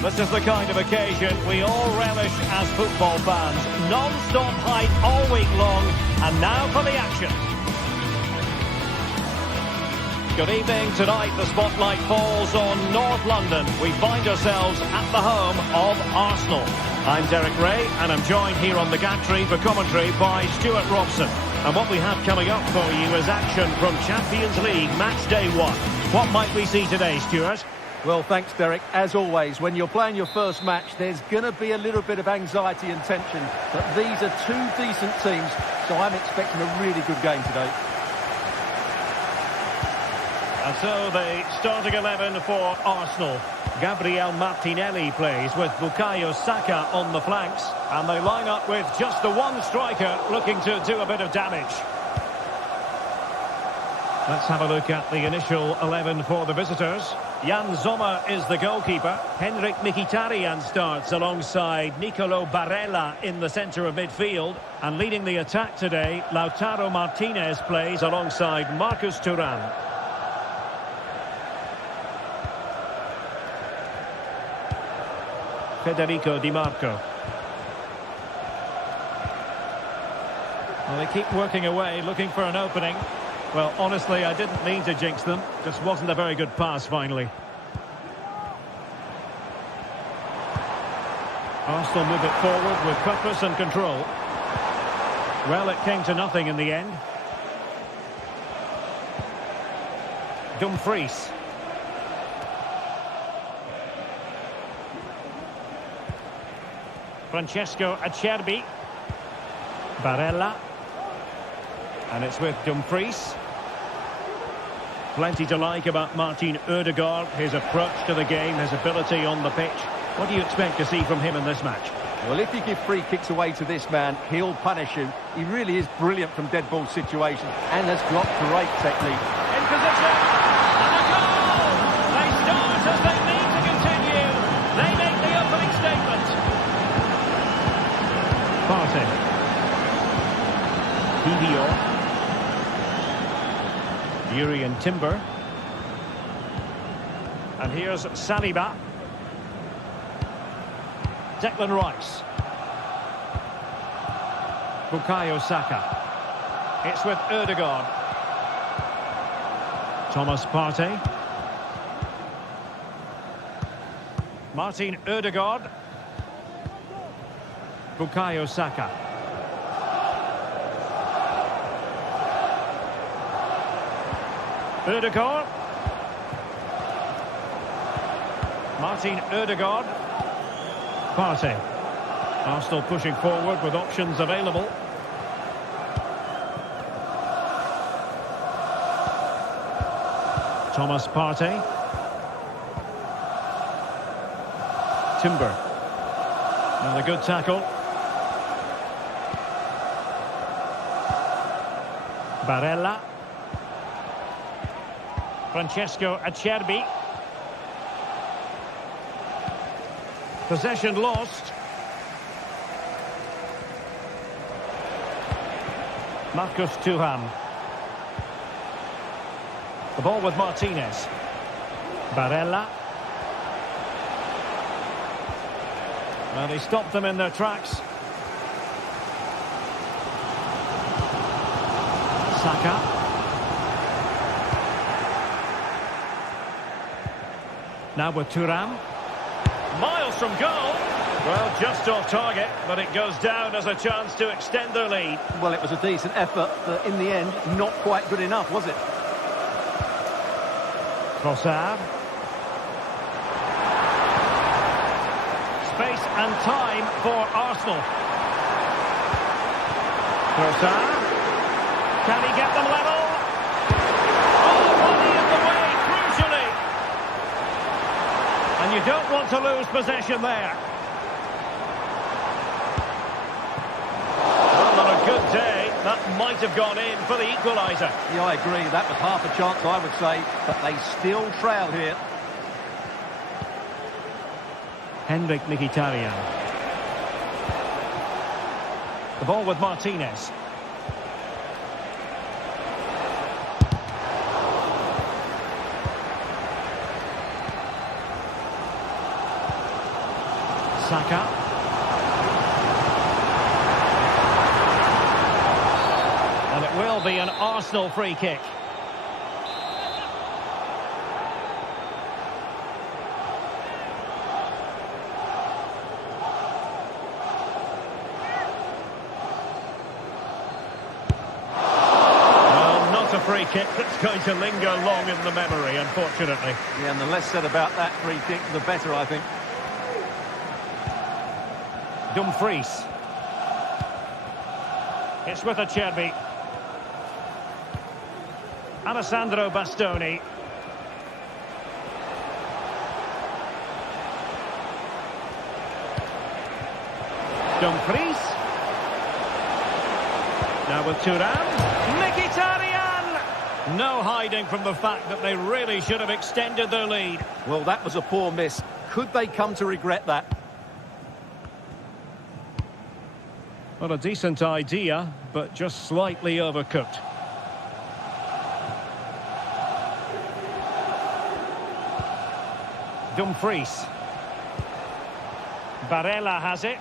This is the kind of occasion we all relish as football fans. Non-stop hype all week long, and now for the action. Good evening. Tonight the spotlight falls on North London. We find ourselves at the home of Arsenal. I'm Derek Ray, and I'm joined here on the gantry for commentary by Stuart Robson. And what we have coming up for you is action from Champions League match day 1. What might we see today, Stuart? Well, thanks, Derek. As always, when you're playing your first match, there's going to be a little bit of anxiety and tension. But these are two decent teams, so I'm expecting a really good game today. And so the starting 11 for Arsenal. Gabriel Martinelli plays with Bukayo Saka on the flanks. And they line up with just the one striker looking to do a bit of damage. Let's have a look at the initial 11 for the visitors. Jan Sommer is the goalkeeper. Henrik Mkhitaryan starts alongside Nicolo Barella in the centre of midfield. And leading the attack today, Lautaro Martinez plays alongside Marcus Thuram. Federico Di Marco. Well, they keep working away, looking for an opening. Well, honestly, I didn't mean to jinx them. Just wasn't a very good pass, finally. Arsenal move it forward with purpose and control. Well, it came to nothing in the end. Dumfries. Francesco Acerbi. Barella. And it's with Dumfries. Plenty to like about Martin Ødegaard, his approach to the game, his ability on the pitch. What do you expect to see from him in this match? Well, if you give free kicks away to this man, he'll punish you. He really is brilliant from dead ball situations and has got great technique. In position, and a goal! They start as they need to continue. They make the opening statement. Partey. Kivior. Jurrien Timber. And here's Saliba. Declan Rice. Bukayo Saka. It's with Ødegaard. Thomas Partey. Martin Ødegaard. Bukayo Saka. Ødegaard. Martin Ødegaard. Partey. Arsenal pushing forward with options available. Thomas Partey. Timber. And a good tackle. Barella. Francesco Acerbi. Possession lost. Marcus Thuram. The ball with Martinez. Barella. Well, they stopped them in their tracks. Saka. Now with Thuram. Miles from goal. Well, just off target, but it goes down as a chance to extend their lead. Well, it was a decent effort, but in the end, not quite good enough, was it? Trossard. Space and time for Arsenal. Trossard. Can he get them level? Oh, body in the way, crucially. And you don't want to lose possession there. Well, on a good day, that might have gone in for the equaliser. Yeah, I agree. That was half a chance, I would say. But they still trail here. Henrik Mkhitaryan. The ball with Martinez. Saka. And it will be an Arsenal free kick. A free kick that's going to linger long in the memory, unfortunately. Yeah, and the less said about that free kick, the better, I think. Dumfries. It's with Acerbi. Alessandro Bastoni. Dumfries. Now with Thuram. Mkhitaryan. No hiding from the fact that they really should have extended their lead. Well, that was a poor miss. Could they come to regret that? Well, a decent idea, but just slightly overcooked. Dumfries. Barella has it.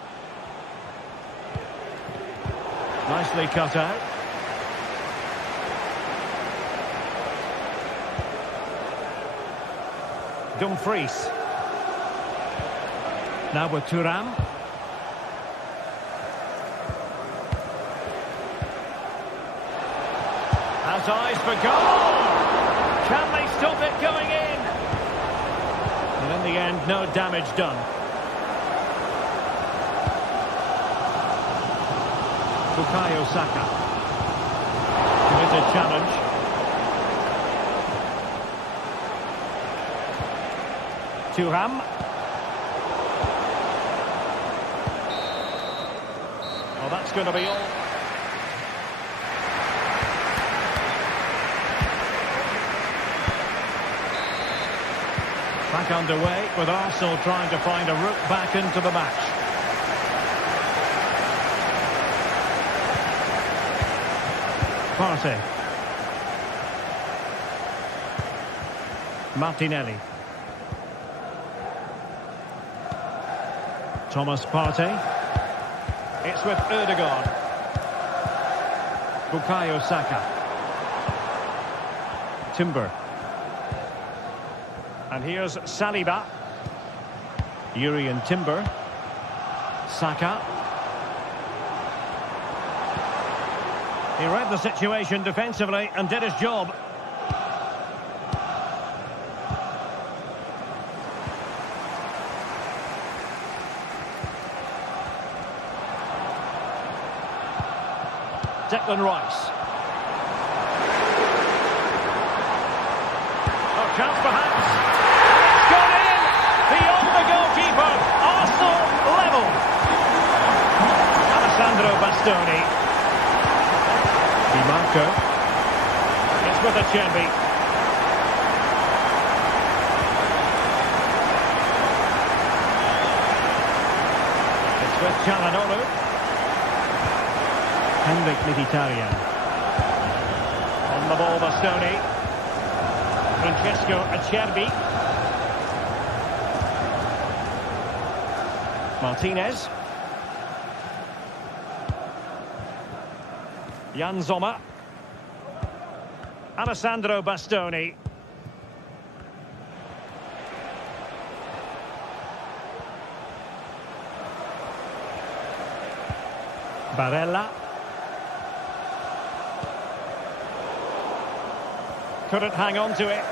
Nicely cut out. Dumfries. Now with Thuram. Has eyes for goal. Can they stop it going in? And in the end, no damage done. Bukayo Saka. With a challenge. Thuram. Well, that's going to be all. Back underway with Arsenal trying to find a route back into the match. Partey. Martinelli. Thomas Partey. It's with Erdogan. Bukayo Saka. Timber. And here's Saliba. Yuri and Timber. Saka. He read the situation defensively and did his job. Declan Rice. Oh, chance perhaps. It's gone in! Beyond the goalkeeper. Arsenal level. Alessandro Bastoni. Di Marco. It's with Acerbi. It's with Çalhanoğlu. Henrik Mkhitaryan. On the ball, Bastoni. Francesco Acerbi. Martinez. Jan Sommer. Alessandro Bastoni. Barella. Couldn't hang on to it.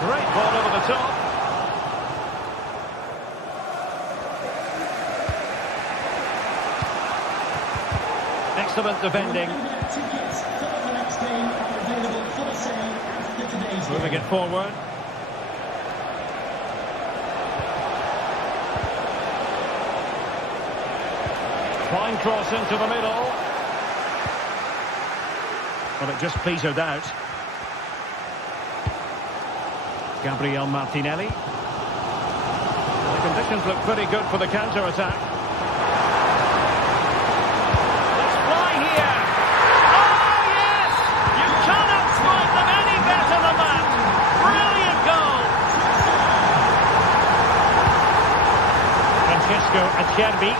Great ball over the top. Excellent defending. Moving it forward. Fine cross into the middle. Well, it just petered out. Gabriel Martinelli. The conditions look pretty good for the counter-attack. Let's fly here. Oh, yes! You cannot spot them any better than that. Brilliant goal. Francesco Acerbi.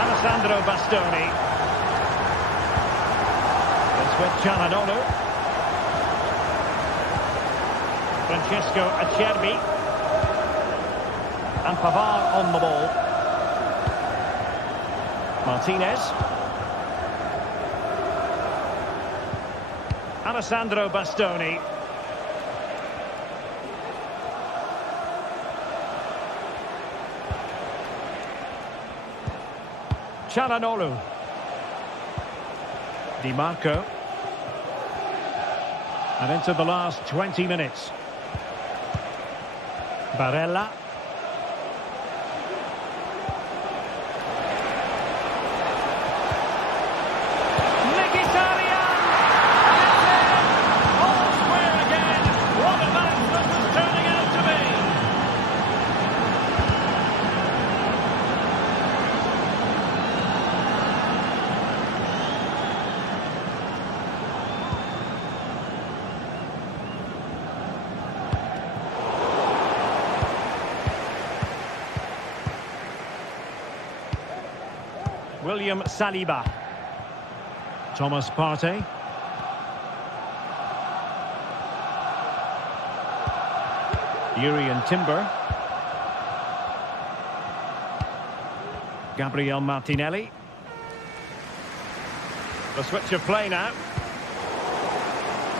Alessandro Bastoni. It's with Çalhanoğlu. Francesco Acerbi. And Pavard on the ball. Martinez. Alessandro Bastoni. Çalhanoğlu. Di Marco. And into the last 20 minutes. Barella. William Saliba. Thomas Partey. Urian Timber. Gabriel Martinelli. The switch of play now.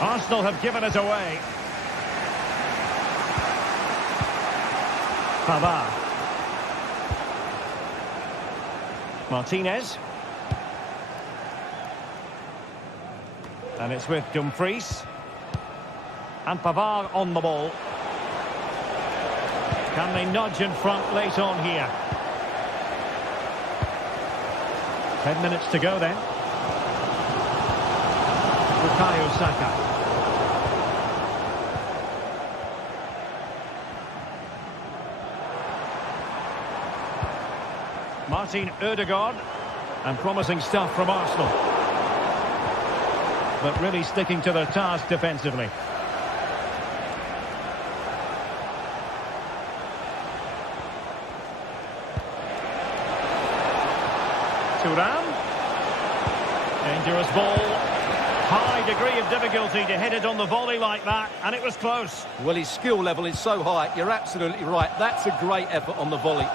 Arsenal have given it away. Pavard. Martinez. And it's with Dumfries. And Pavard on the ball. Can they nudge in front late on here? 10 minutes to go then. Bukayo Saka. Martin Ødegaard. And promising stuff from Arsenal. But really sticking to their task defensively. Thuram. Dangerous ball. High degree of difficulty to hit it on the volley like that, and it was close. Well, his skill level is so high, you're absolutely right. That's a great effort on the volley.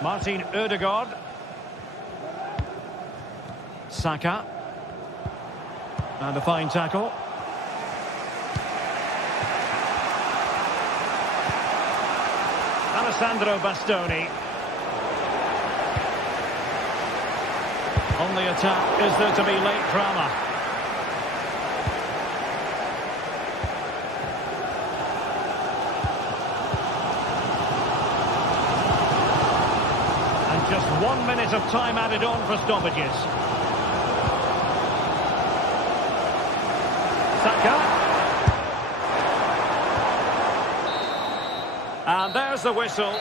Martin Ødegaard. Saka. And a fine tackle. Alessandro Bastoni. On the attack, is there to be late drama? And just 1 minute of time added on for stoppages. Saka. And there's the whistle.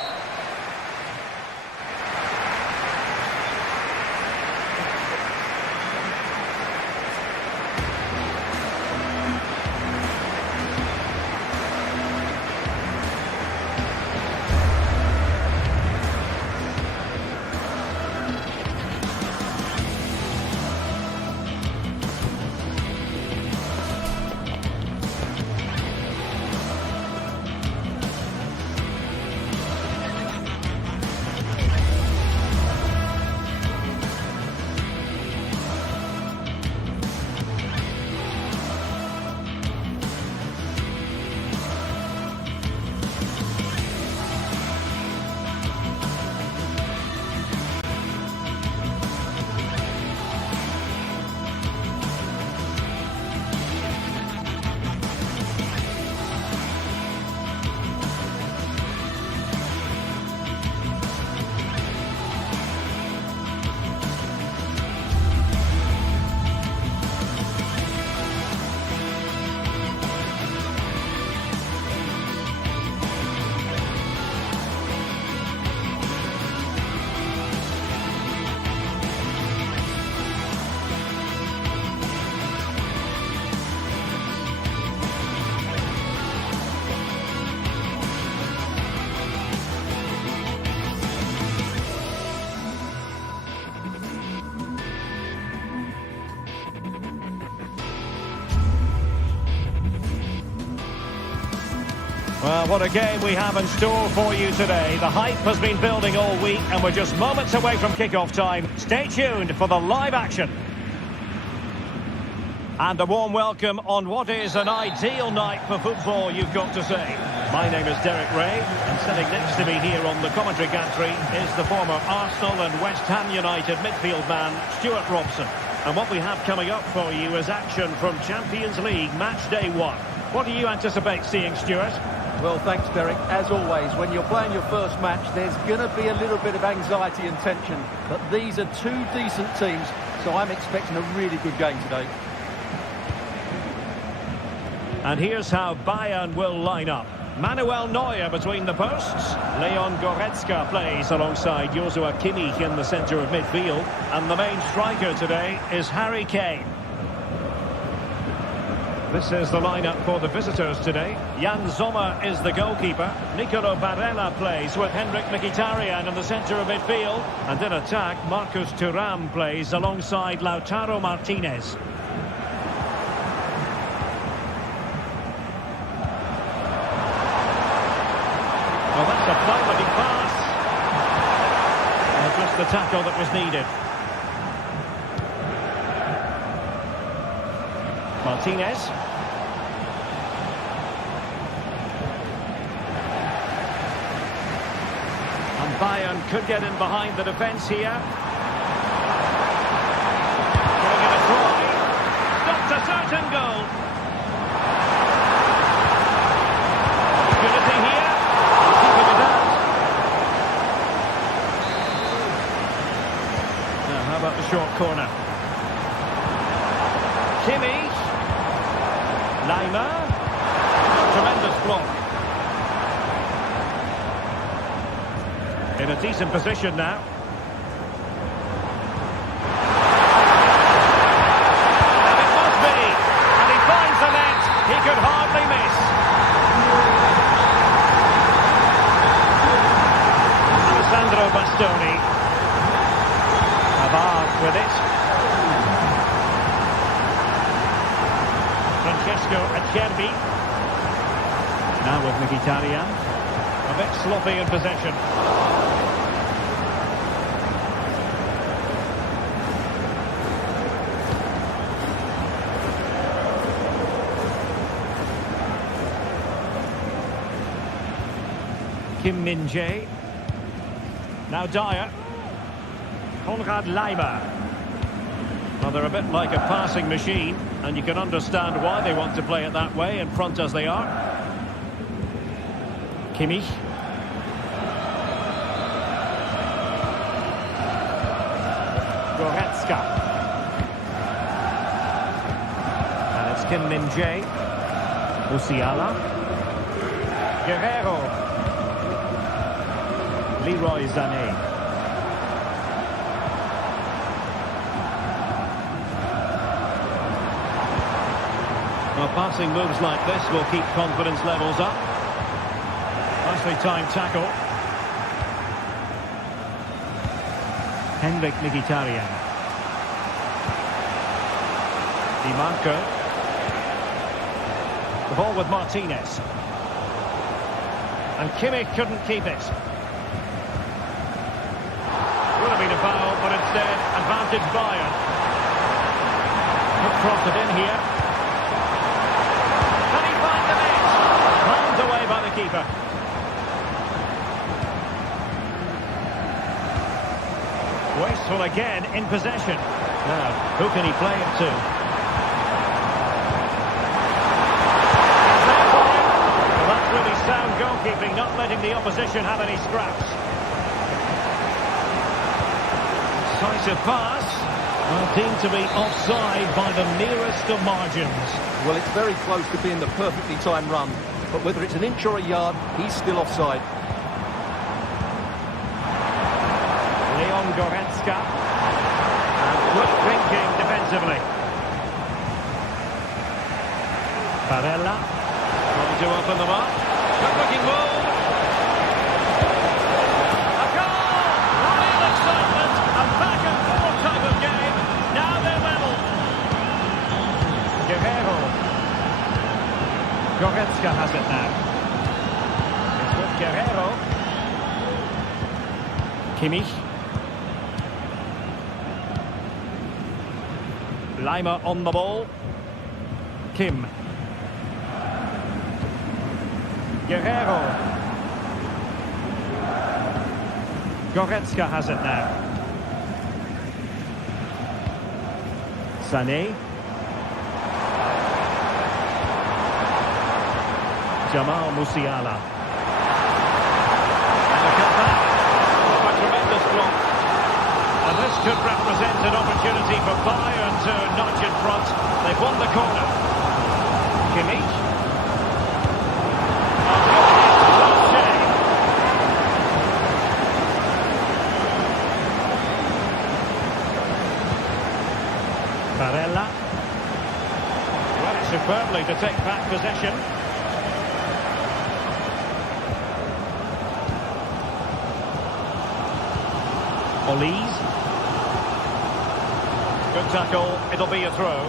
Well, what a game we have in store for you today. The hype has been building all week and we're just moments away from kickoff time. Stay tuned for the live action. And a warm welcome on what is an ideal night for football, you've got to say. My name is Derek Ray, and sitting next to me here on the commentary gantry is the former Arsenal and West Ham United midfield man, Stuart Robson. And what we have coming up for you is action from Champions League Match Day 1. What do you anticipate seeing, Stuart? Well, thanks, Derek. As always, when you're playing your first match, there's going to be a little bit of anxiety and tension. But these are two decent teams, so I'm expecting a really good game today. And here's how Bayern will line up. Manuel Neuer between the posts. Leon Goretzka plays alongside Joshua Kimmich in the centre of midfield. And the main striker today is Harry Kane. This is the lineup for the visitors today. Jan Sommer is the goalkeeper. Nicolo Barella plays with Henrik Mkhitaryan in the centre of midfield. And in attack, Marcus Thuram plays alongside Lautaro Martinez. Well, that's a quality pass. Just the tackle that was needed. Martinez. And Bayern could get in behind the defence here. Giving it a try. Stopped a certain goal. Opportunity here. Keeping it out. Now, how about the short corner? Kimmich. Lima. Tremendous block. In a decent position now. And it must be. And he finds the net. He could hardly miss. Alessandro Bastoni. Pavard with it. Francesco Acerbi. Now with Mkhitaryan. A bit sloppy in possession. Kim Min-jae. Now Dyer. Konrad Laimer. Well, they're a bit like a passing machine, and you can understand why they want to play it that way, in front as they are. Kimmich. Goretzka. And it's Kim Min-jae. Musiala. Guerrero. Leroy Sané. Well, passing moves like this will keep confidence levels up. Nicely timed tackle. Henrik Mkhitaryan. Di Marco. The ball with Martinez. And Kimmich couldn't keep it. Would have been a foul, but instead, advantage Bayern. Cross it in here. Can he find the net? Palmed away by the keeper. Wasteful again in possession. Now, who can he play it to? Well, that's really sound goalkeeping, not letting the opposition have any scraps. Decisive pass. Well, deemed to be offside by the nearest of margins. Well, it's very close to being the perfectly timed run, but whether it's an inch or a yard, he's still offside. Leon Goretzka. And good thinking defensively. Barella. Trying to open them up. Good looking move. A goal! Real excitement. A back and forth type of game. Now they're level. Guerrero. Goretzka has it now. Guerrero. Kimmich. Lima on the ball. Kim. Guerrero. Goretzka has it now. Sané. Jamal Musiala. And a cutback. Oh, a tremendous block. And this could represent an opportunity for Bayern to notch in front. They've won the corner. Kimmich. Barella. Right, superbly to take back possession. Olise. Good tackle, it'll be a throw.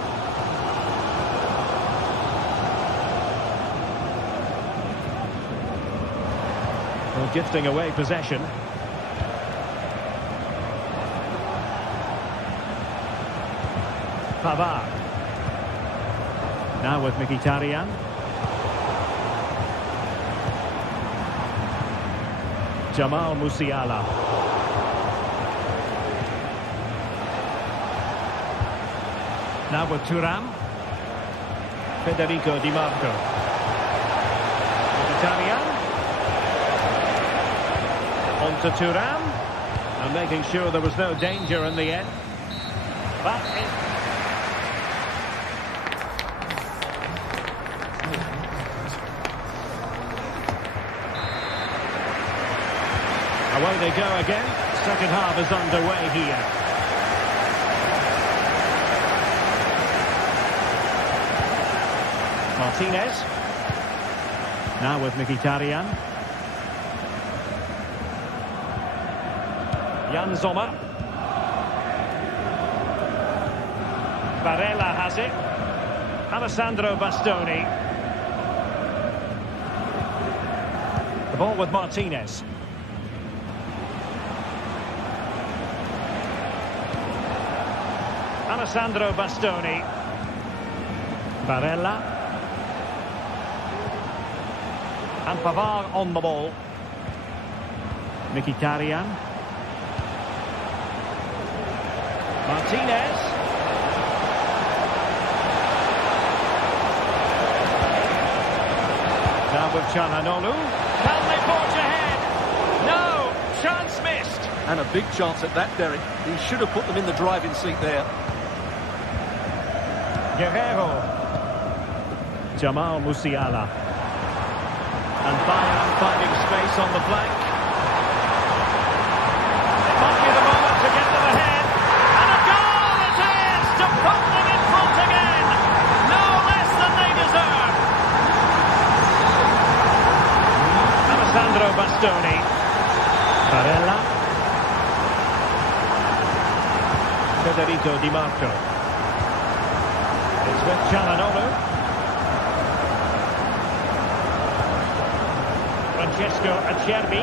Well, gifting away possession. Pavard. Now with Mkhitaryan. Jamal Musiala. Now with Thuram. Federico Di Marco. Mkhitaryan. On to Thuram. And making sure there was no danger in the end. That is... Away they go again. Second half is underway here. Martinez. Now with Mkhitaryan. Jan Sommer. Barella has it. Alessandro Bastoni. The ball with Martinez. Alessandro Bastoni. Barella. And Pavard on the ball. Mkhitaryan. Martinez. Now with Çalhanoğlu. Can they forge ahead? No! Chance missed. And a big chance at that, Derek. He should have put them in the driving seat there. Guerrero. Jamal Musiala. And Bayern finding space on the flank. It might be the moment to get them ahead. And a goal it is to put them in front again. No less than they deserve. Alessandro Bastoni. Barella. Federico Di Marco. It's with Çalhanoğlu. Francesco Acerbi.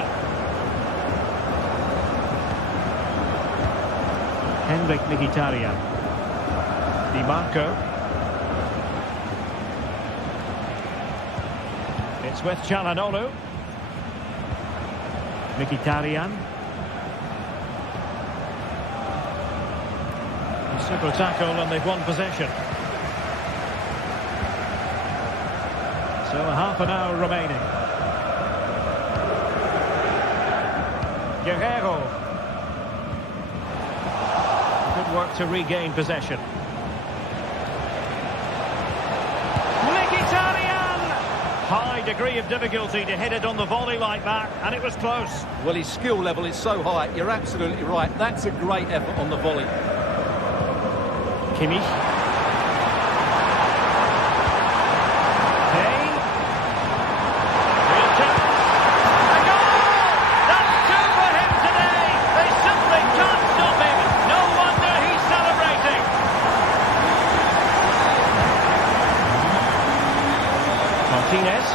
Henrik Mkhitaryan. Di Marco. It's with Çalhanoğlu. Mkhitaryan. A super tackle and they've won possession. So a half an hour remaining. Guerrero. Good work to regain possession. Mkhitaryan! High degree of difficulty to hit it on the volley like that, and it was close. Well, his skill level is so high. You're absolutely right. That's a great effort on the volley. Kimmich. Martinez.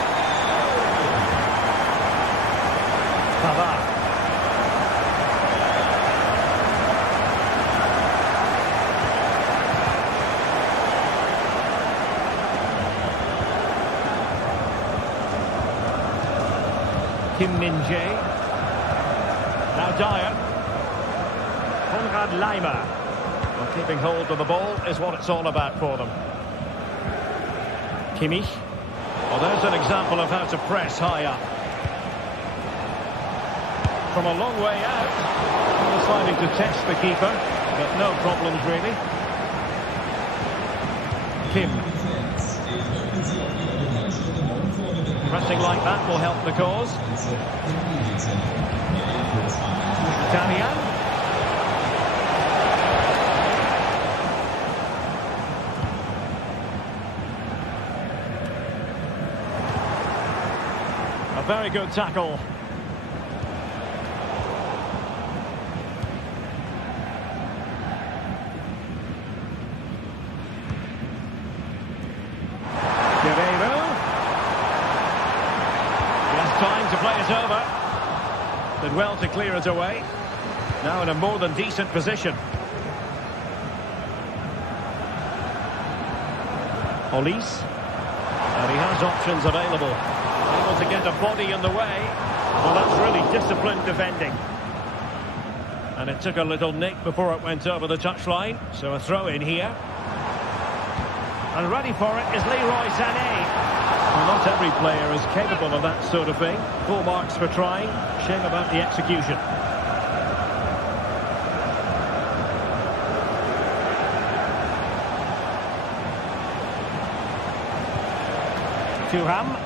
Kim Min-jae. Now Dyer. Konrad Laimer. Well, keeping hold of the ball is what it's all about for them. Kimmich. Well, there's an example of how to press high up. From a long way out. Deciding to test the keeper, but no problems really. Kim. Pressing like that will help the cause. Italian. A very good tackle. Time to play it over. Did well to clear it away. Now in a more than decent position. Olise. And he has options available. Able to get a body in the way. Well, that's really disciplined defending. And it took a little nick before it went over the touchline. So a throw in here. And ready for it is Leroy Sané. Well, not every player is capable of that sort of thing. Full marks for trying. Shame about the execution. Thuram.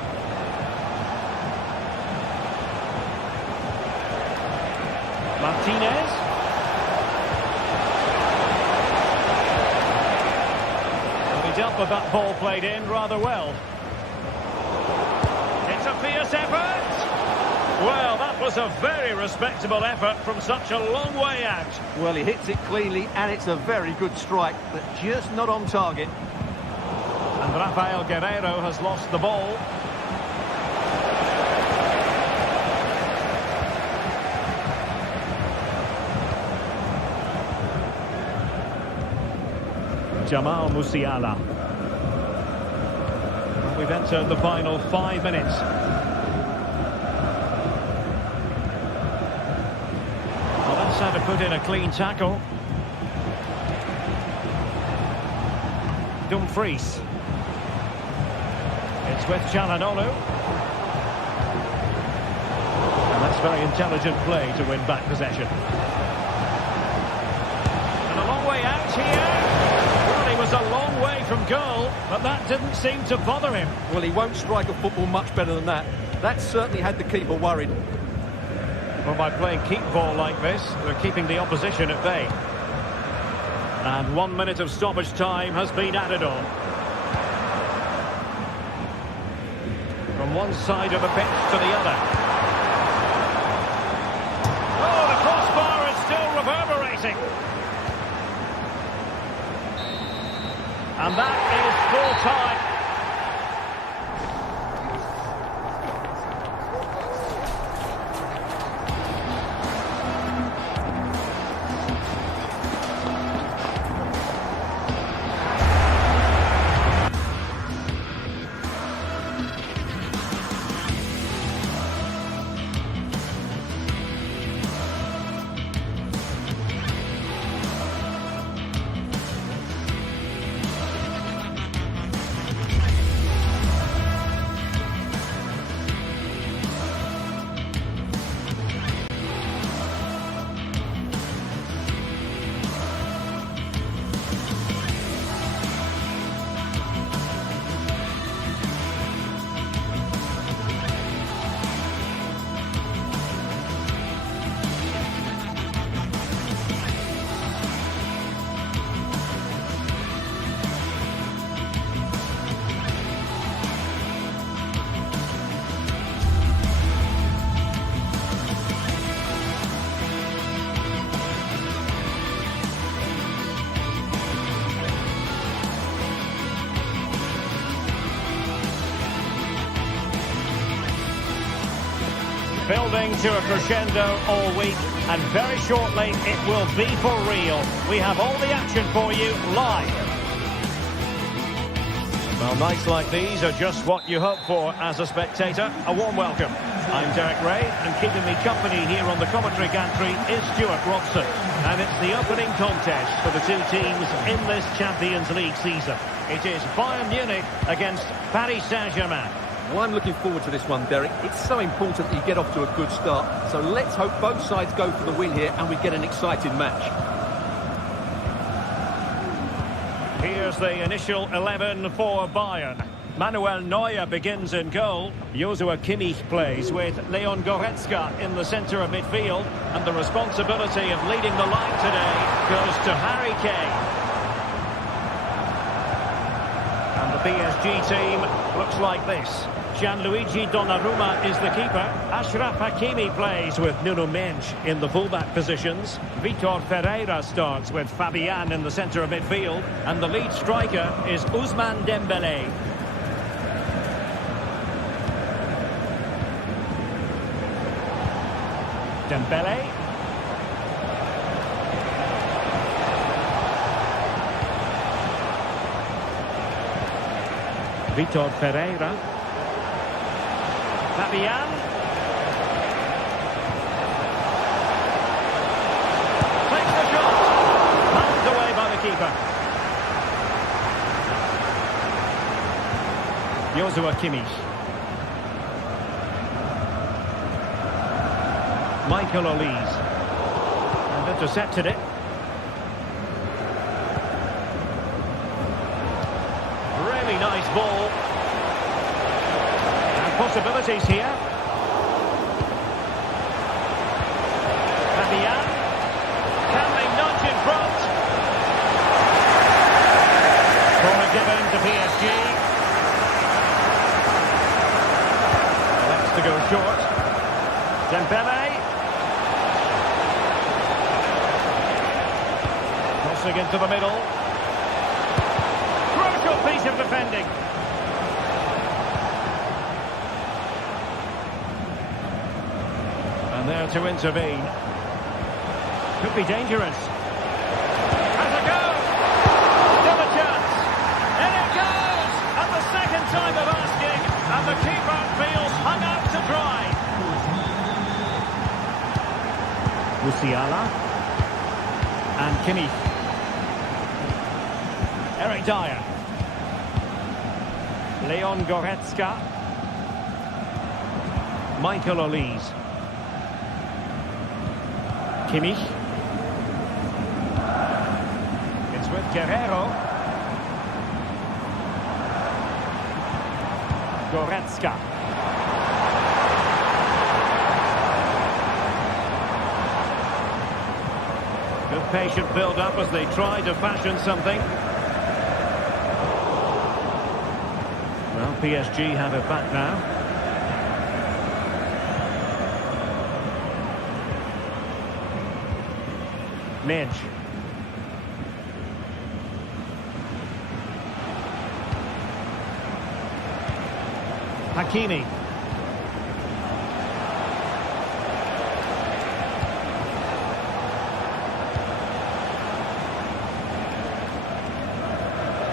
Martinez. Well, he dealt with that ball played in rather well. A fierce effort. Well, that was a very respectable effort from such a long way out. Well, he hits it cleanly, and it's a very good strike, but just not on target. And Rafael Guerreiro has lost the ball. Jamal Musiala. We've entered the final 5 minutes. Well, that's how to put in a clean tackle. Dumfries. It's with Çalhanoğlu. And that's very intelligent play to win back possession. And a long way out here. He was a long way from goal, but that didn't seem to bother him. Well, he won't strike a football much better than that. That certainly had the keeper worried. Well, by playing keep ball like this, they're keeping the opposition at bay. And 1 minute of stoppage time has been added on. From one side of the pitch to the other. Oh, the crossbar is still reverberating. And that is full time. Building to a crescendo all week, and very shortly it will be for real. We have all the action for you live. Well, nights like these are just what you hope for as a spectator. A warm welcome. I'm Derek Ray, and keeping me company here on the commentary gantry is Stuart Robson. And it's the opening contest for the two teams in this Champions League season. It is Bayern Munich against Paris Saint-Germain. Well, I'm looking forward to this one, Derek. It's so important that you get off to a good start. So let's hope both sides go for the win here and we get an exciting match. Here's the initial 11 for Bayern. Manuel Neuer begins in goal. Joshua Kimmich plays with Leon Goretzka in the centre of midfield. And the responsibility of leading the line today goes to Harry Kane. And the PSG team looks like this. Gianluigi Donnarumma is the keeper. Achraf Hakimi plays with Nuno Mendes in the fullback positions. Vitor Ferreira starts with Fabian in the centre of midfield. And the lead striker is Ousmane Dembélé. Dembélé. Vitor Ferreira. Fabian. Takes the shot. Pulled away by the keeper. Joshua Kimmich. Michael Olise. And intercepted it. Really nice ball. Possibilities here. Fabian. Can they nudge in front? Corner given to PSG. Elects to go short. Dembélé. Crossing into the middle. Crucial piece of defending. And there to intervene. Could be dangerous. Has a go! Still a chance. In it goes! At the second time of asking, and the keeper feels hung out to dry. Musiala. And Kimmich. Eric Dyer. Leon Goretzka. Michael Olise. Kimmich. It's with Guerrero. Goretzka. Good patient build-up as they try to fashion something. Well, PSG have it back now. Mendes. Hakimi.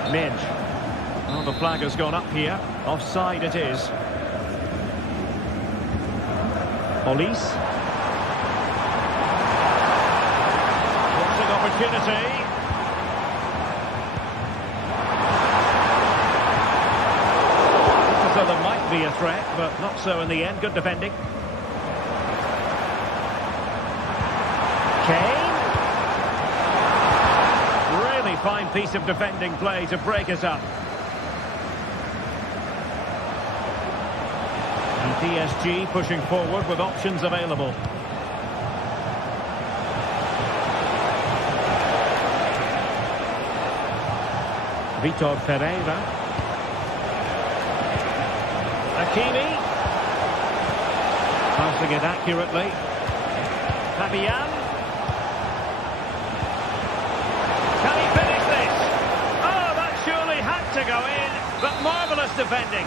Mendes. Oh, the flag has gone up here. Offside it is. Olise. Opportunity. So there might be a threat, but not so in the end. Good defending. Kane. Really fine piece of defending play to break us up. And PSG pushing forward with options available. Vitor Ferreira. Hakimi. Passing it accurately. Fabian. Can he finish this? Oh, that surely had to go in, but marvellous defending.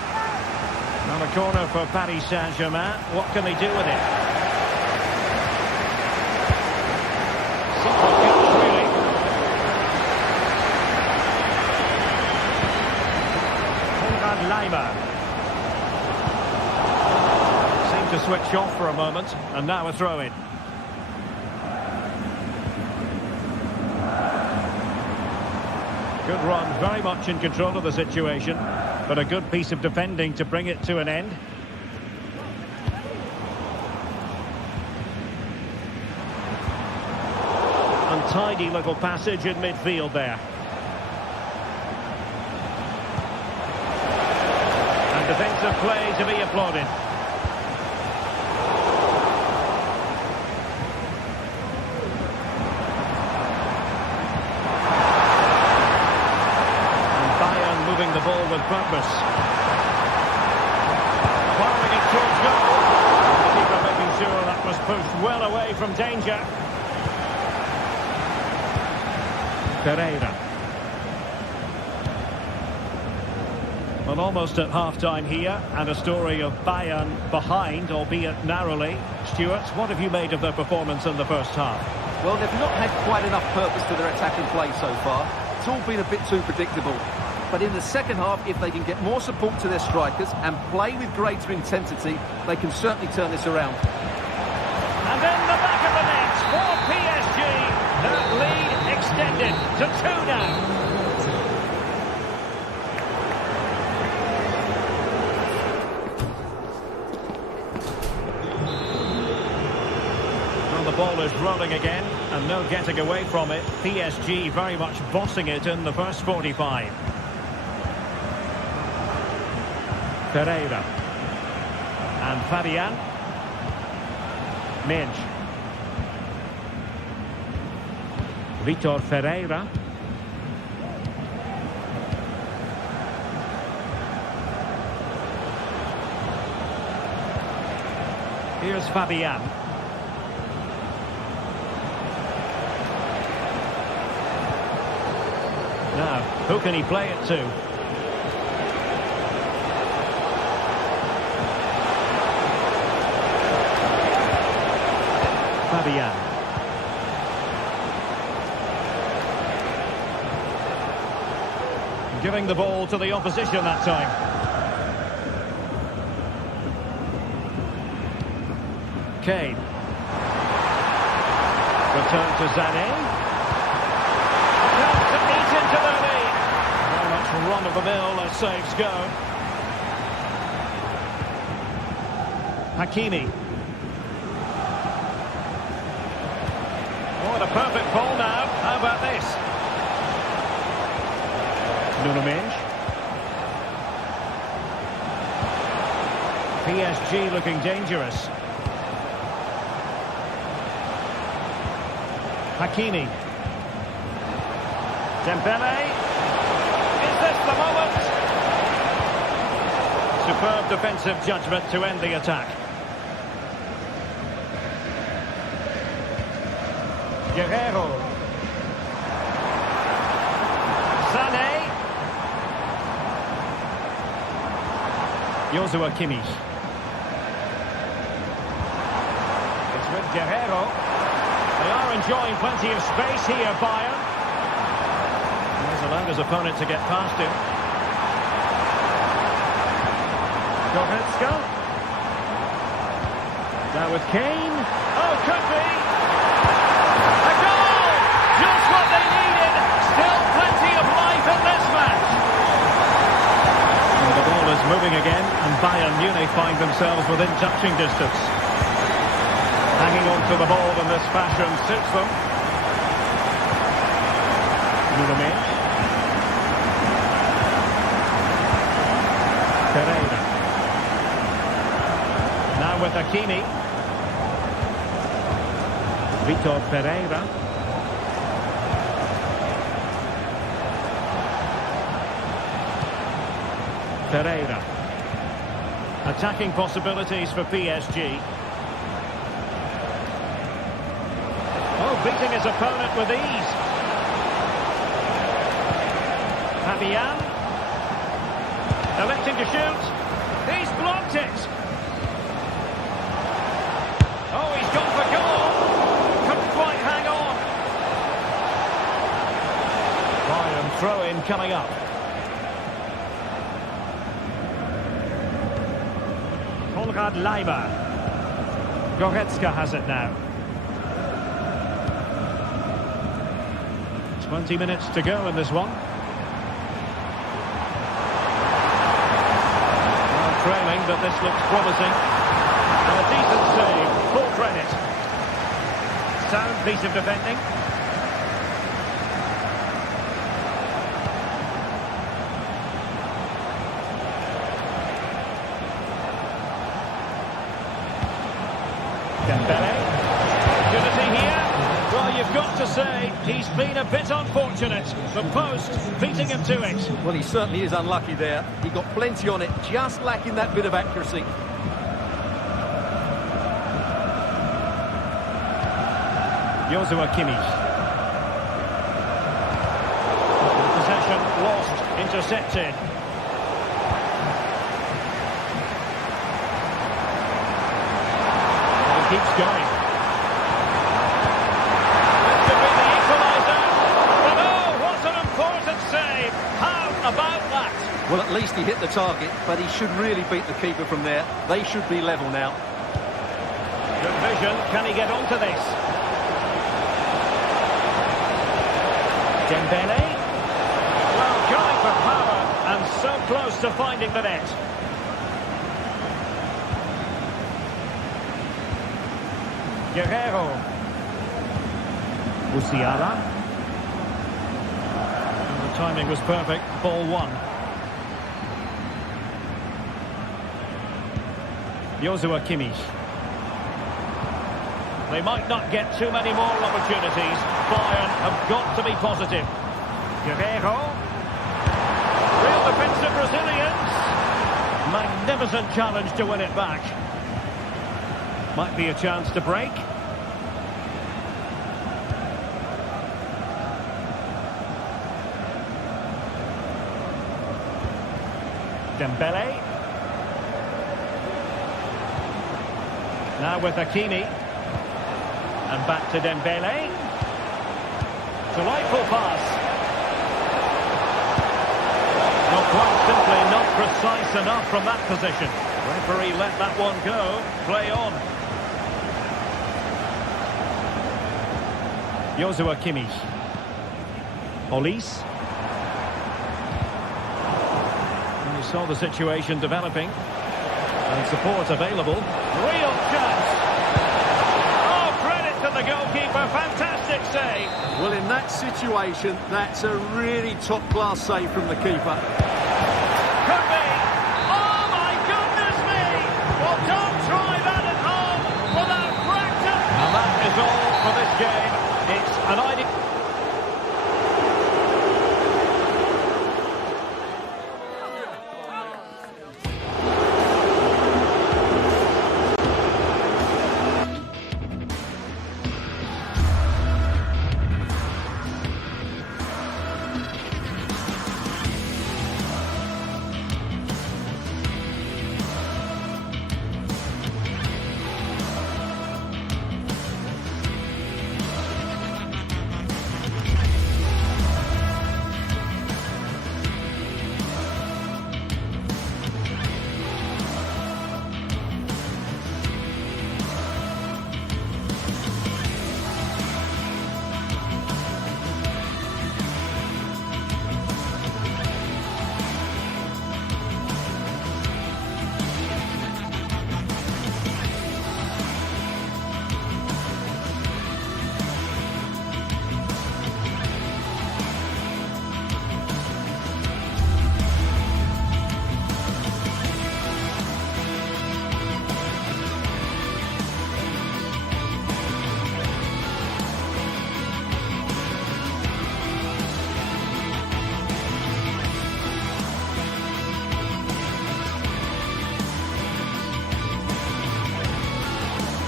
On a corner for Paris Saint-Germain. What can they do with it? Simple catch, really. Leimer. Seemed to switch off for a moment, and now a throw-in. Good run, very much in control of the situation, but a good piece of defending to bring it to an end. Untidy little passage in midfield there. And defensive play to be applauded. The ball with purpose. Firing it towards goal. The keeper making sure that was pushed well away from danger. Pereira. Well, almost at half-time here, and a story of Bayern behind, albeit narrowly. Stuart, what have you made of their performance in the first half? Well, they've not had quite enough purpose to their attacking play so far. It's all been a bit too predictable. But in the second half, if they can get more support to their strikers and play with greater intensity, they can certainly turn this around. And in the back of the net for PSG, that lead extended to 2 now. Well, the ball is rolling again, and no getting away from it. PSG very much bossing it in the first 45. Pereira and Fabian. Menj. Vitor Ferreira. Here's Fabian. Now, who can he play it to? Fabian. Giving the ball to the opposition that time. Kane. Return to Sané. Chance to eat into the lead. Very much run-of-the-mill as saves go. Hakimi. What a perfect ball now. How about this? Nuno Menj. PSG looking dangerous. Hakimi. Dembele. Is this the moment? Superb defensive judgment to end the attack. Guerrero. Sané. Joshua Kimmich. It's with Guerrero. They are enjoying plenty of space here, Bayern. He's allowed his opponent to get past him. Goretzka. Now with Kane. Oh, could be. A goal! Just what they needed. Still plenty of life in this match. And the ball is moving again, and Bayern Munich find themselves within touching distance. Hanging on to the ball in this fashion suits them. Nuno Menj. Pereira. Now with Hakimi. Vitor Ferreira. Pereira. Attacking possibilities for PSG. Oh, beating his opponent with ease. Fabian. Electing to shoot. He's blocked it. Oh, he's gone for goal. Couldn't quite hang on. Bayern throw-in coming up. Konrad Leiber. Goretzka has it now. 20 minutes to go in this one. Well, trailing, but this looks promising. And a decent save, full credit. Sound piece of defending. Dembele. Opportunity here. Well, you've got to say, he's been a bit unfortunate. The post beating him to it. Well, he certainly is unlucky there. He got plenty on it, just lacking that bit of accuracy. Joshua Kimmich. Possession lost, intercepted. And he keeps going. This could be the equaliser. But oh, what an important save. How about that? Well, at least he hit the target, but he should really beat the keeper from there. They should be level now. Good vision. Can he get onto this? Dembele. Well, going for power and so close to finding the net. Guerrero. Musiala. And the timing was perfect. Ball one. Joshua Kimmich. They might not get too many more opportunities. Bayern have got to be positive. Guerrero. Real defensive resilience. Magnificent challenge to win it back. Might be a chance to break. Dembele. Now with Hakimi. And back to Dembele. Delightful pass. Not quite simply not precise enough from that position. Referee let that one go. Play on. Joshua Kimmich. Olise. And you saw the situation developing. And support available. Real chance. The goalkeeper, fantastic save. Well, in that situation, that's a really top-class save from the keeper. Could be. Oh, my goodness me. Well, don't try that at home without practice. And that is all for this game. It's an idea.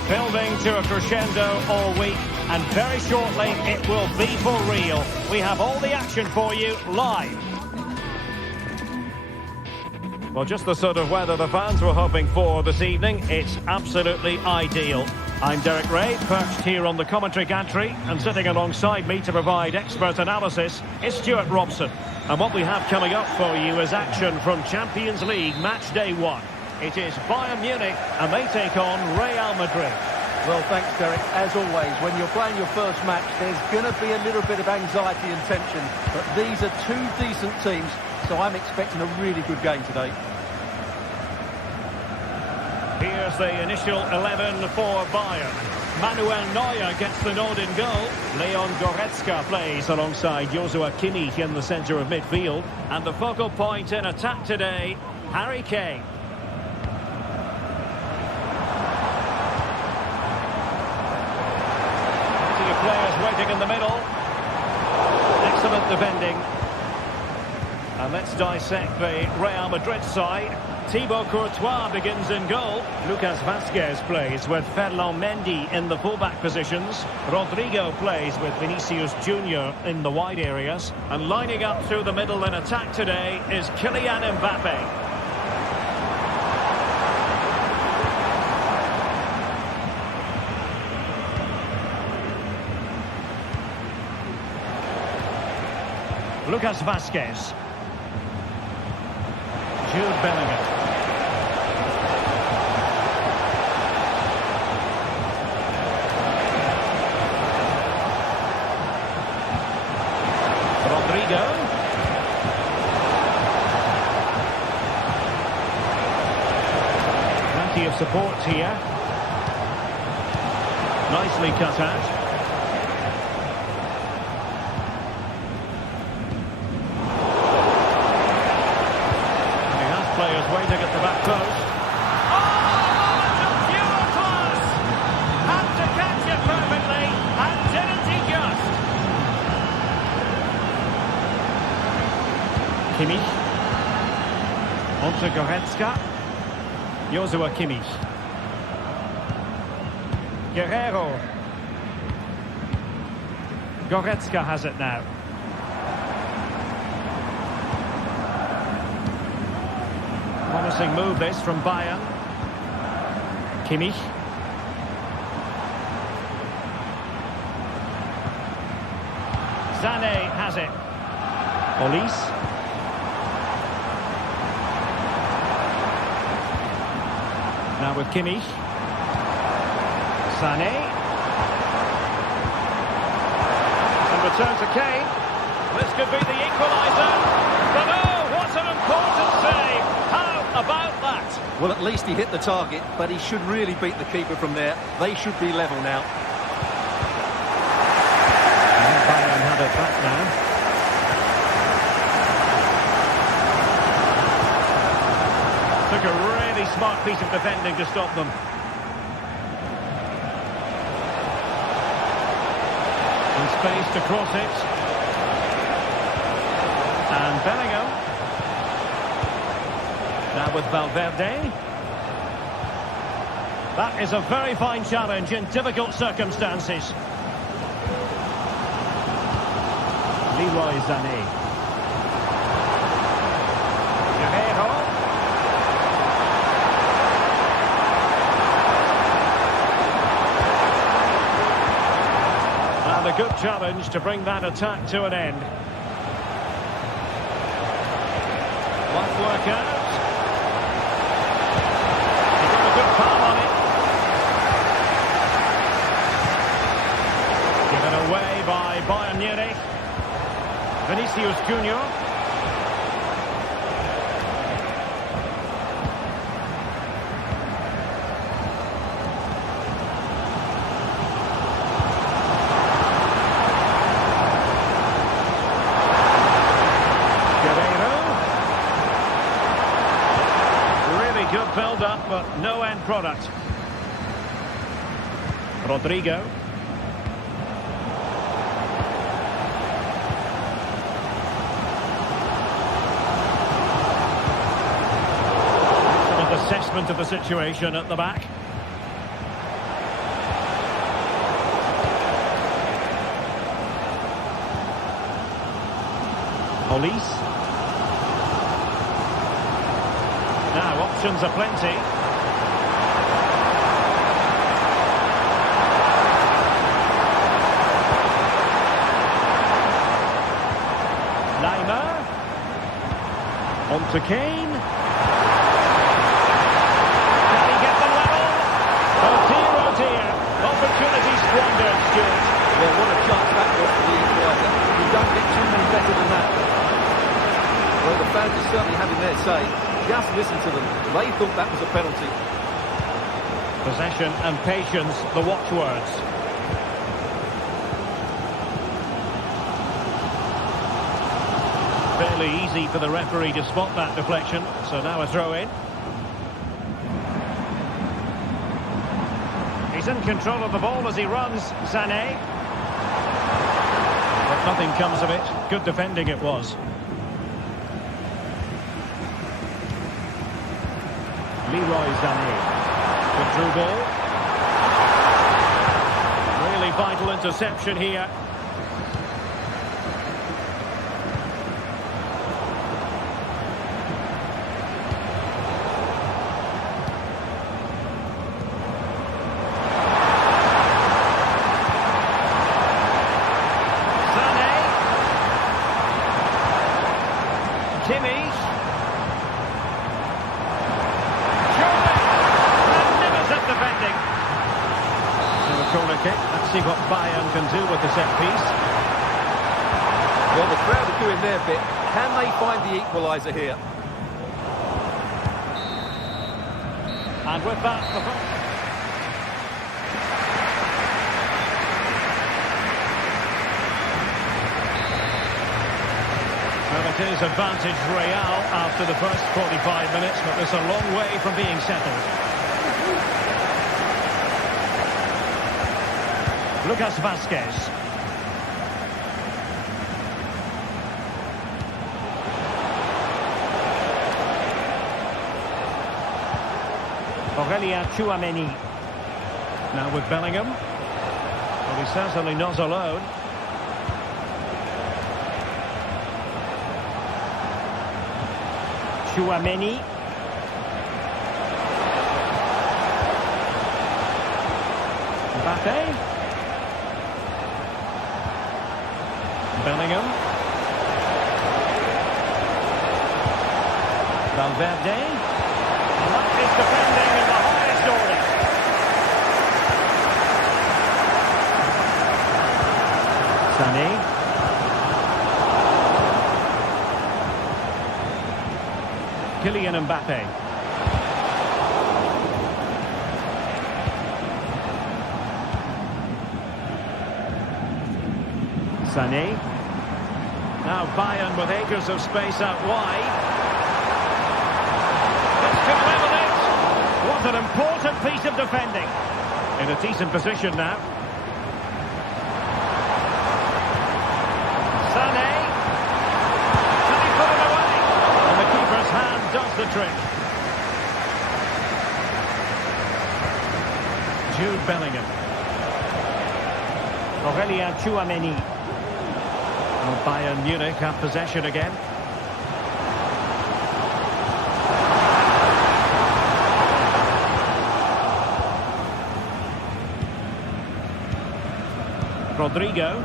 Building to a crescendo all week, and very shortly it will be for real. We have all the action for you live. Well, just the sort of weather the fans were hoping for this evening. It's absolutely ideal. I'm Derek Ray, perched here on the commentary gantry, and sitting alongside me to provide expert analysis is Stuart Robson. And what we have coming up for you is action from Champions League match day 1. It is Bayern Munich, and they take on Real Madrid. Well, thanks, Derek. As always, when you're playing your first match, there's going to be a little bit of anxiety and tension. But these are two decent teams, so I'm expecting a really good game today. Here's the initial 11 for Bayern. Manuel Neuer gets the nod in goal. Leon Goretzka plays alongside Joshua Kimmich in the centre of midfield. And the focal point in attack today, Harry Kane. Players waiting in the middle. Excellent defending. And let's dissect the Real Madrid side. Thibaut Courtois begins in goal. Lucas Vazquez plays with Ferland Mendy in the fullback positions. Rodrigo plays with Vinicius Junior in the wide areas. And lining up through the middle in attack today is Kylian Mbappe. Lucas Vazquez. Jude Bellingham. Rodrigo. Plenty of support here. Nicely cut out. Players waiting at the back post. Oh, moment of pure class! Had to catch it perfectly, and didn't he just? Kimmich. On to Goretzka. Joshua Kimmich. Guerrero. Goretzka has it now. Promising move this from Bayern. Kimmich. Sané has it. Olise. Now with Kimmich. Sané. And return to Kane. This could be the equaliser. But oh, what an important save! How about that? Well, at least he hit the target, but he should really beat the keeper from there. They should be level now. And Bayern have it back now. Took a really smart piece of defending to stop them. In space to cross it. And Bellingham. Now with Valverde. That is a very fine challenge in difficult circumstances. Leroy Sané. Guerrero. And a good challenge to bring that attack to an end. Might work out. He got a good palm on it. Given away by Bayern Munich. Vinicius Junior. Good build-up, but no end product. Rodrigo. Excellent assessment of the situation at the back. Olise. Now, options are plenty. Neymar. On to Kane. wondered, Stuart. Well, what a chance that was for the equaliser. You don't get too many better than that. Well, the fans are certainly having their say. Just listen to them. They thought that was a penalty. Possession and patience, the watchwords. Fairly easy for the referee to spot that deflection, so now a throw in. He's in control of the ball as he runs, Sané. But nothing comes of it. Good defending it was. Leroy Sané. Good through ball. Really vital interception here. Kimmich. Magnificent defending. And a corner kick. Let's see what Bayern can do with the set piece. Well, the crowd are doing their bit. Can they find the equaliser here? And with that, well, it is advantage Real after the first 45 minutes, but it's a long way from being settled. Lucas Vazquez. Aurélien Tchouaméni. Now with Bellingham. Well, he's certainly not alone. Tchouaméni. Mbappé. Bellingham. Valverde. And that is defending in the highest order. Sané. Kylian Mbappé. Sané. Now Bayern with acres of space out wide. This could level it. What an important piece of defending. In a decent position now. Sané. Can he put it away? And the keeper's hand does the trick. Jude Bellingham. Aurélien Tchouaméni. Well, Bayern Munich have possession again. Rodrigo.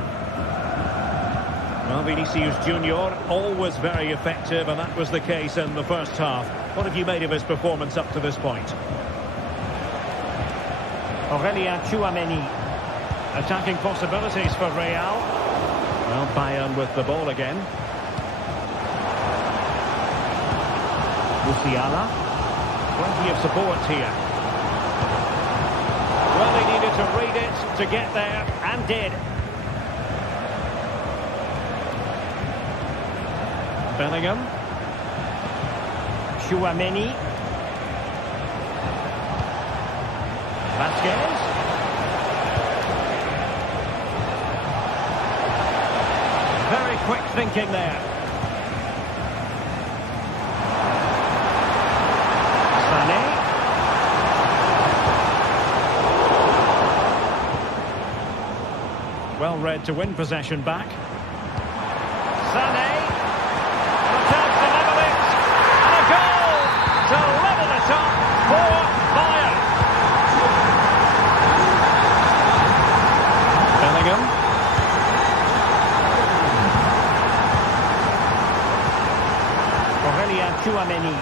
Well, Vinicius Junior, always very effective, and that was the case in the first half. What have you made of his performance up to this point? Aurélien Tchouaméni. Attacking possibilities for Real. Well, Bayern with the ball again. Musiala. Plenty of support here. Well, he needed to read it to get there, and did. Bellingham. Tchouaméni. Vazquez. Very quick thinking there. Sané. Well read to win possession back. Sané. Attempts to level it. And a goal to level it up for Bayern. Bellingham. Aurélien Tchouaméni.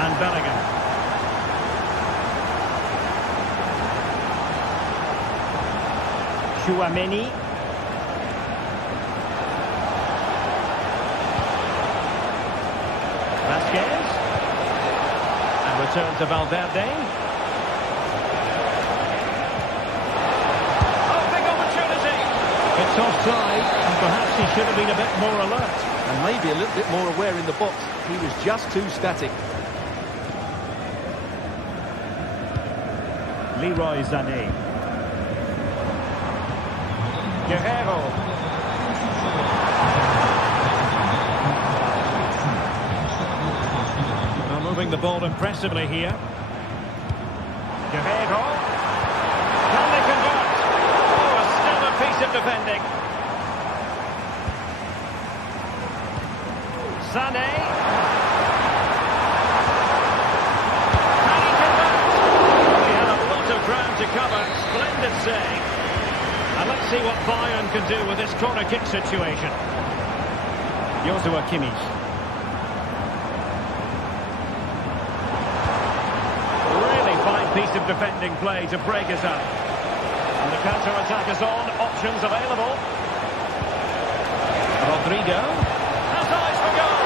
And Bellingham. Chouameni. Vasquez. And return to Valverde. Oh, big opportunity. It's offside, and perhaps he should have been a bit more alert. And maybe a little bit more aware in the box. He was just too static. Leroy Sané. Guerrero. Now moving the ball impressively here. Guerrero. Can they convert? Oh, a stellar piece of defending. Sané. Can he convert? He had a lot of ground to cover. Splendid save. And let's see what Bayern can do with this corner kick situation. Joshua Kimmich. Really fine piece of defending play to break us up. And the counter-attack is on. Options available. Rodrigo. Has eyes for goal.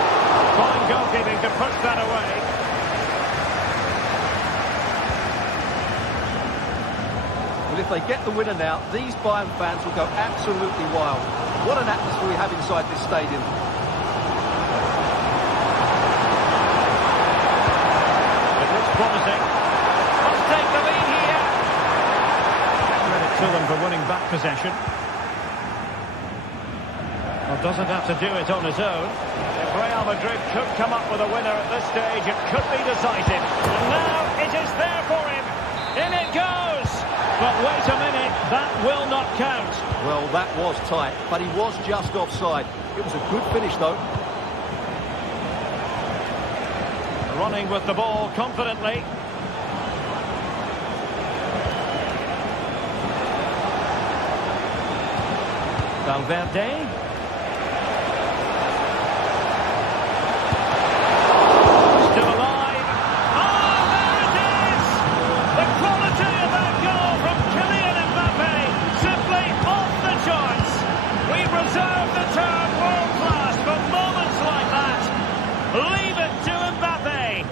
Fine goalkeeping to push that away. Well, if they get the winner now, these Bayern fans will go absolutely wild. What an atmosphere we have inside this stadium. It looks promising. Must take the lead here. Credit to them for winning back possession. Well, doesn't have to do it on his own. If Real Madrid could come up with a winner at this stage, it could be decisive. And now it is there for him. In it goes. But wait a minute, that will not count. Well, that was tight, but he was just offside. It was a good finish, though. Running with the ball confidently. Valverde. Still alive. Oh, there it is! The quality of that goal from Kylian Mbappe. Simply off the charts. We reserve the term world-class for moments like that. Leave it to Mbappe.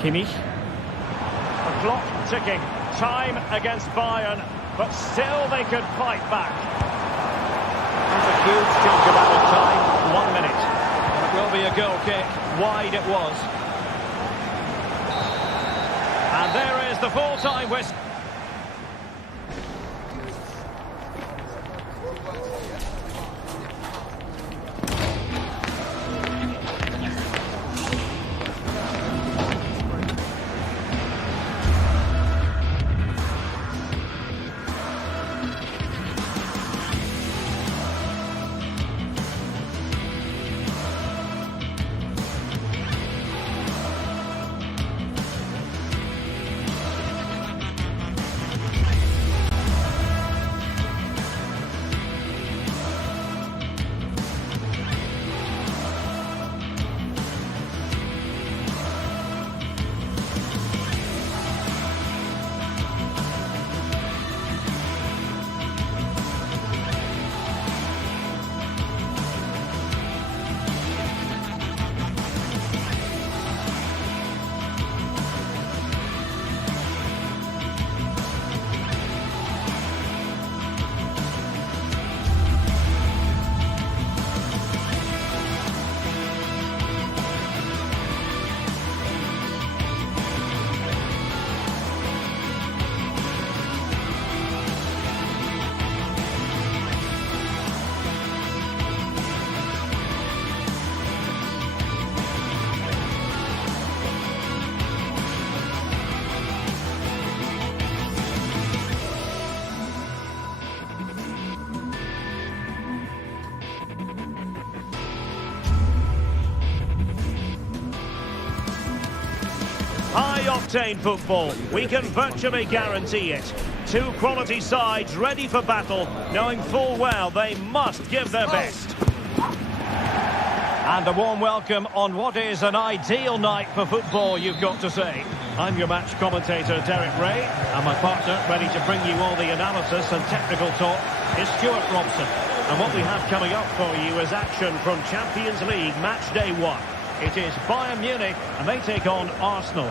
Kimmich. The clock ticking. Time against Bayern, but still they could fight back. That's a huge chunk of added time. 1 minute. And it will be a goal kick. Wide it was. And there is the full-time whistle. High-octane football, we can virtually guarantee it. Two quality sides ready for battle, knowing full well they must give their best. And a warm welcome on what is an ideal night for football, you've got to say. I'm your match commentator, Derek Ray, and my partner, ready to bring you all the analysis and technical talk, is Stuart Robson. And what we have coming up for you is action from Champions League Match Day 1. It is Bayern Munich, and they take on Arsenal.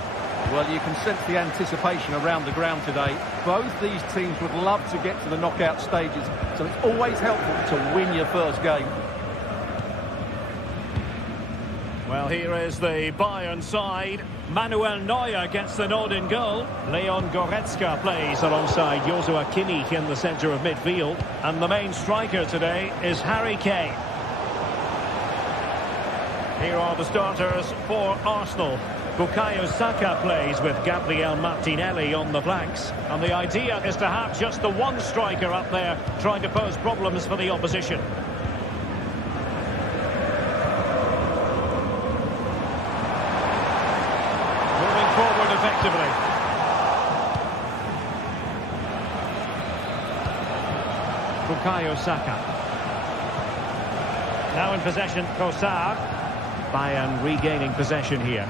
Well, you can sense the anticipation around the ground today. Both these teams would love to get to the knockout stages, so it's always helpful to win your first game. Well, here is the Bayern side. Manuel Neuer gets the nod in goal. Leon Goretzka plays alongside Joshua Kimmich in the centre of midfield. And the main striker today is Harry Kane. Here are the starters for Arsenal. Bukayo Saka plays with Gabriel Martinelli on the flanks. And the idea is to have just the one striker up there trying to pose problems for the opposition. Forward effectively. Bukayo Saka. Now in possession, Trossard. Bayern regaining possession here.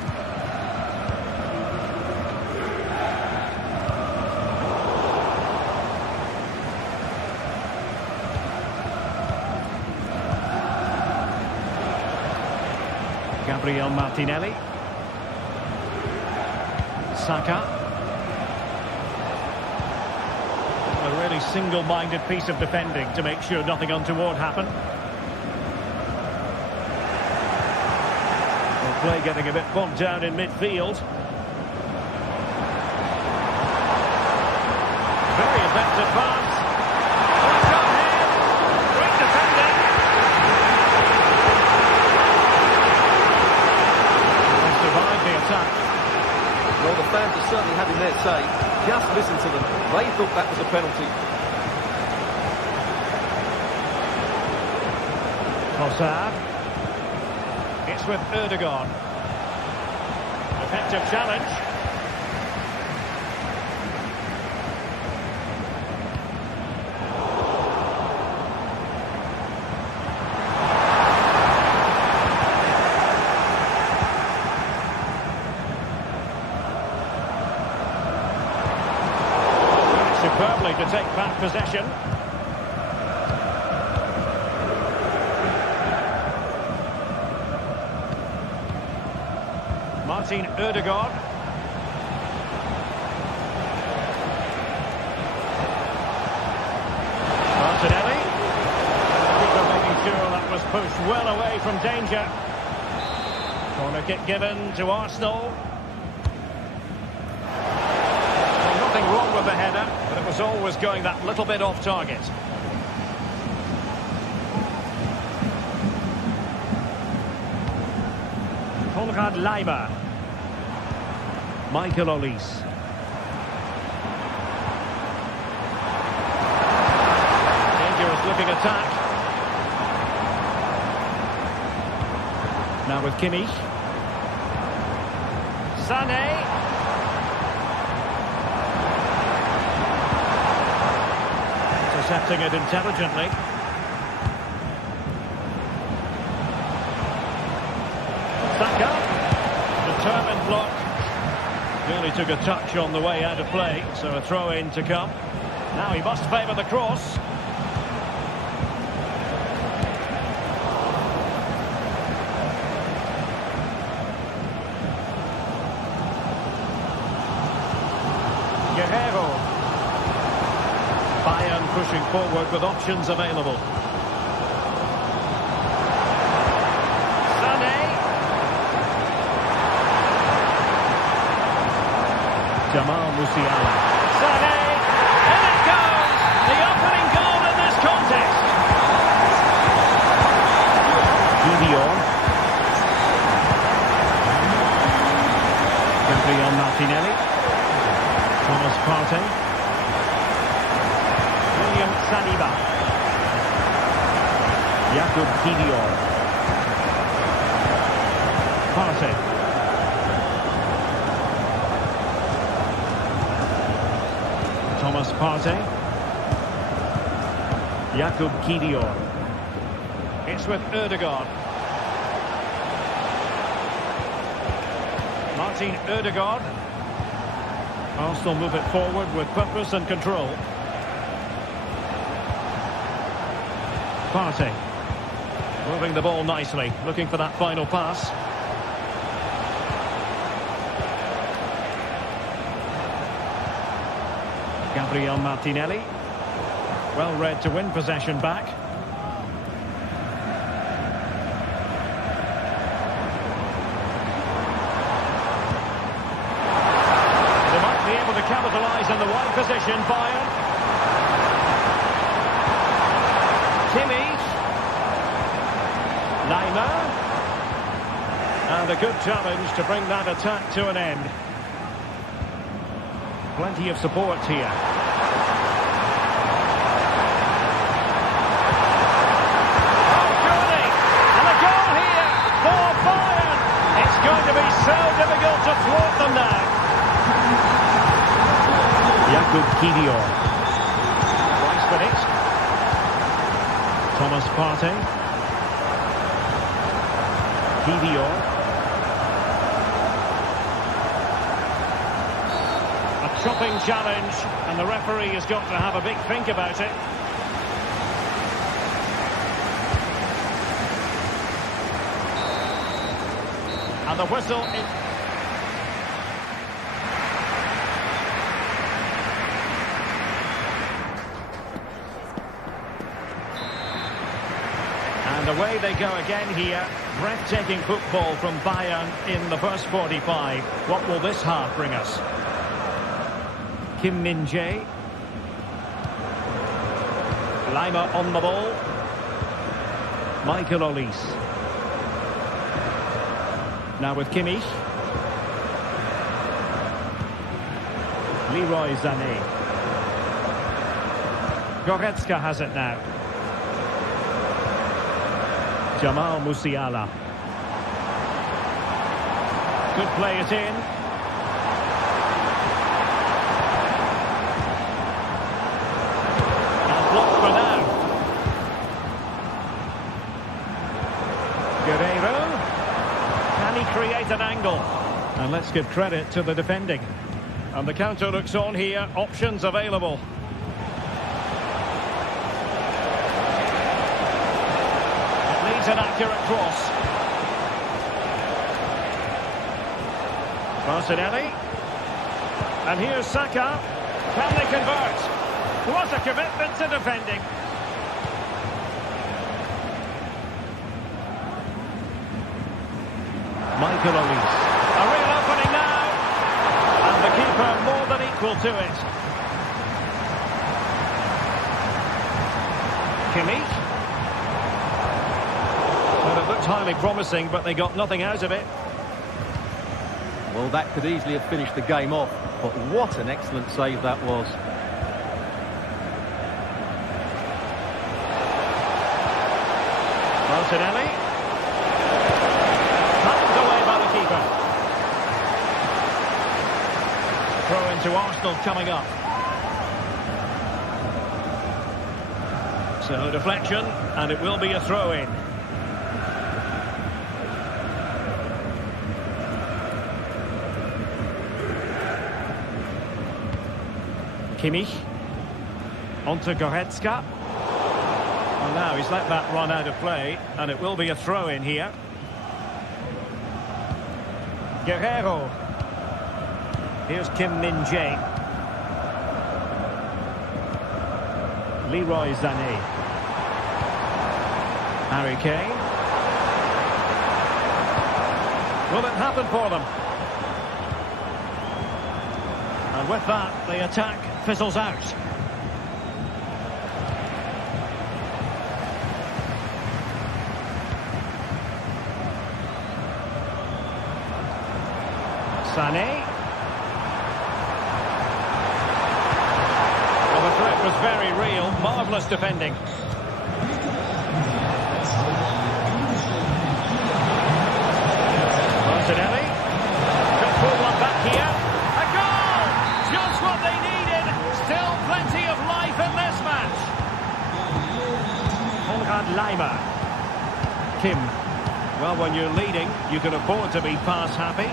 Gabriel Martinelli. Saka. A really single-minded piece of defending to make sure nothing untoward happened. Well, play getting a bit bogged down in midfield. Very effective pass. Great defending. They survived the attack. Well, the fans are certainly having their say. Just listen to them. They thought that was a penalty. Trossard. It's with Erdogan. Effective challenge. Superbly to take back possession. Martin Erdogan. Martinelli. Keeper making sure that was pushed well away from danger. Corner kick given to Arsenal. Nothing wrong with the header, but it was always going that little bit off target. Konrad Leiber. Michael Olise. Dangerous looking attack. Now with Kimmich. Sané. Intercepting it intelligently. Saka. Determined block. Nearly took a touch on the way out of play, so a throw-in to come. Now he must favour the cross. Guerrero. Bayern pushing forward with options available. Jamal Musiala. Sané, and it goes! The opening goal in this contest. Gideon. Gabriel Martinelli. Thomas Partey. William Saliba. Jakub Gideon. Partey. Thomas Partey. Jakub Gideon. It's with Erdogan. Martin Ødegaard. Arsenal move it forward with purpose and control. Partey. Moving the ball nicely, looking for that final pass. Gabriel Martinelli. Well read to win possession back. They might be able to capitalise in the wide position. Bayern. Kimmich. Laimer. And a good challenge to bring that attack to an end. Plenty of support here. So difficult to thwart them now. Jakub Kivior. Rice with it. Thomas Partey. Kivior. A chopping challenge, and the referee has got to have a big think about it. And the whistle is... And away they go again here. Breathtaking football from Bayern in the first 45. What will this half bring us? Kim Min-jae. Laimer on the ball. Michael Olise. Now with Kimmich. Leroy Sané. Goretzka has it now. Jamal Musiala. Could play it in. And blocked for now. Guerreiro. Can he create an angle? And let's give credit to the defending. And the counter looks on here. Options available. It needs an accurate cross. Martinelli. And here's Saka. Can they convert? What a commitment to defending. Michael Olise. A real opening now. And the keeper more than equal to it. Kimmich. Well, it looked highly promising, but they got nothing out of it. Well, that could easily have finished the game off, but what an excellent save that was. Martinelli. Tucked away by the keeper. Throw into Arsenal coming up. So deflection, and it will be a throw-in. Kimmich. Onto Goretzka. Well, now he's let that run out of play, and it will be a throw-in here. Guerreiro. Here's Kim Min-jae. Leroy Sané. Harry Kane. Will it happen for them? And with that, the attack fizzles out. Sané. Well, the threat was very real. Marvellous defending. Martinelli. Could pull one back here. A goal! Just what they needed. Still plenty of life in this match. Konrad Laimer. Kim. Well, when you're leading, you can afford to be pass happy.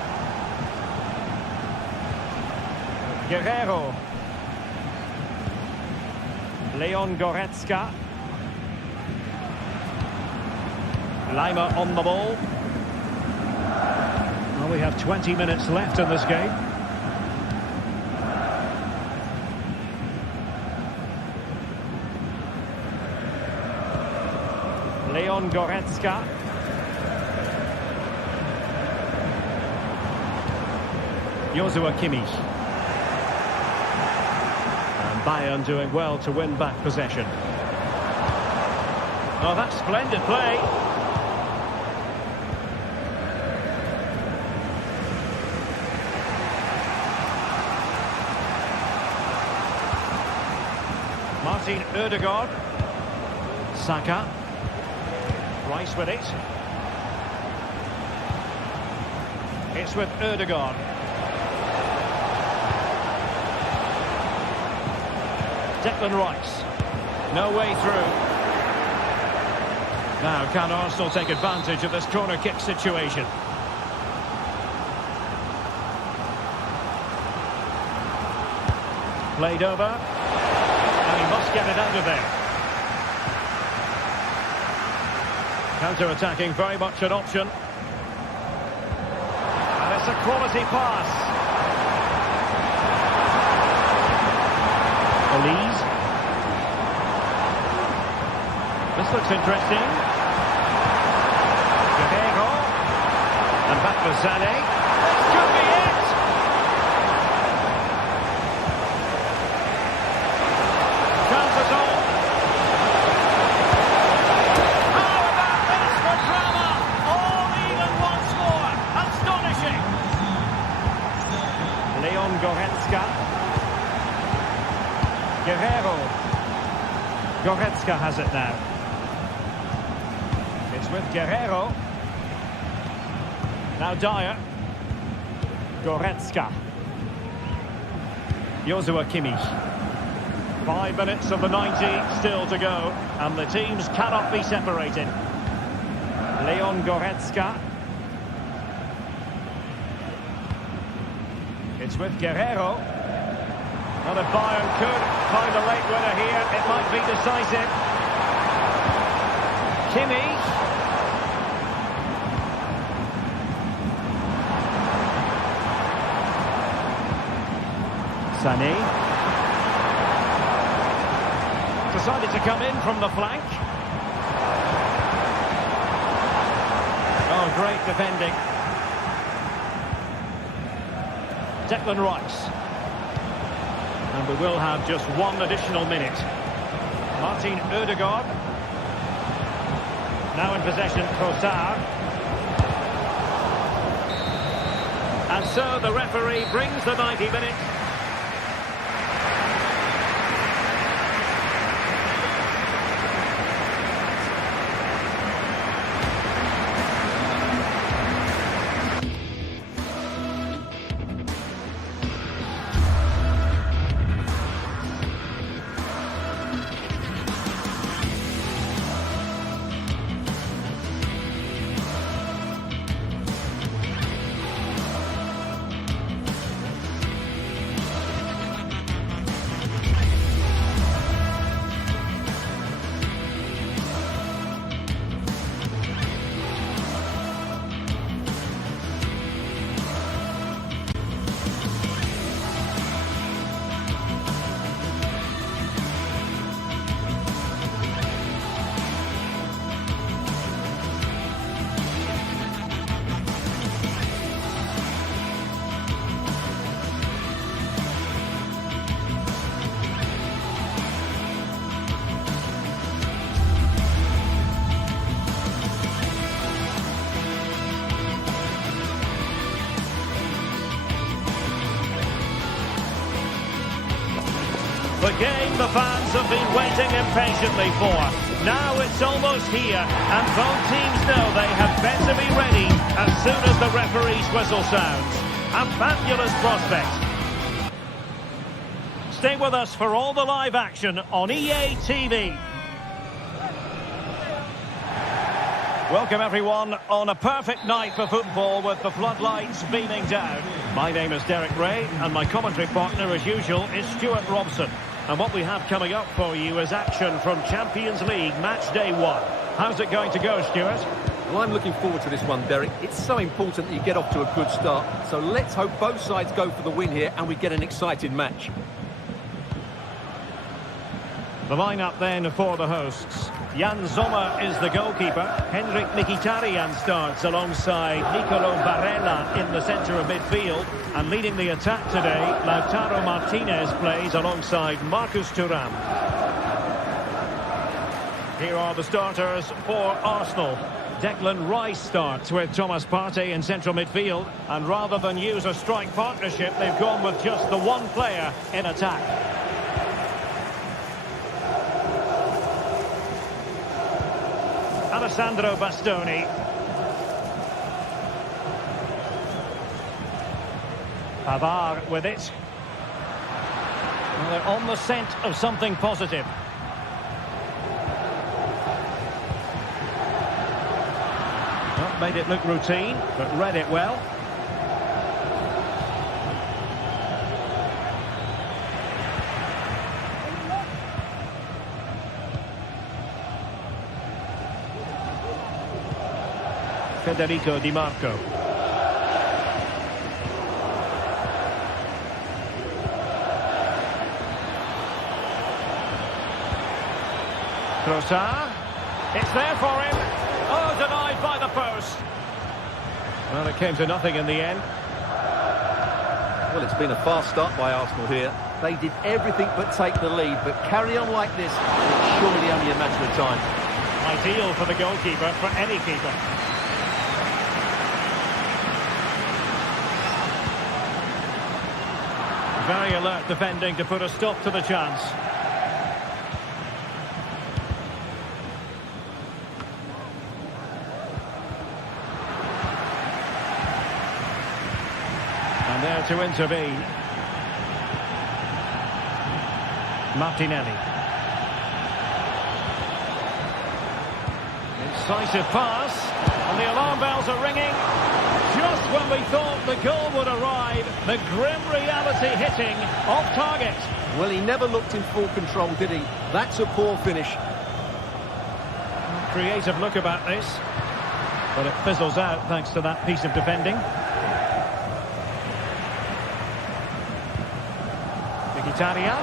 Guerrero. Leon Goretzka. Lima on the ball. Well, we have 20 minutes left in this game. Leon Goretzka. Joshua Kimmich. And Bayern doing well to win back possession. Oh, that's splendid play. Martin Ødegaard. Saka. Rice with it. It's with Ødegaard. Declan Rice. No way through. Now, can Arsenal take advantage of this corner kick situation? Played over. And he must get it out of there. Counter-attacking, very much an option. And it's a quality pass. Elise. This looks interesting. Guerrero. And back to Sané. This could be it! Chances on. How about this for drama? All even once more. Astonishing. Leon Goretzka. Guerrero. Goretzka has it now. It's with Guerrero. Now Dyer. Goretzka. Joshua Kimmich. 5 minutes of the 90 still to go. And the teams cannot be separated. Leon Goretzka. It's with Guerrero. Well, if Bayern could find a late winner here, it might be decisive. Kimmich. Sané. Decided to come in from the flank. Oh, great defending. Declan Rice. And we will have just one additional minute. Martin Ødegaard. Now in possession, Trossard. And so the referee brings the 90 minutes. The game the fans have been waiting impatiently for. Now it's almost here, and both teams know they had better be ready as soon as the referee's whistle sounds. A fabulous prospect. Stay with us for all the live action on EA TV. Welcome everyone on a perfect night for football with the floodlights beaming down. My name is Derek Ray and my commentary partner as usual is Stuart Robson. And what we have coming up for you is action from Champions League match day 1. How's it going to go, Stuart? Well, I'm looking forward to this one, Derek. It's so important that you get off to a good start. So let's hope both sides go for the win here and we get an exciting match. The lineup then for the hosts. Jan Sommer is the goalkeeper. Henrik Mkhitaryan starts alongside Nicolo Barella in the centre of midfield. And leading the attack today, Lautaro Martinez plays alongside Marcus Thuram. Here are the starters for Arsenal. Declan Rice starts with Thomas Partey in central midfield. And rather than use a strike partnership, they've gone with just the one player in attack. Alessandro Bastoni. Pavard with it. Well, they're on the scent of something positive. Well, made it look routine, but read it well. Federico Di Marco. Trossard. It's there for him. Oh, denied by the post. Well, it came to nothing in the end. Well, it's been a fast start by Arsenal here. They did everything but take the lead, but carry on like this, it's surely only a matter of time. Ideal for the goalkeeper, for any keeper. Very alert defending to put a stop to the chance. And there to intervene. Martinelli. Incisive pass. And the alarm bells are ringing. Just when we thought the goal would arrive, the grim reality hitting off target. Well, he never looked in full control, did he? That's a poor finish. Creative look about this, but it fizzles out thanks to that piece of defending. Mkhitaryan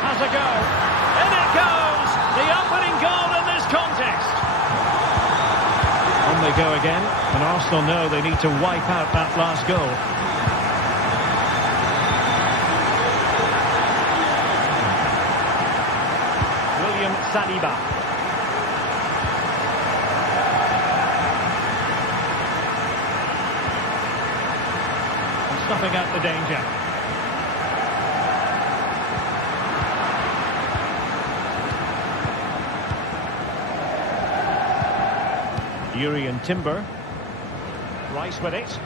has a go. In it goes! The opening goal in this contest. On they go again, and Arsenal know they need to wipe out that last goal. William Saliba. And snuffing out the danger. Urian Timber. Rice with it.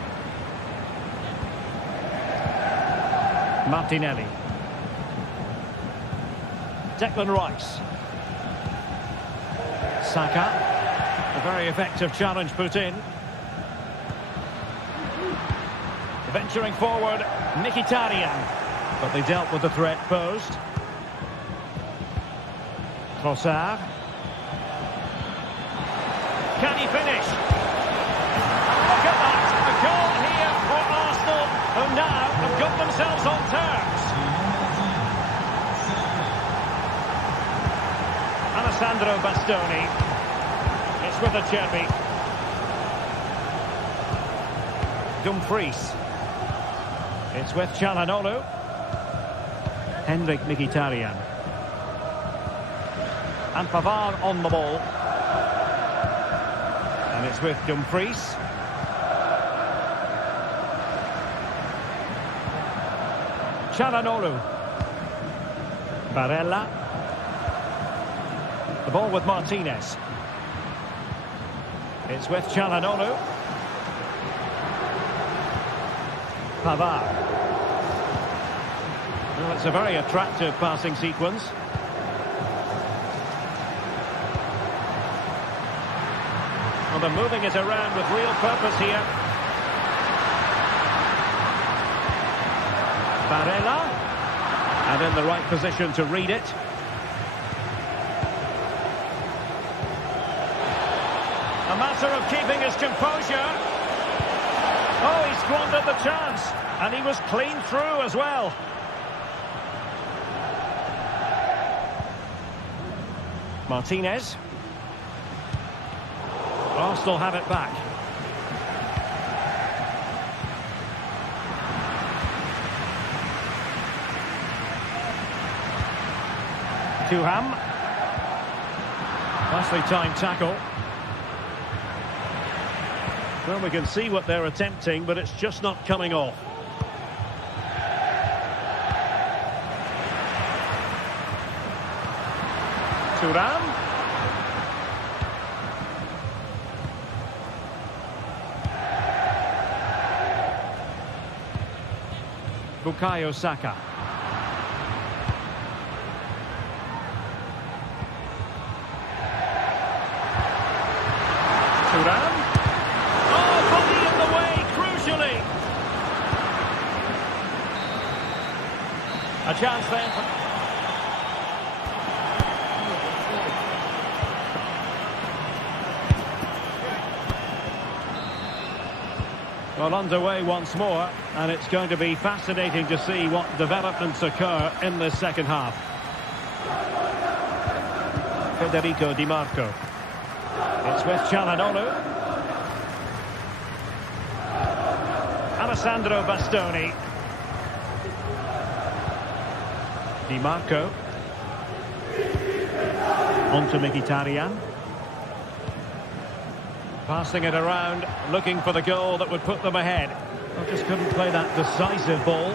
Martinelli. Declan Rice. Saka. A very effective challenge put in. Venturing forward, Mkhitaryan. But they dealt with the threat posed. Trossard. Can he finish? Look at that! A goal here for Arsenal, who now have got themselves on terms. Alessandro Bastoni. It's with Acerbi. Dumfries. It's with Çalhanoğlu. Henrik Mkhitaryan. And Pavard on the ball. And it's with Dumfries. Çalhanoğlu. Barella. The ball with Martinez. It's with Çalhanoğlu. Pavard. Well, it's a very attractive passing sequence. they're moving it around with real purpose here. Barella. And in the right position to read it. A matter of keeping his composure. Oh, he squandered the chance. And he was clean through as well. Martinez. Arsenal have it back. Tuham. Nicely timed tackle. Well, we can see what they're attempting, but it's just not coming off. Thuram. Bukayo Saka. Thuram. Oh, body in the way, crucially. A chance then for... Well, underway once more, and it's going to be fascinating to see what developments occur in this second half. Federico Di Marco. It's with Çalhanoğlu. Alessandro Bastoni. Di Marco. On to Mkhitaryan. Passing it around, looking for the goal that would put them ahead. Well, just couldn't play that decisive ball.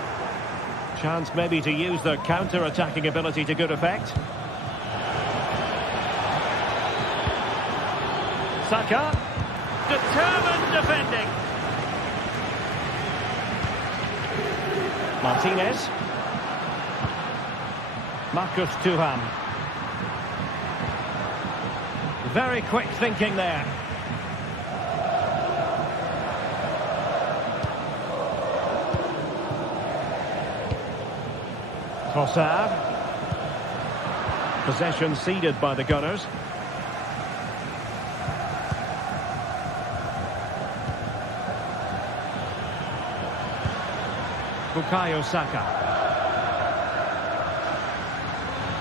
Chance maybe to use their counter-attacking ability to good effect. Saka. Determined defending. Martinez. Marcus Thuram. Very quick thinking there. Trossard. Possession ceded by the Gunners. Bukayo Saka.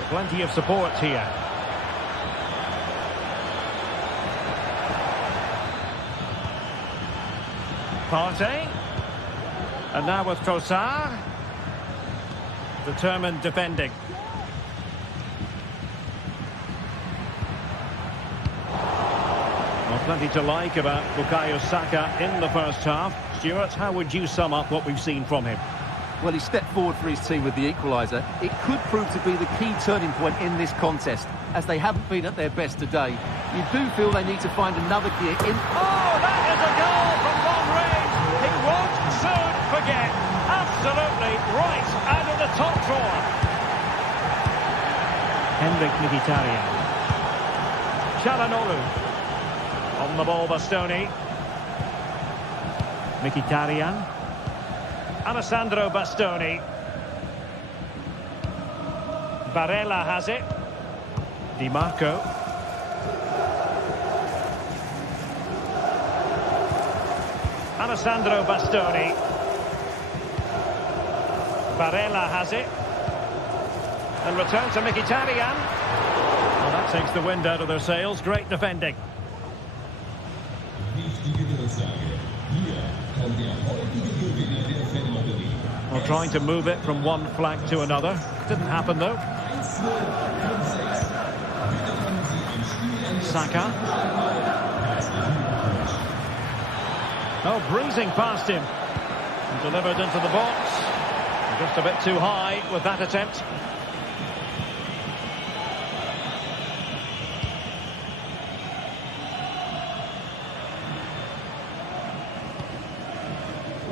Plenty of support here. Partey. And now with Trossard. Determined defending. Well, plenty to like about Bukayo Saka in the first half. Stuart, how would you sum up what we've seen from him? Well, he stepped forward for his team with the equaliser. It could prove to be the key turning point in this contest, as they haven't been at their best today. You do feel they need to find another gear in... Oh, that is a goal from long range. He won't soon forget. Absolutely right out of the top drawer. Henrik Mkhitaryan. Çalhanoğlu. On the ball, Bastoni. Mkhitaryan. Alessandro Bastoni. Barella has it. Di Marco. Alessandro Bastoni. Barella has it. And return to Mkhitaryan. Well, that takes the wind out of their sails. Great defending. Well, trying to move it from one flank to another. Didn't happen, though. Saka. Oh, breezing past him. And delivered into the box. Just a bit too high with that attempt.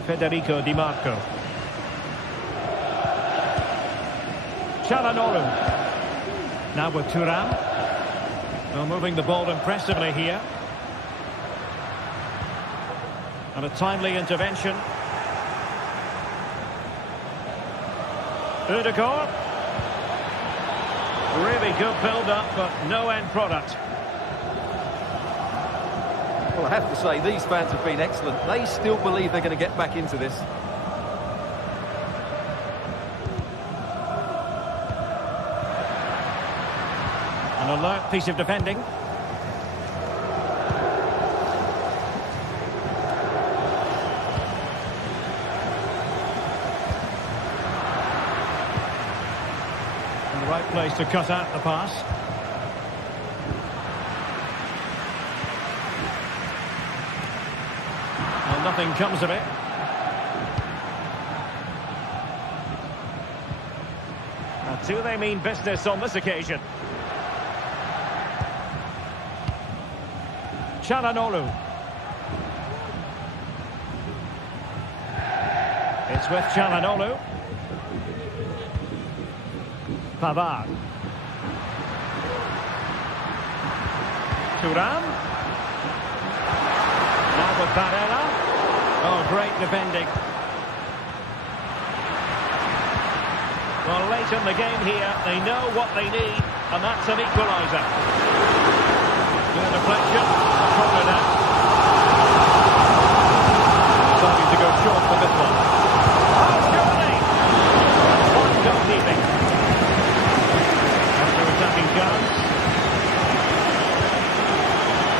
Federico Di Marco. Çalhanoğlu. Now with Thuram. Well, moving the ball impressively here. And a timely intervention. Ødegaard. Really good build-up, but no end product. Well, I have to say, these fans have been excellent. They still believe they're going to get back into this. An alert piece of defending. In the right place to cut out the pass. Well, nothing comes of it. Now, do they mean business on this occasion? Çalhanoğlu. It's with Çalhanoğlu. Pavard. Thuram. Now with Barella. Oh, great defending. Well, late in the game here, they know what they need, and that's an equaliser. Good deflection, corner now. Starting to go short for this one. Oh, surely! One goalkeeping. Counter-attacking chance.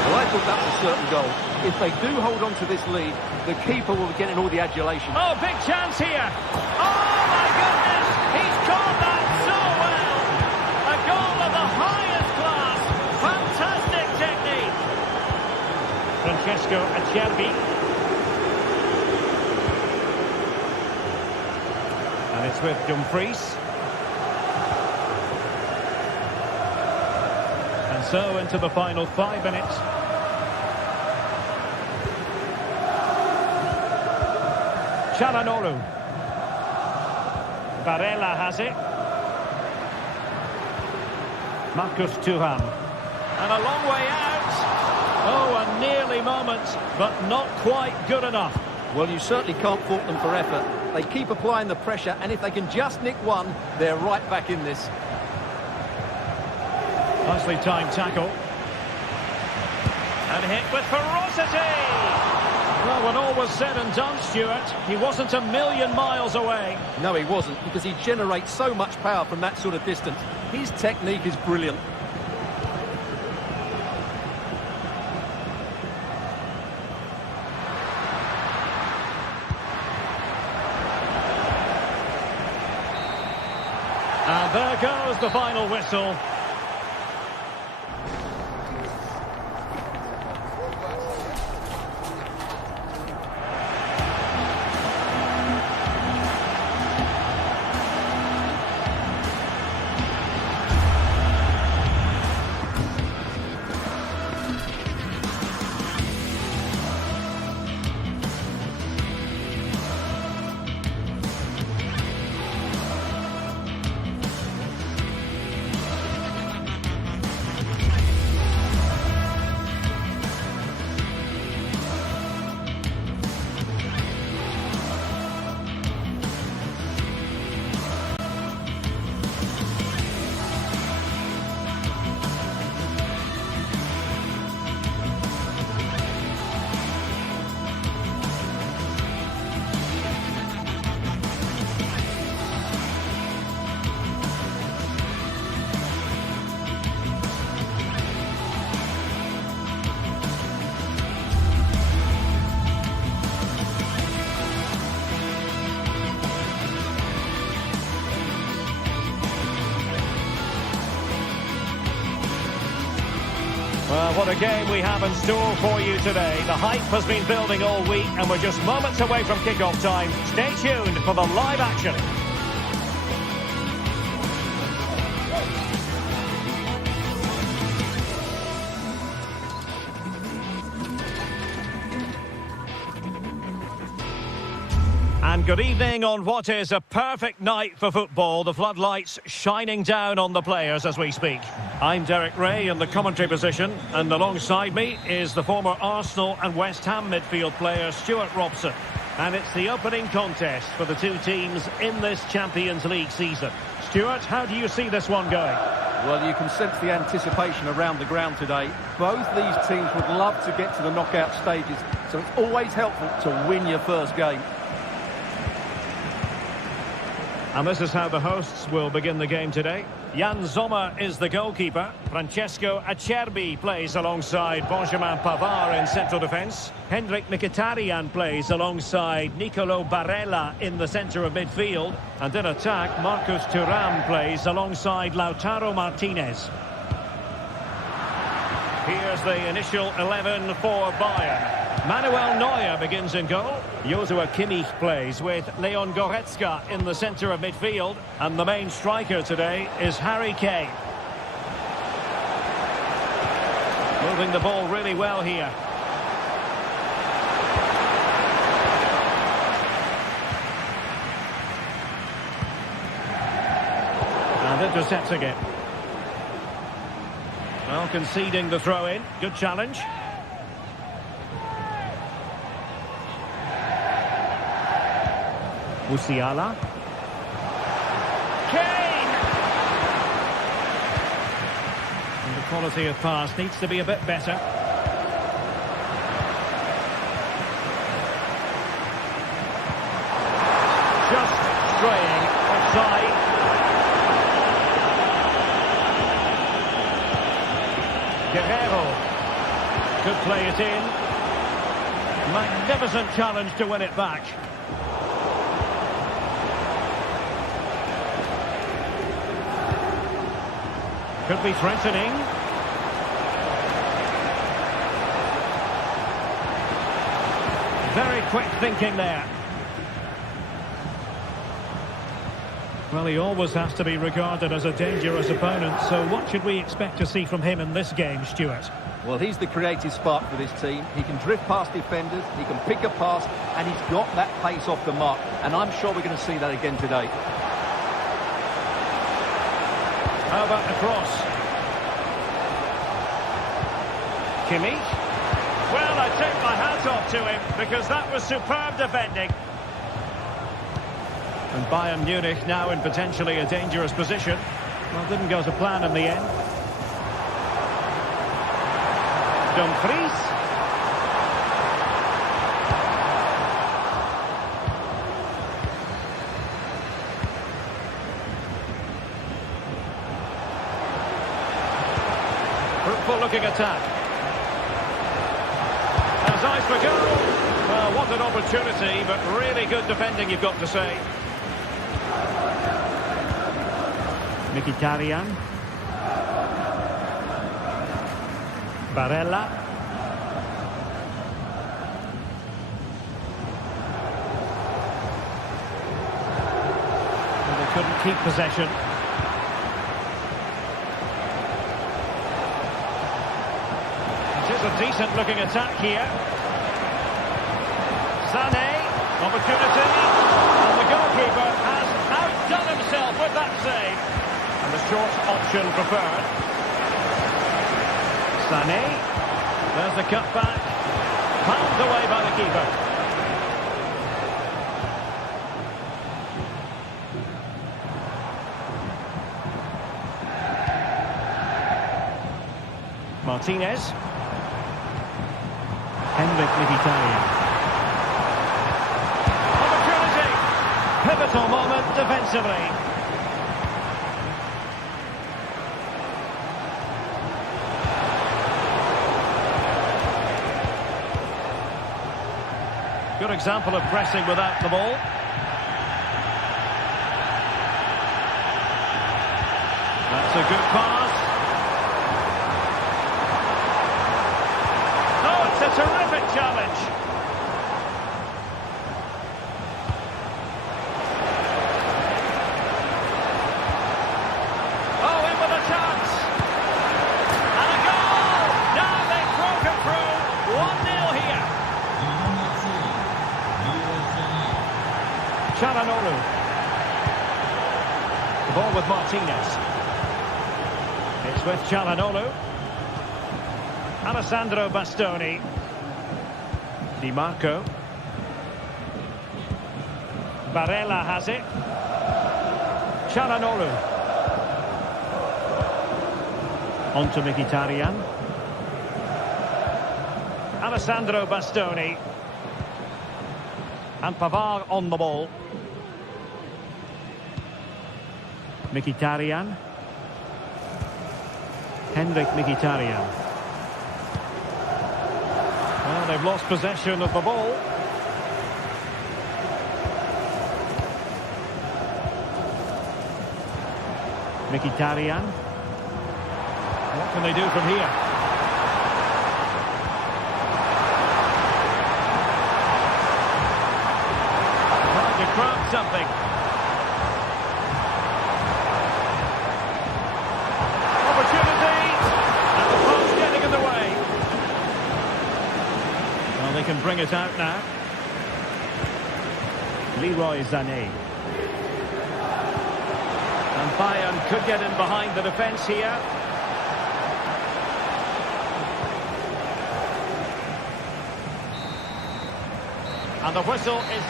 Well, I thought that was a certain goal. If they do hold on to this lead, the keeper will be getting all the adulation. Oh, big chance here. Oh, my goodness! He's caught that so well! A goal of the highest class. Fantastic technique. Francesco Acerbi. And it's with Dumfries. And so into the final 5 minutes. Çalhanoğlu. Barella has it. Marcus Thuram. And a long way out. Oh, a nearly moment, but not quite good enough. Well, you certainly can't fault them for effort. They keep applying the pressure, and if they can just nick one, they're right back in this. Nicely timed tackle. And hit with ferocity. Well, when all was said and done, Stuart, he wasn't a million miles away. No, he wasn't, because he generates so much power from that sort of distance. His technique is brilliant. And there goes the final whistle. Well, what a game we have in store for you today. The hype has been building all week, and we're just moments away from kick-off time. Stay tuned for the live action. And good evening on what is a perfect night for football. The floodlights shining down on the players as we speak. I'm Derek Ray in the commentary position, and alongside me is the former Arsenal and West Ham midfield player Stuart Robson. And it's the opening contest for the two teams in this Champions League season. Stuart, how do you see this one going? Well, you can sense the anticipation around the ground today. Both these teams would love to get to the knockout stages, so it's always helpful to win your first game. And this is how the hosts will begin the game today. Jan Sommer is the goalkeeper. Francesco Acerbi plays alongside Benjamin Pavard in central defence. Hendrik Mkhitaryan plays alongside Nicolo Barella in the centre of midfield. And in attack, Marcus Thuram plays alongside Lautaro Martinez. Here's the initial 11 for Bayern. Manuel Neuer begins in goal. Joshua Kimmich plays with Leon Goretzka in the centre of midfield. And the main striker today is Harry Kane. Moving the ball really well here. And intercepting it. Well, conceding the throw-in. Good challenge. Musiala. Kane! And the quality of pass needs to be a bit better. Just straying offside. Guerrero could play it in. Magnificent challenge to win it back. Could be threatening. Very quick thinking there. Well, he always has to be regarded as a dangerous opponent, so what should we expect to see from him in this game, Stuart? Well, he's the creative spark for this team. He can drift past defenders, he can pick a pass, and he's got that pace off the mark. And I'm sure we're going to see that again today. How about the cross? Kimmich? Well, I take my hat off to him because that was superb defending. And Bayern Munich now in potentially a dangerous position. Well, didn't go to plan in the end. Dumfries. Fruitful looking attack. There's eyes for goal. Well, what an opportunity, but really good defending, you've got to say. Mkhitaryan. Barella. Well, they couldn't keep possession. It is a decent looking attack here. Sané, opportunity, and the goalkeeper has outdone himself with that save. And the short option preferred. Sané, there's the cut back, pounded away by the keeper. Martinez. Hendrik Mkhitaryan. Pivotal moment defensively. Good example of pressing without the ball. That's a good pass. Oh, it's a terrific challenge. Çalhanoğlu. The ball with Martinez. It's with Çalhanoğlu. Alessandro Bastoni. Di Marco. Barella has it. Çalhanoğlu. On to Mkhitaryan. Alessandro Bastoni. And Pavard on the ball. Mkhitaryan. Henrik Mkhitaryan. Well, they've lost possession of the ball. Mkhitaryan. What can they do from here? Trying to craft something. Opportunity! And the ball's getting in the way. Well, they can bring it out now. Leroy Sané. And Bayern could get in behind the defence here. And the whistle is...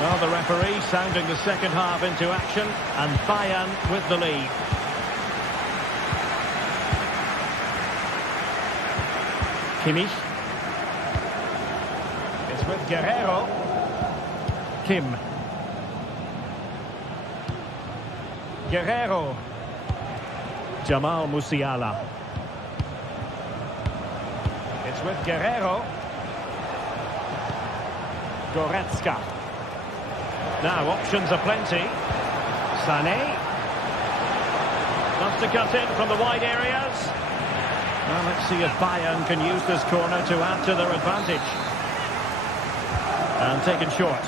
Well, the referee sounding the second half into action, and Bayern with the lead. Kimmich. It's with Guerrero. Kim. Guerrero. Jamal Musiala. It's with Guerrero. Goretzka. Now options are plenty. Sané. Wants to cut in from the wide areas. Well, let's see if Bayern can use this corner to add to their advantage. And taken short.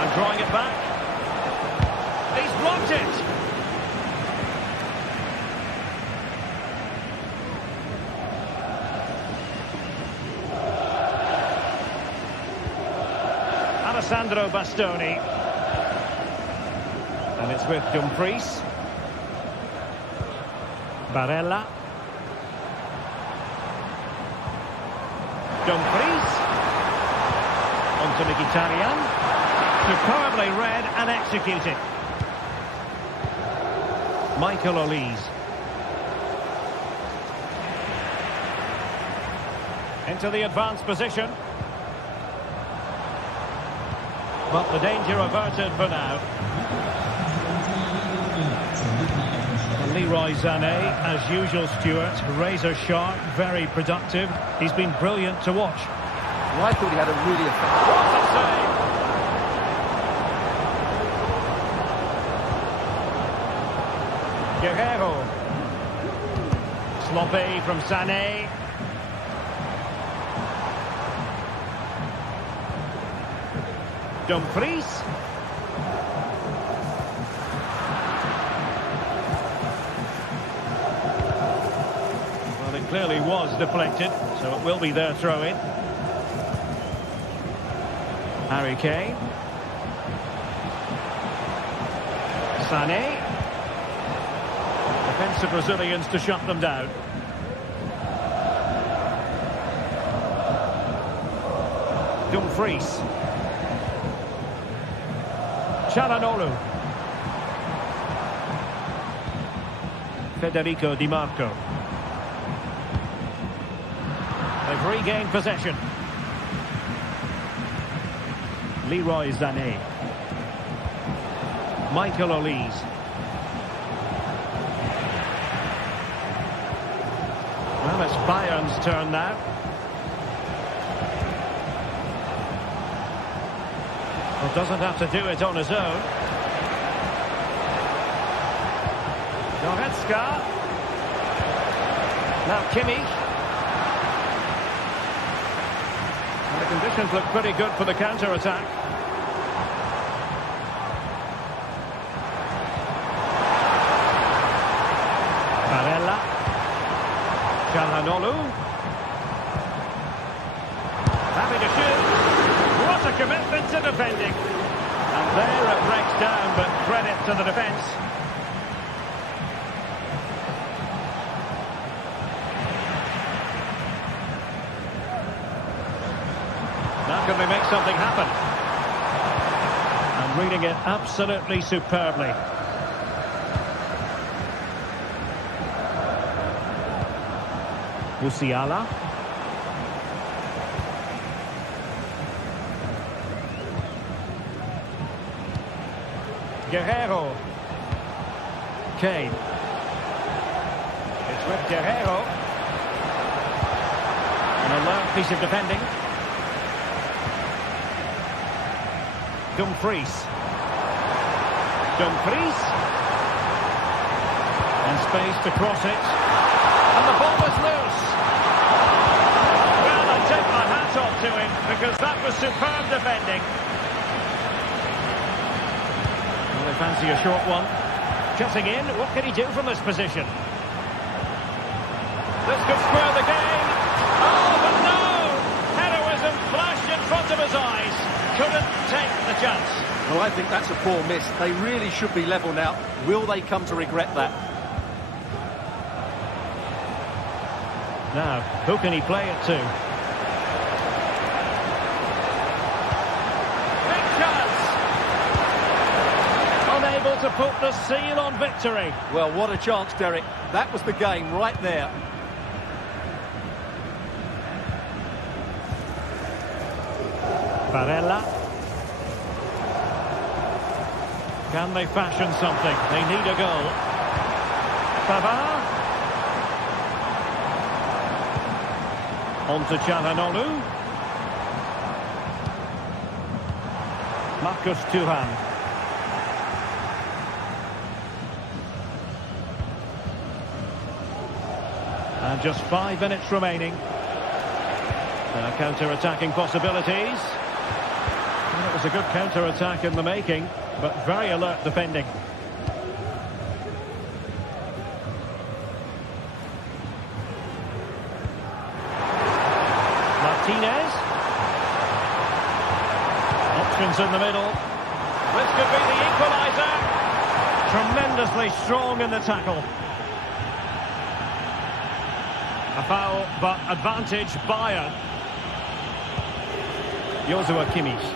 And drawing it back. He's blocked it. Alessandro Bastoni. And it's with Dumfries. Barella. Dumfries. On to Mkhitaryan. Superbly read and executed. Michael Olise. Into the advanced position. But the danger averted for now. And Leroy Sané, as usual, Stuart, razor sharp, very productive. He's been brilliant to watch. Well, I thought he had a really effective... What a save! Guerrero. Sloppy from Sané. Dumfries. Well, it clearly was deflected, so it will be their throw-in. Harry Kane. Sané. Defensive Brazilians to shut them down. Dumfries. Çalhanoğlu. Federico Di Marco. They've regained possession. Leroy Sané. Michael Olise. Well, it's Bayern's turn now. Well, doesn't have to do it on his own. Goretzka. Now Kimmich. And the conditions look pretty good for the counter-attack. Calhanoglu. Happy to shoot. What a commitment to defending. And there it breaks down, but credit to the defence. Now can they make something happen? And reading it absolutely superbly. Musiala. Guerrero. Kane. It's with Guerrero. An alert piece of defending. Dumfries. Dumfries. And space to cross it. And the ball is loose. Well, I take my hat off to him because that was superb defending. Well, they fancy a short one. Cutting in, what can he do from this position? This could square the game. Oh, but no! Heroism flashed in front of his eyes. Couldn't take the chance. Well, I think that's a poor miss. They really should be level now. Will they come to regret that? Now, who can he play it to? Big chance! Unable to put the seal on victory. Well, what a chance, Derek. That was the game right there. Barella. Can they fashion something? They need a goal. Pavard. On to Calhanoglu. Marcus Thuram. And just 5 minutes remaining. Counter-attacking possibilities. Well, it was a good counter-attack in the making, but very alert defending. Martinez. Options in the middle. This could be the equaliser. Tremendously strong in the tackle. A foul, but advantage Bayern. Joshua Kimmich.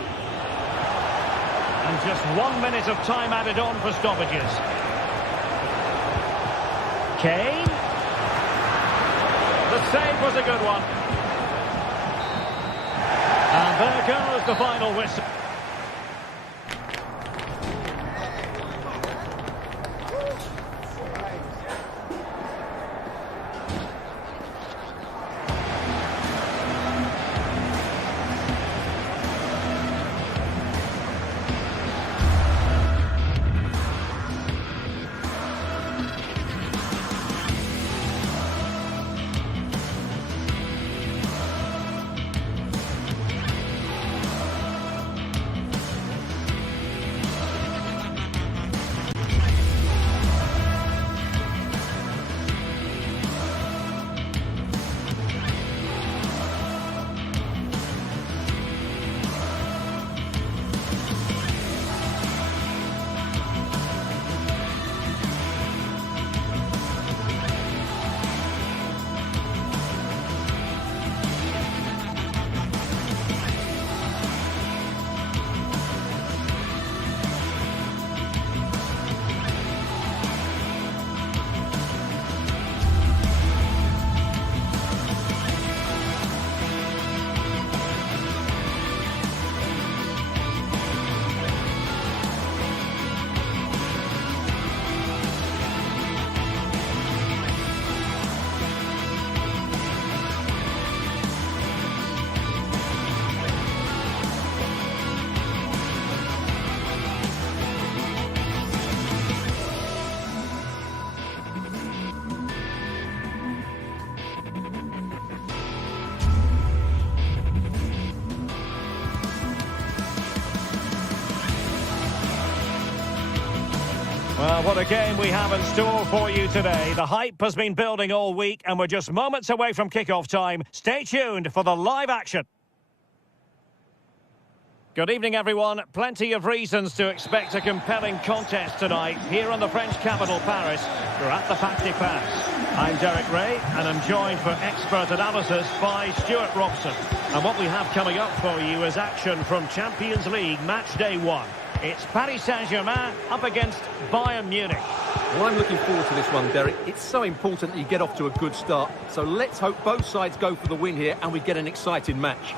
And just 1 minute of time added on for stoppages. Kane. The save was a good one. And there goes the final whistle. Well, what a game we have in store for you today. The hype has been building all week and we're just moments away from kick-off time. Stay tuned for the live action. Good evening, everyone. Plenty of reasons to expect a compelling contest tonight here in the French capital, Paris. We're at the Parc des Princes. I'm Derek Ray, and I'm joined for expert analysis by Stuart Robson. And what we have coming up for you is action from Champions League Match Day 1. It's Paris Saint-Germain up against Bayern Munich. Well, I'm looking forward to this one, Derek. It's so important that you get off to a good start. So let's hope both sides go for the win here and we get an exciting match.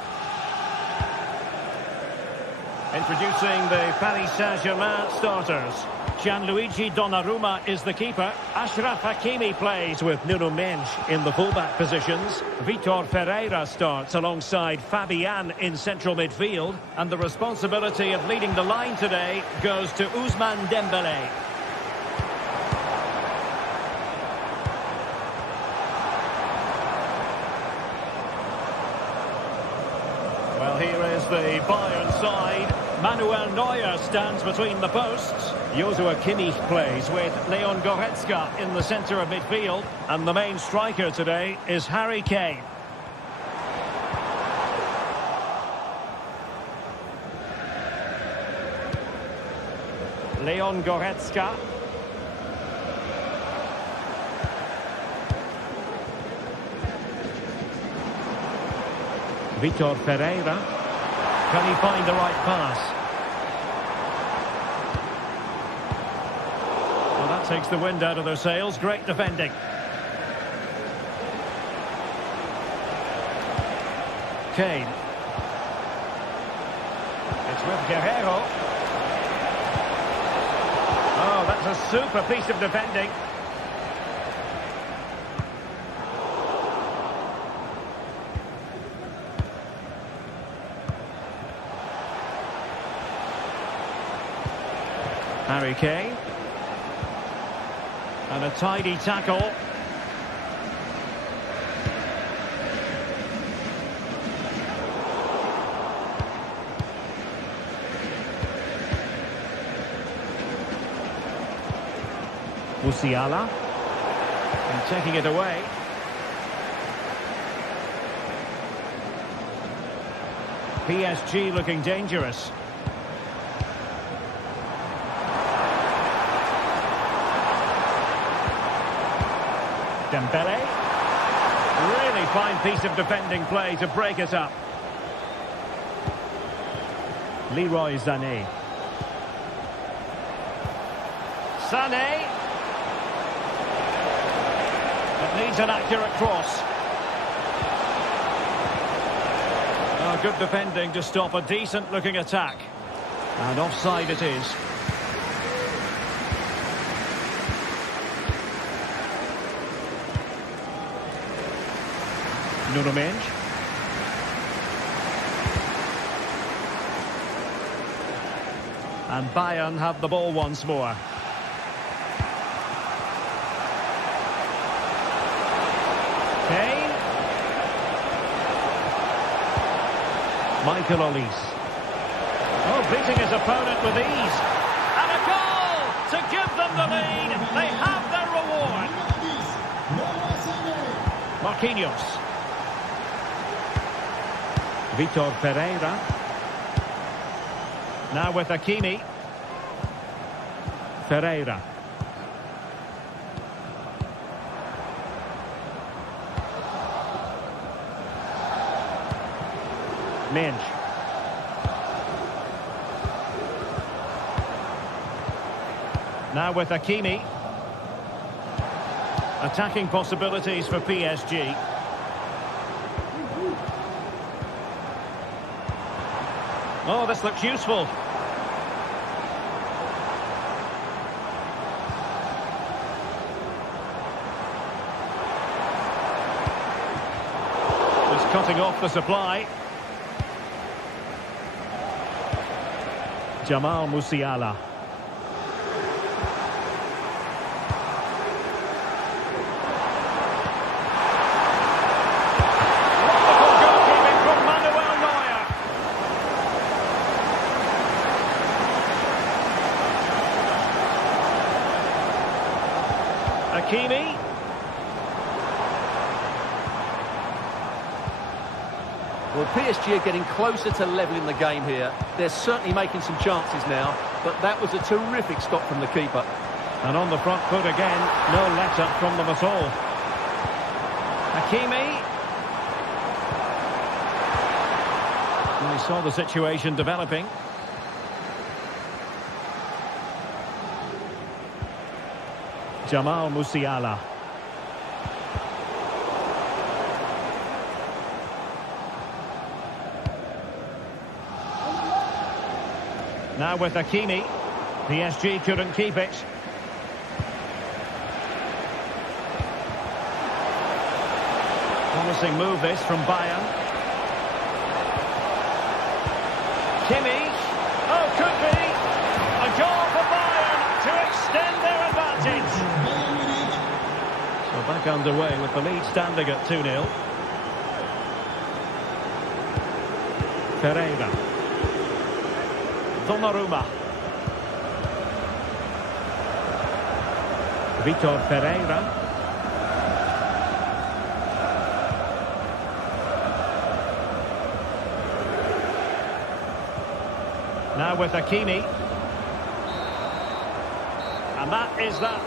Introducing the Paris Saint-Germain starters. Gianluigi Donnarumma is the keeper. Achraf Hakimi plays with Nuno Mendes in the fullback positions. Vitor Ferreira starts alongside Fabian in central midfield. And the responsibility of leading the line today goes to Ousmane Dembélé. Well, here is the Bayern side. Manuel Neuer stands between the posts. Joshua Kimmich plays with Leon Goretzka in the centre of midfield. And the main striker today is Harry Kane. Leon Goretzka. Vitor Ferreira. Can he find the right pass? Well, that takes the wind out of their sails. Great defending. Kane. It's with Guerrero. Oh, that's a super piece of defending. Harry Kane. And a tidy tackle. Musiala. And taking it away. PSG looking dangerous. Dembélé. Really fine piece of defending play to break it up. Leroy Sané. Sané. It needs an accurate cross. Oh, good defending to stop a decent-looking attack. And offside it is. Nuno Mendes. And Bayern have the ball once more. Kane. Michael Olise. Oh, beating his opponent with ease. And a goal to give them the lead. They have their reward. Marquinhos. Vitor Ferreira. Now with Hakimi. Ferreira. Mendes. Now with Hakimi. Attacking possibilities for PSG. Oh, this looks useful. Just cutting off the supply. Jamal Musiala. Hakimi. Well, PSG are getting closer to levelling the game here. They're certainly making some chances now, but that was a terrific stop from the keeper. And on the front foot again, no let-up from them at all. Hakimi. We saw the situation developing. Jamal Musiala. Now with Hakimi, PSG couldn't keep it. Promising move this from Bayern. Kimmich. Oh, could be. A goal for Bayern to extend their advantage. So back underway with the lead standing at 2-0. Pereira. Donnarumma. Vitor Pereira. Now with Hakimi. And that is that.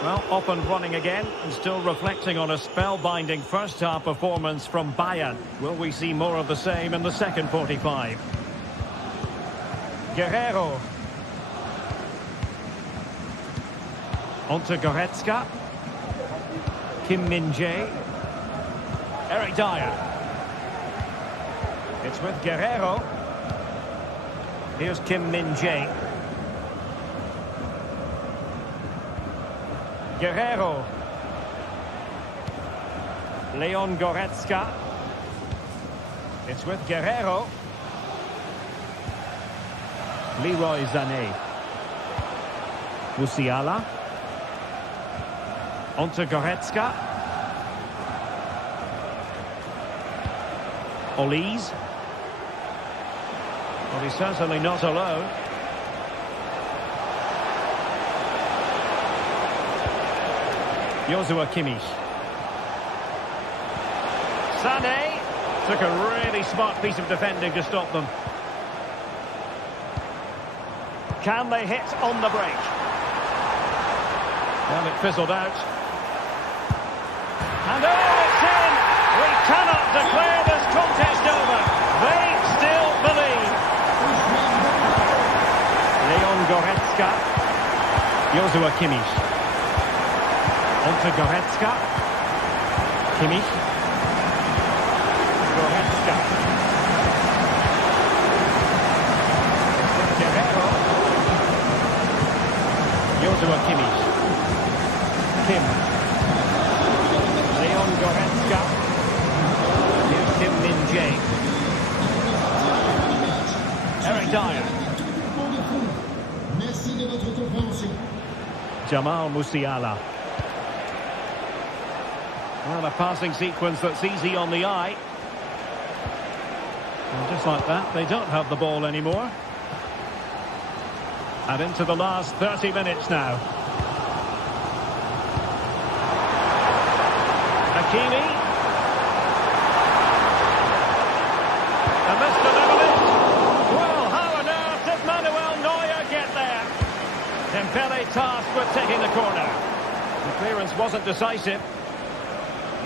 Well, off and running again, and still reflecting on a spellbinding first-half performance from Bayern. Will we see more of the same in the second 45? Guerrero. On to Goretzka. Kim Min-jae. Eric Dyer. It's with Guerrero. Here's Kim Min-jae. Guerrero. Leon Goretzka. It's with Guerrero. Leroy Sané. Musiala. On to Goretzka. Olise. Well, he's certainly not alone. Joshua Kimmich. Sané took a really smart piece of defending to stop them. Can they hit on the break? Well, it fizzled out. And oh, it's in! We cannot declare this contest over. They still believe. Leon Goretzka. Joshua Kimmich. On to Goretzka. Kimmich. Goretzka. Guerrero. Joshua Kimmich. Kim. Leon Goretzka. Here's Kim Min-jae. Eric Dyer. Jamal Musiala. Well, a passing sequence that's easy on the eye. And just like that, they don't have the ball anymore. And into the last 30 minutes now. Hakimi. And this delivery. Well, how on earth did Manuel Neuer get there? Dembele tasked with taking the corner. The clearance wasn't decisive.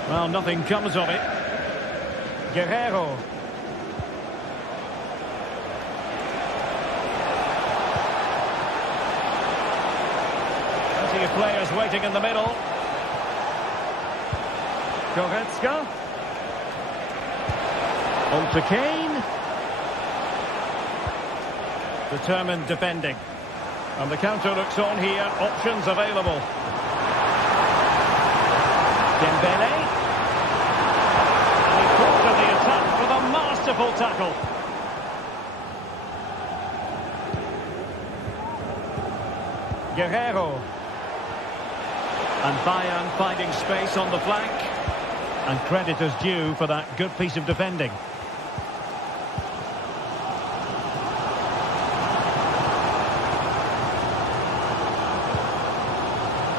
Well, nothing comes of it. Guerrero. Plenty of players waiting in the middle. Goretzka. On to Kane. Determined defending. And the counter looks on here. Options available. Dembele. And he quartered the attack with a masterful tackle. Guerrero. And Bayern finding space on the flank. And credit is due for that good piece of defending.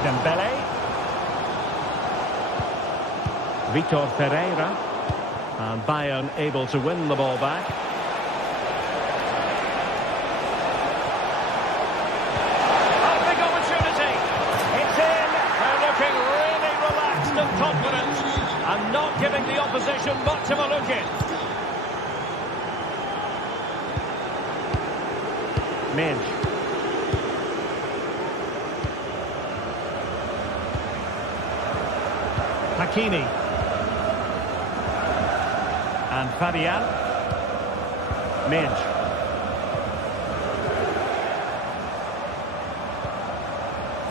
Dembele. Vitor Pereira. And Bayern able to win the ball back. Oh, big opportunity. It's in. They're looking really relaxed and confident. And not giving the opposition much of a look in. Minge. Hakimi. And Fabian. Minge.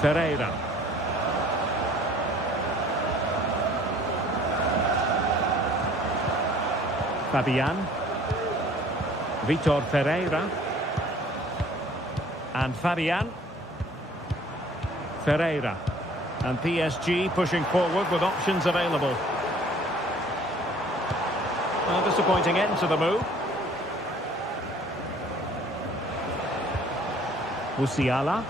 Ferreira. Fabian. Vitor Ferreira. And Fabian. Ferreira. And PSG pushing forward with options available. A disappointing end to the move. Musiala.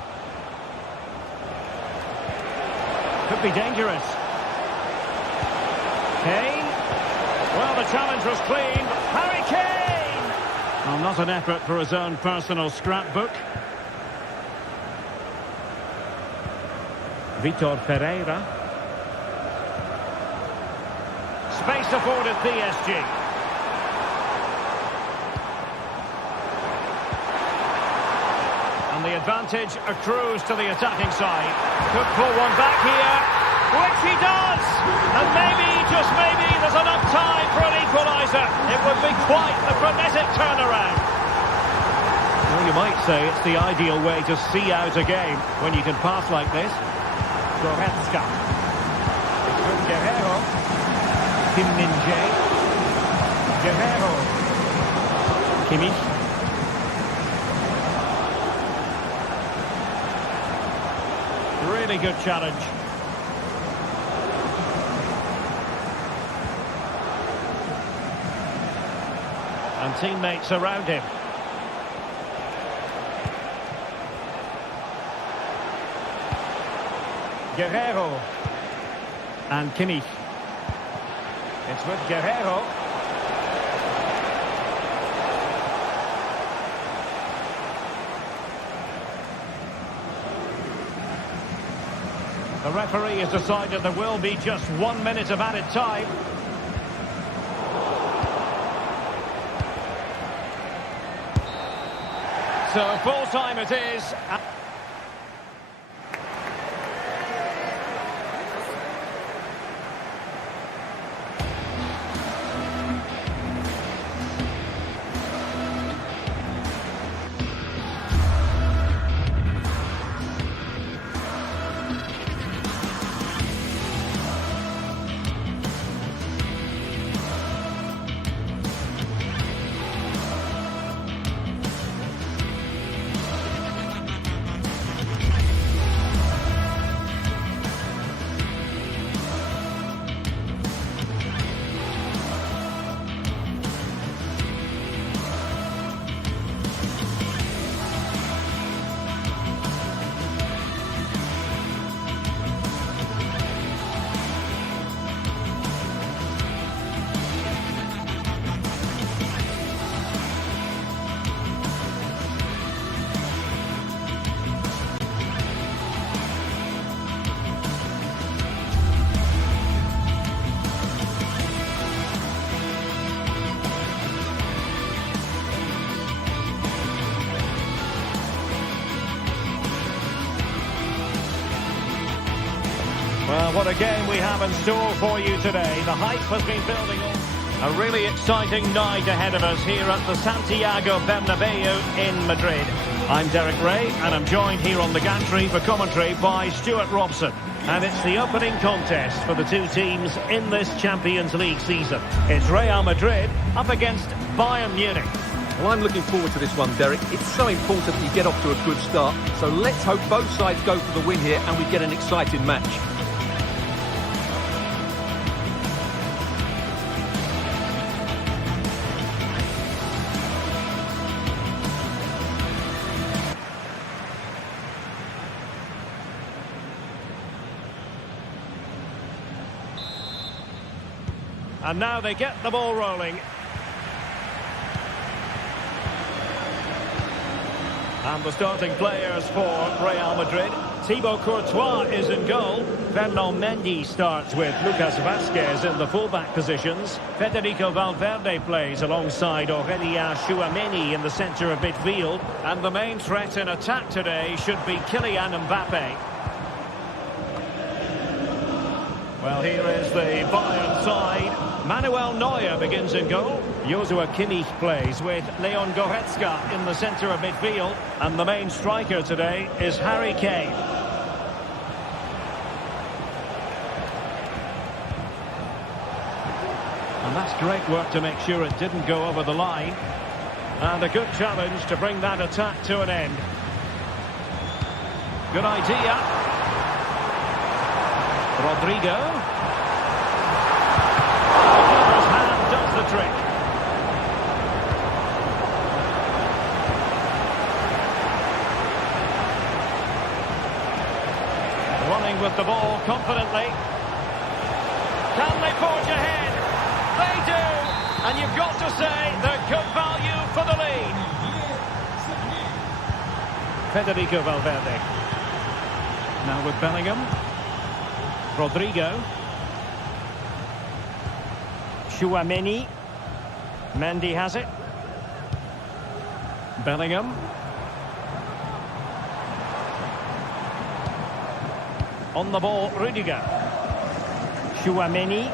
Could be dangerous. Kane. Well, the challenge was clean. Harry Kane! Well, not an effort for his own personal scrapbook. Vitor Ferreira. Space afforded PSG. And the advantage accrues to the attacking side. Could pull one back here, which he does! And maybe, just maybe, there's enough time for an equaliser. It would be quite a frenetic turnaround. Well, you might say it's the ideal way to see out a game when you can pass like this. Goretzka. It's with Guerrero. Kim Min-jae. Guerrero. Kimmich. Really good challenge. And teammates around him. Guerrero. And Kimmich. It's with Guerrero. The referee has decided there will be just 1 minute of added time. So full time it is. Well, what a game we have in store for you today. The hype has been building up. A really exciting night ahead of us here at the Santiago Bernabeu in Madrid. I'm Derek Ray, and I'm joined here on the gantry for commentary by Stuart Robson. And it's the opening contest for the two teams in this Champions League season. It's Real Madrid up against Bayern Munich. Well, I'm looking forward to this one, Derek. It's so important that you get off to a good start. So let's hope both sides go for the win here and we get an exciting match. And now they get the ball rolling. And the starting players for Real Madrid. Thibaut Courtois is in goal. Fernand Mendy starts with Lucas Vazquez in the fullback positions. Federico Valverde plays alongside Aurélien Tchouameni in the centre of midfield. And the main threat in attack today should be Kylian Mbappe. Well, here is the Bayern side. Manuel Neuer begins in goal. Joshua Kimmich plays with Leon Goretzka in the centre of midfield. And the main striker today is Harry Kane. And that's great work to make sure it didn't go over the line. And a good challenge to bring that attack to an end. Good idea. Rodrigo. The keeper's hand does the trick. Running with the ball confidently. Can they forge ahead? They do! And you've got to say they're good value for the lead. Federico Valverde. Now with Bellingham. Rodrigo. Tchouameni. Mendy has it. Bellingham. On the ball, Rudiger. Tchouameni.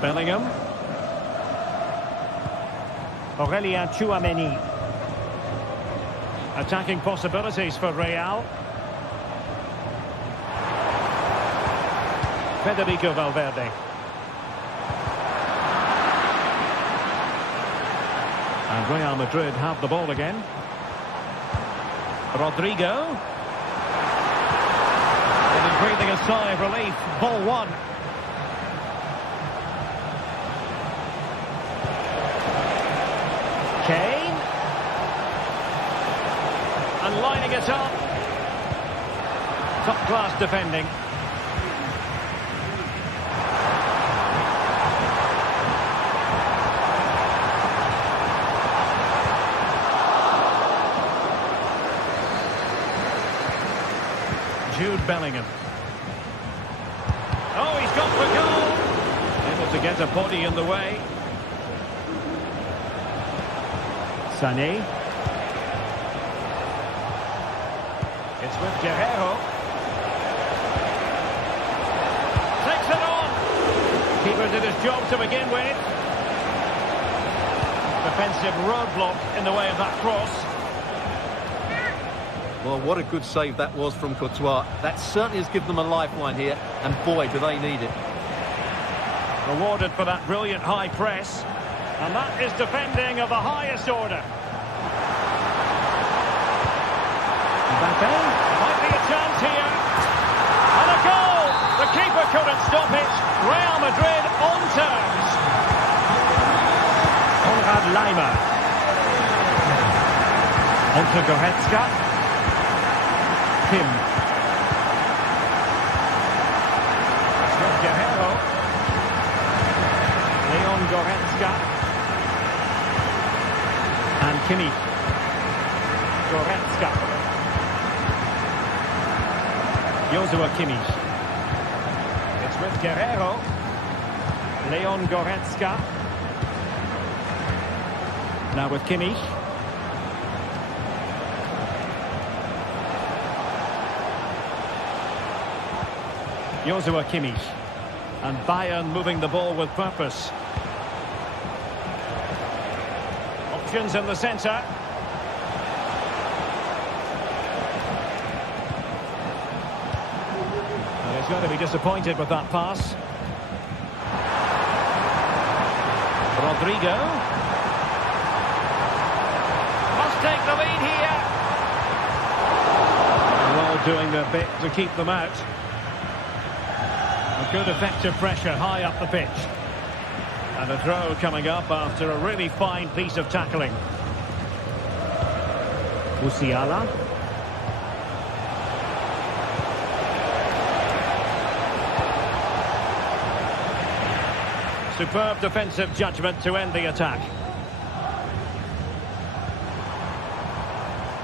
Bellingham. Aurélien Tchouameni. Attacking possibilities for Real. Federico Valverde. And Real Madrid have the ball again. Rodrigo. And he's breathing a sigh of relief. Ball one. Kane. And lining it up. Top class defending. Jude Bellingham. Oh, he's gone for goal. Able to get a body in the way. Sané. It's with Guerrero. Takes it on. Keeper did his job to begin with. Defensive roadblock in the way of that cross. Well, what a good save that was from Courtois. That certainly has given them a lifeline here, and boy, do they need it. Rewarded for that brilliant high press. And that is defending of the highest order. Mbappe. Might be a chance here. And a goal! The keeper couldn't stop it. Real Madrid on terms. Konrad Laimer. Onto Goretzka. Kim. Guerrero. Leon Goretzka. And Kimmich. Goretzka. Joshua Kimmich. It's with Guerrero. Leon Goretzka. Now with Kimmich. Joshua Kimmich. And Bayern moving the ball with purpose. Options in the centre. And he's going to be disappointed with that pass. Rodrigo. Must take the lead here. Well, doing their bit to keep them out. Good effective pressure high up the pitch. And a throw coming up after a really fine piece of tackling. Musiala. Superb defensive judgment to end the attack.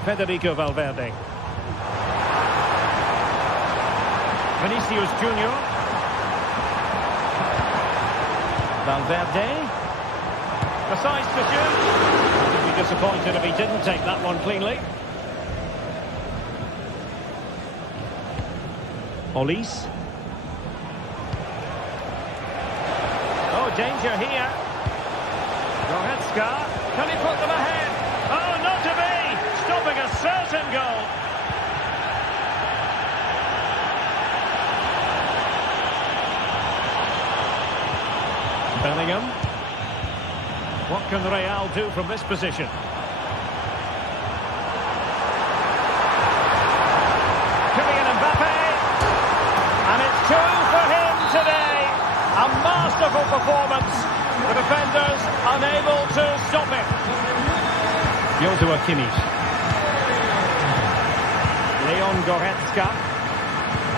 Federico Valverde. Vinicius Junior. Valverde. Decides to shoot. I'd be disappointed if he didn't take that one cleanly. Olise. Oh, danger here. Goretzka. Can he put them ahead? Oh, not to be. Stopping a certain goal. Bellingham. What can Real do from this position? Kylian Mbappe. And it's 2 for him today. A masterful performance. The defenders unable to stop it. Joshua Kimmich. Leon Goretzka.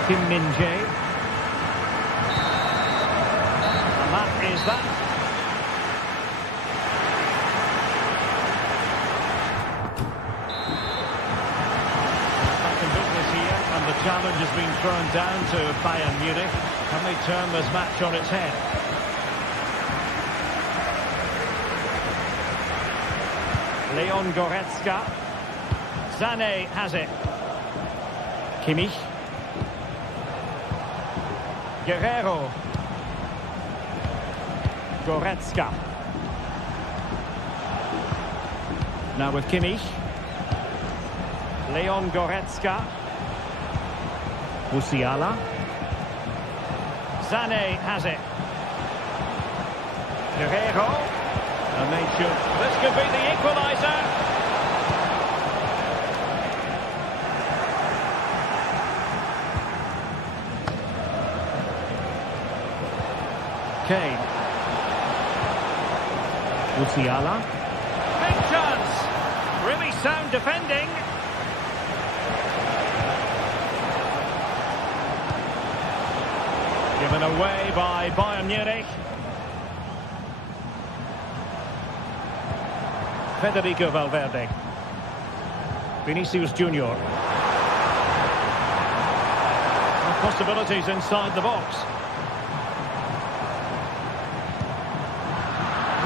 Kim Min-jae. And that is that. The challenge has been thrown down to Bayern Munich. Can they turn this match on its head? Leon Goretzka. Sané has it. Kimmich. Guerrero. Goretzka. Now with Kimmich. Leon Goretzka. Musiala. Sané has it. Guerrero. And they should. This could be the equaliser. Kane. Musiala. Big chance. Really sound defending. Given away by Bayern Munich. Federico Valverde. Vinicius Junior. And possibilities inside the box.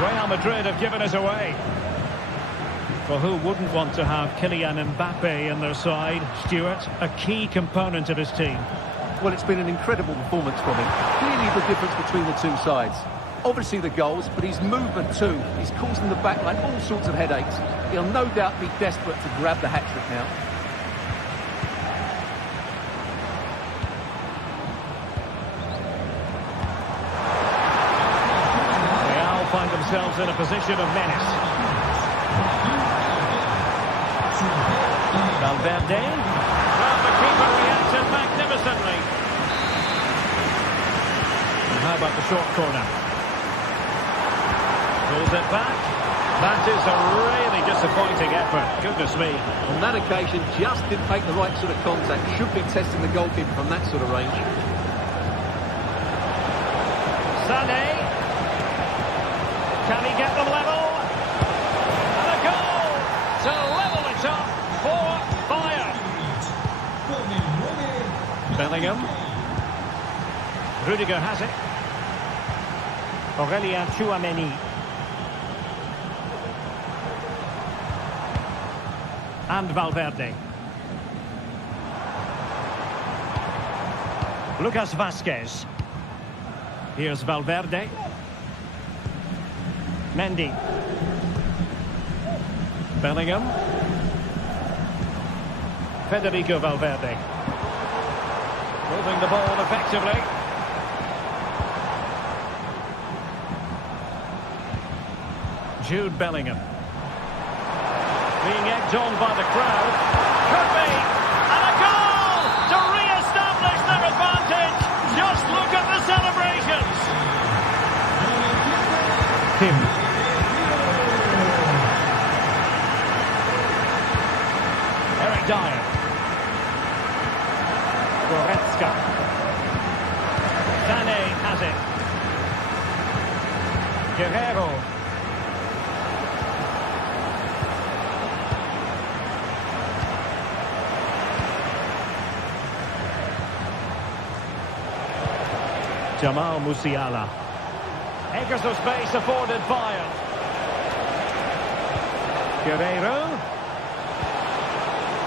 Real Madrid have given us away. Well, who wouldn't want to have Kylian Mbappe in their side? Stuart, a key component of his team. Well, it's been an incredible performance from him. Clearly the difference between the two sides. Obviously the goals, but his movement too. He's causing the backline all sorts of headaches. He'll no doubt be desperate to grab the hat-trick now. Real find themselves in a position of menace. Valverde. Well, the keeper reacted magnificently. And how about the short corner? Pulls it back. That is a really disappointing effort. Goodness me. On that occasion, just didn't make the right sort of contact. Should be testing the goalkeeper from that sort of range. Sané. Can he get them level? And a goal to level it up for Bayern. Bellingham. Rudiger has it. Aurelien Tchouameni. And Valverde. Lucas Vazquez. Here's Valverde. Mendy. Bellingham. Federico Valverde. Moving the ball effectively. Jude Bellingham. Being egged on by the crowd. Could be. And a goal to re-establish their advantage. Just look at the celebrations. Kim. Eric Dyer. Goretzka. Sané has it. Guerrero. Jamal Musiala. Acres of space afforded Bayern. Guerrero.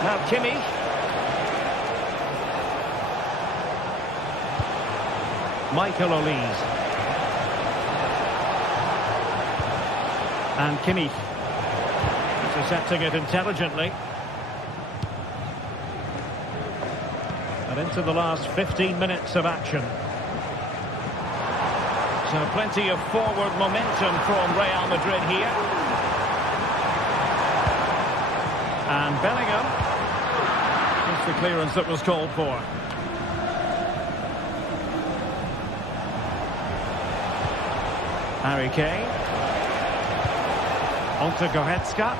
Now Kimmich. Michael Olise. And Kimmich. Intercepting it intelligently. And into the last 15 minutes of action. So plenty of forward momentum from Real Madrid here. And Bellingham. It's the clearance that was called for. Harry Kane. On to Goretzka.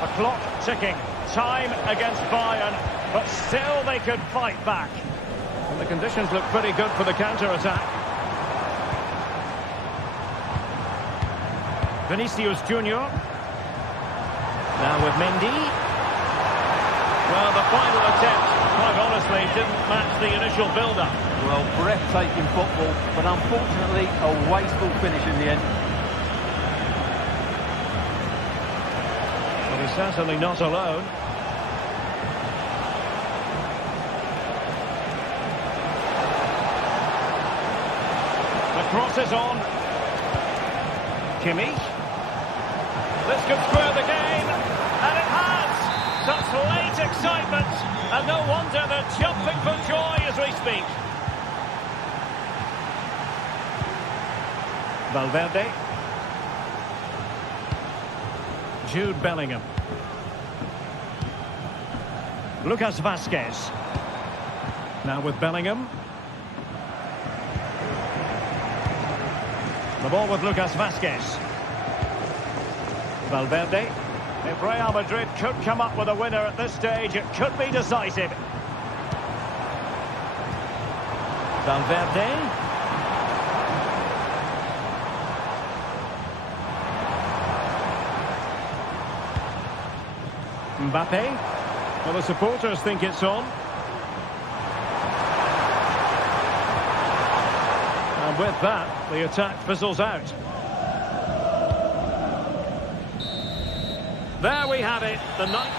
The clock ticking. Time against Bayern. But still they could fight back. And the conditions look pretty good for the counter-attack. Vinicius Junior. Now with Mendy. Well, the final attempt, quite honestly, didn't match the initial build-up. Well, breathtaking football, but unfortunately a wasteful finish in the end. Well, he's certainly not alone. The cross is on. Kimmich. This could square the game, and it has! Such late excitement, and no wonder they're jumping for joy as we speak. Valverde. Jude Bellingham. Lucas Vazquez. Now with Bellingham. The ball with Lucas Vazquez. Valverde. If Real Madrid could come up with a winner at this stage, it could be decisive. Valverde. Mbappe. Well, the supporters think it's on. And with that, the attack fizzles out. There we have it, the ninth.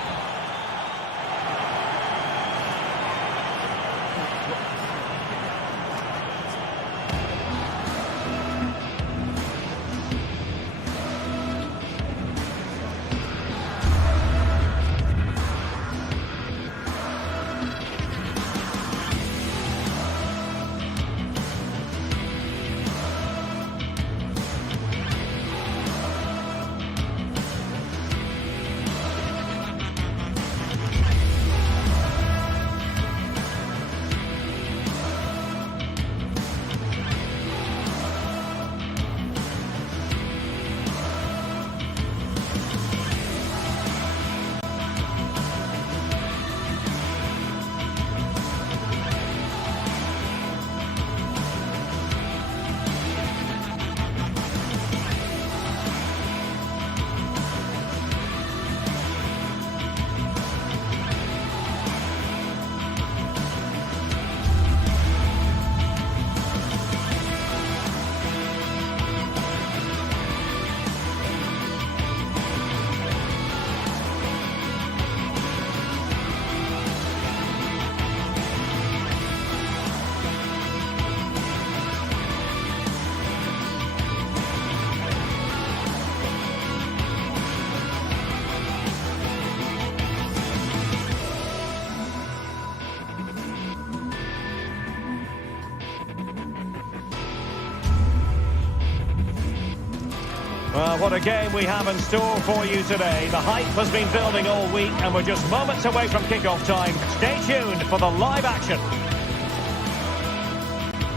Well, what a game we have in store for you today. The hype has been building all week and we're just moments away from kick-off time. Stay tuned for the live action.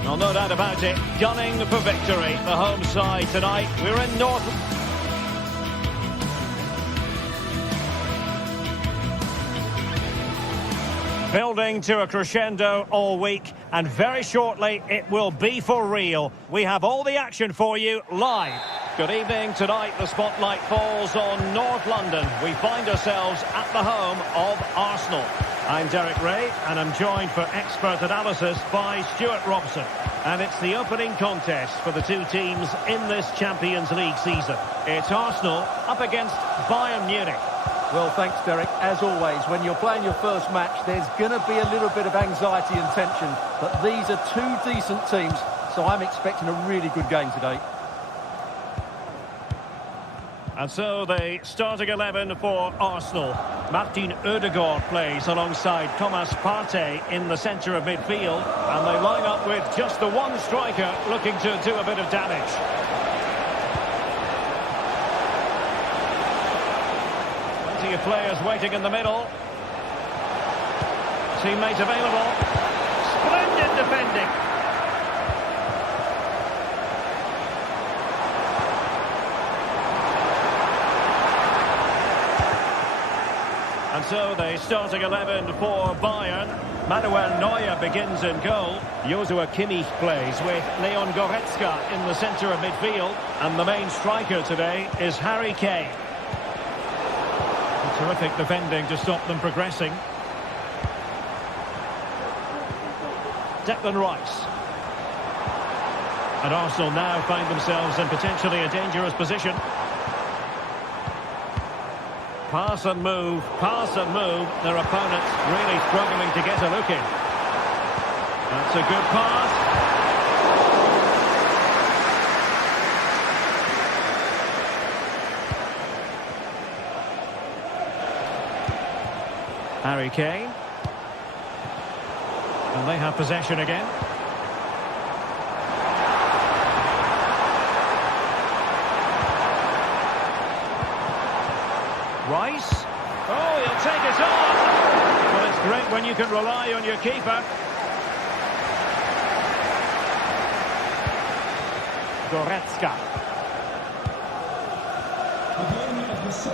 Well, no doubt about it, gunning for victory. The home side tonight. We're in North... Building to a crescendo all week, and very shortly it will be for real. We have all the action for you live. Good evening. Tonight the spotlight falls on North London. We find ourselves at the home of Arsenal. I'm Derek Ray and I'm joined for expert analysis by Stuart Robson. And it's the opening contest for the two teams in this Champions League season. It's Arsenal up against Bayern Munich. Well, thanks, Derek. As always, when you're playing your first match, there's going to be a little bit of anxiety and tension. But these are two decent teams, so I'm expecting a really good game today. And so the starting 11 for Arsenal. Martin Ødegaard plays alongside Thomas Partey in the centre of midfield. And they line up with just the one striker looking to do a bit of damage. Plenty of players waiting in the middle. Teammate available. Splendid defending. And so the starting 11 for Bayern. Manuel Neuer begins in goal. Joshua Kimmich plays with Leon Goretzka in the centre of midfield. And the main striker today is Harry Kane. Terrific defending to stop them progressing. Declan Rice. And Arsenal now find themselves in potentially a dangerous position. Pass and move, pass and move. Their opponents really struggling to get a look in. That's a good pass. Harry Kane. And they have possession again. Rice. Oh, he'll take it on. Well, it's great when you can rely on your keeper. Goretzka.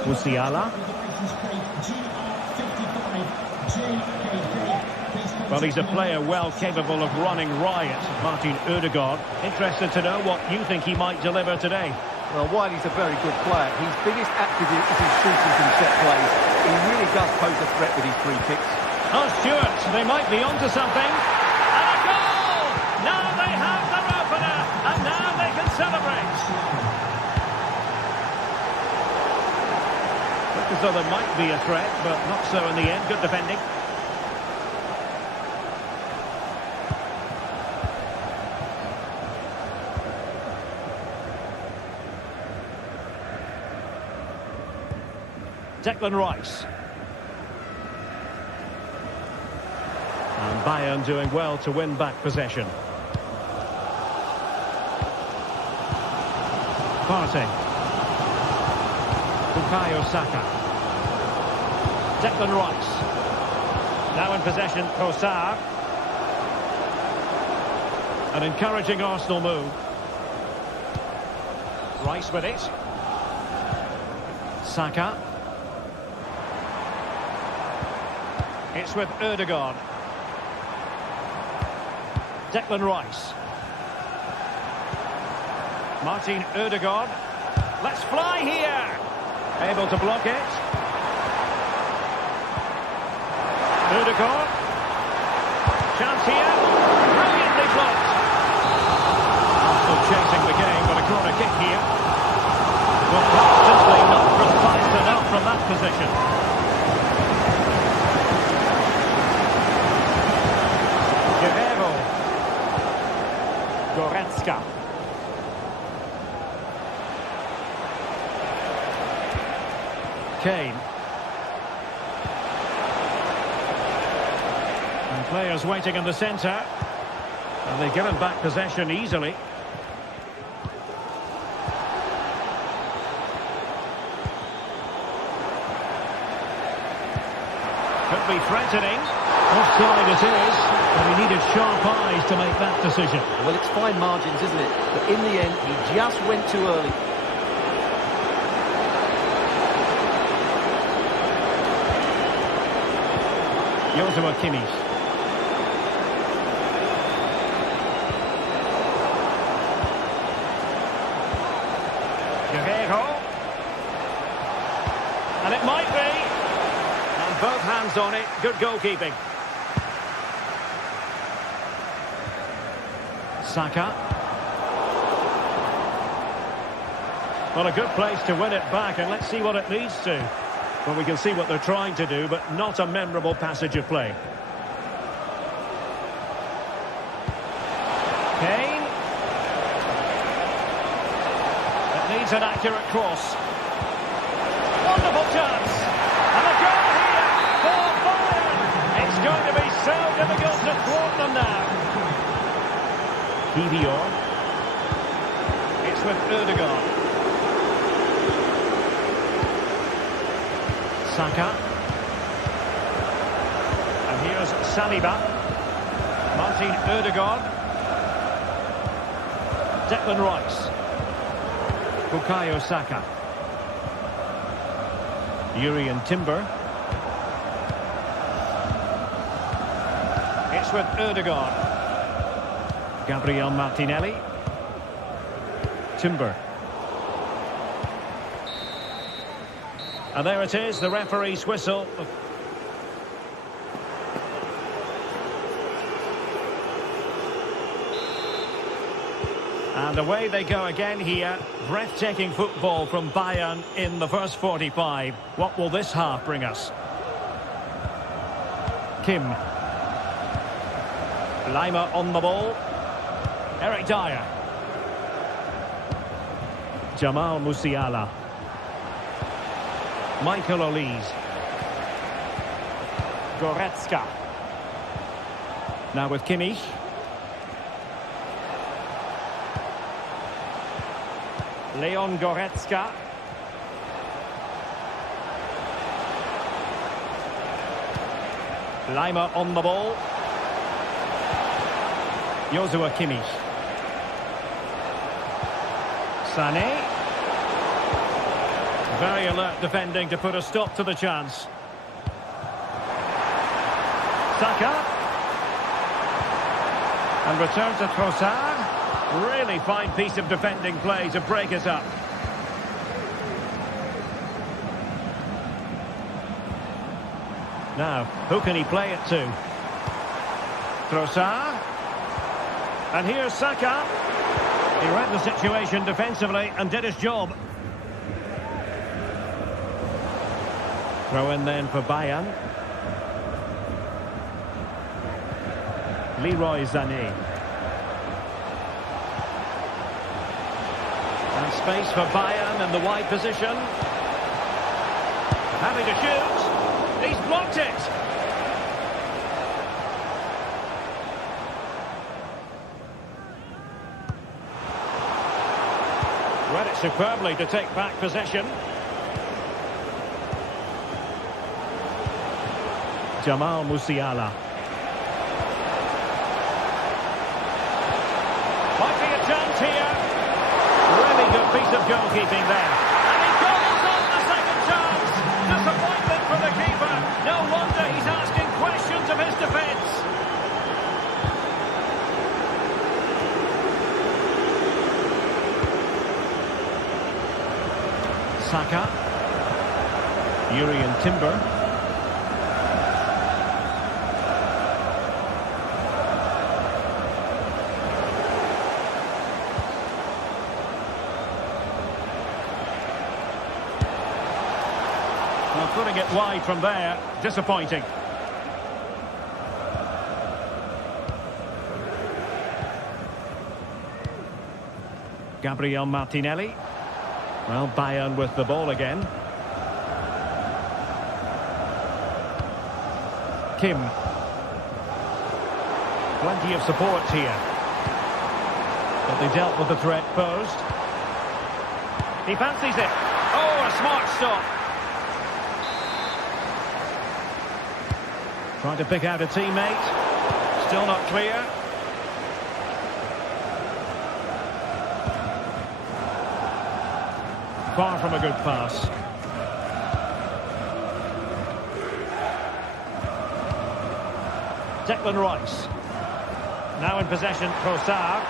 Musiala. Well, he's a player well capable of running riot, Martin Ødegaard. Interested to know what you think he might deliver today. Well, while he's a very good player, his biggest attribute is his shooting from set plays. He really does pose a threat with his free kicks. Oh, Stuart, they might be onto something. And a goal! Now they have their opener, and now they can celebrate. Looked as though there might be a threat, but not so in the end. Good defending. Declan Rice. And Bayern doing well to win back possession. Partey. Bukayo Saka. Declan Rice. Now in possession, Trossard. An encouraging Arsenal move. Rice with it. Saka. It's with Ødegaard. Declan Rice. Martin Ødegaard. Let's fly here. Able to block it. Ødegaard. Chance here. Brilliantly blocked. Still chasing the game, but a corner kick here. Well, that's simply not precise enough from that position. Goretzka. Kane. And players waiting in the centre. And they've given back possession easily. Could be threatening. Offside it is, but he needed sharp eyes to make that decision. Well, it's fine margins, isn't it? But in the end, he just went too early. Joshua Kimmich. Guerrero. And it might be. And both hands on it. Good goalkeeping. Saka. Well, a good place to win it back, and let's see what it leads to. Well, we can see what they're trying to do, but not a memorable passage of play. Kane. It needs an accurate cross. Wonderful chance. And a goal here for Bayern. It's going to be so difficult to thwart them now. Kivior. It's with Ødegaard. Saka. And here's Saliba. Martin Ødegaard. Declan Rice. Bukayo Saka. Urian Timber. It's with Ødegaard. Gabriel Martinelli. Timber. And there it is, the referee's whistle. And away they go again here. Breathtaking football from Bayern in the first 45. What will this half bring us? Kim. Lima on the ball. Eric Dyer. Jamal Musiala. Michael Olise. Goretzka. Now with Kimmich. Leon Goretzka. Lima on the ball. Joshua Kimmich. Sané. Very alert defending to put a stop to the chance. Saka. And return to Trossard. Really fine piece of defending play to break us up. Now, who can he play it to? Trossard. And here's Saka. He read the situation defensively and did his job. Throw in then for Bayern. Leroy Sané. And space for Bayern in the wide position. Happy to shoot. He's blocked it. Read it superbly to take back possession. Jamal Musiala. Might be a chance here. Really good piece of goalkeeping there. And he goes on the second chance. Disappointment for the keeper. No wonder he's asking questions of his defence. Saka. Urian Timber. Well, putting it wide from there, disappointing. Gabriel Martinelli. Well, Bayern with the ball again. Kim. Plenty of support here. But they dealt with the threat posed. He fancies it. Oh, a smart stop. Trying to pick out a teammate. Still not clear. Far from a good pass. Declan Rice. Now in possession, Trossard.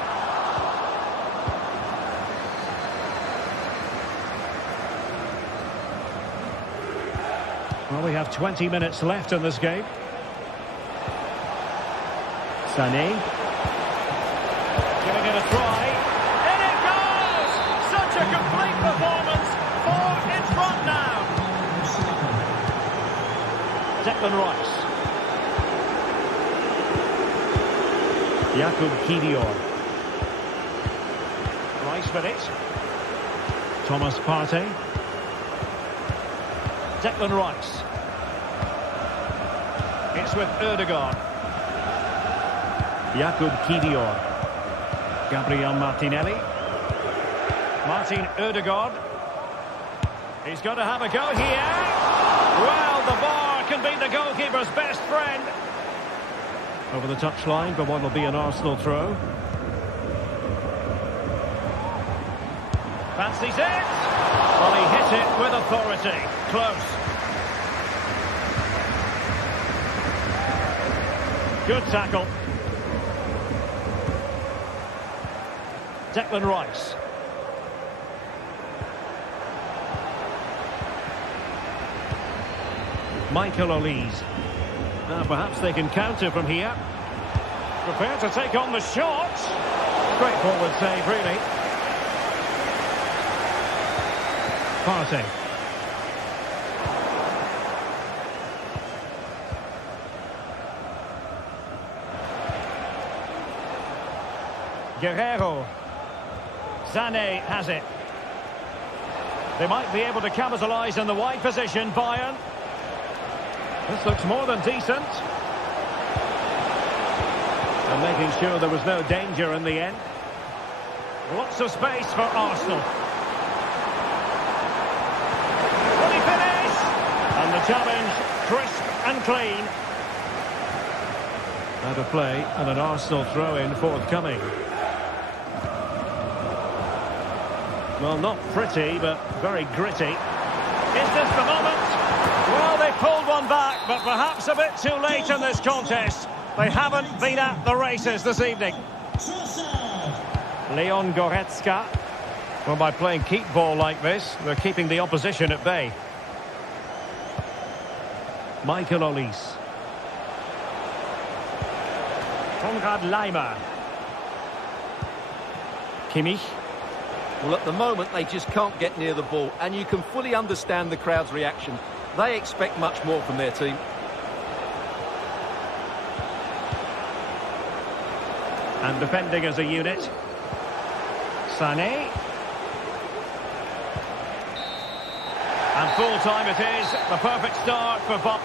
Well, we have 20 minutes left in this game. Sané. Giving it a try. In it goes! Such a complete performance. 4 in front now. Declan Rice. Jakub Kiwior. Rice with it. Thomas Partey. Declan Rice. It's with Ødegaard. Jakub Kiwior. Gabriel Martinelli. Martin Ødegaard. He's got to have a go here. Well, the bar can be the goalkeeper's best friend. Over the touchline, but what will be an Arsenal throw. Fancies it. Well, he hit it with authority. Close. Good tackle. Declan Rice. Michael Olise. Now perhaps they can counter from here. Prepared to take on the shot. Straightforward save, really. Partey. Guerrero. Sané has it. They might be able to capitalise in the wide position, Bayern. This looks more than decent. And making sure there was no danger in the end. Lots of space for Arsenal. Will he finish? And the challenge, crisp and clean. Out of play and an Arsenal throw-in forthcoming. Well, not pretty, but very gritty. Is this the moment? Well, they pulled one back, but perhaps a bit too late in this contest. They haven't been at the races this evening. Leon Goretzka. Well, by playing keep ball like this, they're keeping the opposition at bay. Michael Olise. Konrad Laimer. Kimmich. Well, at the moment, they just can't get near the ball, and you can fully understand the crowd's reaction. They expect much more from their team. And defending as a unit. Sané. And full time it is. The perfect start for Bob.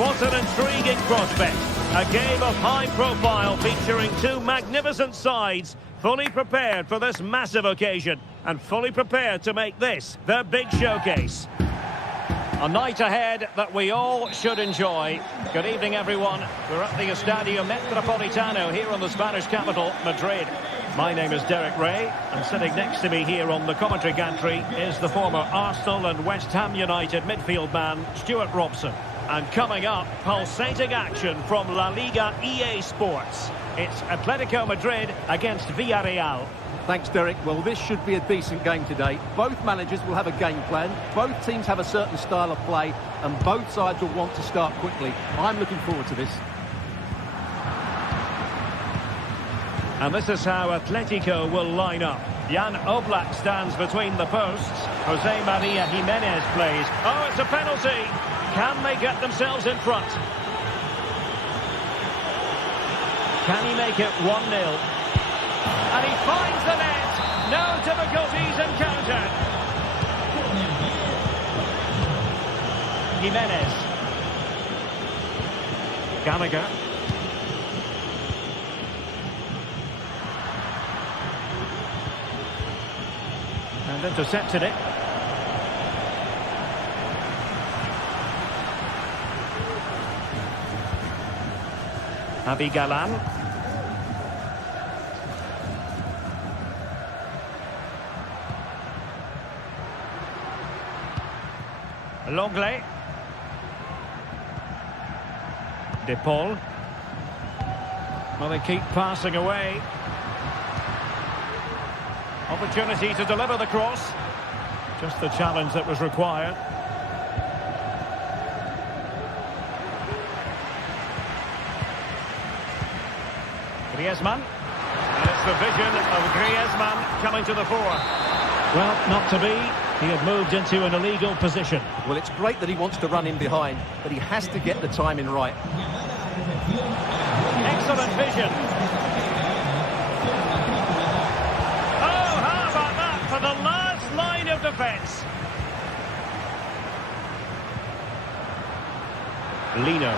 What an intriguing prospect. A game of high profile featuring two magnificent sides, fully prepared for this massive occasion and fully prepared to make this their big showcase. A night ahead that we all should enjoy. Good evening, everyone. We're at the Estadio Metropolitano here in the Spanish capital, Madrid. My name is Derek Ray, and sitting next to me here on the commentary gantry is the former Arsenal and West Ham United midfield man, Stuart Robson. And coming up, pulsating action from La Liga EA Sports. It's Atletico Madrid against Villarreal. Thanks, Derek. Well, this should be a decent game today. Both managers will have a game plan. Both teams have a certain style of play, and both sides will want to start quickly. I'm looking forward to this. And this is how Atletico will line up. Jan Oblak stands between the posts. Jose Maria Jimenez plays. Oh, it's a penalty. Can they get themselves in front? Can he make it 1-0? And he finds the net. No difficulties encountered. Jimenez. Gallagher. And intercepted it. Javi Galán. Longley. De Paul. Well, they keep passing away. Opportunity to deliver the cross. Just the challenge that was required. Griezmann. And it's the vision of Griezmann coming to the fore. Well, not to be. He had moved into an illegal position. Well, it's great that he wants to run in behind, but he has to get the timing right. Excellent vision. Oh, how about that for the last line of defence? Lino.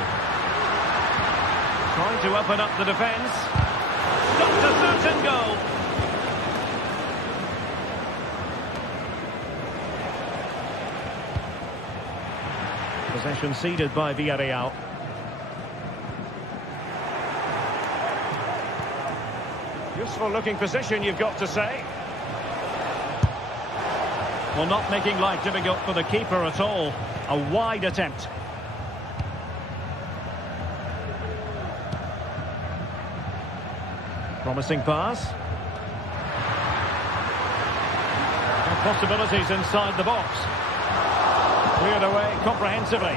Trying to open up the defence. Stopped a certain goal. Possession ceded by Villarreal. Useful looking position, you've got to say. Well, not making life difficult for the keeper at all. A wide attempt. Promising pass. And possibilities inside the box. Cleared away comprehensively.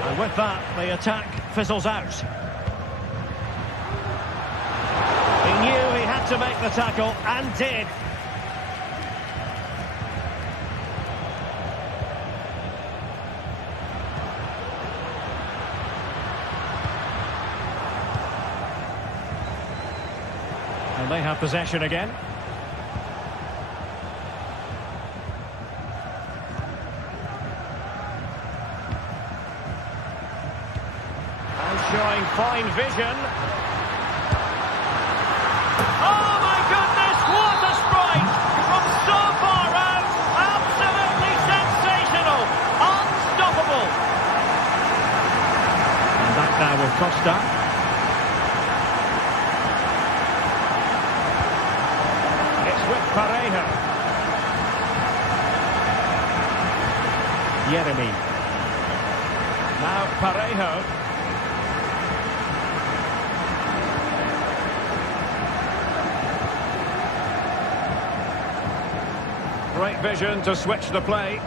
And with that, the attack fizzles out. He knew he had to make the tackle, and did. And they have possession again. And showing fine vision. Oh my goodness, what a strike from so far out. Absolutely sensational. Unstoppable. And back now with Costa. Parejo. Yeremy. Now Parejo. Great vision to switch the play.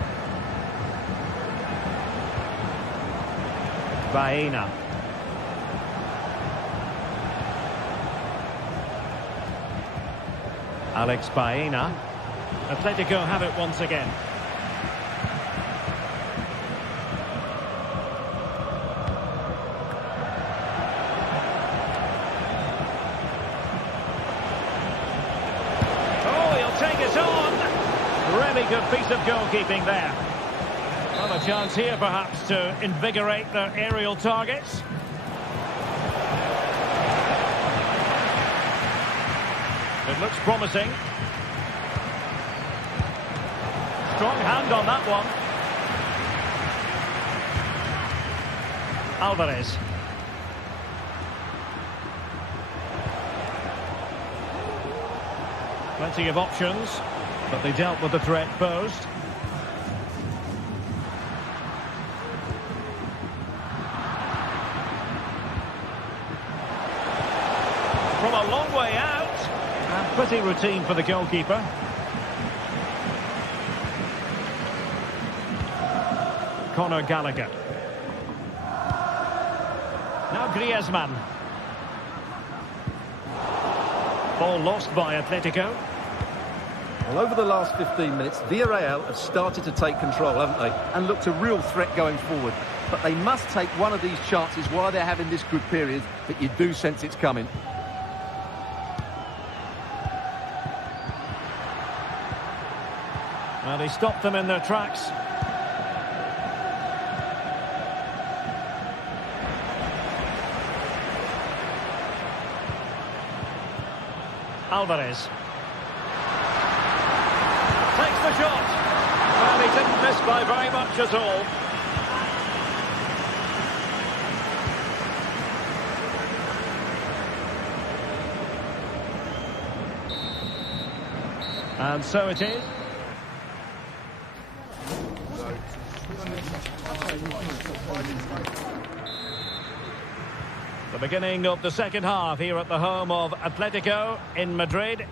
Baena. Alex Baena. Atletico have it once again. Oh, he'll take it on. Really good piece of goalkeeping there. Well, a chance here perhaps to invigorate their aerial targets. It looks promising. Strong hand on that one. Alvarez. Plenty of options, but they dealt with the threat posed. From a long way out, and pretty routine for the goalkeeper. Conor Gallagher. Now Griezmann. Ball lost by Atletico. Well, over the last 15 minutes, Villarreal have started to take control, haven't they? And looked a real threat going forward. But they must take one of these chances while they're having this good period, but you do sense it's coming. Well, he stopped them in their tracks. Alvarez. Takes the shot. Well, he didn't miss by very much at all. And so it is. The beginning of the second half here at the home of Atletico in Madrid.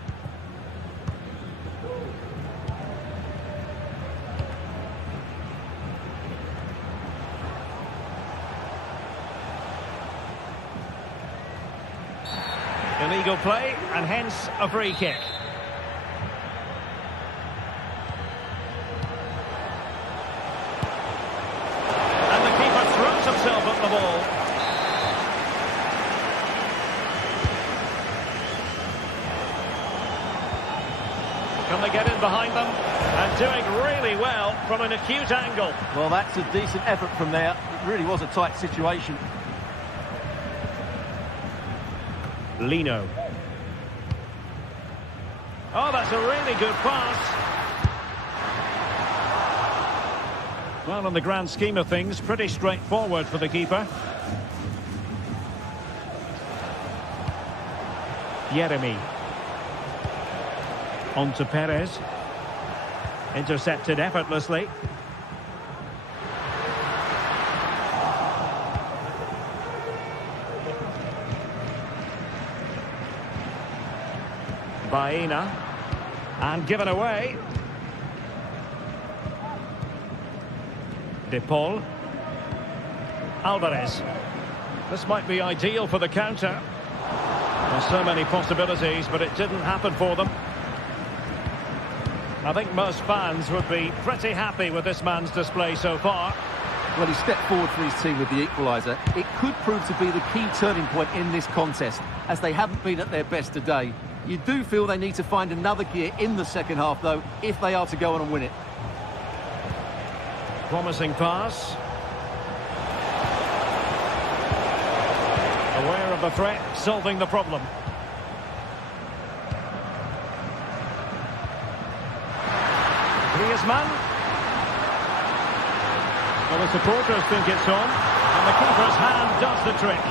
Illegal play and hence a free kick. And the keeper throws himself at the ball. Can they get in behind them? And doing really well from an acute angle. Well, that's a decent effort from there. It really was a tight situation. Lino. Oh, that's a really good pass. Well, in the grand scheme of things, pretty straightforward for the keeper. Yeremy. On to Perez. Intercepted effortlessly. Baena. And given away. De Paul. Alvarez. This might be ideal for the counter. There's so many possibilities, but it didn't happen for them. I think most fans would be pretty happy with this man's display so far. Well, he stepped forward for his team with the equaliser. It could prove to be the key turning point in this contest, as they haven't been at their best today. You do feel they need to find another gear in the second half, though, if they are to go on and win it. Promising pass. Aware of the threat, solving the problem. Griezmann. Well, the supporters think it's on, and the keeper's hand does the trick.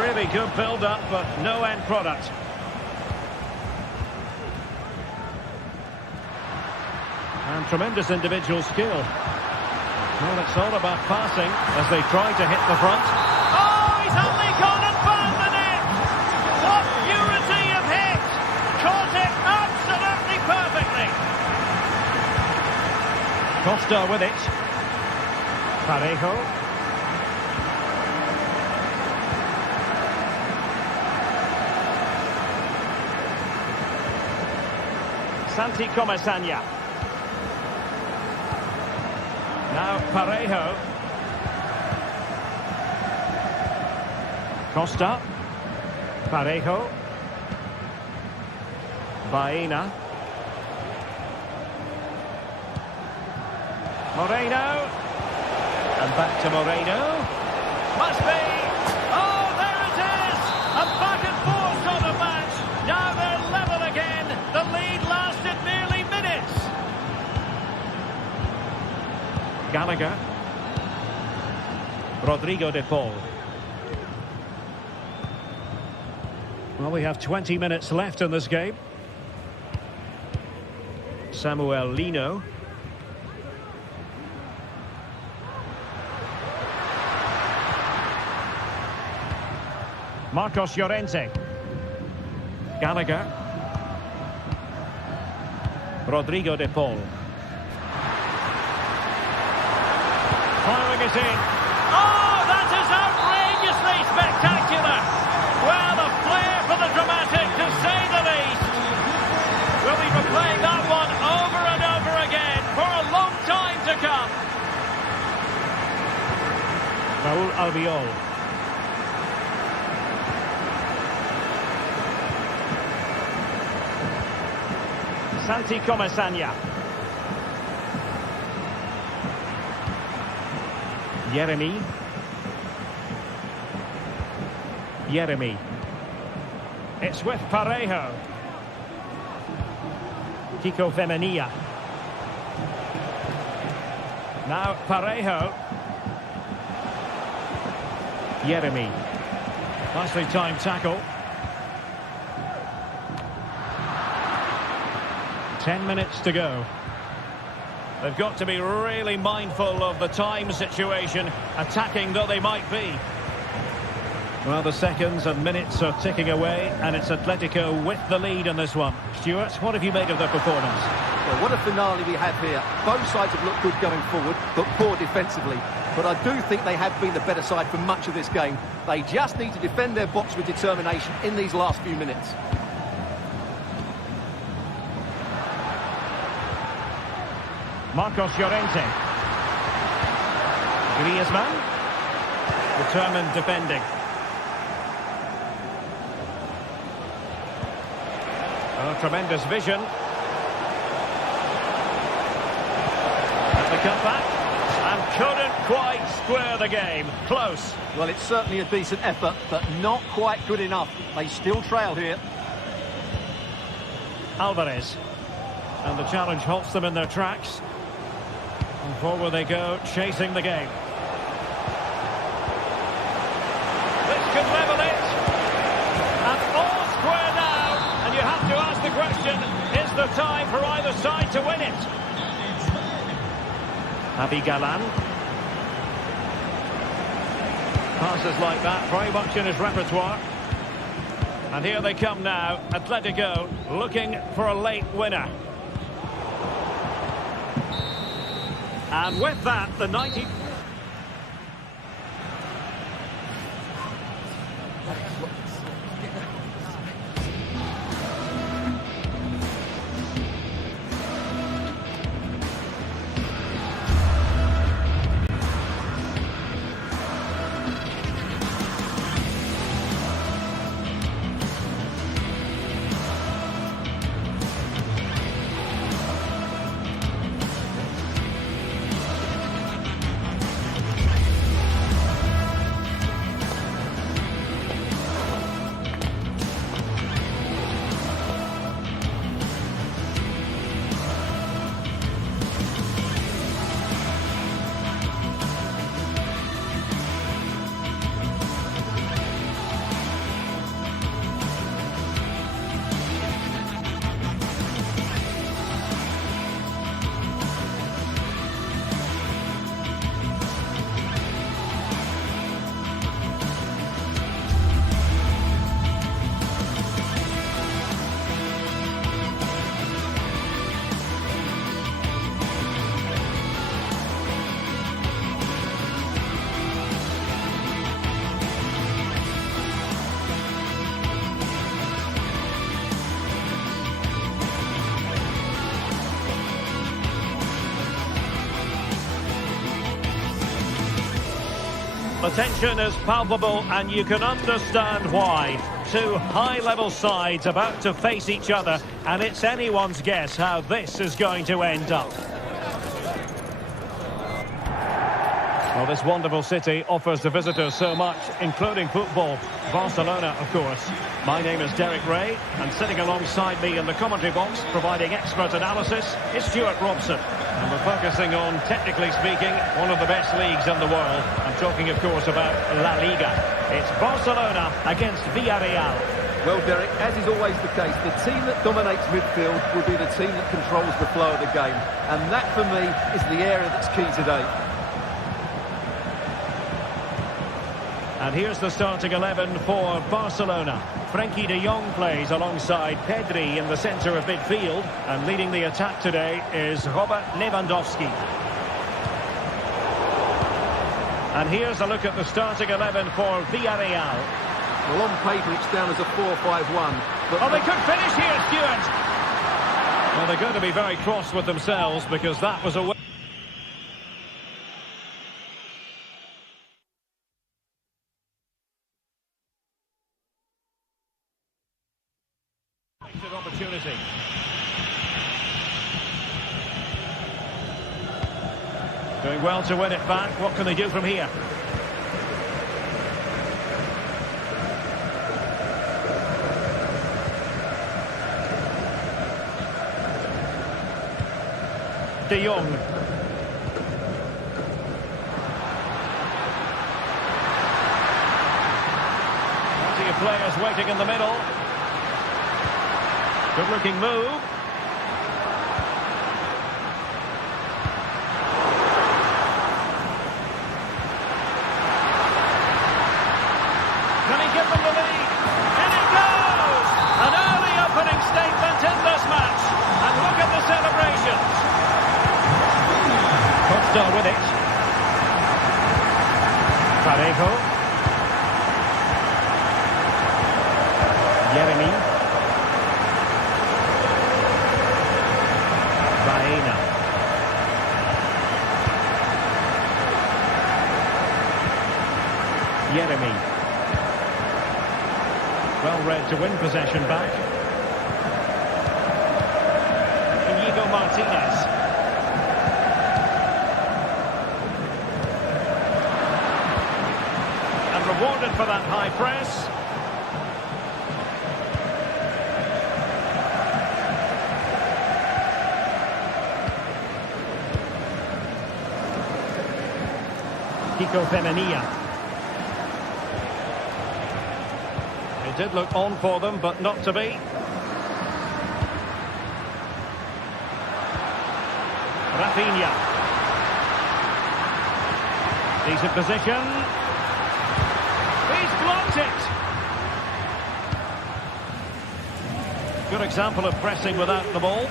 Really good build-up, but no end product. And tremendous individual skill. Well, it's all about passing as they try to hit the front. Oh, he's only gone and found the net! What purity of hit! Caught it absolutely perfectly! Costa with it. Parejo. Santi Comesaña. Now Parejo. Costa. Parejo. Baena. Moreno. And back to Moreno. Must be. Oh, there it is! A back and forth sort of match. Now they're level again. The lead lasted nearly minutes. Gallagher. Rodrigo de Paul. Well, we have 20 minutes left in this game. Samuel Lino. Marcos Llorente. Gallagher. Rodrigo de Paul. Firing it in. Oh, that is outrageously spectacular. Well, a flair for the dramatic, to say the least. We'll be replaying that one over and over again for a long time to come. Raúl Albiol. Santi Comesaña. Yeremy. It's with Parejo. Kiko Femenia. Now Parejo. Yeremy. Nicely timed tackle. 10 minutes to go. They've got to be really mindful of the time situation, attacking though they might be. Well, the seconds and minutes are ticking away, and it's Atletico with the lead in this one. Stuart, what have you made of their performance? Well, what a finale we have here. Both sides have looked good going forward, but poor defensively. But I do think they have been the better side for much of this game. They just need to defend their box with determination in these last few minutes. Marcos Llorente. Griezmann. Determined defending. Oh, tremendous vision. And the cutback. And couldn't quite square the game. Close. Well, it's certainly a decent effort, but not quite good enough. They still trail here. Alvarez. And the challenge halts them in their tracks. And forward they go, chasing the game. This could level it. And all square now. And you have to ask the question, is there time for either side to win it? Javi Galán. Passes like that, very much in his repertoire. And here they come now, Atletico looking for a late winner. And with that, the 90... The tension is palpable, and you can understand why. Two high-level sides about to face each other, and it's anyone's guess how this is going to end up. Well, this wonderful city offers the visitors so much, including football. Barcelona, of course. My name is Derek Ray, and sitting alongside me in the commentary box, providing expert analysis, is Stuart Robson. And we're focusing on, technically speaking, one of the best leagues in the world. I'm talking, of course, about La Liga. It's Barcelona against Villarreal. Well, Derek, as is always the case, the team that dominates midfield will be the team that controls the flow of the game. And that, for me, is the area that's key today. And here's the starting 11 for Barcelona. Frenkie de Jong plays alongside Pedri in the centre of midfield. And leading the attack today is Robert Lewandowski. And here's a look at the starting 11 for Villarreal. Well, on paper, it's down as a 4-5-1. But Oh, they could finish here, Stuart! Well, they're going to be very cross with themselves because that was a... opportunity. Doing well to win it back. What can they do from here? De Jong. Plenty of players waiting in the middle. Good-looking move. Can he give them the lead? And it goes! An early opening statement in this match. And look at the celebrations. Costa with it. Parejo. Yeremy. Yeremy. Well read to win possession back. Inigo Martinez. And rewarded for that high press. Kiko Femenia. It did look on for them, but not to be. Rafinha. Decent position. He's blocked it. Good example of pressing without the ball.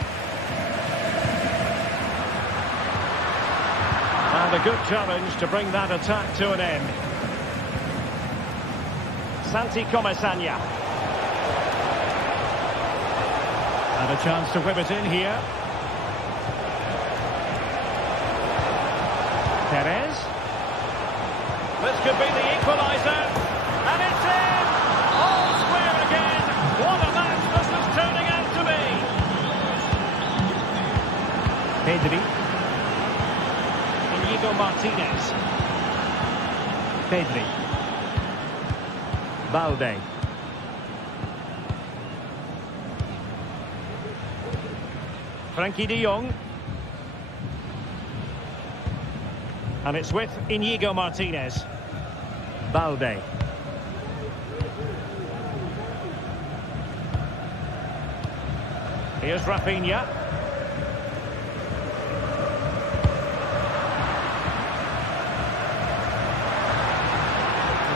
And a good challenge to bring that attack to an end. Santi Comesaña. And a chance to whip it in here. Perez. This could be the equaliser. And it's in! All square again. What a match this is turning out to be. Pedri. Inigo Martinez. Pedri. Balde. Frenkie de Jong. And it's with Inigo Martinez. Balde. Here's Rafinha.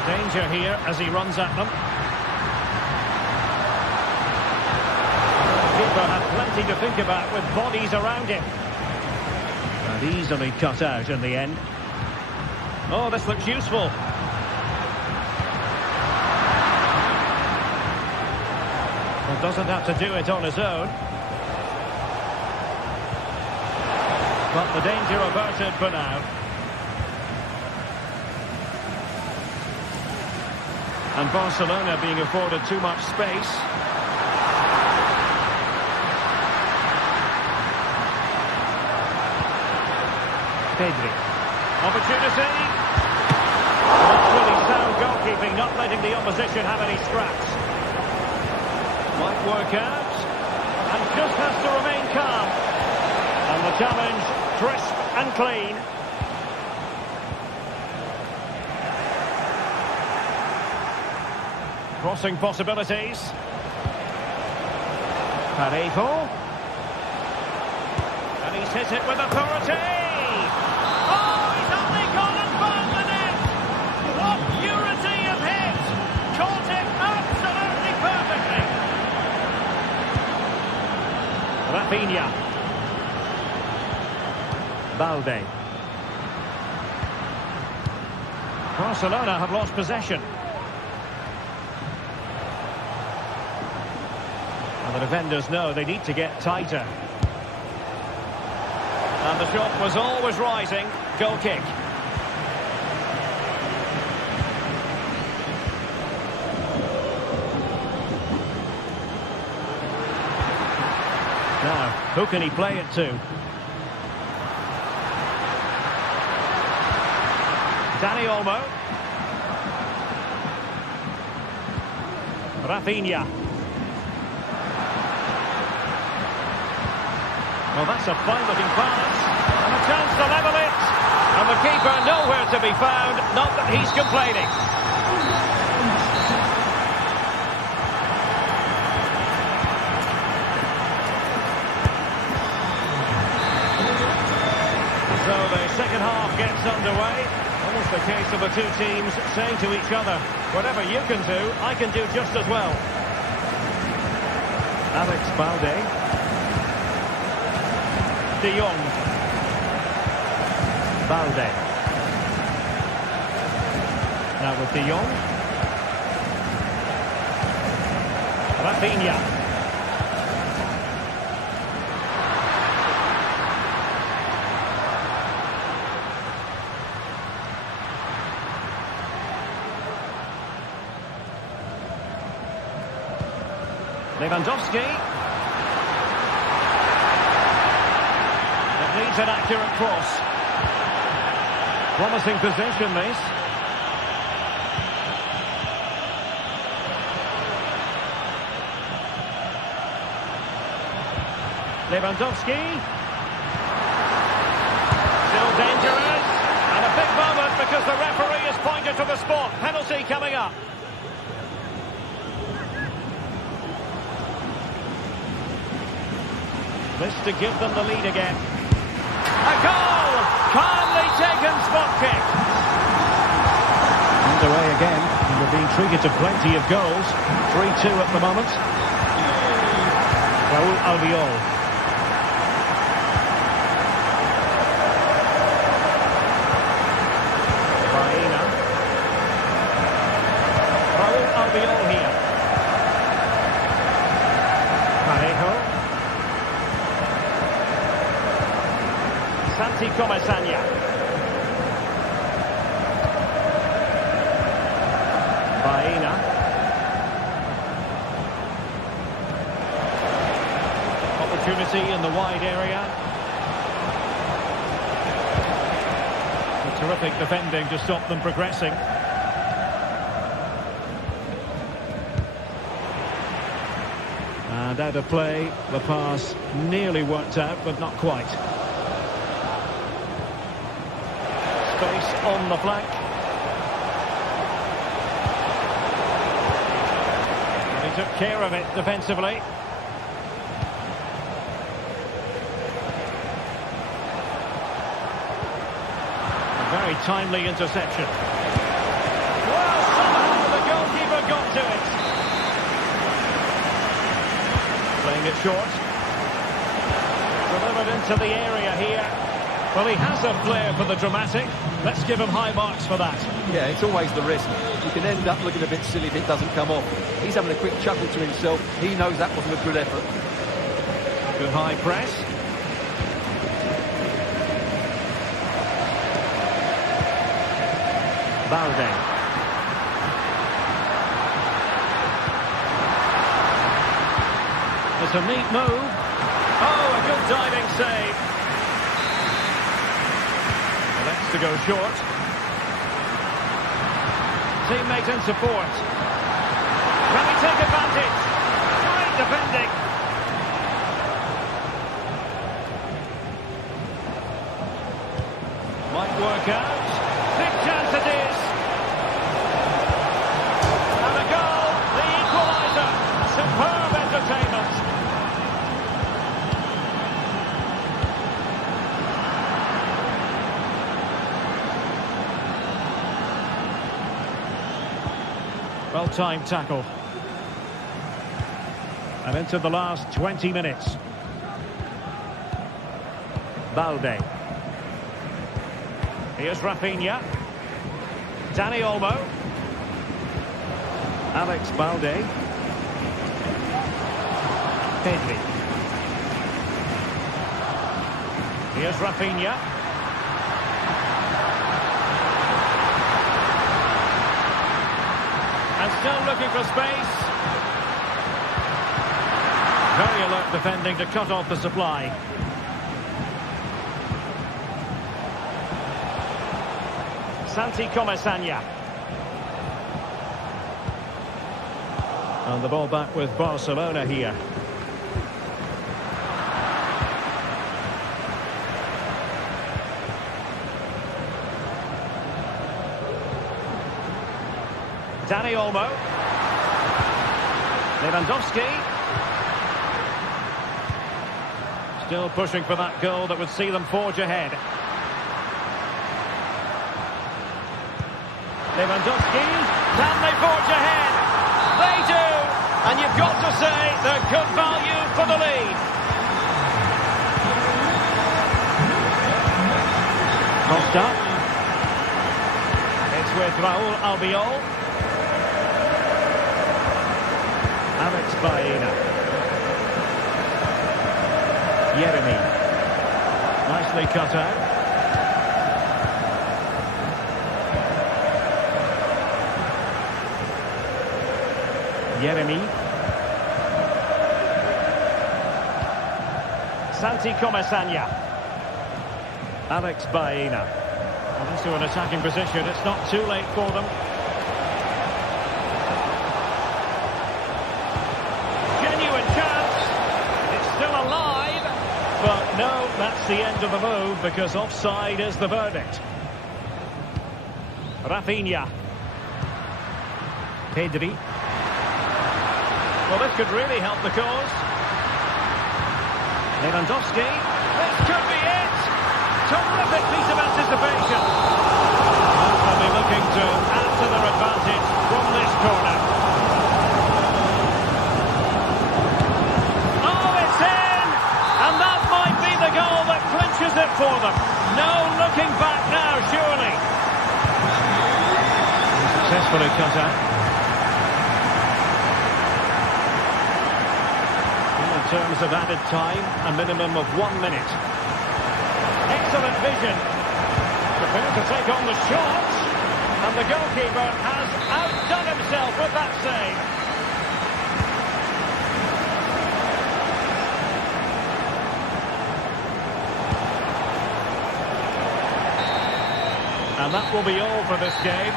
Danger here as he runs at them. The keeper had plenty to think about with bodies around him. And easily cut out in the end. Oh, this looks useful. Well, doesn't have to do it on his own. But the danger averted for now. And Barcelona being afforded too much space. Pedri. Opportunity. That's really sound goalkeeping, not letting the opposition have any scraps. Might work out. And just has to remain calm. And the challenge, crisp and clean. Crossing possibilities. Parejo. And he's hit it with authority. Oh, he's only gone and found the net. What purity of hit. Caught it absolutely perfectly. Rafinha. Balde. Barcelona have lost possession. And the defenders know they need to get tighter. And the shot was always rising. Goal kick. Now, who can he play it to? Dani Olmo. Rafinha. Well, that's a fine-looking pass. And a chance to level it. And the keeper nowhere to be found. Not that he's complaining. So the second half gets underway. Almost the case of the two teams saying to each other, whatever you can do, I can do just as well. Alex Balde. De Jong. Balde. Now with De Jong. Rafinha. Lewandowski. It needs an accurate cross. Promising possession, this. Lewandowski. Still dangerous. And a big moment because the referee has pointed to the spot. Penalty coming up. This to give them the lead again. A goal! Calmly taken spot kick. Underway again. And they're being treated to plenty of goals. 3-2 at the moment. Raul Albiol. Baena. Raul Albiol here. Parejo. Santi Comesaña. Baena. Opportunity in the wide area. A terrific defending to stop them progressing. And out of play, the pass nearly worked out, but not quite. Space on the flank. And he took care of it defensively. A very timely interception. Well, somehow the goalkeeper got to it. Playing it short. Delivered into the area here. Well, he has a flair for the dramatic. Let's give him high marks for that. Yeah, it's always the risk. You can end up looking a bit silly if it doesn't come off. He's having a quick chuckle to himself. He knows that wasn't a good effort. Good high press. Balde. It's a neat move. Oh, a good diving save. Let's to go short. Teammate in support. Can he take advantage? Great defending. Might work out. Big chance it is. And a goal. The equaliser. Superb entertainment. Well-timed tackle. And into the last 20 minutes. Balde. Here's Rafinha. Dani Olmo. Alex Balde. Pedri. Here's Rafinha. And still looking for space. Very alert defending to cut off the supply. Santi Comesaña. And the ball back with Barcelona here. Dani Olmo. Lewandowski. Still pushing for that goal that would see them forge ahead. Lewandowski. Can they forge ahead? They do. And you've got to say they're good value for the lead. Costa. It's with Raúl Albiol. Alex Baena. Yeremy. Nicely cut out. Yeremy. Santi Comesaña. Alex Baena. Well, into an attacking position. It's not too late for them. Genuine chance. It's still alive. But no, that's the end of the move because offside is the verdict. Rafinha. Pedri. Well, this could really help the cause. Lewandowski. This could be it. Terrific piece of anticipation. They'll be looking to add to their advantage from this corner. Oh, it's in! And that might be the goal that clinches it for them. No looking back now, surely. Successfully cut out. In terms of added time, a minimum of 1 minute. Excellent vision. Prepared to take on the shot. And the goalkeeper has outdone himself with that save. And that will be all for this game.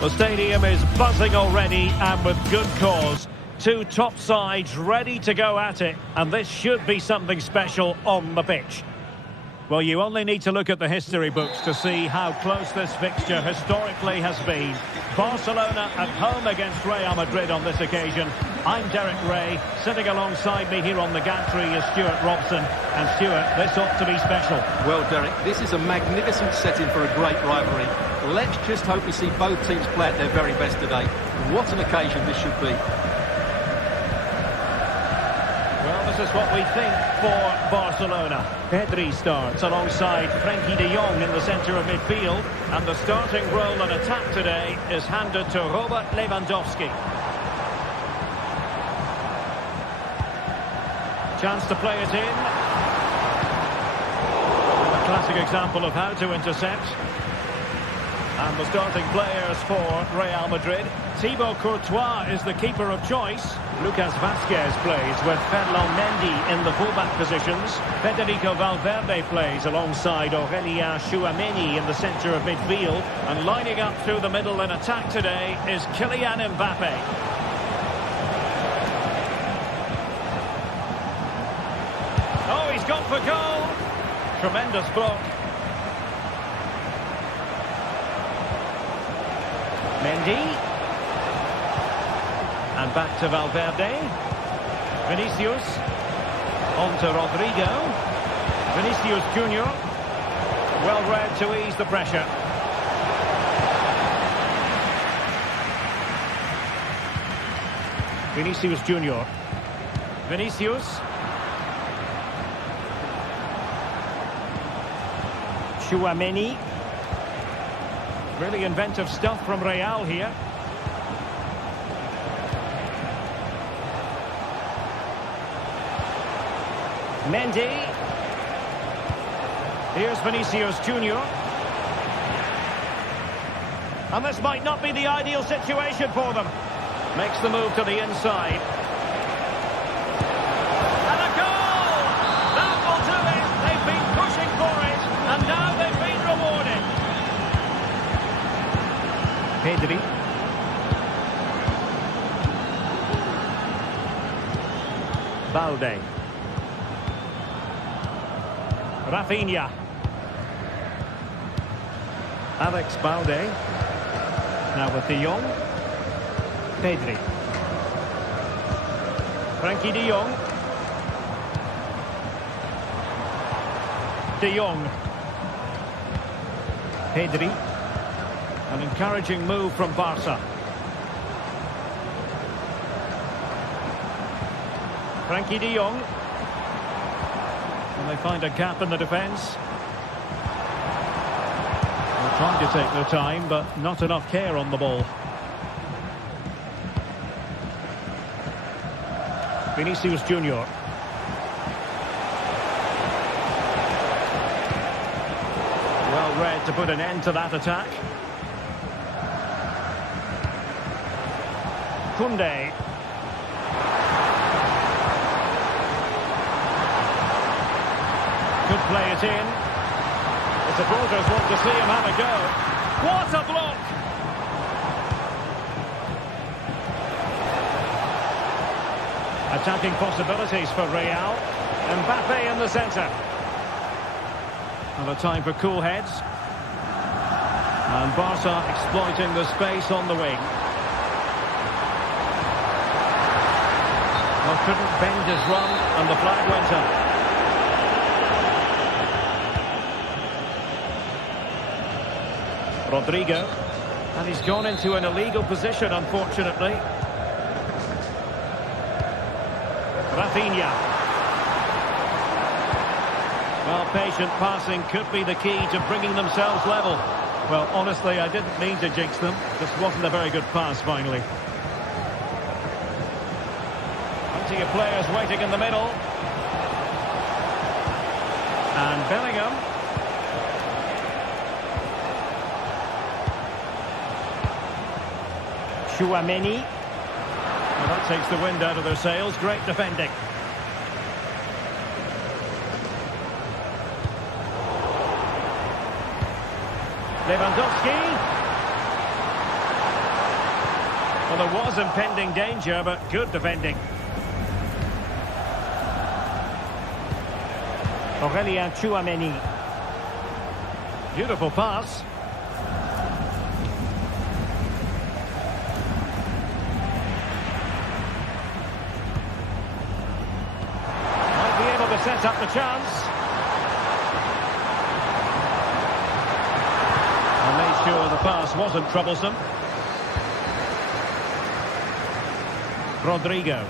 The stadium is buzzing already, and with good cause. Two top sides ready to go at it, and this should be something special on the pitch. Well, you only need to look at the history books to see how close this fixture historically has been. Barcelona at home against Real Madrid on this occasion. I'm Derek Ray. Sitting alongside me here on the gantry is Stuart Robson. And Stuart, this ought to be special. Well, Derek, this is a magnificent setting for a great rivalry. Let's just hope we see both teams play at their very best today. What an occasion this should be. Well, this is what we think for Barcelona. Pedri starts alongside Frenkie de Jong in the centre of midfield. And the starting role in attack today is handed to Robert Lewandowski. Chance to play it in. A classic example of how to intercept. And the starting players for Real Madrid. Thibaut Courtois is the keeper of choice. Lucas Vazquez plays with Ferland Mendy in the fullback positions. Federico Valverde plays alongside Aurélien Tchouameni in the centre of midfield. And lining up through the middle in attack today is Kylian Mbappe. Oh, he's gone for goal. Tremendous block. Mendy. And back to Valverde. Vinicius. On to Rodrigo. Vinicius Junior. Well read to ease the pressure. Vinicius Junior. Vinicius. Tchouameni. Really inventive stuff from Real here. Mendy. Here's Vinicius Junior. And this might not be the ideal situation for them. Makes the move to the inside. And a goal! That will do it. They've been pushing for it. And now they've been rewarded. Pedri. Balde. Rafinha. Alex Balde. Now with de Jong. Pedri. Frenkie de Jong. De Jong. Pedri. An encouraging move from Barca. Frenkie de Jong. And they find a gap in the defence. They're trying to take their time, but not enough care on the ball. Vinicius Junior. Well read to put an end to that attack. Koundé. Could play it in. The supporters want to see him have a go. What a block! Attacking possibilities for Real. Mbappe in the centre. And a time for cool heads. And Barca exploiting the space on the wing. Well, couldn't bend his run, and the flag went up. Rodrigo, and he's gone into an illegal position, unfortunately. Rafinha. Well, patient passing could be the key to bringing themselves level. Well, honestly, I didn't mean to jinx them. This wasn't a very good pass, finally. Plenty of players waiting in the middle. And Bellingham. Tchouameni. Well, that takes the wind out of their sails. Great defending. Lewandowski. Well, there was impending danger, but good defending. Aurélien Tchouameni. Beautiful pass. Might be able to set up the chance. And made sure the pass wasn't troublesome. Rodrigo.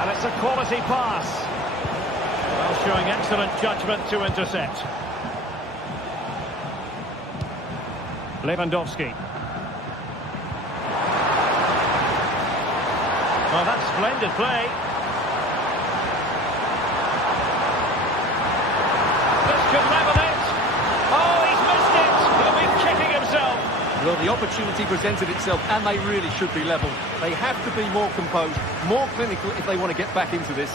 And it's a quality pass. Well, showing excellent judgment to intercept. Lewandowski. Well, that's splendid play. This could level it. Oh, he's missed it. He'll be kicking himself. Well, the opportunity presented itself, and they really should be level. They have to be more composed, more clinical if they want to get back into this.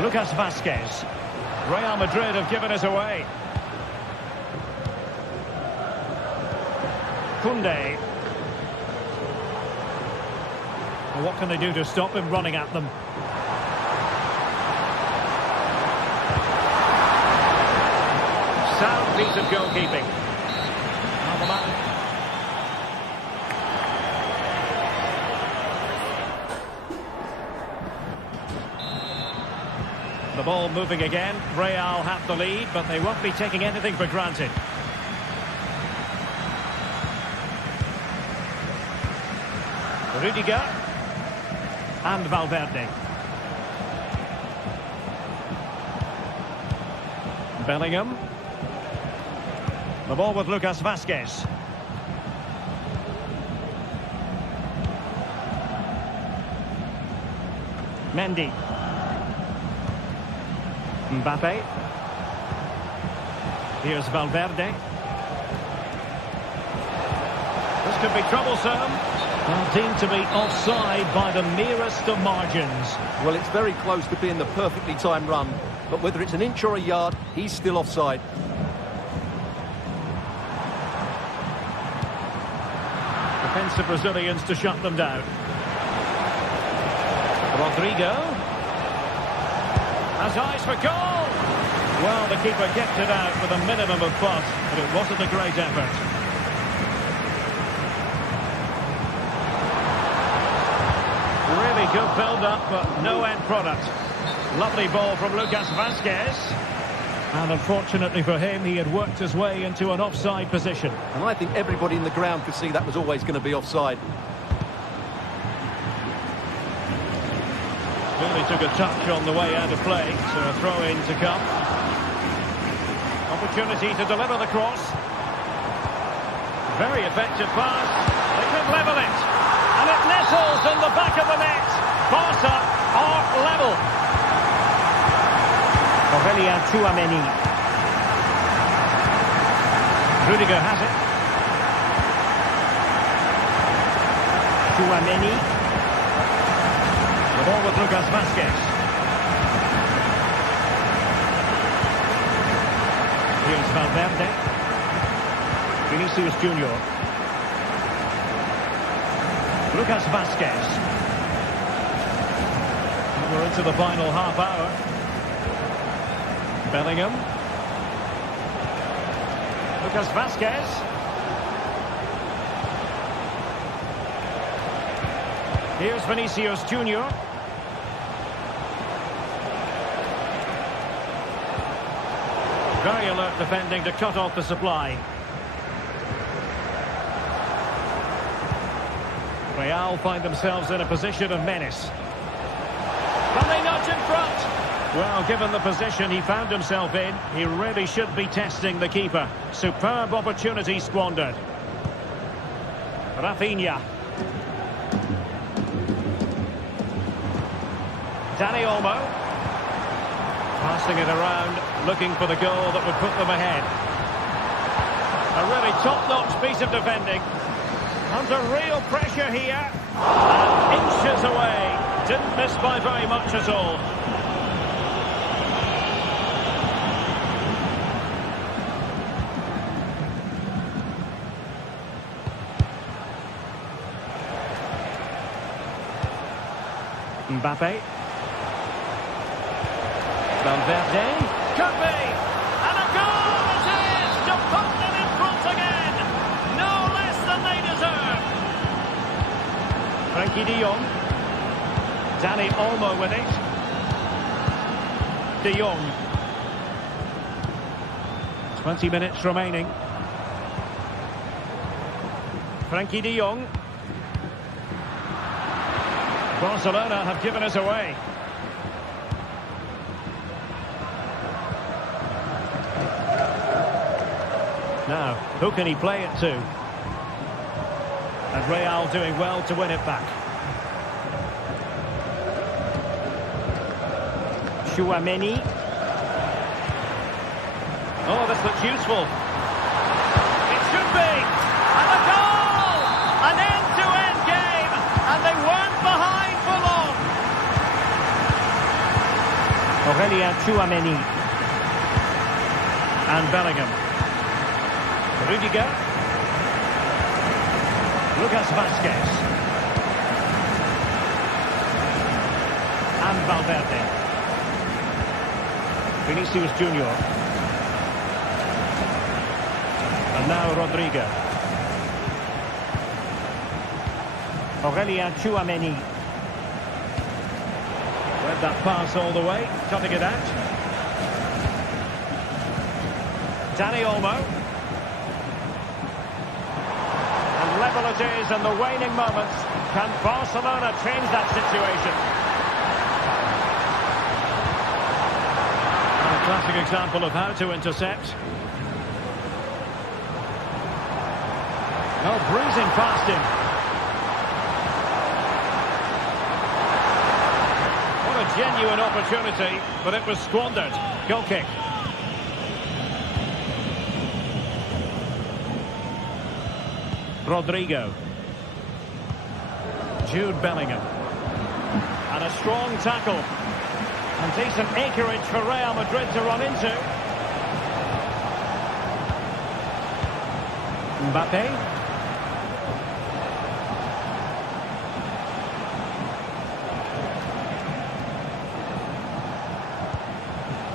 Lucas Vazquez. Real Madrid have given us away. Koundé. Well, what can they do to stop him running at them? Sound piece of goalkeeping. Now the man. The ball moving again. Real have the lead, but they won't be taking anything for granted. Rudiger and Valverde. Bellingham. The ball with Lucas Vazquez. Mendy. Mbappe. Here's Valverde. This could be troublesome. Well, deemed to be offside by the merest of margins. Well, it's very close to being the perfectly timed run, but whether it's an inch or a yard, he's still offside. Defensive Brazilians to shut them down. Rodrigo has eyes for goal. Well, the keeper kept it out with a minimum of fuss, but it wasn't a great effort. Really good build-up, but no end product. Lovely ball from Lucas Vazquez. And unfortunately for him, he had worked his way into an offside position. And I think everybody in the ground could see that was always going to be offside. Really took a touch on the way out of play, so a throw-in to come. Opportunity to deliver the cross. Very effective pass. They could level it. And it nestles in the back of the net. Barca are level. Aurelien Tchouameni. Rudiger has it. Tchouameni. The ball with Lucas Vazquez. Here's Valverde. Vinicius Junior. Lucas Vazquez. And we're into the final half hour. Bellingham. Lucas Vazquez. Here's Vinicius Junior. Very alert defending to cut off the supply. Real find themselves in a position of menace. Can they nudge in front? Well, given the position he found himself in, he really should be testing the keeper. Superb opportunity squandered. Rafinha. Dani Olmo. Passing it around, looking for the goal that would put them ahead. A really top-notch piece of defending. Under real pressure here. And inches away. Didn't miss by very much at all. Mbappe. Valverde. Could be! And a goal it is! To put them in front again! No less than they deserve! Frankie de Jong. Dani Olmo with it. De Jong. 20 minutes remaining. Frankie de Jong. Barcelona have given us away. Now, who can he play it to? And Real doing well to win it back. Tchouaméni. Oh, this looks useful. It should be. And a goal! An end-to-end game. And they weren't behind for long. Aurélien Tchouaméni. And Bellingham. Rudiger. Lucas Vázquez. And Valverde. Vinicius Junior. And now Rodrigo. Aurélien Tchouaméni. Read that pass all the way, cutting it out. Dani Olmo. And level it is in the waning moments. Can Barcelona change that situation? And a classic example of how to intercept. Oh, breezing past him. What a genuine opportunity, but it was squandered. Goal kick. Rodrigo. Jude Bellingham. And a strong tackle. And decent acreage for Real Madrid to run into. Mbappe.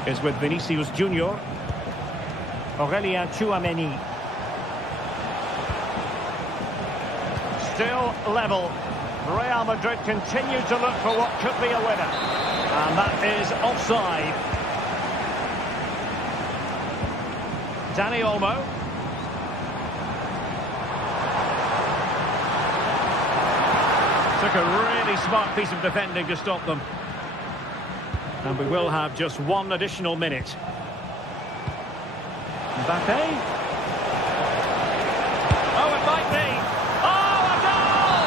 Is with Vinicius Junior. Aurélien Tchouaméni. Still level. Real Madrid continue to look for what could be a winner. And that is offside. Dani Olmo. Took a really smart piece of defending to stop them. And we will have just one additional minute. Mbappe. Oh, it might be. Oh, a goal!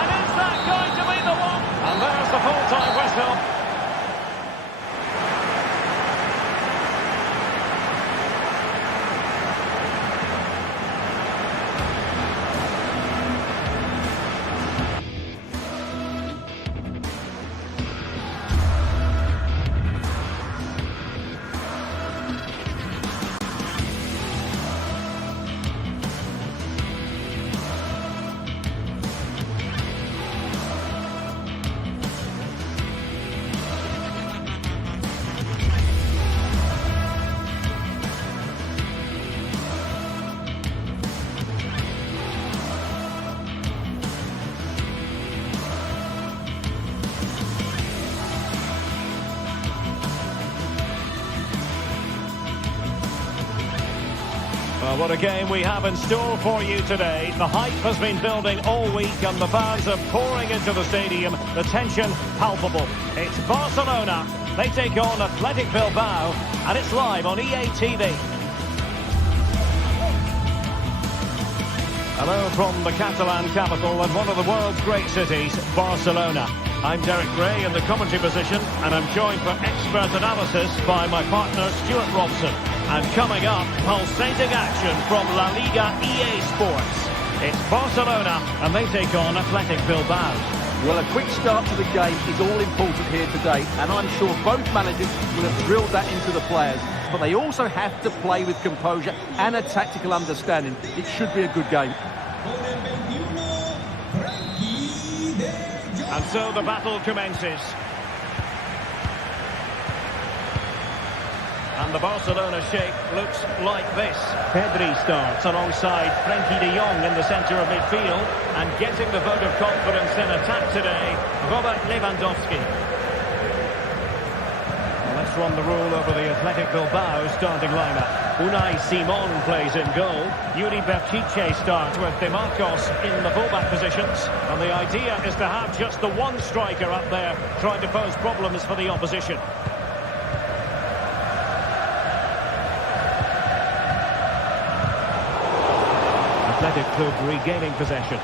And is that going to be the one? And there's the full-time whistle. Well, what a game we have in store for you today. The hype has been building all week and the fans are pouring into the stadium. The tension palpable. It's Barcelona. They take on Athletic Bilbao and it's live on EA TV. Hello from the Catalan capital and one of the world's great cities, Barcelona. I'm Derek Ray in the commentary position and I'm joined for expert analysis by my partner Stuart Robson. And coming up, pulsating action from La Liga EA Sports. It's Barcelona and they take on Athletic Bilbao. Well, a quick start to the game is all important here today, and I'm sure both managers will have drilled that into the players. But they also have to play with composure and a tactical understanding. It should be a good game. And And so the battle commences. And the Barcelona shape looks like this. Pedri starts alongside Frenkie de Jong in the centre of midfield. And getting the vote of confidence in attack today, Robert Lewandowski. Well, let's run the rule over the Athletic Bilbao starting lineup. Unai Simon plays in goal. Yuri Berchiche starts with De Marcos in the fullback positions. And the idea is to have just the one striker up there trying to pose problems for the opposition. Athletic Club regaining possession.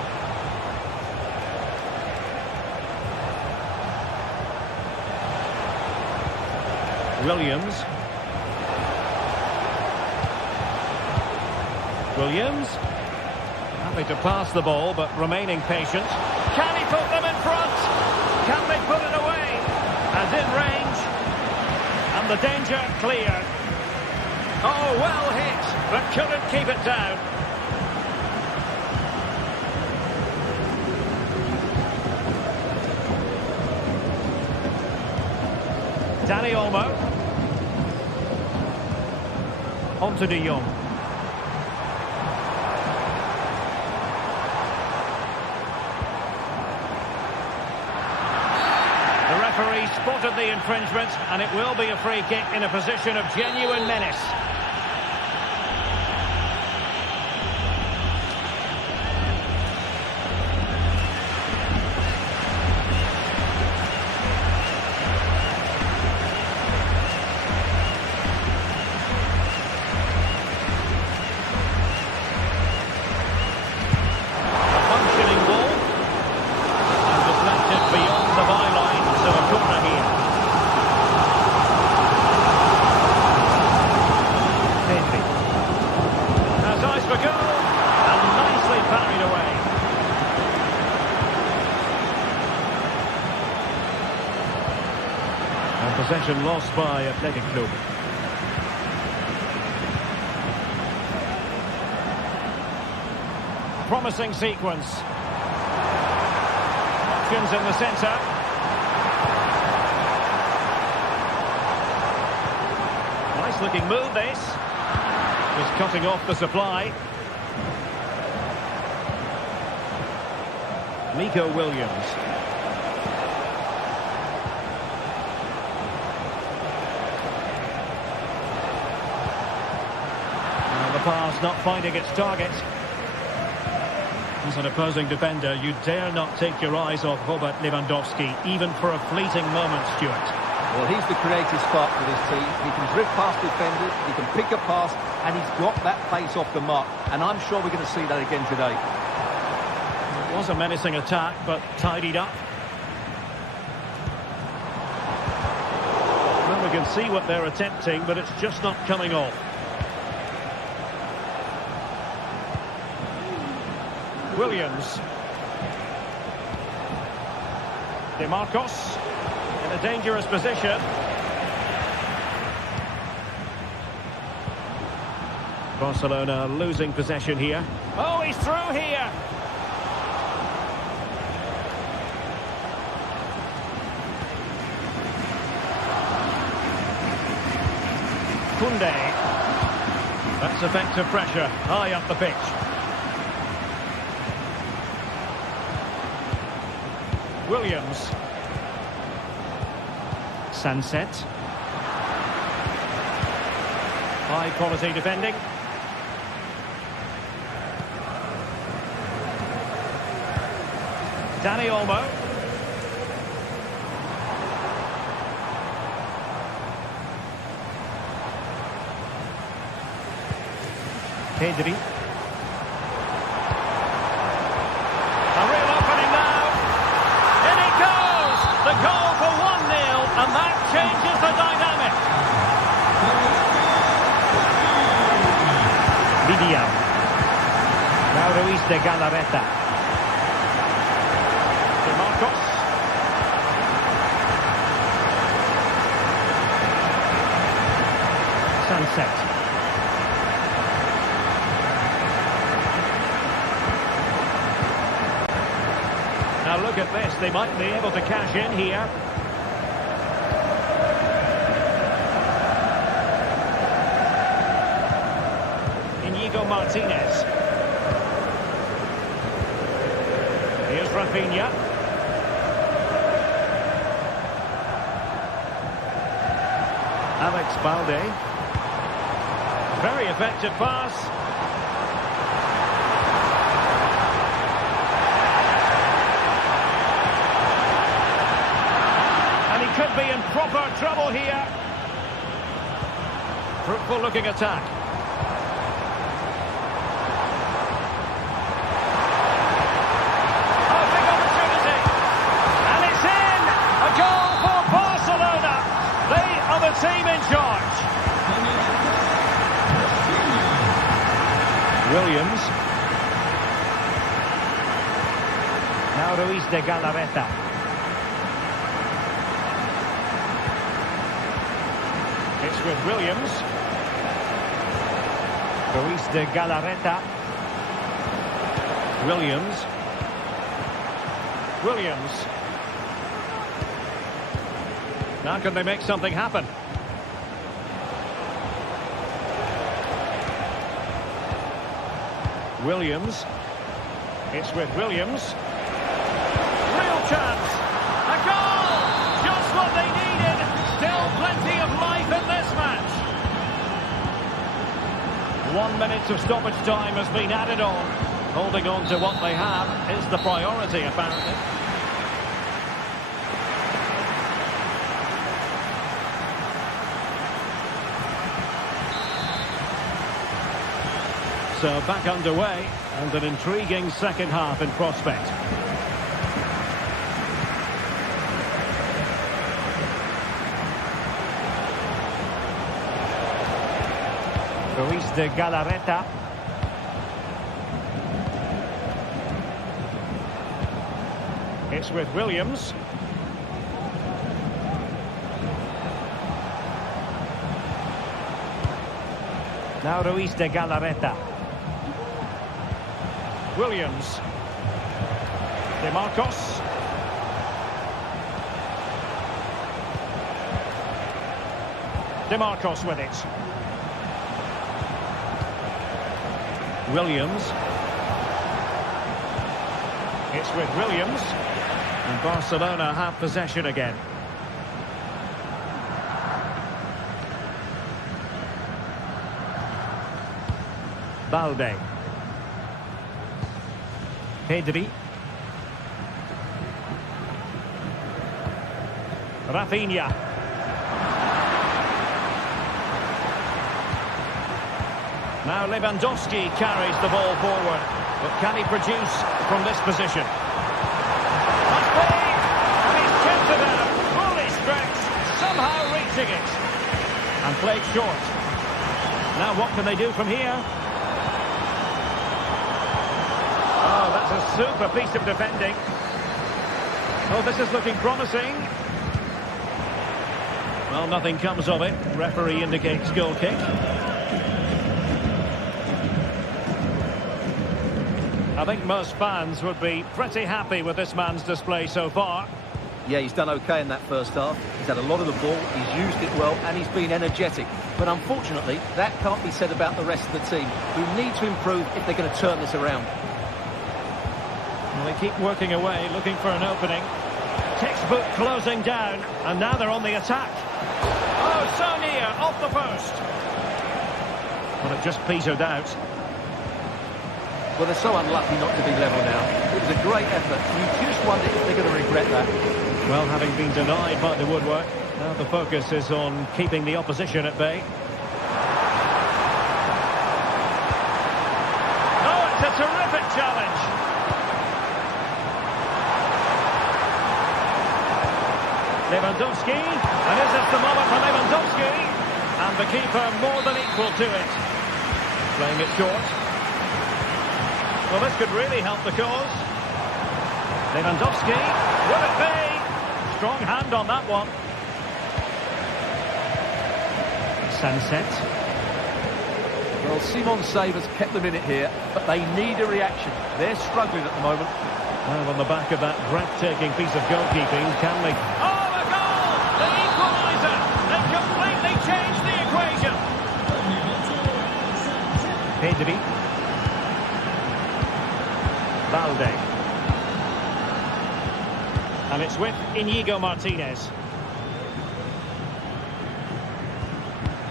Williams. Happy to pass the ball, but remaining patient. Can he put them in front? Can they put it away? And in range. And the danger cleared. Oh, well hit, but couldn't keep it down. Dani Olmo. On to De Jong. The referee spotted the infringement, and it will be a free kick in a position of genuine menace. Possession lost by Athletic Club. Promising sequence. Options in the centre. Nice looking move this. Just cutting off the supply. Nico Williams. Pass not finding its target. As an opposing defender, you dare not take your eyes off Robert Lewandowski, even for a fleeting moment, Stuart. Well, he's the creative spark for this team. He can drift past defenders, he can pick a pass, and he's got that pace off the mark. And I'm sure we're going to see that again today. It was a menacing attack, but tidied up. Well, we can see what they're attempting, but it's just not coming off. Williams. De Marcos in a dangerous position. Barcelona losing possession here. Oh, he's through here. Koundé. That's effective pressure high up the pitch. Williams. Sunset. High quality defending. Dani Olmo. Pedri. A real opening now. In it goes! The goal for 1-0, and that changes the dynamic. Vidial. Now Ruiz de Galarreta. De Marcos. Sunset. Now look look at this. They might be able to cash in here. Inigo Martinez. Here's Rafinha. Alex Balde. Very effective pass. And he could be in proper trouble here. Fruitful looking attack. Oh, big opportunity. And it's in! A goal for Barcelona. They are the team in charge. Williams. Now Ruiz de Galarreta. It's with Williams. Ruiz de Galarreta. Williams. Williams. Now can they make something happen? Williams. It's with Williams. Real chance. A goal! Just what they needed. Still plenty of life in this match. 1 minute of stoppage time has been added on. Holding on to what they have is the priority, apparently. So back underway, and an intriguing second half in prospect. Ruiz de Galarreta. It's with Williams. Now Ruiz de Galarreta. Williams. De Marcos. De Marcos with it. Williams. It's with Williams. And Barcelona have possession again. Balde. Pedri. Rafinha. Now Lewandowski carries the ball forward. But can he produce from this position? Must be! And he's kept it out. Fully stretched. Somehow reaching it. And played short. Now what can they do from here? Oh, that's a super piece of defending. Oh, this is looking promising. Well, nothing comes of it. Referee indicates goal kick. I think most fans would be pretty happy with this man's display so far. Yeah, he's done okay in that first half. He's had a lot of the ball, he's used it well, and he's been energetic. But unfortunately, that can't be said about the rest of the team, who need to improve if they're going to turn this around. Well, they keep working away, looking for an opening. Textbook closing down, and now they're on the attack. Oh, so near, off the post. Well, it just petered out. Well, they're so unlucky not to be level now. It was a great effort. You just wonder if they're going to regret that. Well, having been denied by the woodwork, now the focus is on keeping the opposition at bay. Oh, it's a terrific challenge. Lewandowski, and is this the moment for Lewandowski? And the keeper more than equal to it. Playing it short. Well, this could really help the cause. Lewandowski, will it be? Strong hand on that one. Sunset. Well, Simon's save has kept them in it here, but they need a reaction. They're struggling at the moment. Well, on the back of that breathtaking piece of goalkeeping, can they? Oh, a goal! The equaliser! They completely changed the equation! Pedri. Balde. And it's with Inigo Martinez.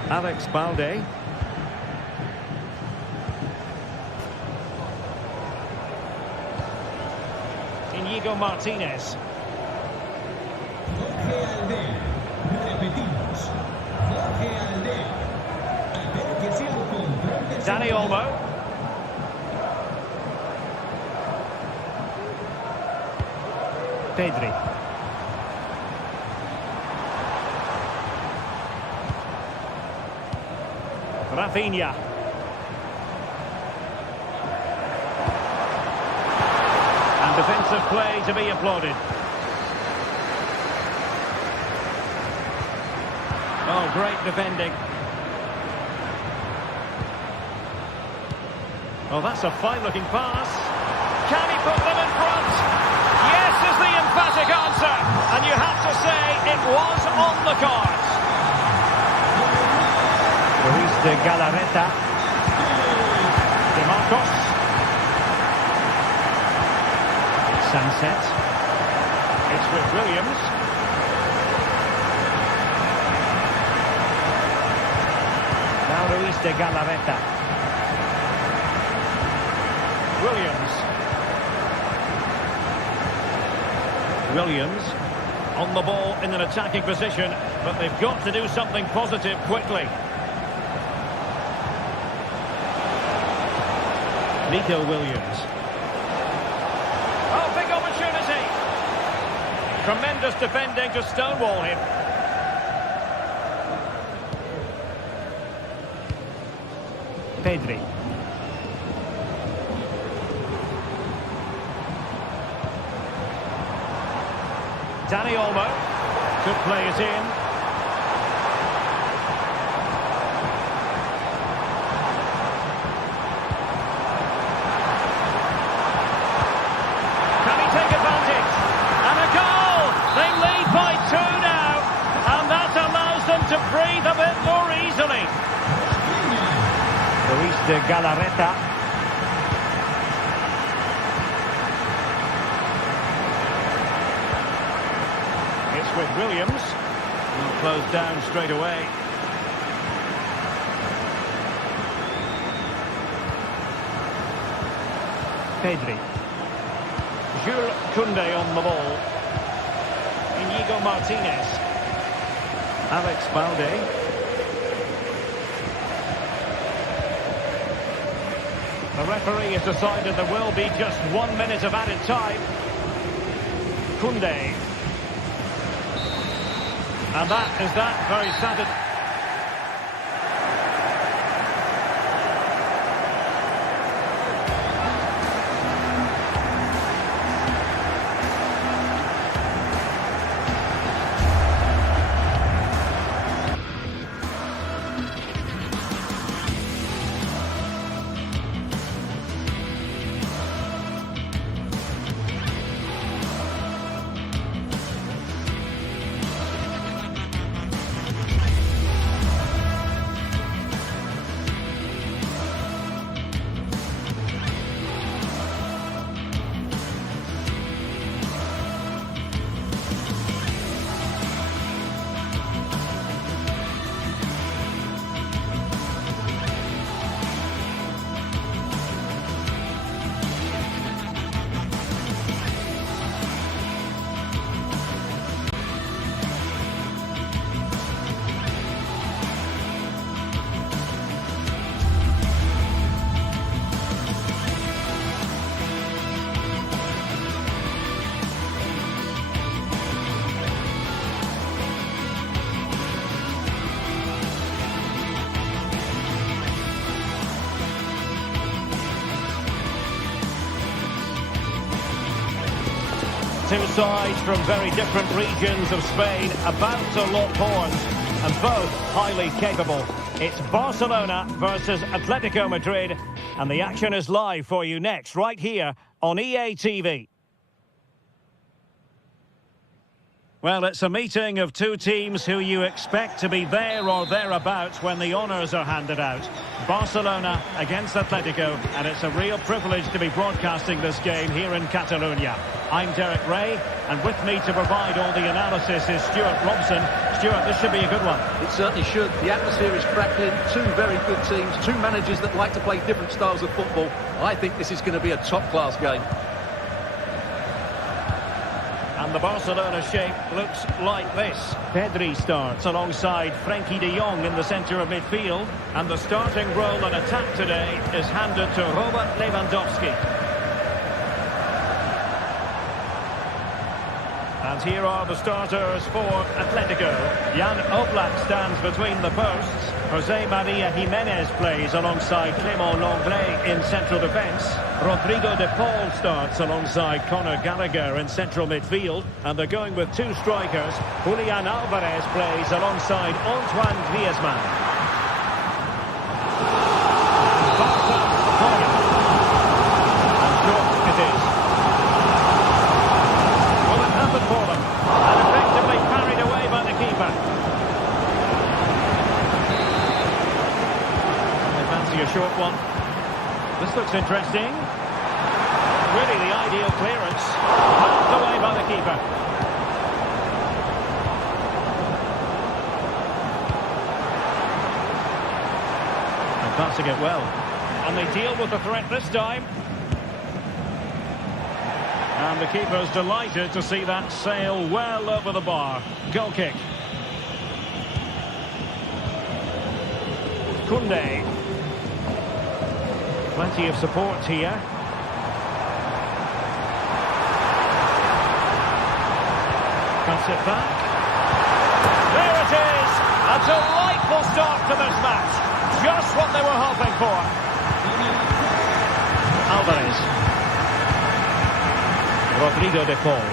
Alex Balde. Inigo Martinez. Dani Olmo. Pedri. Rafinha. And defensive play to be applauded. Oh, great defending. Oh, that's a fine-looking pass. Can he put them in front? Yes is the emphatic answer. And you have to say it was on the cards. Luis de Galarreta. De Marcos. Sunset. It's with Williams. Now Luis de Galarreta. Williams on the ball in an attacking position, but they've got to do something positive quickly. Nico Williams. Oh, big opportunity. Tremendous defending to stonewall him. Pedri. Dani Olmo could play it in. Can he take advantage? And a goal! They lead by 2 now, and that allows them to breathe a bit more easily. Luis de Galarreta. With Williams, he'll close down straight away. Pedri. Jules Koundé on the ball. Inigo Martinez. Alex Balde. The referee has decided there will be just 1 minute of added time. Koundé. And that is that, very satisfying. Two sides from very different regions of Spain about to lock horns, and both highly capable. It's Barcelona versus Atletico Madrid, and the action is live for you next, right here on EA TV. Well, it's a meeting of two teams who you expect to be there or thereabouts when the honours are handed out. Barcelona against Atletico, and it's a real privilege to be broadcasting this game here in Catalonia. I'm Derek Ray, and with me to provide all the analysis is Stuart Robson. Stuart, this should be a good one. It certainly should. The atmosphere is crackling. Two very good teams, two managers that like to play different styles of football. I think this is going to be a top-class game. And the Barcelona shape looks like this. Pedri starts alongside Frenkie de Jong in the centre of midfield. And the starting role in attack today is handed to Robert Lewandowski. And here are the starters for Atletico. Jan Oblak stands between the posts. Jose Maria Jimenez plays alongside Clément Lenglet in central defence. Rodrigo de Paul starts alongside Conor Gallagher in central midfield. And they're going with two strikers. Julian Alvarez plays alongside Antoine Griezmann. Barca's corner. And short it is. Will it happen for them? And effectively parried away by the keeper. They fancy a short one. This looks interesting. Really the ideal clearance. Passed away by the keeper. And passing it well. And they deal with the threat this time. And the keeper's delighted to see that sail well over the bar. Goal kick. Koundé. Plenty of support here. Cuts it back. There it is! A delightful start to this match. Just what they were hoping for. Alvarez. Rodrigo de Paul.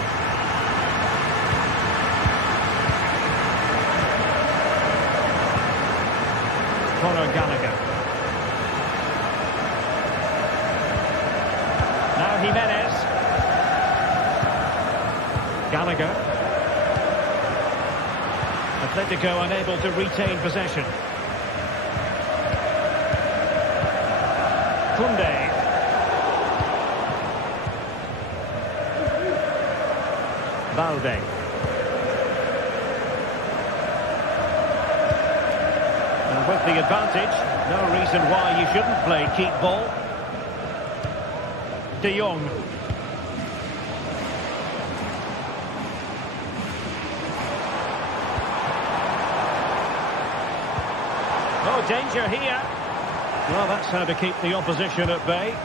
Conor Gallagher. Now Jimenez. Gallagher. Atletico unable to retain possession. Koundé. Valde. And with the advantage, no reason why you shouldn't play keep ball. De Jong. Oh, danger here. Well, that's how to keep the opposition at bay.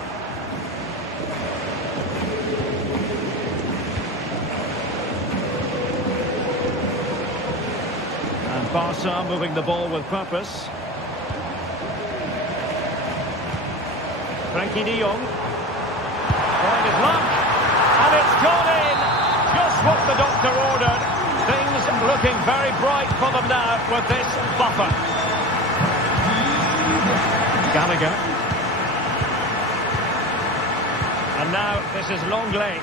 And Barca moving the ball with purpose. Frenkie de Jong. Trying his luck. And it's gone in. Just what the doctor ordered. Things looking very bright for them now with this buffer. Gallagher. And now this is Lenglet.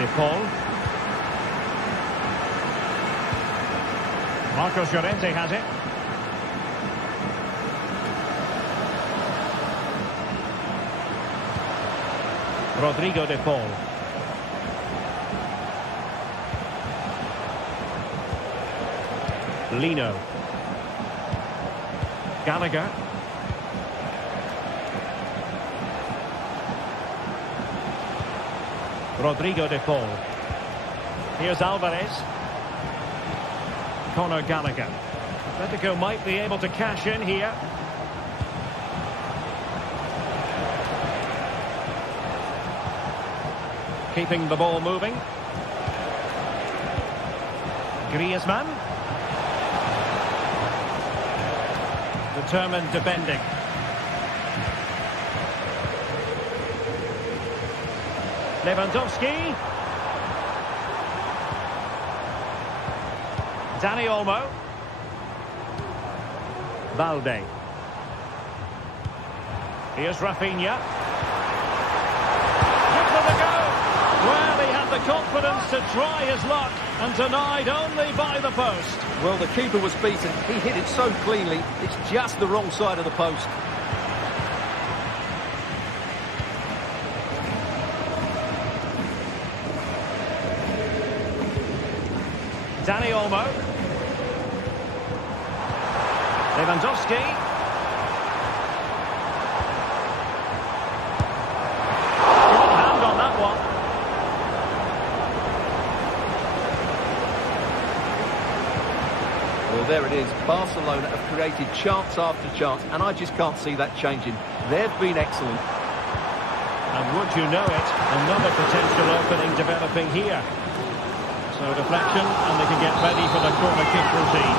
De Paul. Marcos Llorente has it. Rodrigo de Paul. Lino. Gallagher. Rodrigo de Paul. Here's Alvarez. Conor Gallagher. Atletico might be able to cash in here. Keeping the ball moving. Griezmann. Determined defending. Lewandowski. Dani Olmo. Valde. Here's Rafinha. Good for the goal. Well, he had the confidence to try his luck, and denied only by the post. Well, the keeper was beaten. He hit it so cleanly, it's just the wrong side of the post. Dani Olmo. Lewandowski. Good hand on that one. Well, there it is. Barcelona have created chance after chance, and I just can't see that changing. They've been excellent. And would you know it, another potential opening developing here. So deflection, and they can get ready for the corner kick routine.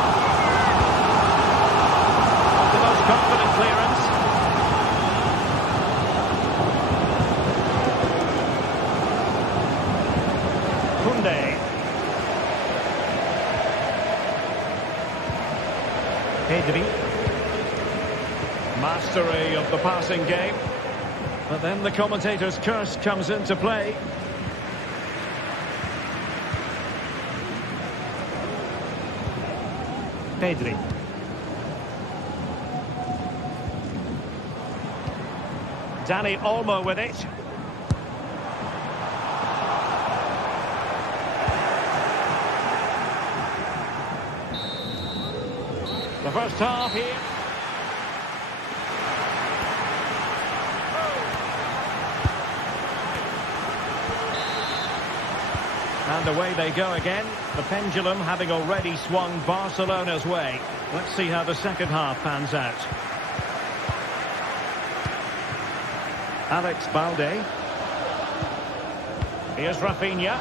Not the most confident clearance. Koundé. Pedri. Mastery of the passing game. But then the commentator's curse comes into play. Pedri. Dani Olmo with it. The first half here. And away they go again. The pendulum having already swung Barcelona's way. Let's see how the second half pans out. Alex Balde. Here's Rafinha.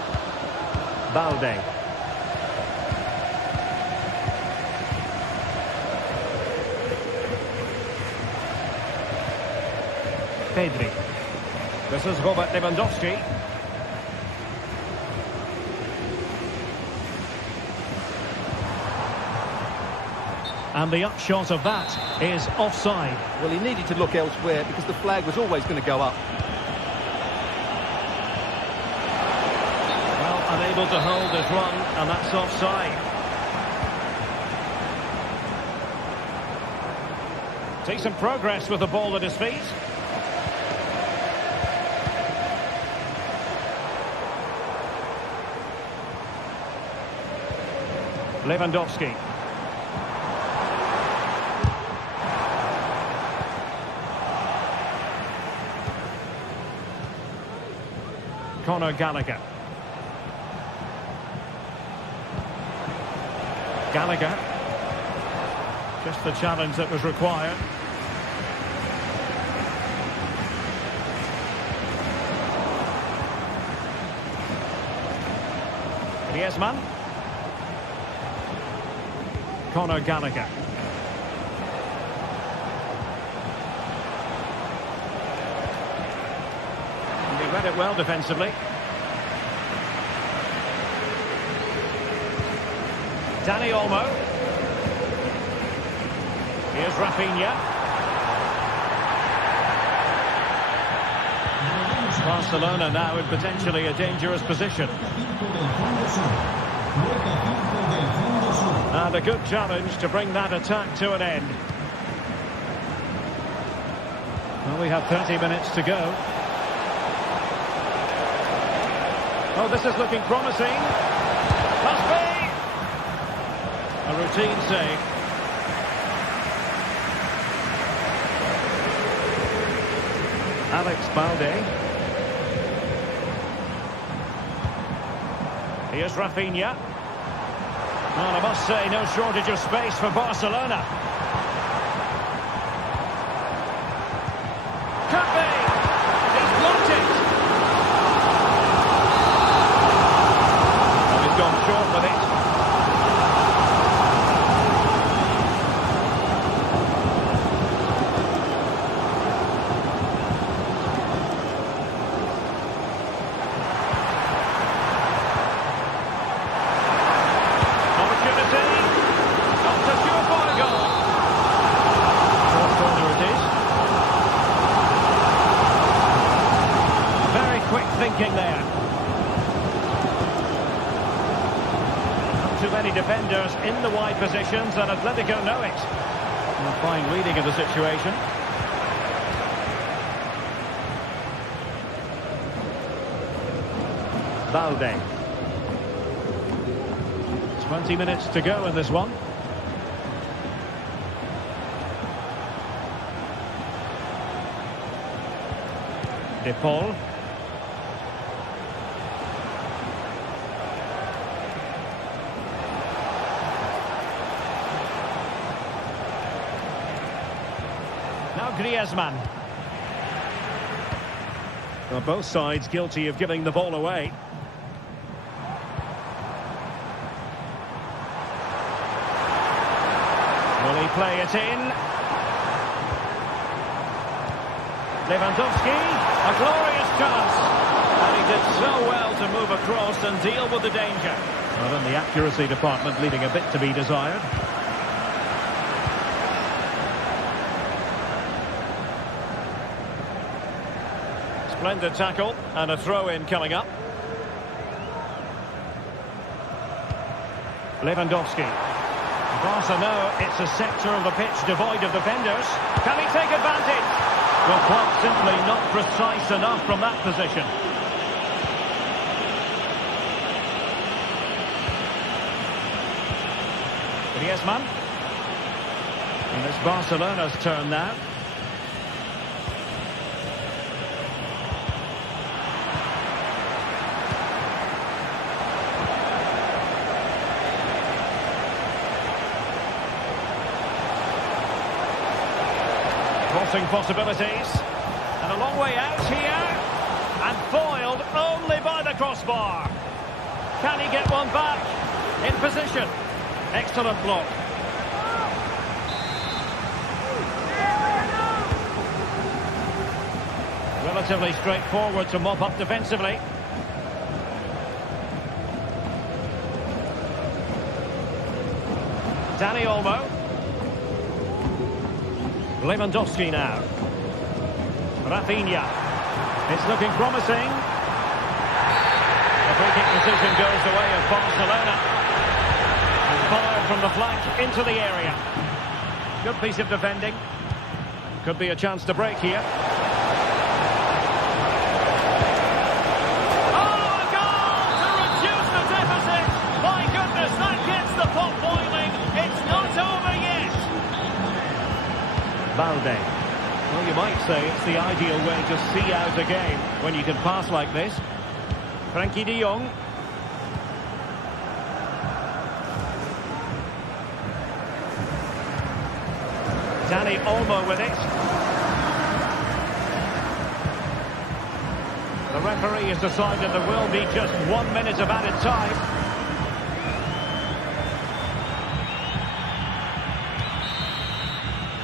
Balde. Pedri. This is Robert Lewandowski. And the upshot of that is offside. Well, he needed to look elsewhere because the flag was always going to go up. Well, unable to hold his run, and that's offside. Decent progress with the ball at his feet. Lewandowski. Conor Gallagher. Gallagher. Just the challenge that was required. Griezmann. Conor Gallagher. He read it well defensively. Dani Olmo. Here's Rafinha. Barcelona now in potentially a dangerous position. And a good challenge to bring that attack to an end. Well, we have 30 minutes to go. Oh, this is looking promising. Must be! A routine save. Alex Balde. Here's Rafinha. And I must say, no shortage of space for Barcelona. Could be! He's blocked it! Oh, he's gone short with it. defenders in the wide positions, and Atletico know it. And fine reading of the situation. Balde. 20 minutes to go in this one. De Paul. Now Griezmann. Well, both sides guilty of giving the ball away. Will he play it in? Lewandowski, a glorious chance. And he did so well to move across and deal with the danger. Well, in the accuracy department, leaving a bit to be desired. Splendid tackle and a throw-in coming up. Lewandowski. Barca know it's a sector of the pitch devoid of defenders. Can he take advantage? Well, quite simply not precise enough from that position. Griezmann. And it's Barcelona's turn now. Crossing possibilities, and a long way out here, and foiled only by the crossbar. Can he get one back? In position. Excellent block. Relatively straightforward to mop up defensively. Dani Olmo. Lewandowski now. Rafinha. It's looking promising. The free kick decision goes the way of Barcelona. And fired from the flank into the area. Good piece of defending. Could be a chance to break here. Oh, a goal to reduce the deficit. My goodness, that gets the pot boiling. It's not over yet. Balde. Well, you might say it's the ideal way to see out a game when you can pass like this. Frankie de Jong. Dani Olmo with it. The referee has decided there will be just 1 minute of added time.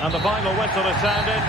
And the final whistle is sounded.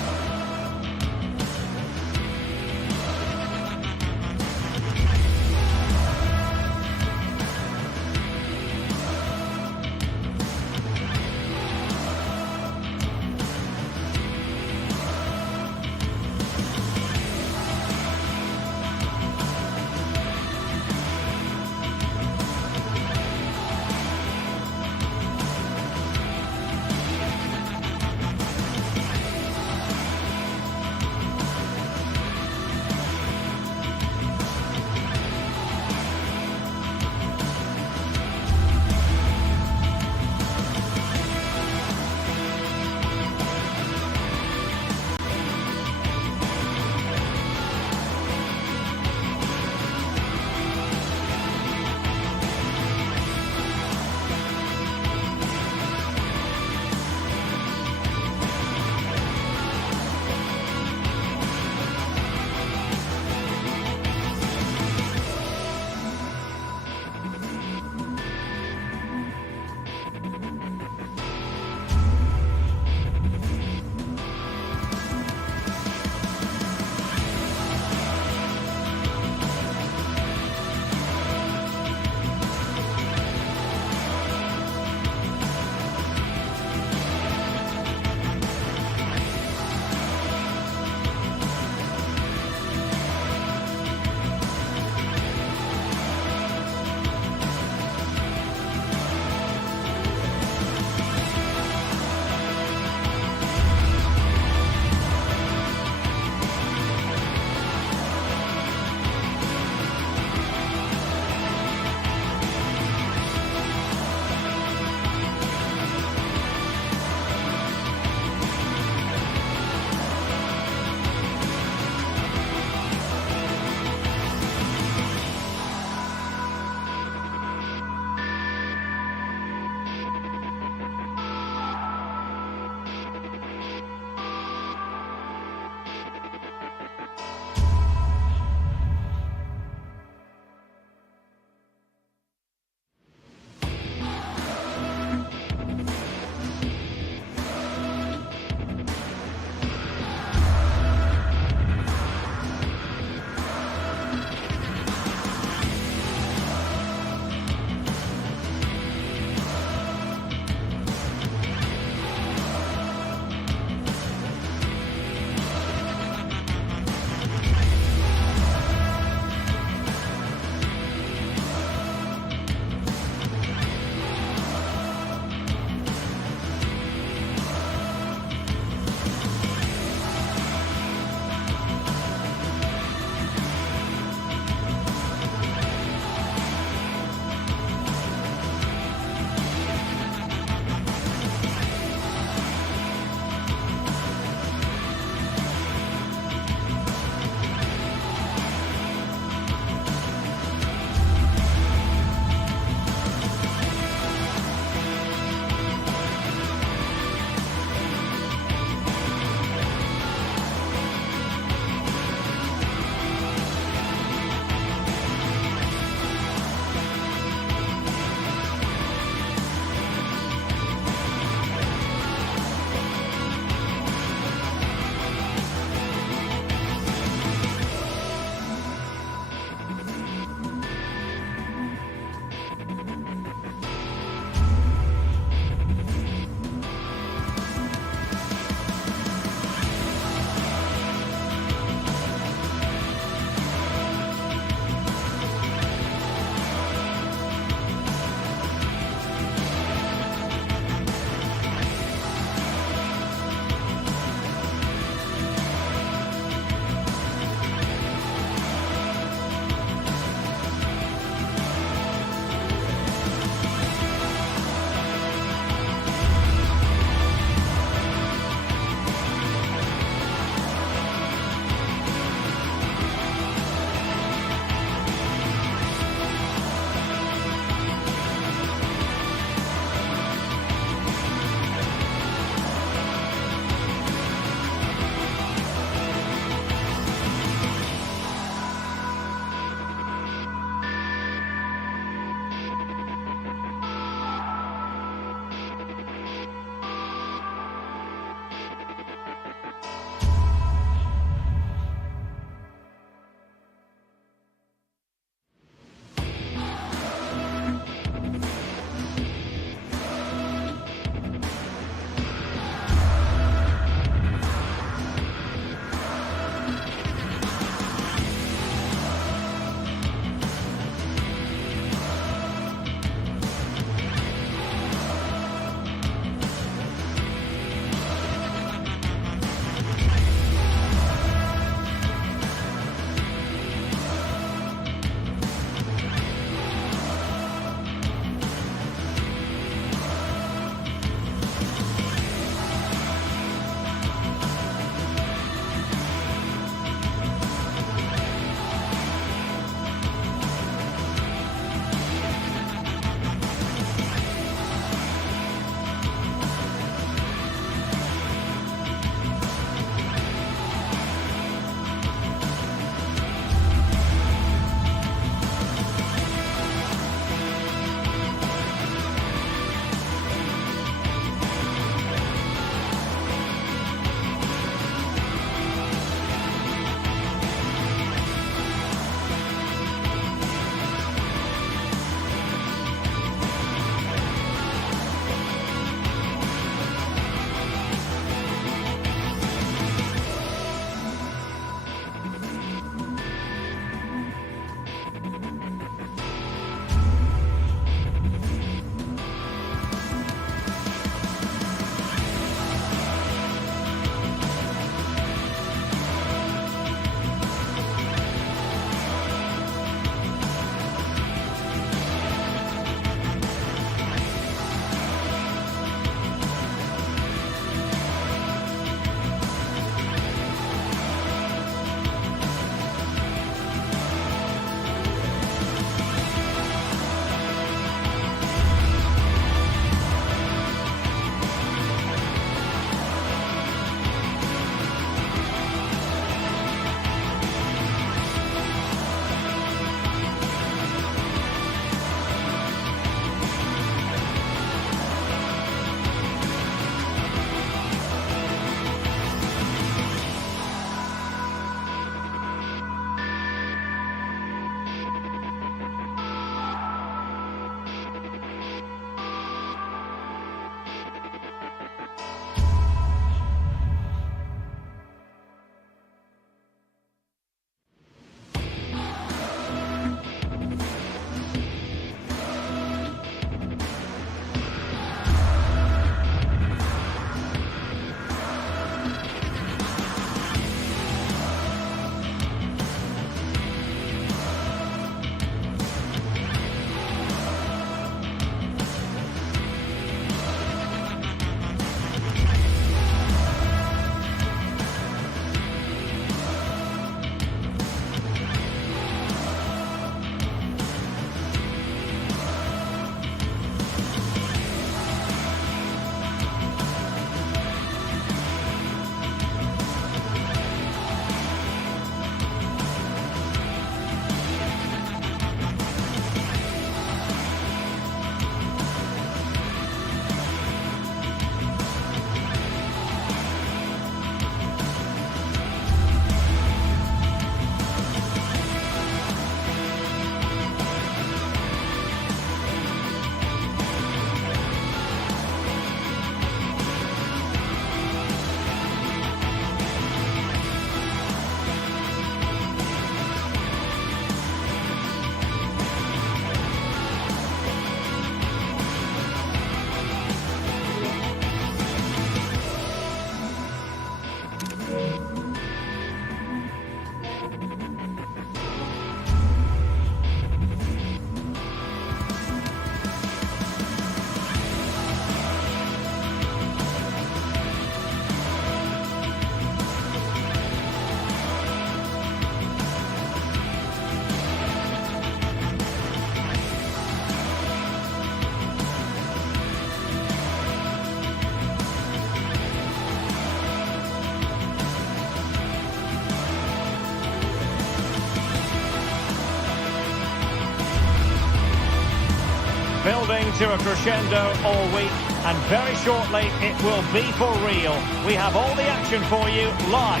building to a crescendo all week, and very shortly it will be for real. We have all the action for you live.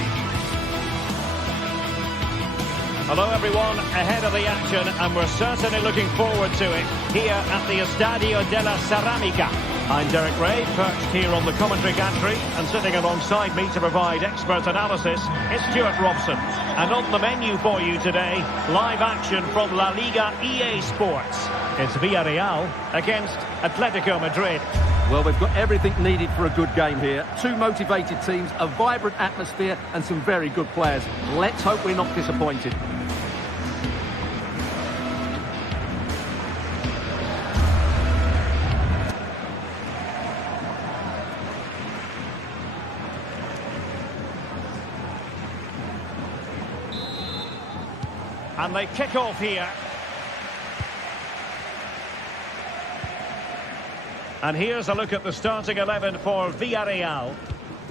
Hello everyone, ahead of the action, and we're certainly looking forward to it here at the Estadio de la Ceramica. I'm Derek Ray, perched here on the commentary gantry, and sitting alongside me to provide expert analysis is Stuart Robson. And on the menu for you today, live action from La Liga EA Sports. It's Villarreal against Atletico Madrid. Well, we've got everything needed for a good game here. Two motivated teams, a vibrant atmosphere, and some very good players. Let's hope we're not disappointed. And they kick off here. And here's a look at the starting 11 for Villarreal.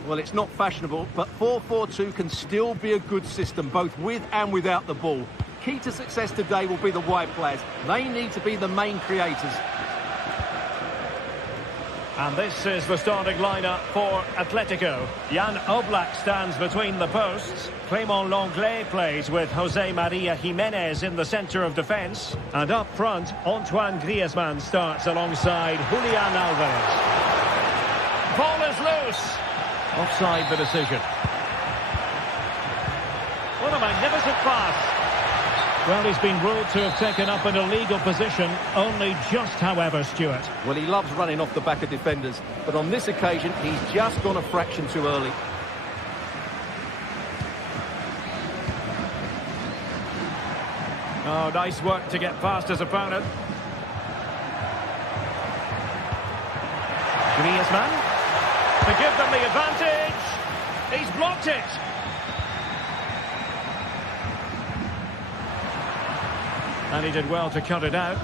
Well, it's not fashionable, but 4-4-2 can still be a good system, both with and without the ball. Key to success today will be the wide players. They need to be the main creators. And this is the starting lineup for Atletico. Jan Oblak stands between the posts. Clément Lenglet plays with José María Jiménez in the centre of defence. And up front, Antoine Griezmann starts alongside Julián Álvarez. Ball is loose. Offside the decision. What a magnificent pass. Well, he's been ruled to have taken up an illegal position, only just, however, Stuart. Well, he loves running off the back of defenders, but on this occasion, he's just gone a fraction too early. Oh, nice work to get past his opponent. Griezmann to give them the advantage. He's blocked it. And he did well to cut it out.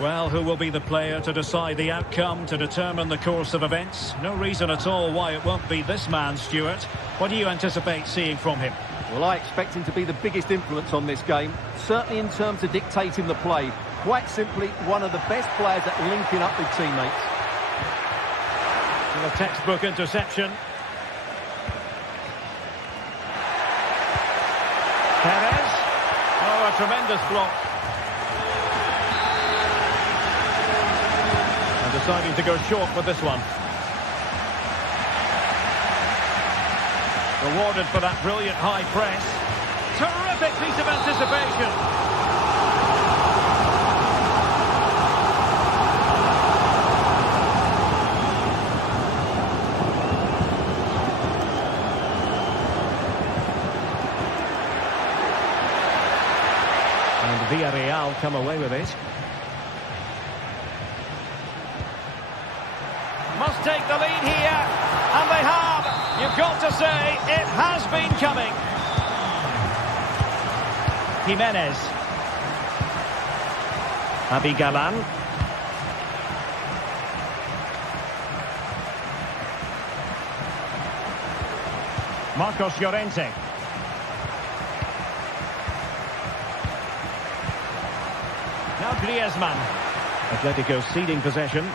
Well, who will be the player to decide the outcome, to determine the course of events? No reason at all why it won't be this man, Stuart. What do you anticipate seeing from him? Well, I expect him to be the biggest influence on this game, certainly in terms of dictating the play. Quite simply, one of the best players at linking up with teammates. A textbook interception. Perez. Oh, a tremendous block. And deciding to go short with this one. Rewarded for that brilliant high press. Terrific piece of anticipation. Villarreal come away with it. Must take the lead here, and they have. You've got to say, it has been coming. Jiménez. Abigalan. Marcos Llorente. Now Griezmann. Atletico ceding possession.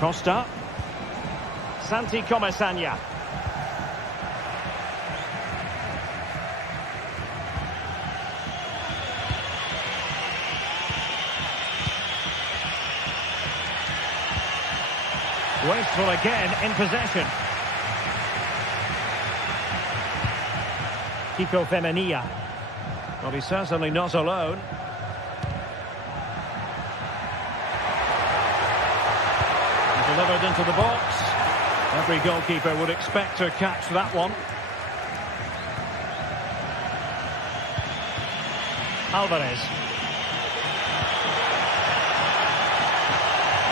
Costa. Santi Comesaña. Wasteful again in possession. Kiko Femenia. Well, he's certainly not alone. Delivered into the box. Every goalkeeper would expect to catch that one. Álvarez.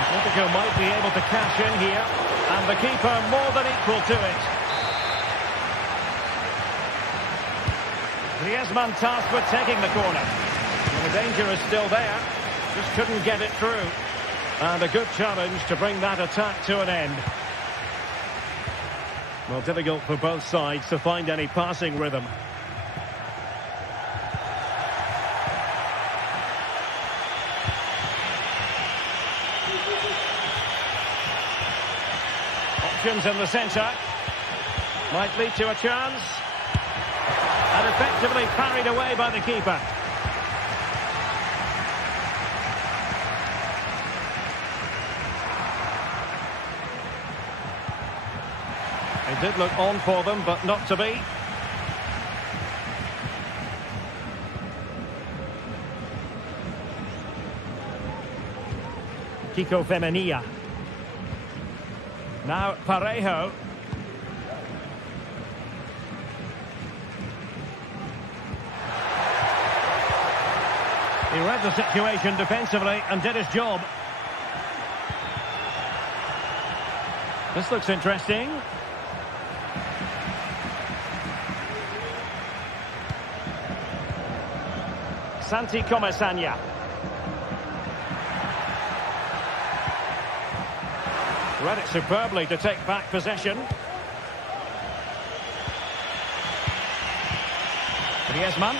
Atletico might be able to cash in here, and the keeper more than equal to it. Griezmann tasked with taking the corner. Well, the danger is still there, just couldn't get it through. And a good challenge to bring that attack to an end. Well, difficult for both sides to find any passing rhythm. Options in the centre. Might lead to a chance. And effectively parried away by the keeper. It did look on for them, but not to be. Kiko Femenia. Now Parejo. He read the situation defensively and did his job. This looks interesting. Santi Comesaña. Read it superbly to take back possession. Griezmann.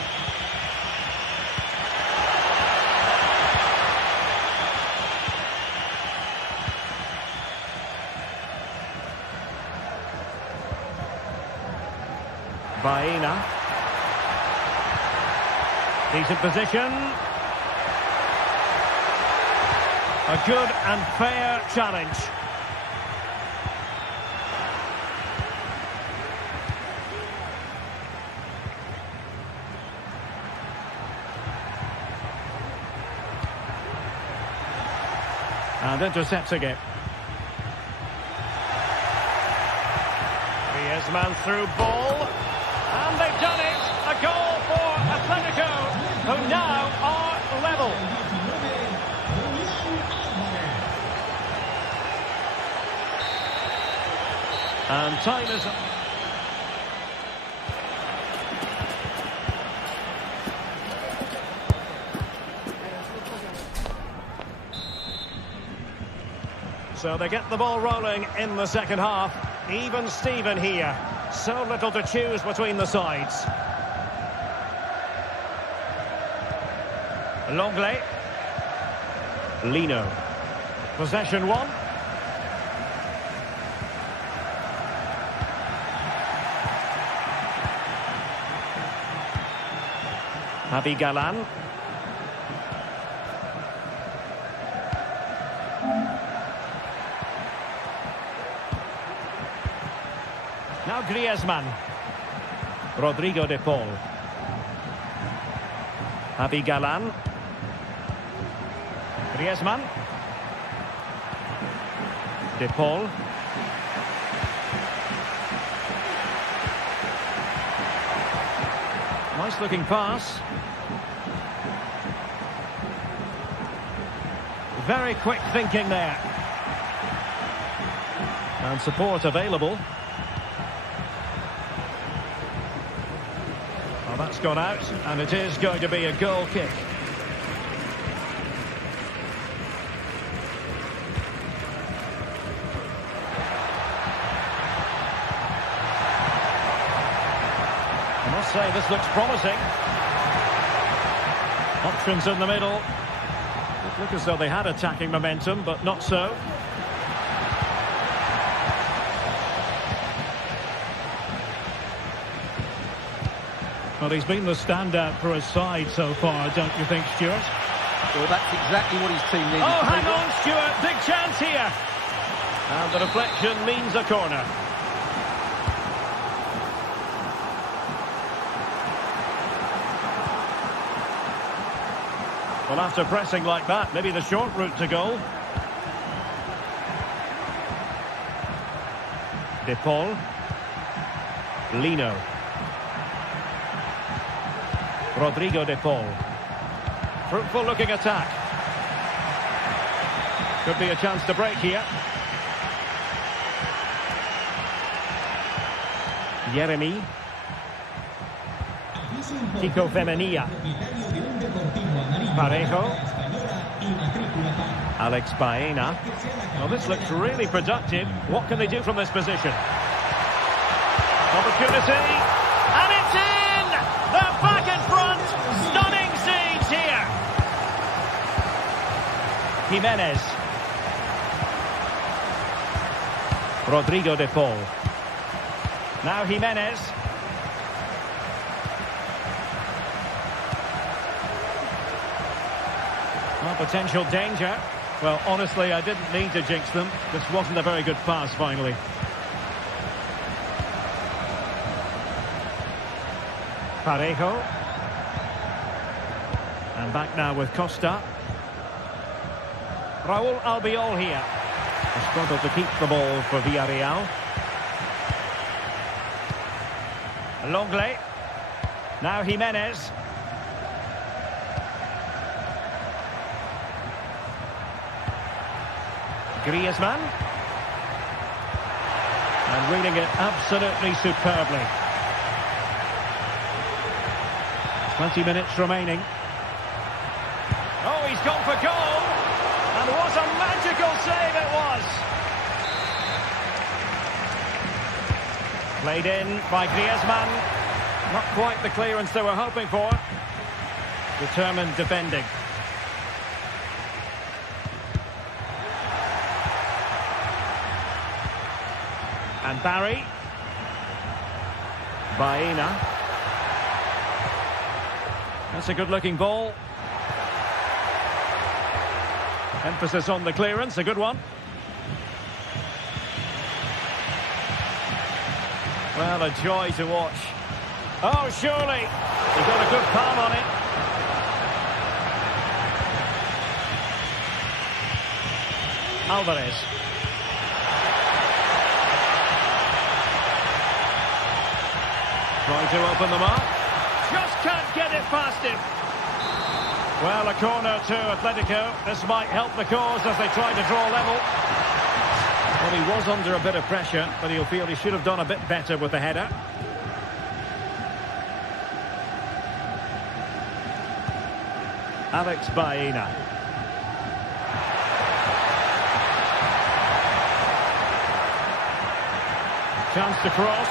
Baena. Decent position. A good and fair challenge. And intercepting it. Griezmann through ball. And they've done it. A goal for Atletico, who now are level. And time is up. So they get the ball rolling in the second half. Even Steven here. So little to choose between the sides. Longley. Lino. Possession one. Javi Galan. Now Griezmann. Rodrigo de Paul. Javi Galan. Griezmann. De Paul. Nice looking pass. Very quick thinking there. And support available. Well, that's gone out, and it is going to be a goal kick. I must say, this looks promising. Options in the middle. It looked as though they had attacking momentum, but not so. Well, he's been the standout for his side so far, don't you think, Stuart? Well, that's exactly what his team needed. Oh, hang on, Stuart. Big chance here. And the deflection means a corner. Well, after pressing like that, maybe the short route to goal. De Paul. Lino. Rodrigo de Paul. Fruitful looking attack. Could be a chance to break here. Jeremy. Kiko Femenia. Parejo. Alex Baena. Well, this looks really productive. What can they do from this position? Opportunity, and it's in! They're back in front! Stunning scenes here! Jimenez. Rodrigo de Paul. Now Jimenez. Well, potential danger. Well, honestly, I didn't mean to jinx them. This wasn't a very good pass, finally. Parejo. And back now with Costa. Raúl Albiol here. A struggle to keep the ball for Villarreal. Longley. Now Jimenez. Griezmann. And reading it absolutely superbly. 20 minutes remaining. Oh, he's gone for goal. And what a magical save it was. Played in by Griezmann. Not quite the clearance they were hoping for. Determined defending. And Barry. Baena. That's a good-looking ball. Emphasis on the clearance, a good one. Well, a joy to watch. Oh, surely. He got a good palm on it. Alvarez. Trying to open them up. Just can't get it past him. Well, a corner to Atletico. This might help the cause as they try to draw level. Well, he was under a bit of pressure, but he'll feel he should have done a bit better with the header. Alex Baena. Chance to cross.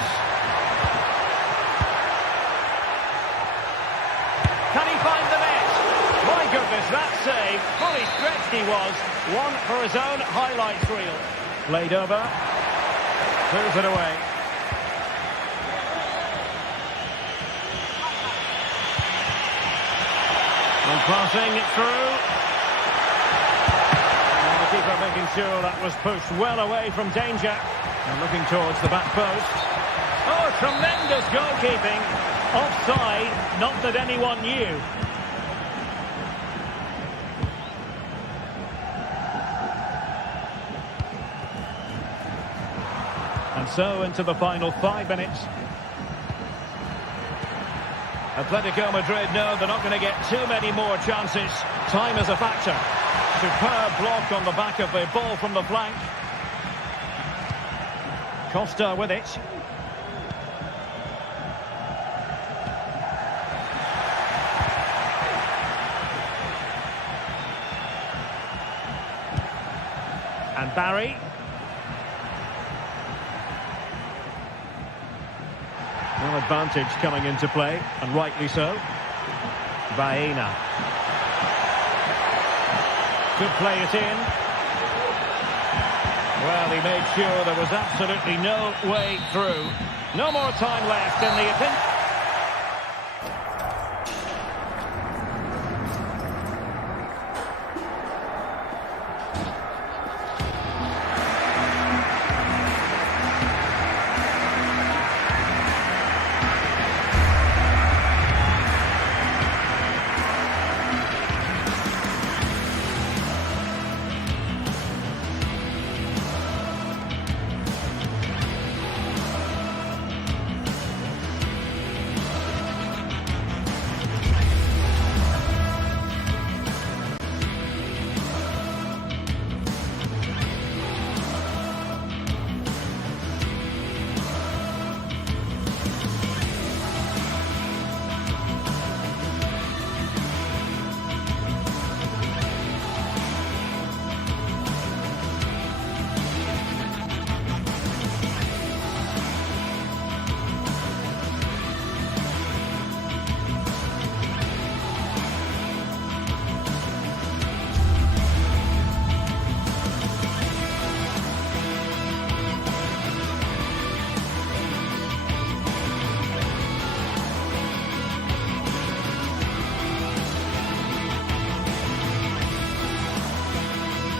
Can he find the net? My goodness, that save. Fully stretched he was. One for his own highlights reel. Played over. Moves it away. And passing it through. And the keeper making sure that was pushed well away from danger. And looking towards the back post. Oh, tremendous goalkeeping. Offside, not that anyone knew. And so into the final 5 minutes. Atletico Madrid know they're not going to get too many more chances. Time is a factor. Superb block on the back of the ball from the flank. Costa with it. And Barry. No advantage coming into play, and rightly so. Baena. Could play it in. Well, he made sure there was absolutely no way through. No more time left in the opinion.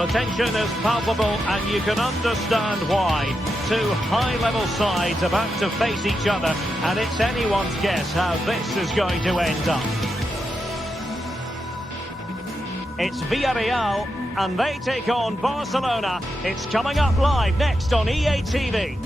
tension is palpable and you can understand why. Two high-level sides about to face each other, and it's anyone's guess how this is going to end up. It's Villarreal, and they take on Barcelona. It's coming up live next on EA TV.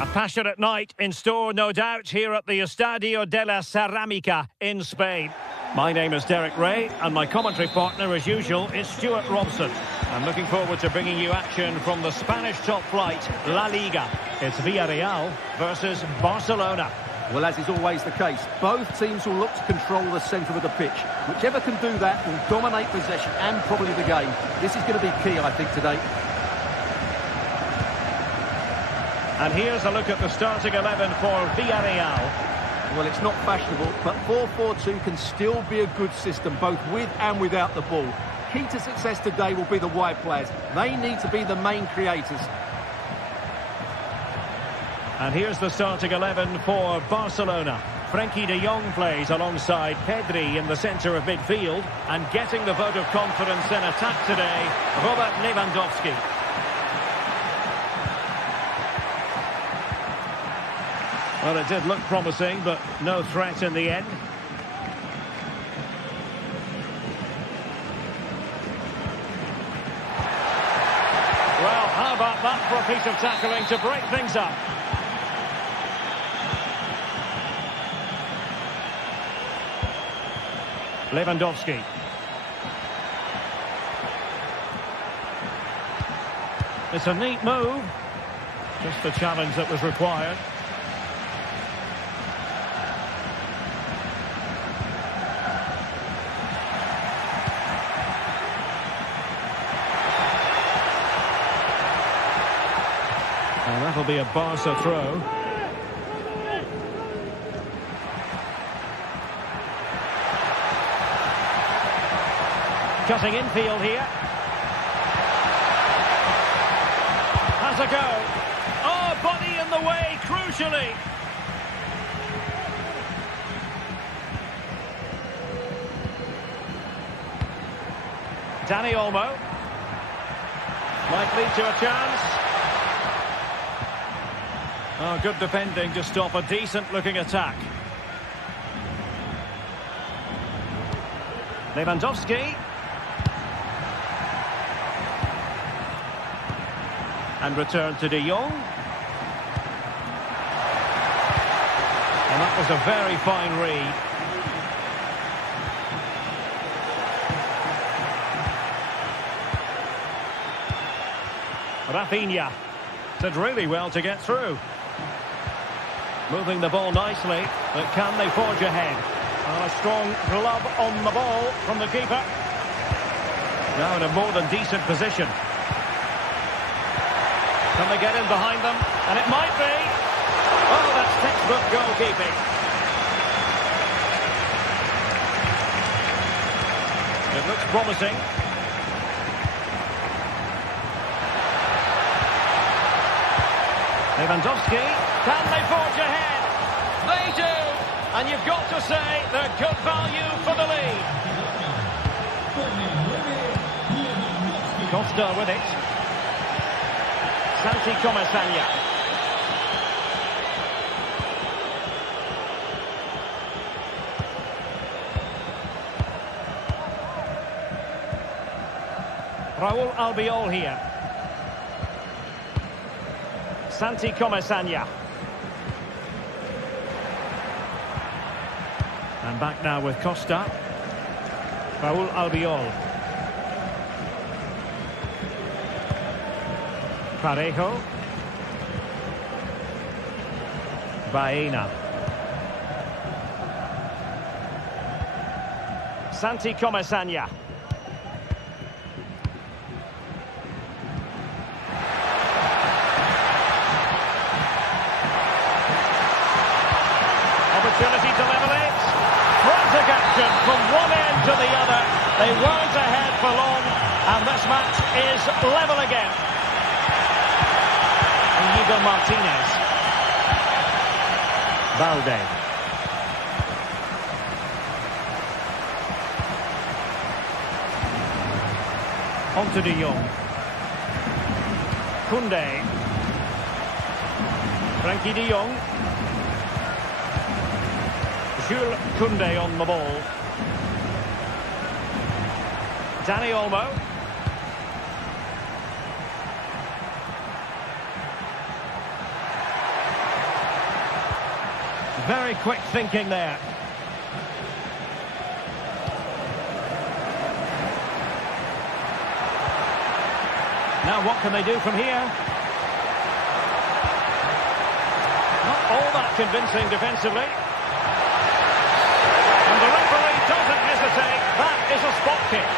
A passionate night in store, no doubt, here at the Estadio de la Cerámica in Spain. My name is Derek Ray, and my commentary partner, as usual, is Stuart Robson. I'm looking forward to bringing you action from the Spanish top flight, La Liga. It's Villarreal versus Barcelona. Well, as is always the case, both teams will look to control the centre of the pitch. Whichever can do that will dominate possession and probably the game. This is going to be key, I think, today. And here's a look at the starting 11 for Villarreal. Well, it's not fashionable, but 4-4-2 can still be a good system, both with and without the ball. Key to success today will be the wide players. They need to be the main creators. And here's the starting 11 for Barcelona. Frenkie de Jong plays alongside Pedri in the centre of midfield. And getting the vote of confidence in attack today, Robert Lewandowski. Well, it did look promising, but no threat in the end. Well, how about that for a piece of tackling to break things up? Lewandowski. It's a neat move. Just the challenge that was required. And that'll be a Barca throw. Cutting infield here. Has a go. Oh, body in the way, crucially. Dani Olmo. Might lead to a chance. Oh, good defending to stop a decent-looking attack. Lewandowski. And return to de Jong. And that was a very fine read. Rafinha did really well to get through. Moving the ball nicely, but can they forge ahead? And a strong glove on the ball from the keeper. Now in a more than decent position. Can they get in behind them? And it might be. Oh, that's textbook goalkeeping. It looks promising. Lewandowski, can they forge ahead? They do! And you've got to say they're good value for the lead. Costa with it. Santi Comesaña. Raúl Albiol here. Santi Comesaña. And back now with Costa. Raúl Albiol. Parejo. Baena. Santi Comesaña. Opportunity to level it. Frantic action from one end to the other. They weren't ahead for long, and this match is level again. Inigo Martinez. Valde. On to De Jong. Koundé. Frankie De Jong. Jules Koundé on the ball. Dani Olmo. Very quick thinking there. Now what can they do from here? Not all that convincing defensively. And the referee doesn't hesitate. That is a spot kick.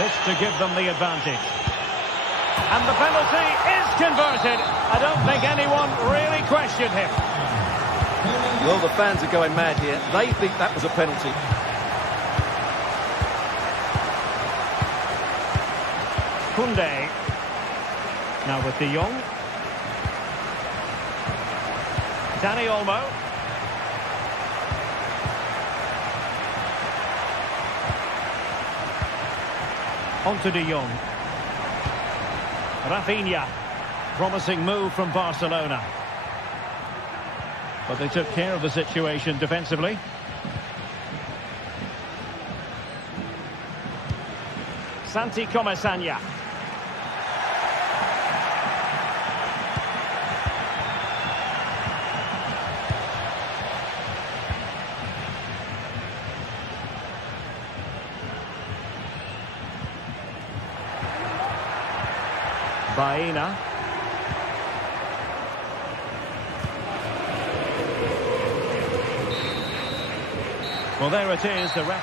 This to give them the advantage. And the penalty is converted. I don't think anyone really questioned him. Well, the fans are going mad here. They think that was a penalty. Koundé. Now with De Jong. Dani Olmo. On to De Jong. Rafinha. Promising move from Barcelona. But they took care of the situation defensively. Santi Comesaña. Baena. Well, there it is, the ref.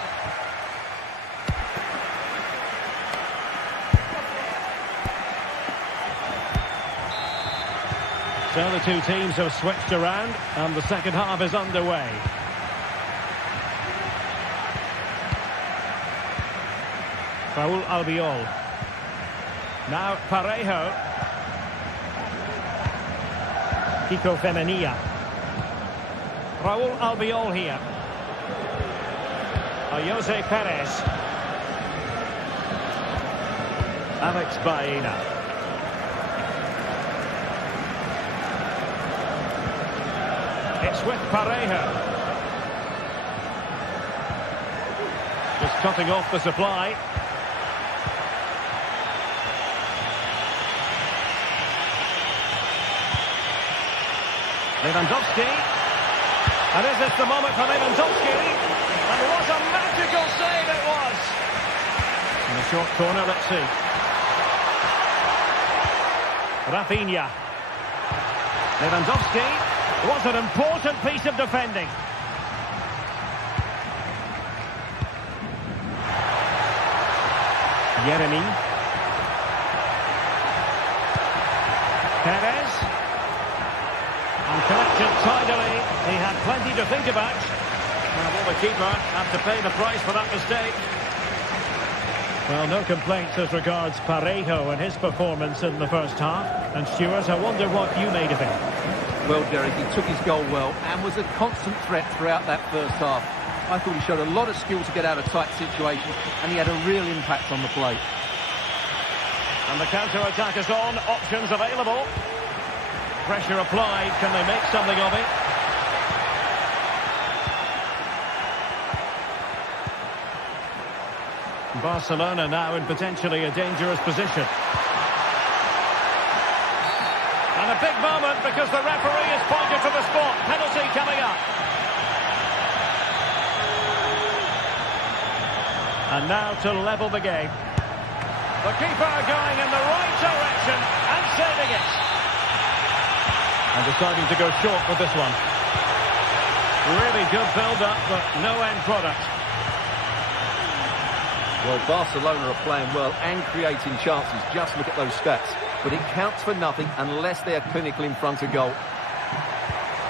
So the two teams have switched around, and the second half is underway. Raúl Albiol. Now Parejo. Kiko Femenia. Raúl Albiol here. Jose Perez. Alex Baena. It's with Parejo. Just cutting off the supply. Lewandowski. And is this the moment for Lewandowski? And what a magical save it was! In the short corner, let's see. Rafinha. Lewandowski. What an important piece of defending. Yeremy. Perez. And collected tidily. He had plenty to think about. Well, will the keeper have to pay the price for that mistake? Well, no complaints as regards Parejo and his performance in the first half. And Stuart, I wonder what you made of him. Well, Derek, he took his goal well and was a constant threat throughout that first half. I thought he showed a lot of skill to get out of tight situations, and he had a real impact on the play. And the counter-attack is on, options available. Pressure applied, can they make something of it? Barcelona now in potentially a dangerous position. And a big moment because the referee has pointed to the spot. Penalty coming up. And now to level the game. The keeper going in the right direction and saving it. And deciding to go short with this one. Really good build-up, but no end product. Well, Barcelona are playing well and creating chances. Just look at those stats. But it counts for nothing unless they are clinical in front of goal.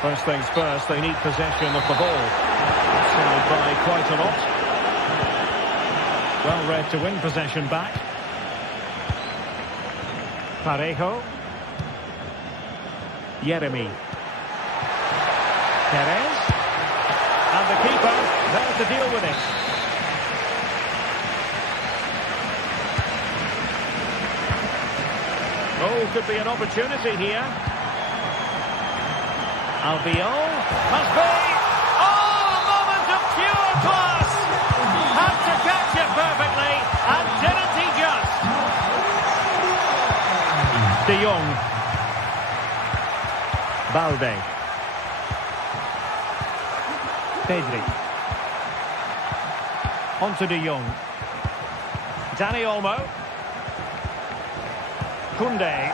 First things first, they need possession of the ball. Outside by quite a lot. Well read to win possession back. Parejo. Yeremy. Perez. And the keeper there to deal with it. Oh, could be an opportunity here. Albiol must be. Oh, a moment of pure class. Had to catch it perfectly, and didn't he just? De Jong. Balde. Pedri. Onto De Jong. Dani Olmo. Koundé.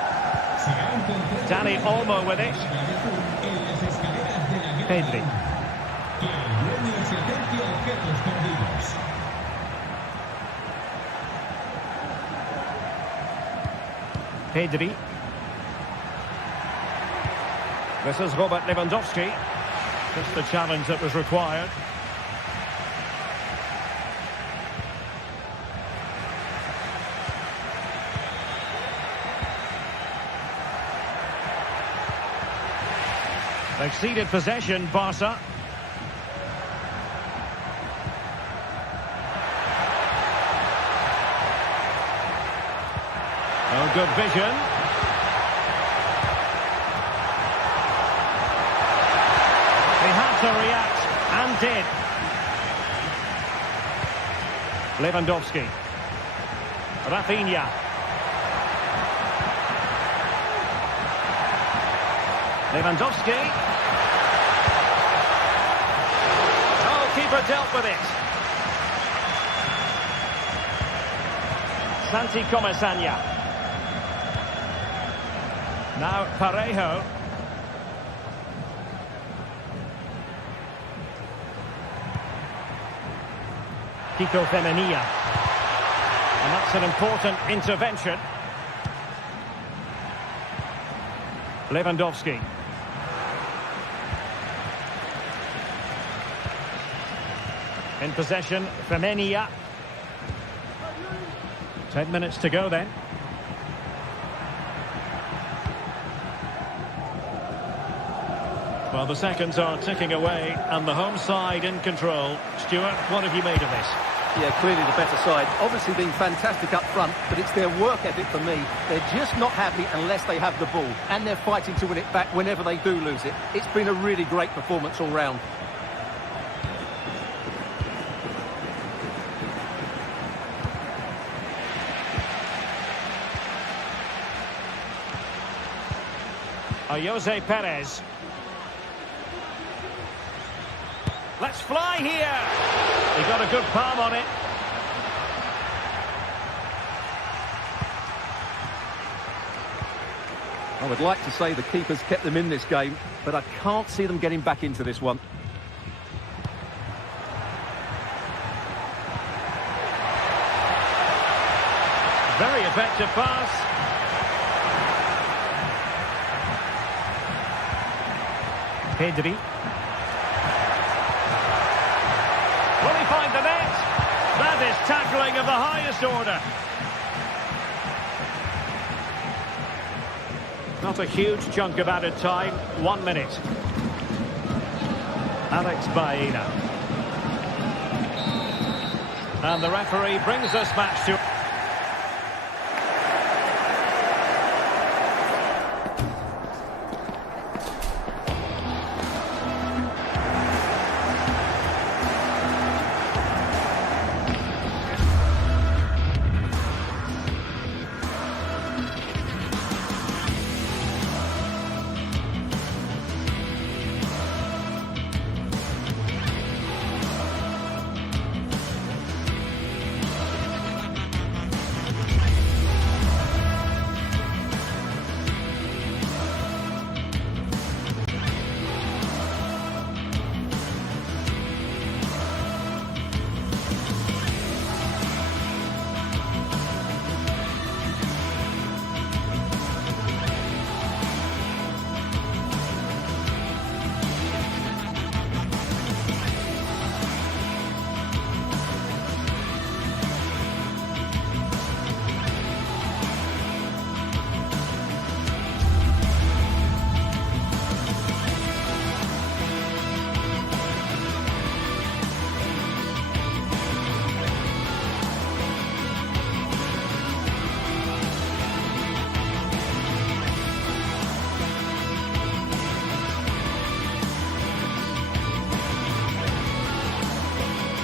Dani Olmo with it. Pedri. Pedri. This is Robert Lewandowski. Just the challenge that was required. They've ceded possession, Barca. Oh, good vision. He had to react, and did. Lewandowski. Rafinha. Lewandowski. Oh, keeper dealt with it. Santi Comesaña. Now Parejo. Kiko Femenia. And that's an important intervention. Lewandowski. In possession, Femenia. 10 minutes to go then. Well, the seconds are ticking away and the home side in control. Stuart, what have you made of this? Yeah, clearly the better side. Obviously being fantastic up front, but it's their work ethic for me. They're just not happy unless they have the ball, and they're fighting to win it back whenever they do lose it. It's been a really great performance all round. Jose Perez. Let's fly here. He got a good palm on it. I would like to say the keeper's kept them in this game, but I can't see them getting back into this one. Very effective pass. Pedri. Will he find the net? That is tackling of the highest order. Not a huge chunk of added time. 1 minute. Alex Baena. And the referee brings this match to...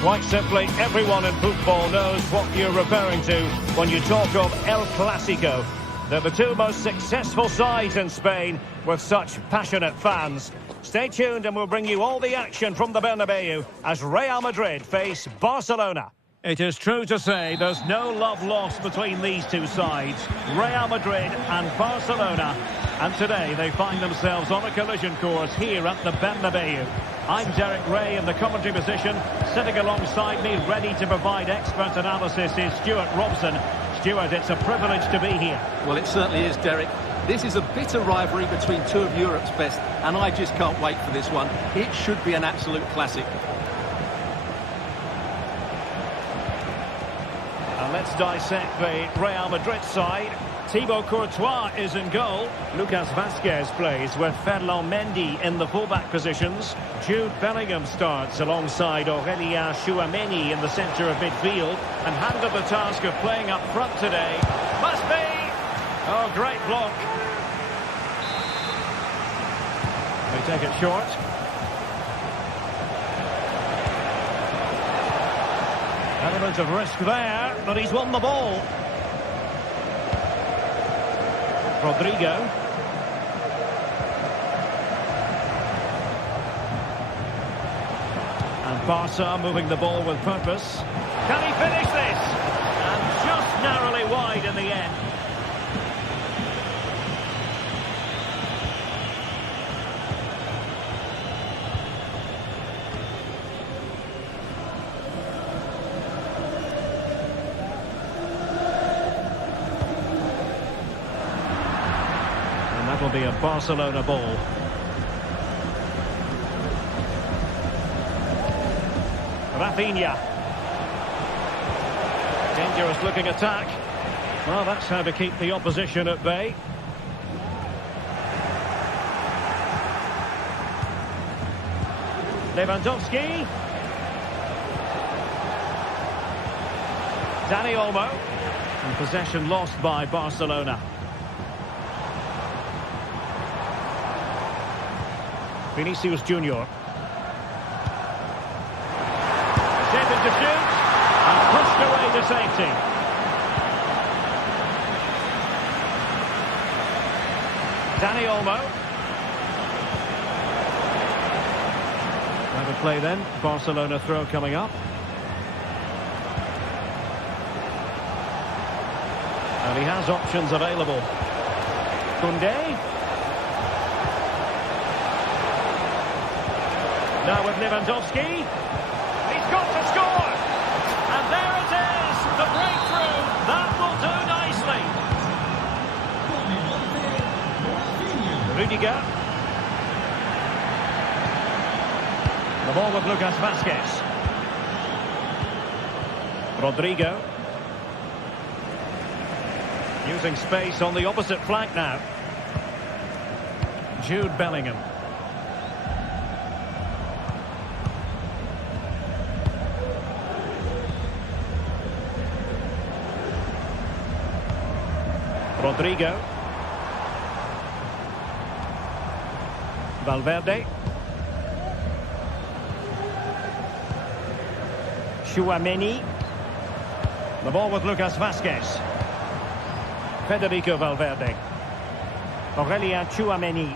Quite simply, everyone in football knows what you're referring to when you talk of El Clasico. They're the two most successful sides in Spain with such passionate fans. Stay tuned and we'll bring you all the action from the Bernabeu as Real Madrid face Barcelona. It is true to say there's no love lost between these two sides, Real Madrid and Barcelona. And today they find themselves on a collision course here at the Bernabeu. I'm Derek Ray in the commentary position. Sitting alongside me, ready to provide expert analysis, is Stuart Robson. Stuart, it's a privilege to be here. Well, it certainly is, Derek. This is a bitter rivalry between two of Europe's best, and I just can't wait for this one. It should be an absolute classic. And let's dissect the Real Madrid side. Thibaut Courtois is in goal. Lucas Vazquez plays with Ferland Mendy in the fullback positions. Jude Bellingham starts alongside Aurélien Tchouameni in the centre of midfield and handled the task of playing up front today. Must be! Oh, great block. They take it short. Element of risk there, but he's won the ball. Rodrigo. And Barca moving the ball with purpose. Can he finish this? And just narrowly wide in the end. Will be a Barcelona ball. Rafinha. Dangerous looking attack. Well, that's how to keep the opposition at bay. Lewandowski. Dani Olmo. And possession lost by Barcelona. Vinicius Junior. Shaping to shoot. And pushed away to safety. Dani Olmo. Have a play then. Barcelona throw coming up. And he has options available. Koundé. Now with Lewandowski, he's got to score! And there it is, the breakthrough. That will do nicely. Rudiger. The ball with Lucas Vazquez. Rodrigo. Using space on the opposite flank now. Jude Bellingham. Rodrigo. Valverde. Tchouameni. The ball with Lucas Vazquez. Federico Valverde. Aurélien Tchouameni.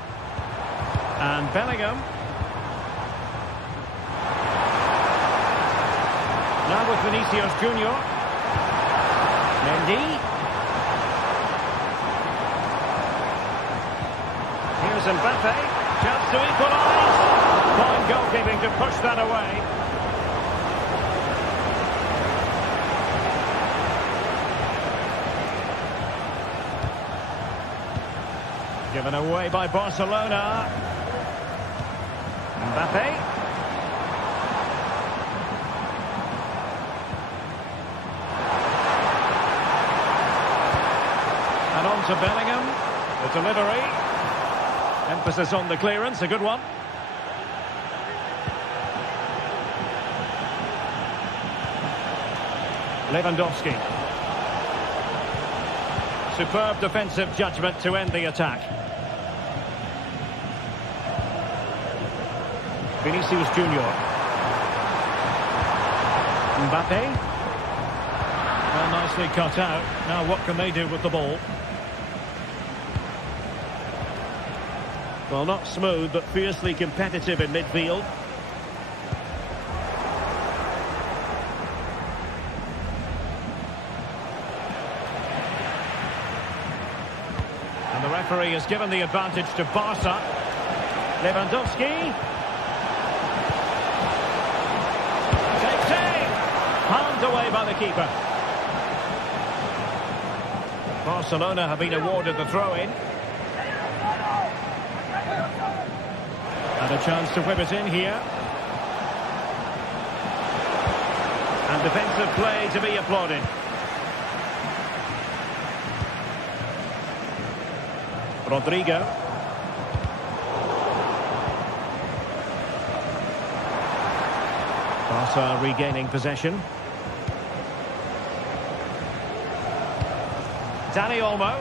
And Bellingham. Now with Vinicius Junior. Mendy. Here's Mbappe, chance to equalise. Fine goalkeeping to push that away. Given away by Barcelona. Mbappe. And on to Bellingham. The delivery. Emphasis on the clearance, a good one. Lewandowski. Superb defensive judgment to end the attack. Vinicius Junior. Mbappe. Well, nicely cut out. Now what can they do with the ball? Well, not smooth, but fiercely competitive in midfield. And the referee has given the advantage to Barca. Lewandowski. Takes aim. Palmed away by the keeper. Barcelona have been awarded the throw-in. And a chance to whip it in here. And defensive play to be applauded. Rodrigo. Barca regaining possession. Dani Olmo.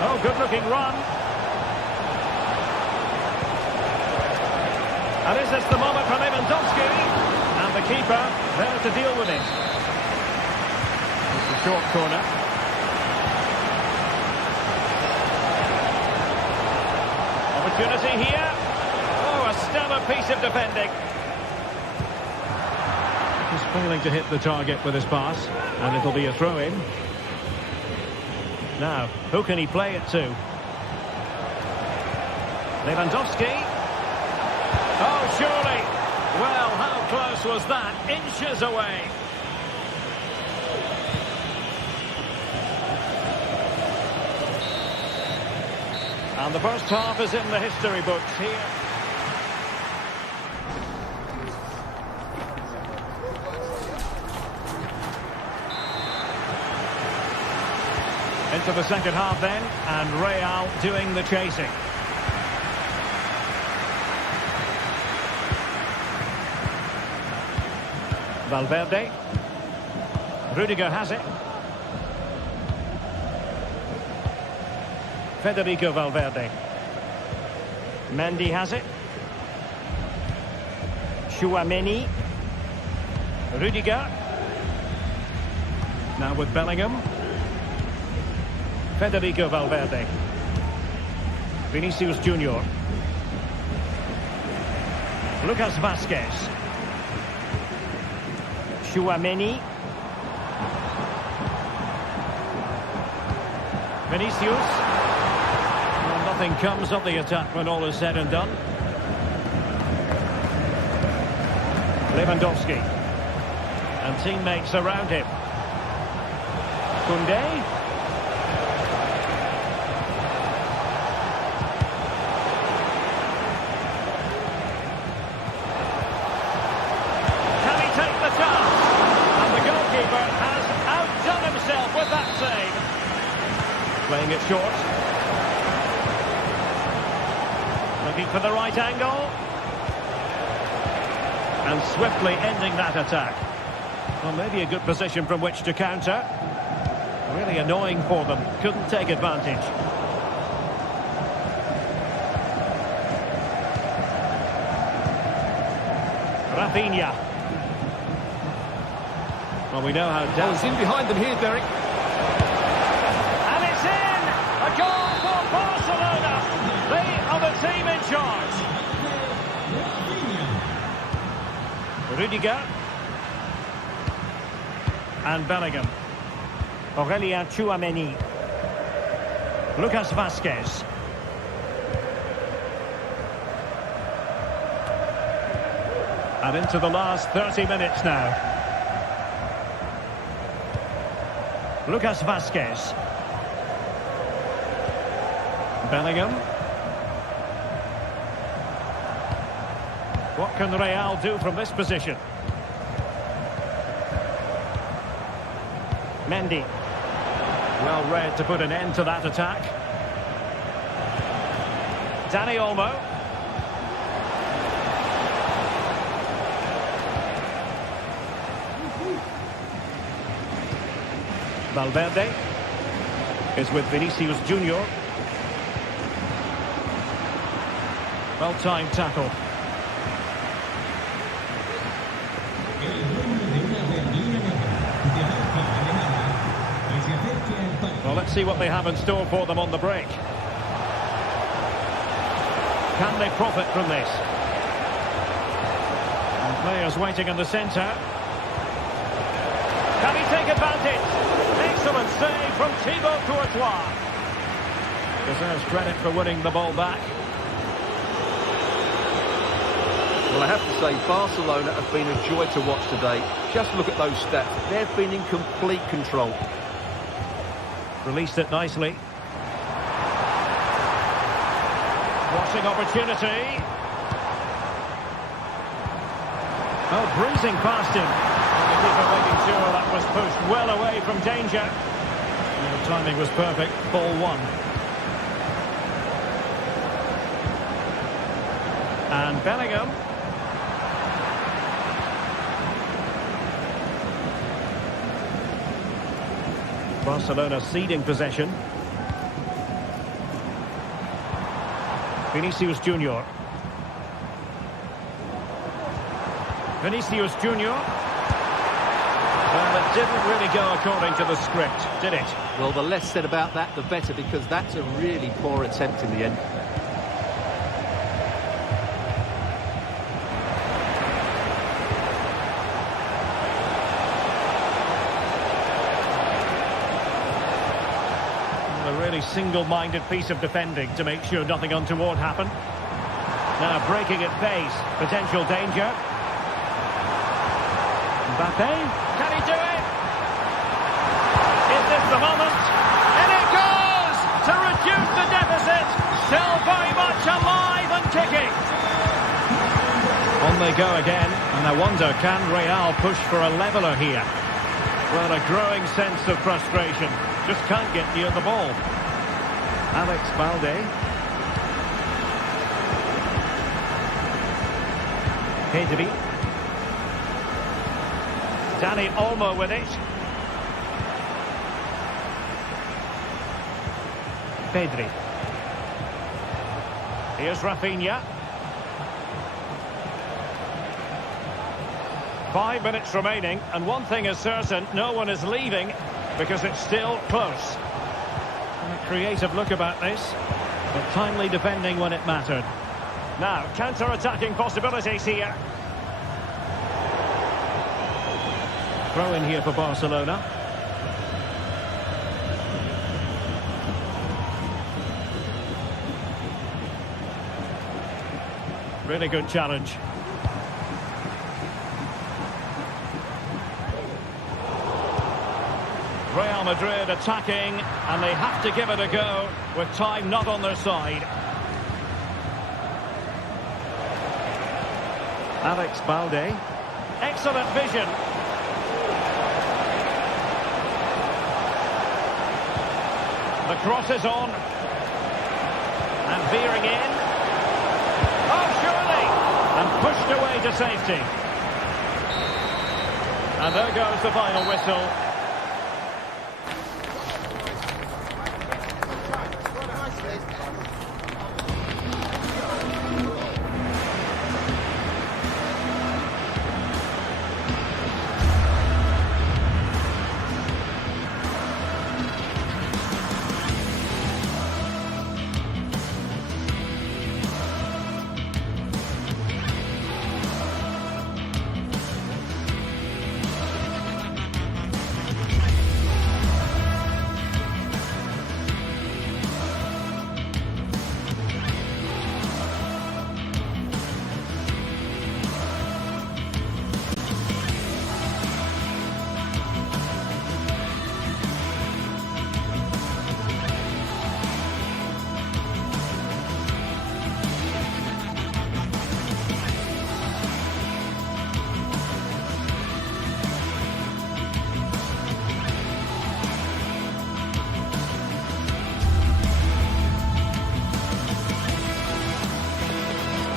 Oh, good-looking run. And is this the moment for Lewandowski? And the keeper there to deal with it. It's a short corner. Opportunity here. Oh, a stellar piece of defending. He's failing to hit the target with his pass. And it'll be a throw-in. Now, who can he play it to? Lewandowski. Oh, surely. Well, how close was that? Inches away. And the first half is in the history books here. Into the second half then, and Real doing the chasing. Valverde. Rudiger has it. Federico Valverde. Mendy has it. Tchouaméni. Rudiger. Now with Bellingham. Federico Valverde. Vinicius Junior. Lucas Vazquez. Tchouaméni. Vinicius. Well, nothing comes of the attack when all is said and done. Lewandowski. And teammates around him. Koundé. Playing it short. Looking for the right angle. And swiftly ending that attack. Well, maybe a good position from which to counter. Really annoying for them. Couldn't take advantage. Rafinha. Well, we know how down. He's in behind them here, Derek. A goal for Barcelona. They are the team in charge. Rudiger. And Bellingham. Aurélien Tchouaméni. Lucas Vazquez. And into the last 30 minutes now. Lucas Vazquez. Bellingham. What can Real do from this position? Mendy. Well read to put an end to that attack. Dani Olmo. Valverde is with Vinicius Junior. Well-timed tackle. Let's see what they have in store for them on the break. Can they profit from this? And players waiting in the centre. Can he take advantage? Excellent save from Thibaut Courtois. Deserves credit for winning the ball back. Well, I have to say, Barcelona have been a joy to watch today. Just look at those stats. They've been in complete control. Released it nicely. Crossing opportunity. Oh, breezing past him. And the keeper making sure that was pushed well away from danger. And the timing was perfect. Ball one. And Bellingham. Barcelona ceding possession. Vinicius Junior. Vinicius Junior. Well, it didn't really go according to the script, did it? Well, the less said about that, the better, because that's a really poor attempt in the end. A really single-minded piece of defending to make sure nothing untoward happened. Now breaking at pace, potential danger. Mbappe, can he do it? Is this the moment? And it goes to reduce the deficit. Still very much alive and kicking. On they go again, and I wonder, can Real push for a leveller here? Well, a growing sense of frustration. Just can't get near the ball. Alex Balde. Pedri. Dani Olmo with it. Pedri. Here's Rafinha. 5 minutes remaining, and one thing is certain, no one is leaving because it's still close. And a creative look about this, but timely defending when it mattered. Now, counter-attacking possibilities here. Throw in here for Barcelona. Really good challenge. Real Madrid attacking, and they have to give it a go with time not on their side. Alex Balde. Excellent vision. The cross is on. And veering in. Oh, surely! And pushed away to safety. And there goes the final whistle.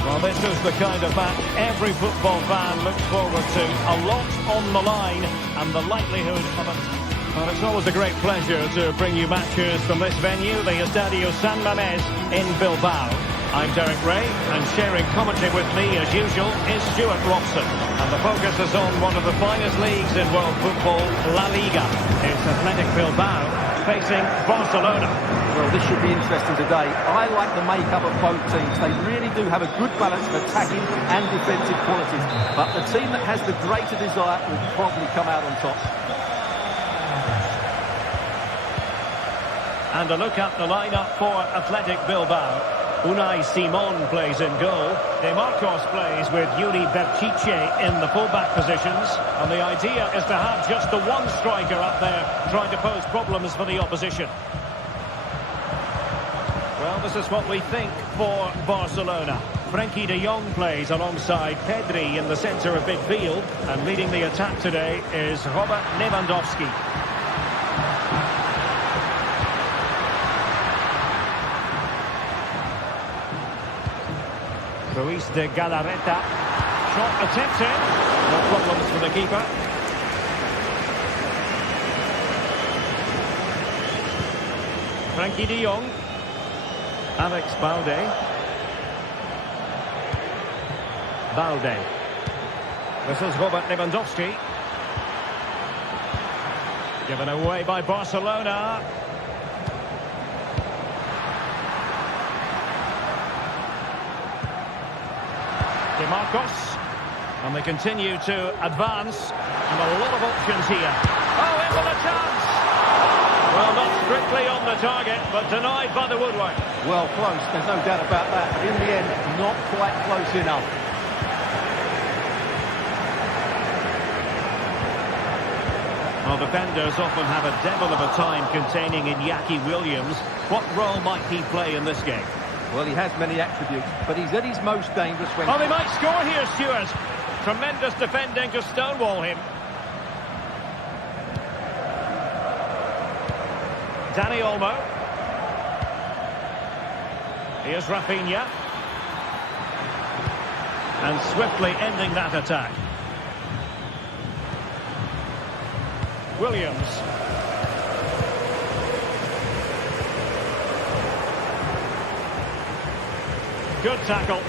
Well, this is the kind of match every football fan looks forward to. A lot on the line and the likelihood of it. Well, it's always a great pleasure to bring you matches from this venue, the Estadio San Mamés in Bilbao. I'm Derek Ray, and sharing commentary with me, as usual, is Stuart Robson. And the focus is on one of the finest leagues in world football, La Liga. It's Athletic Bilbao facing Barcelona. Well, this should be interesting today. I like the makeup of both teams. They really do have a good balance of attacking and defensive qualities. But the team that has the greater desire will probably come out on top. And a look at the lineup for Athletic Bilbao. Unai Simon plays in goal. De Marcos plays with Yuri Berchiche in the fullback positions. And the idea is to have just the one striker up there trying to pose problems for the opposition. Well, this is what we think for Barcelona. Frenkie de Jong plays alongside Pedri in the centre of midfield. And leading the attack today is Robert Lewandowski. Ruiz de Galarreta. Shot attempted. No problems for the keeper. Frenkie de Jong. Alex Balde. Balde. This is Robert Lewandowski. Given away by Barcelona. De Marcos, and they continue to advance, and a lot of options here. Oh, in with a chance! Well, not strictly on the target, but denied by the woodwork. Well, close, there's no doubt about that. But in the end, not quite close enough. Well, defenders often have a devil of a time containing Iñaki Williams. What role might he play in this game? Well, he has many attributes, but he's at his most dangerous when... Oh, they might score here, Stuart. Tremendous defending to stonewall him. Dani Olmo. Here's Rafinha. And swiftly ending that attack. Williams. Good tackle.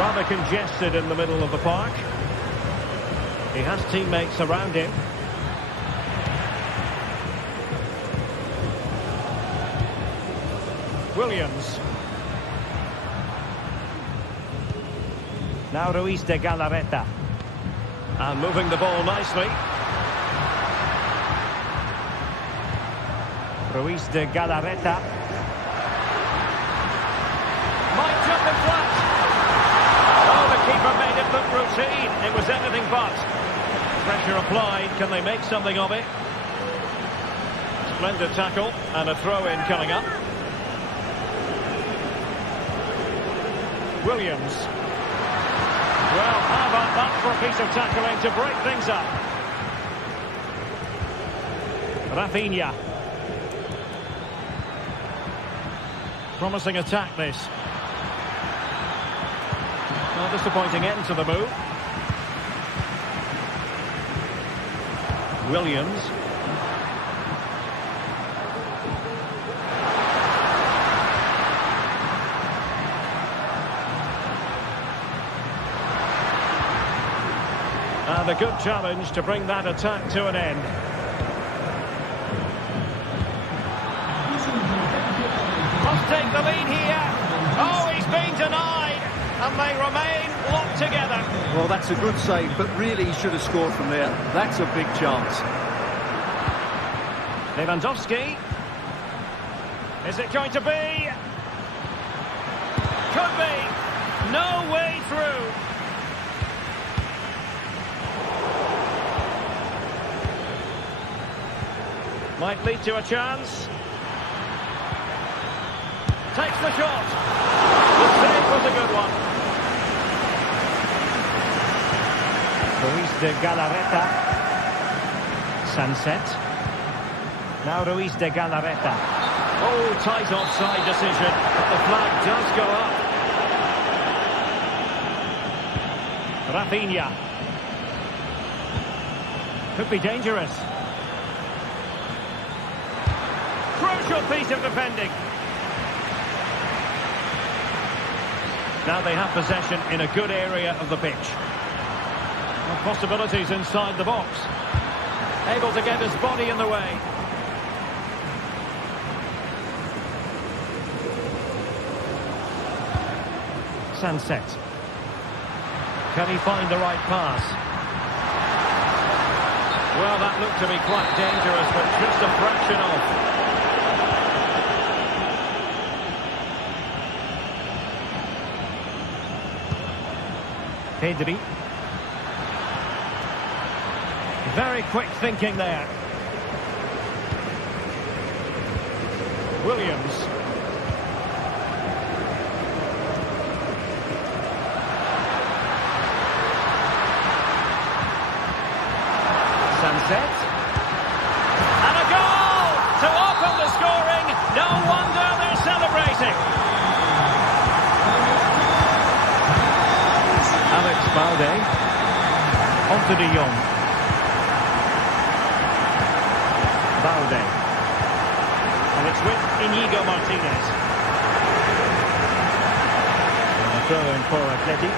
Rather congested in the middle of the park. He has teammates around him. Williams. Now Ruiz de Galarreta. And moving the ball nicely. Ruiz de Galarreta. Might jump in flat. Oh, the keeper made it look routine. It was anything but. Pressure applied. Can they make something of it? Splendid tackle and a throw-in coming up. Williams. Well, how about that for a piece of tackling to break things up? Rafinha. Promising attack, this. Well, disappointing end to the move. Williams. And a good challenge to bring that attack to an end. Must take the lead here. Oh, he's been denied. And they remain locked together. Well, that's a good save, but really he should have scored from there. That's a big chance. Lewandowski. Is it going to be? Could be. No way through. Might lead to a chance. Takes the shot. The save was a good one. Ruiz de Galarreta. Sunset. Now Ruiz de Galarreta. Oh, tight offside decision. But the flag does go up. Rafinha. Could be dangerous. Crucial piece of defending. Now they have possession in a good area of the pitch. Well, possibilities inside the box. Able to get his body in the way. Sunset. Can he find the right pass? Well, that looked to be quite dangerous, but just a fraction off. Pedri. Very quick thinking there. Williams. Sunset. And a goal to open the scoring. No wonder they're celebrating. Alex Balde. On to De Jong. Balde. And it's with Inigo Martinez. And a throw in for Atleti.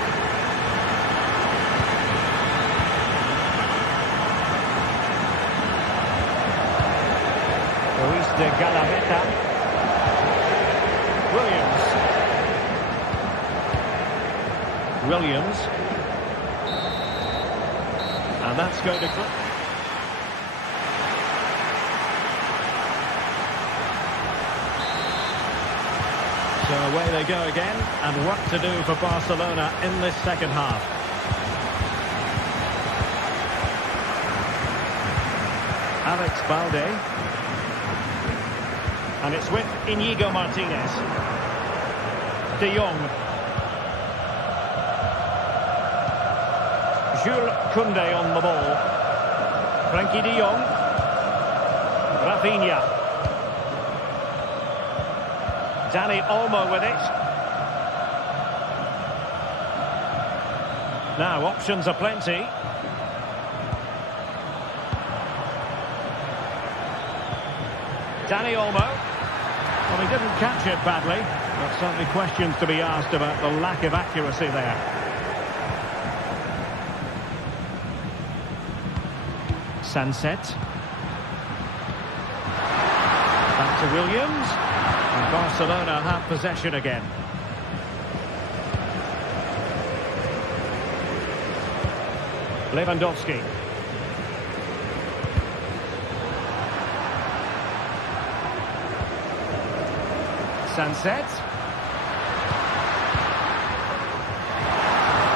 Luis de Galarreta. Williams. And that's going to... So away they go again, and work to do for Barcelona in this second half. Alex Balde. And it's with Inigo Martinez. De Jong. Jules Koundé on the ball. Frankie de Jong. Rafinha. Dani Olmo with it. Now options are plenty. Dani Olmo. Well, he didn't catch it badly, but certainly questions to be asked about the lack of accuracy there. Sunset. Back to Williams. And Barcelona have possession again. Lewandowski. Sunset.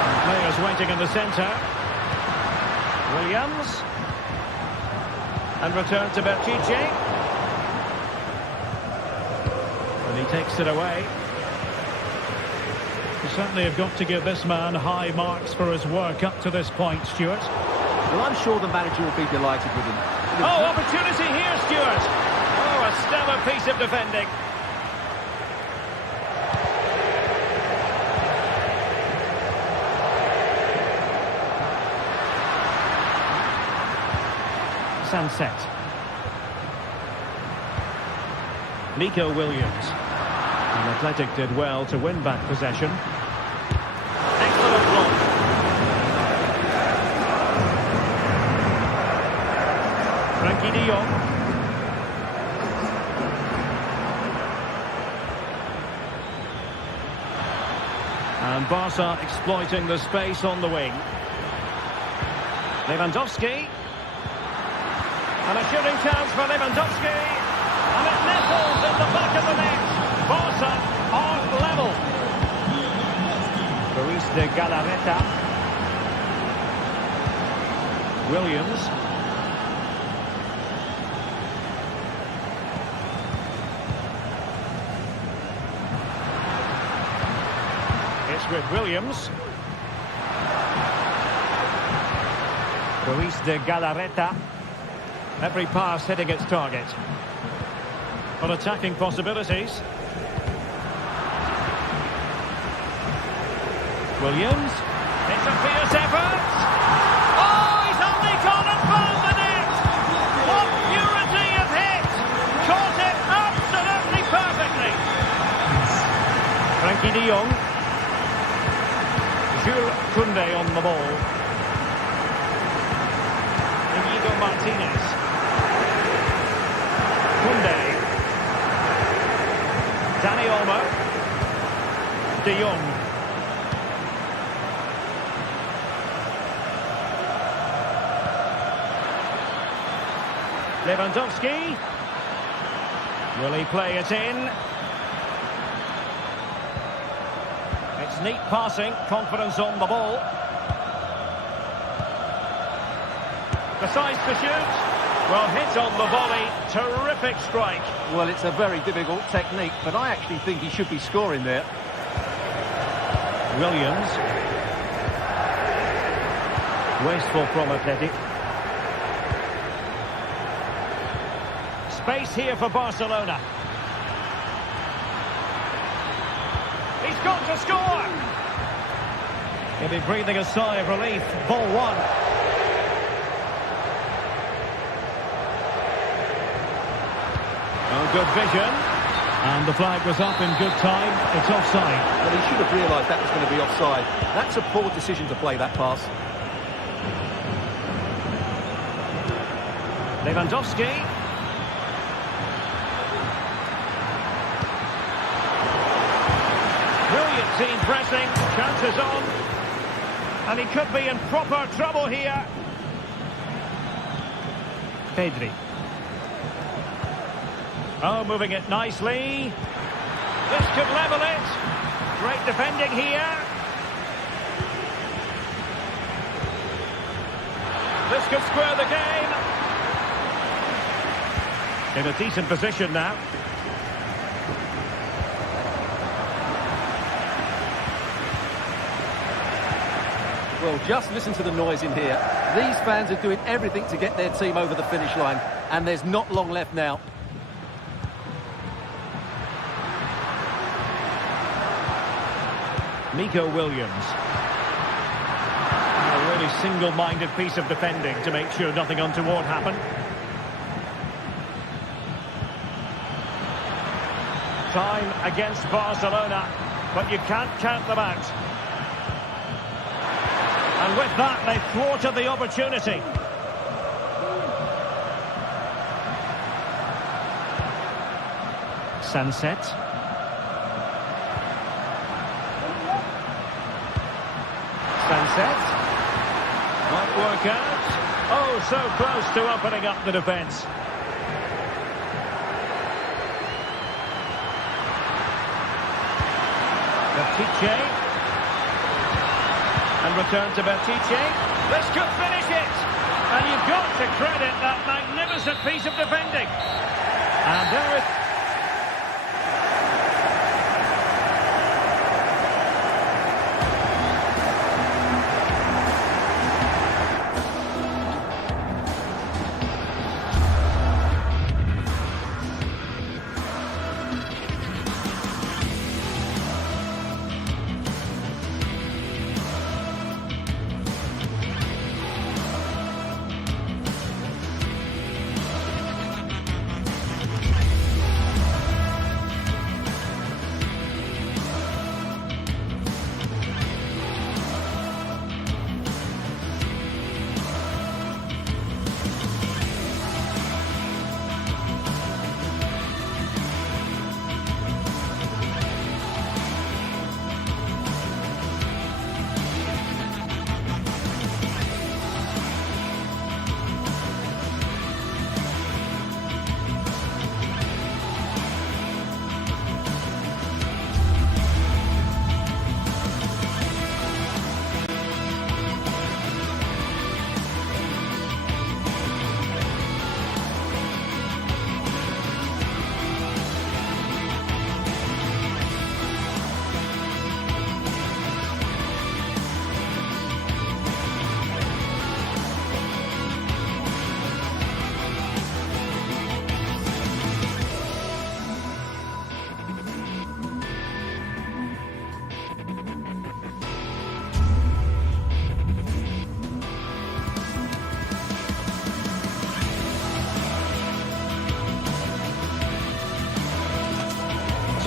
And players waiting in the centre. Williams. And return to Berchiche. And he takes it away. You certainly have got to give this man high marks for his work up to this point, Stuart. Well, I'm sure the manager will be delighted with him. Oh, opportunity here, Stuart. Oh, a stellar piece of defending. Sunset. Nico Williams. And Athletic did well to win back possession. Excellent block. Frankie de Jong. And Barca exploiting the space on the wing. Lewandowski. And a shooting chance for Lewandowski. And it nestles in the back of the net. Barca are level. Luis de Galarreta. Williams. It's with Williams. Luis de Galarreta. Every pass hitting its target. On attacking possibilities. Williams. It's a fierce effort. Oh, he's only gone and found the net. What purity of hit. Caught it the ball. Inigo Martinez. Koundé. Dani Olmo. De Jong. Lewandowski. Will he play it in? It's neat passing, confidence on the ball. Decides to shoot. Well, hit on the volley. Terrific strike. Well, it's a very difficult technique, but I actually think he should be scoring there. Williams. Wasteful from Athletic. Space here for Barcelona. He's got to score! He'll be breathing a sigh of relief. Ball one. Oh, good vision. And the flag was up in good time. It's offside. Well, he should have realised that was going to be offside. That's a poor decision to play that pass. Lewandowski. Brilliant team pressing. Chances on. And he could be in proper trouble here. Pedri. Oh, moving it nicely. This could level it. Great defending here. This could square the game. In a decent position now. Well, just listen to the noise in here. These fans are doing everything to get their team over the finish line, and there's not long left now. Nico Williams. A really single-minded piece of defending to make sure nothing untoward happened. Time against Barcelona, but you can't count them out. And with that, they thwarted the opportunity. Sunset. Sunset. Might work out. Oh, so close to opening up the defence. Bertiche. And return to Bertiche. This could finish it. And you've got to credit that magnificent piece of defending. And there is...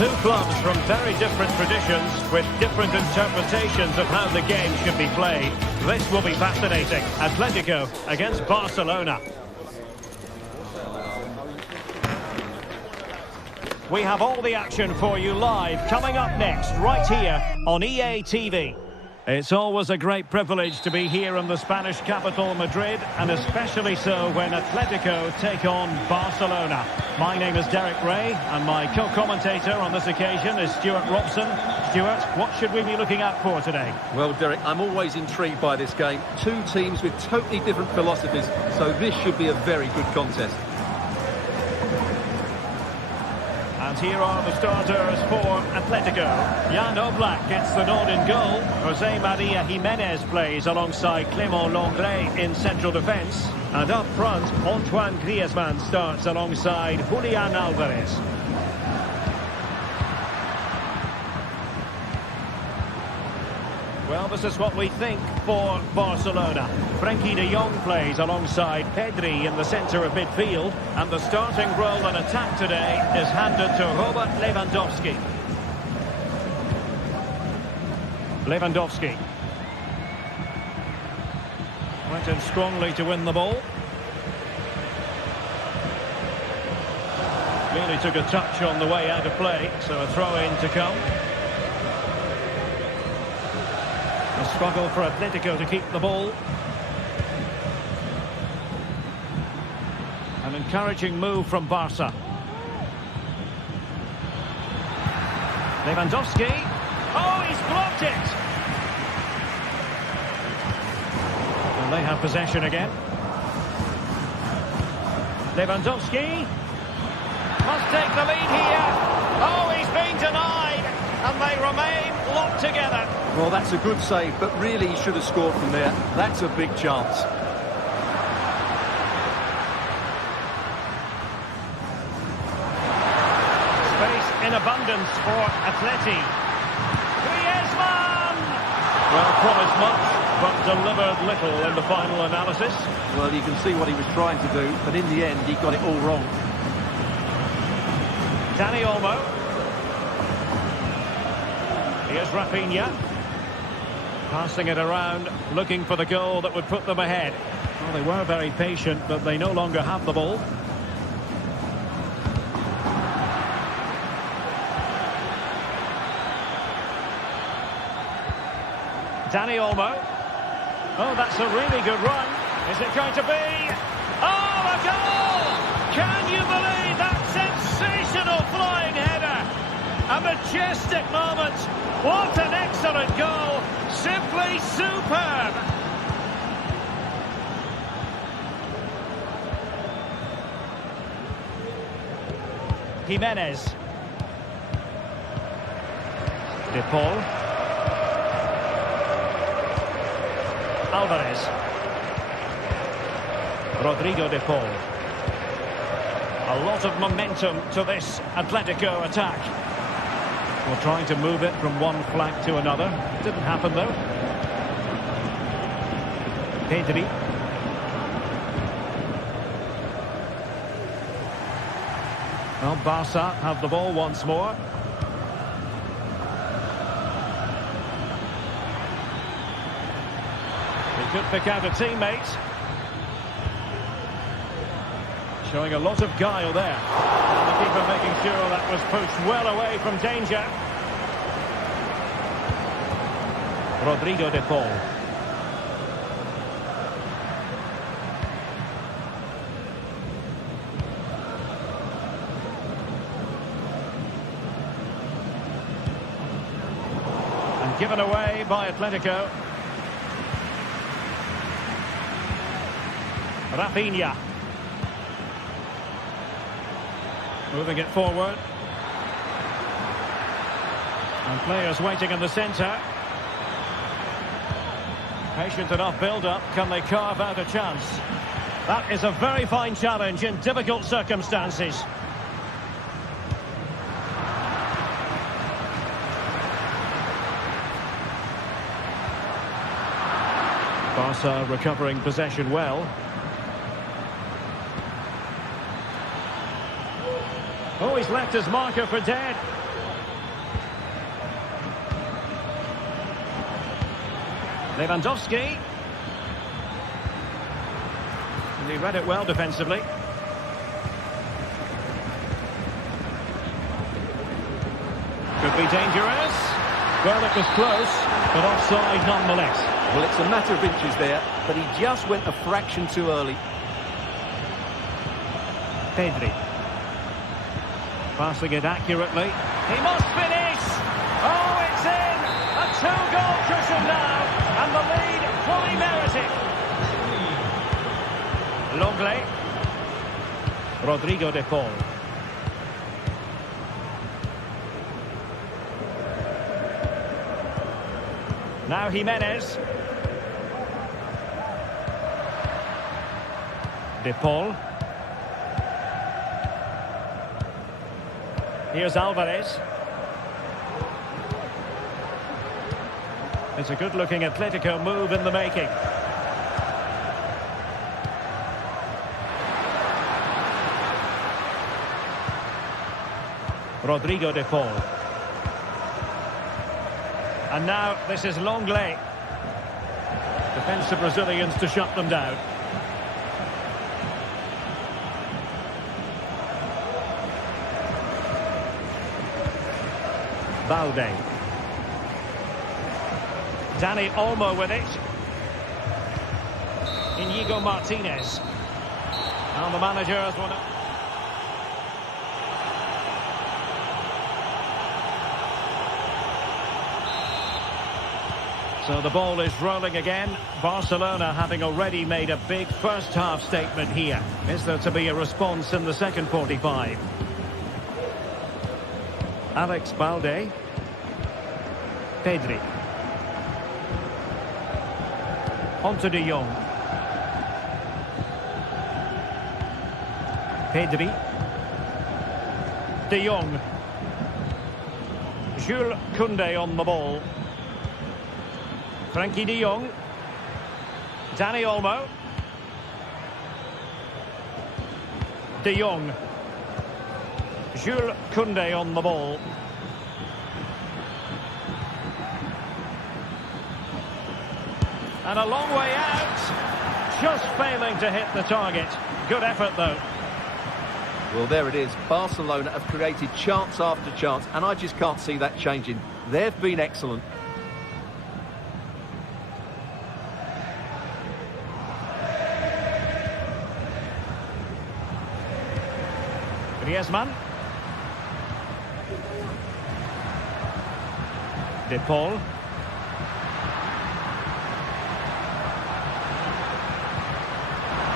Two clubs from very different traditions with different interpretations of how the game should be played. This will be fascinating. Atletico against Barcelona. We have all the action for you live coming up next right here on EA TV. It's always a great privilege to be here in the Spanish capital, Madrid, and especially so when Atletico take on Barcelona. My name is Derek Ray, and my co-commentator on this occasion is Stuart Robson. Stuart, what should we be looking out for today? Well, Derek, I'm always intrigued by this game. Two teams with totally different philosophies, so this should be a very good contest. And here are the starters for Atletico. Jan Oblak gets the nod in goal. José María Jiménez plays alongside Clément Lenglet in central defence. And up front, Antoine Griezmann starts alongside Julián Álvarez. Well, this is what we think for Barcelona. Frenkie de Jong plays alongside Pedri in the centre of midfield. And the starting role in attack today is handed to Robert Lewandowski. Lewandowski. Went in strongly to win the ball. Really took a touch on the way out of play, so a throw-in to come. A struggle for Atletico to keep the ball. An encouraging move from Barca. Lewandowski. Oh, he's blocked it! And they have possession again. Lewandowski. Must take the lead here. Oh, he's been denied. And they remain locked together. Well, that's a good save, but really he should have scored from there. That's a big chance. Space in abundance for Atleti. Griezmann! Well, promised much, but delivered little in the final analysis. Well, you can see what he was trying to do, but in the end, he got it all wrong. Dani Olmo. Here's Rafinha. Passing it around, looking for the goal that would put them ahead. Well, they were very patient, but they no longer have the ball. Dani Olmo. Oh, that's a really good run. Is it going to be? Oh, a goal! Can you believe that sensational flying header? A majestic moment. What an excellent goal. Simply superb. Jimenez. De Paul. Alvarez. Rodrigo De Paul. A lot of momentum to this Atletico attack. Well, trying to move it from one flank to another. Didn't happen, though. Pedri. Well, Barca have the ball once more. He could pick out a teammate. Showing a lot of guile there. And the keeper making sure that was pushed well away from danger. Rodrigo De Paul. And given away by Atletico. Rafinha. Moving it forward. And players waiting in the centre. Patient enough build-up. Can they carve out a chance? That is a very fine challenge in difficult circumstances. Barca recovering possession well. Oh, he's left his marker for dead. Lewandowski. And he read it well defensively. Could be dangerous. Well, it was close, but offside nonetheless. Well, it's a matter of inches there, but he just went a fraction too early. Pedri. Passing it accurately. He must finish! Oh, it's in! A two-goal cushion now, and the lead fully merited. Longley. Rodrigo de Paul. Now Jimenez. De Paul. Here's Alvarez. It's a good-looking Atletico move in the making. Rodrigo de Paul. And now this is Longley. Defensive Brazilians to shut them down. Balde. Dani Olmo with it. Inigo Martinez. And the manager has won it. So the ball is rolling again. Barcelona having already made a big first half statement here. Is there to be a response in the second 45? Alex Balde. Pedri. On to De Jong. Pedri. De Jong. Jules Koundé on the ball. Frankie de Jong. Dani Olmo. De Jong. Jules Koundé on the ball. And a long way out. Just failing to hit the target. Good effort, though. Well, there it is. Barcelona have created chance after chance, and I just can't see that changing. They've been excellent. Griezmann. De Paul.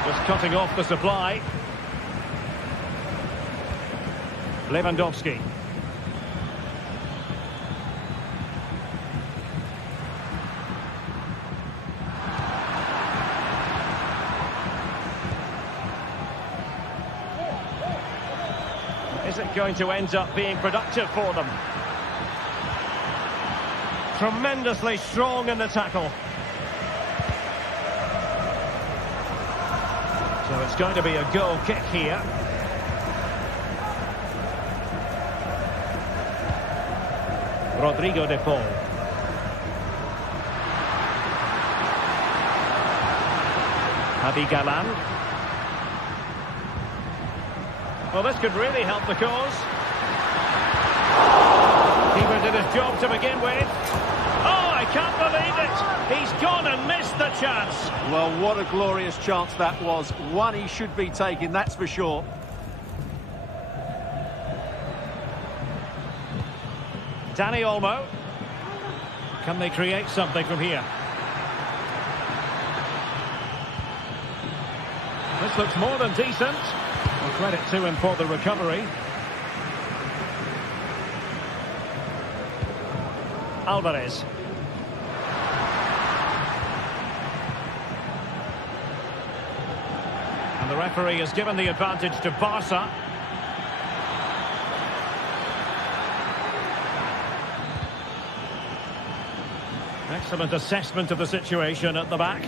Just cutting off the supply. Lewandowski. Is it going to end up being productive for them? Tremendously strong in the tackle. So it's going to be a goal kick here. Rodrigo de Paul. Javi Galán. Well, this could really help the cause. Keeper did his job to begin with. Oh, I can't believe it. He's gone and missed the chance. Well, what a glorious chance that was. One he should be taking, that's for sure. Dani Olmo. Can they create something from here? This looks more than decent. Well, credit to him for the recovery. Alvarez. And the referee has given the advantage to Barca. Excellent assessment of the situation at the back.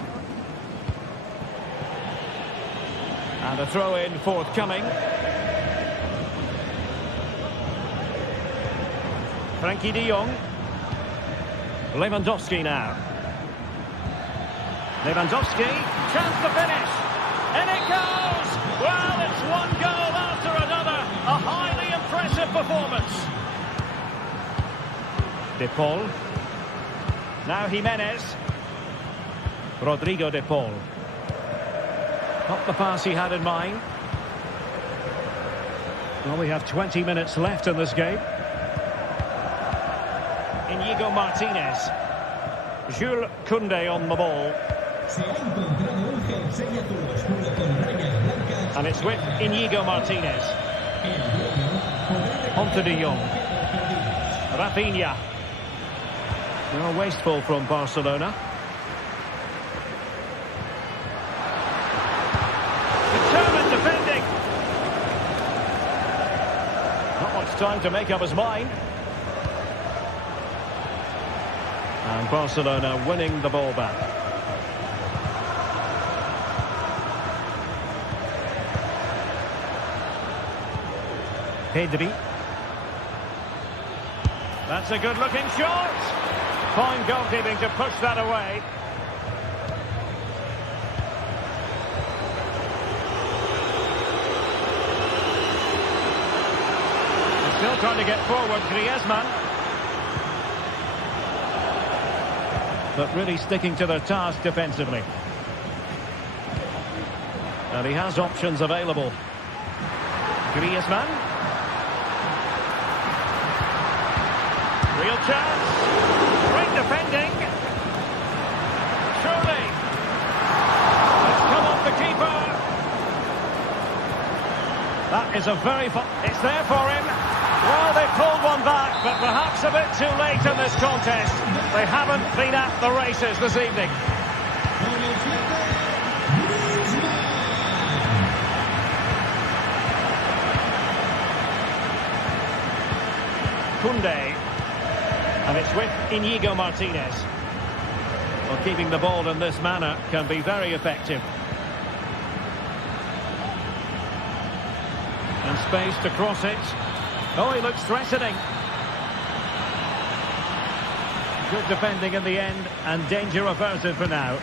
And a throw-in forthcoming. Frankie de Jong. Lewandowski now. Lewandowski, chance to finish. And it goes! Well, it's one goal after another. A highly impressive performance. De Paul. Now Jimenez. Rodrigo De Paul. Not the pass he had in mind. Well, we have 20 minutes left in this game. Inigo Martinez. Jules Koundé on the ball. And it's with Inigo Martinez. Onto De Jong. Rafinha. Well, wasteful from Barcelona. Determined defending. Not much time to make up his mind. And Barcelona winning the ball back. Pedri. That's a good-looking shot. Fine goalkeeping to push that away. He's still trying to get forward, Griezmann. But really sticking to their task defensively. And he has options available. Griezmann. Real chance. Great defending. Surely. It's come off the keeper. That is a very... It's there for him. Well, they pulled one back, but perhaps a bit too late in this contest. They haven't been at the races this evening. Koundé. And it's with Inigo Martinez. Well, keeping the ball in this manner can be very effective. And space to cross it. Oh, he looks threatening. Good defending in the end, and danger averted for now.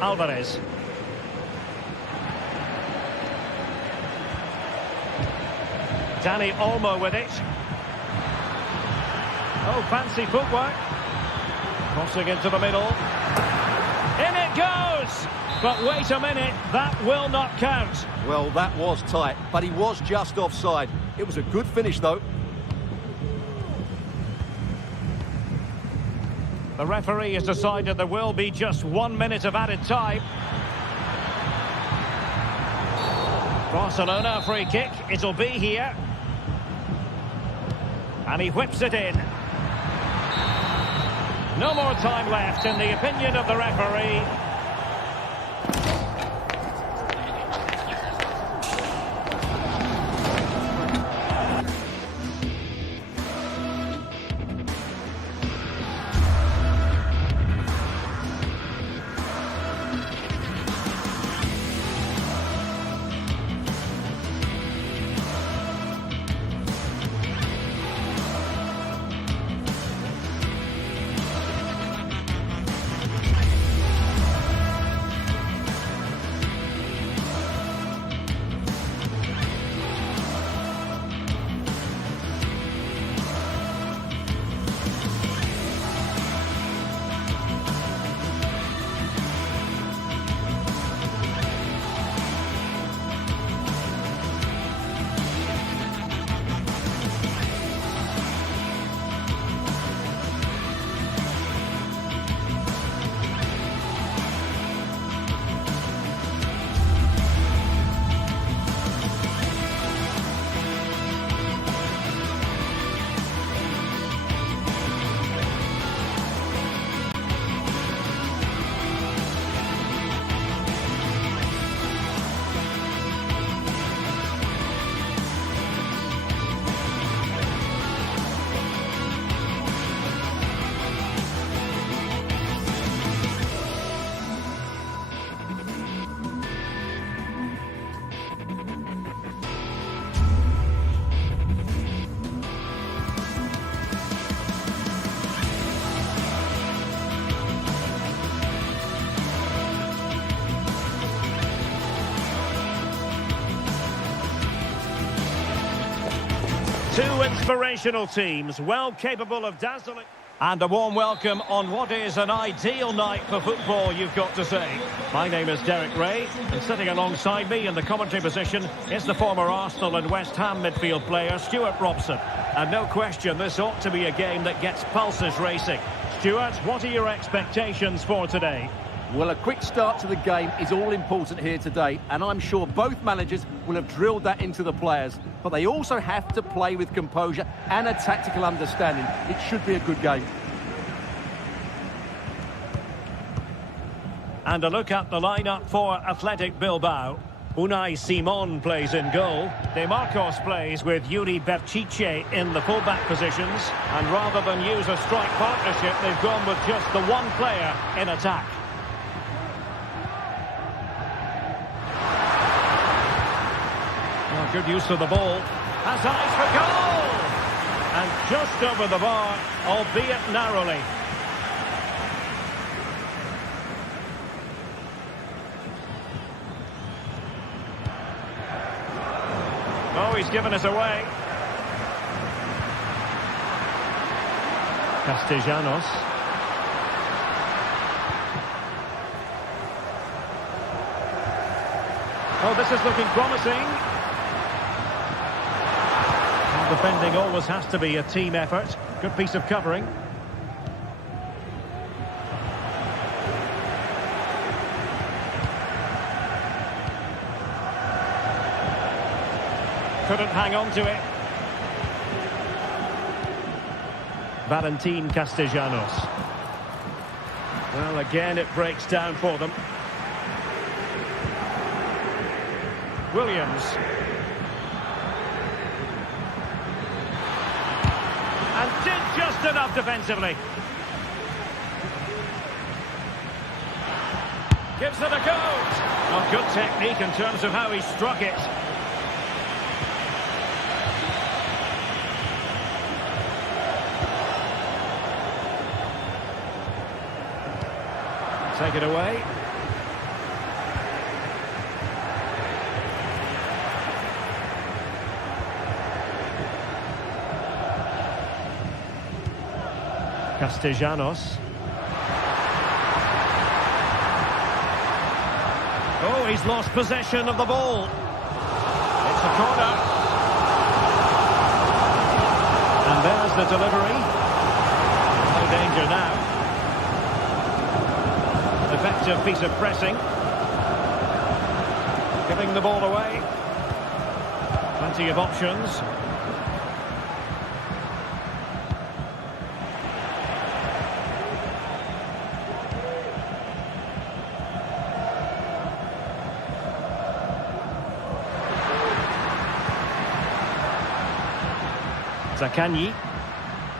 Alvarez. Dani Olmo with it. Oh, fancy footwork. Crossing into the middle. In it goes! But wait a minute, that will not count. Well, that was tight, but he was just offside. It was a good finish, though. The referee has decided there will be just 1 minute of added time. Barcelona, a free kick. It'll be here. And he whips it in. No more time left, in the opinion of the referee. Two inspirational teams, well capable of dazzling. And a warm welcome on what is an ideal night for football, you've got to say. My name is Derek Ray, and sitting alongside me in the commentary position is the former Arsenal and West Ham midfield player, Stuart Robson. And no question, this ought to be a game that gets pulses racing. Stuart, what are your expectations for today? Well, a quick start to the game is all important here today, and I'm sure both managers will have drilled that into the players. But they also have to play with composure and a tactical understanding. It should be a good game. And a look at the lineup for Athletic Bilbao. Unai Simon plays in goal. De Marcos plays with Yuri Berchiche in the fullback positions. And rather than use a strike partnership, they've gone with just the one player in attack. Well, good use of the ball. Has eyes for goal! And just over the bar, albeit narrowly. Oh, he's given us away. Castellanos. Oh, this is looking promising. Defending always has to be a team effort. Good piece of covering. Couldn't hang on to it. Valentin Castellanos. Well, again, it breaks down for them. Williams. And did just enough defensively. Gives it a go. Not good technique in terms of how he struck it. Take it away. Castellanos. Oh, he's lost possession of the ball. It's a corner. And there's the delivery. No danger now. Effective piece of pressing. Giving the ball away. Plenty of options. Zakanyi.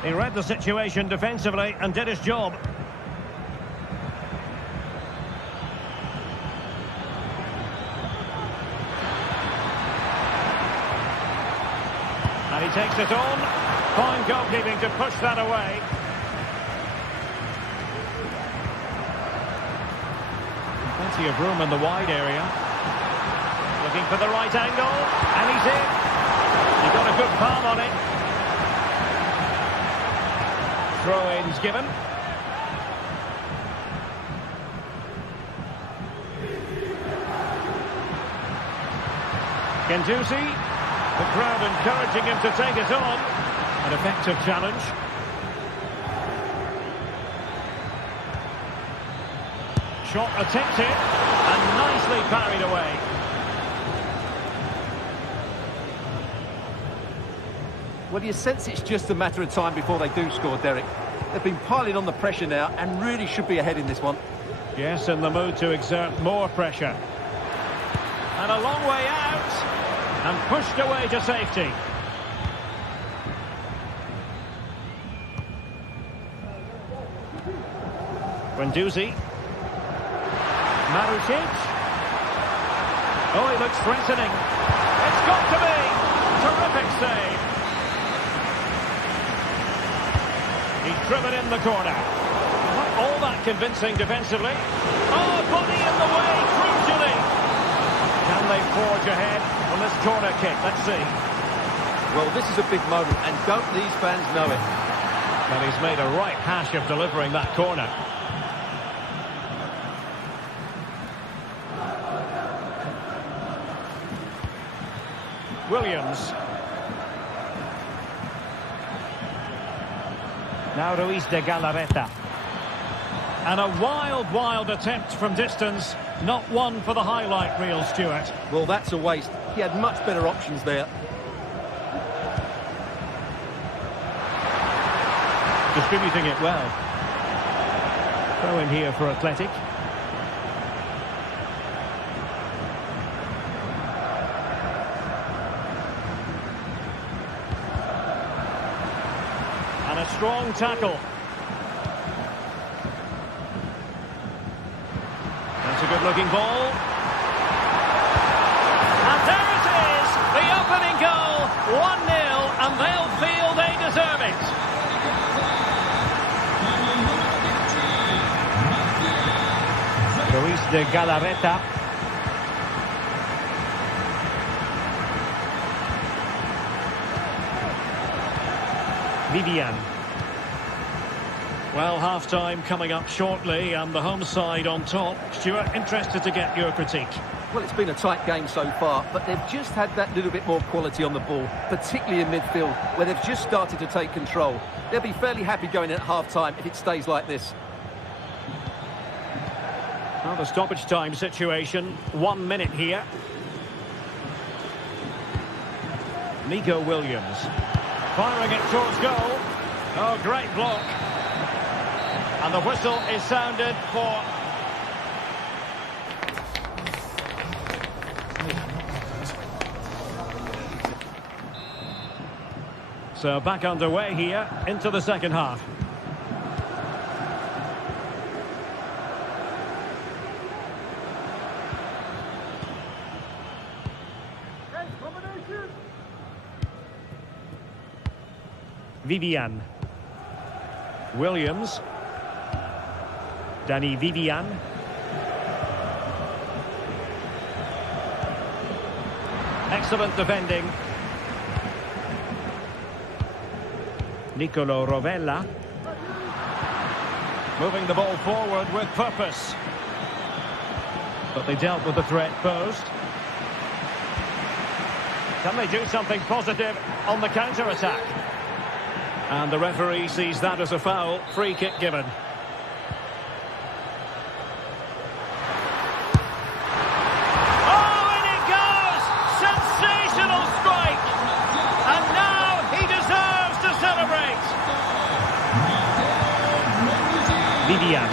He read the situation defensively and did his job. And he takes it on. Fine goalkeeping to push that away. Plenty of room in the wide area. Looking for the right angle. And he's in. He got a good palm on it. Throw-ins given. Guendouzi. The crowd encouraging him to take it on. An effective challenge. Shot attempted and nicely parried away. Well, you sense it's just a matter of time before they do score, Derek. They've been piling on the pressure now and really should be ahead in this one. Yes, in the mood to exert more pressure. And a long way out. And pushed away to safety. Guendouzi. Marusic. Oh, he looks threatening. It's got to be. Terrific save. He's driven in the corner. Not all that convincing defensively. Oh, body in the way, crucially. Can they forge ahead on this corner kick? Let's see. Well, this is a big moment, and don't these fans know it? And he's made a right hash of delivering that corner. Williams. Now Ruiz de Galarreta. And a wild attempt from distance. Not one for the highlight reel, Stuart. Well, that's a waste. He had much better options there. Distributing it well. Throw in here for Athletic. And a strong tackle. That's a good-looking ball. And there it is! The opening goal! 1-0, and they'll feel they deserve it. Ruiz de Galarreta. Vivian. Well, half-time coming up shortly, and the home side on top. Stuart, interested to get your critique. Well, it's been a tight game so far, but they've just had that little bit more quality on the ball, particularly in midfield, where they've just started to take control. They'll be fairly happy going in at half-time if it stays like this. Well, the stoppage time situation, 1 minute here. Nico Williams. Firing it towards goal. Oh, great block. And the whistle is sounded for... So back underway here into the second half. Vivian. Williams. Danny Vivian. Excellent defending. Nicolo Rovella. Moving the ball forward with purpose. But they dealt with the threat posed. Can they do something positive on the counter-attack? And the referee sees that as a foul. Free kick given. Oh, and it goes! Sensational strike! And now he deserves to celebrate. Vivian.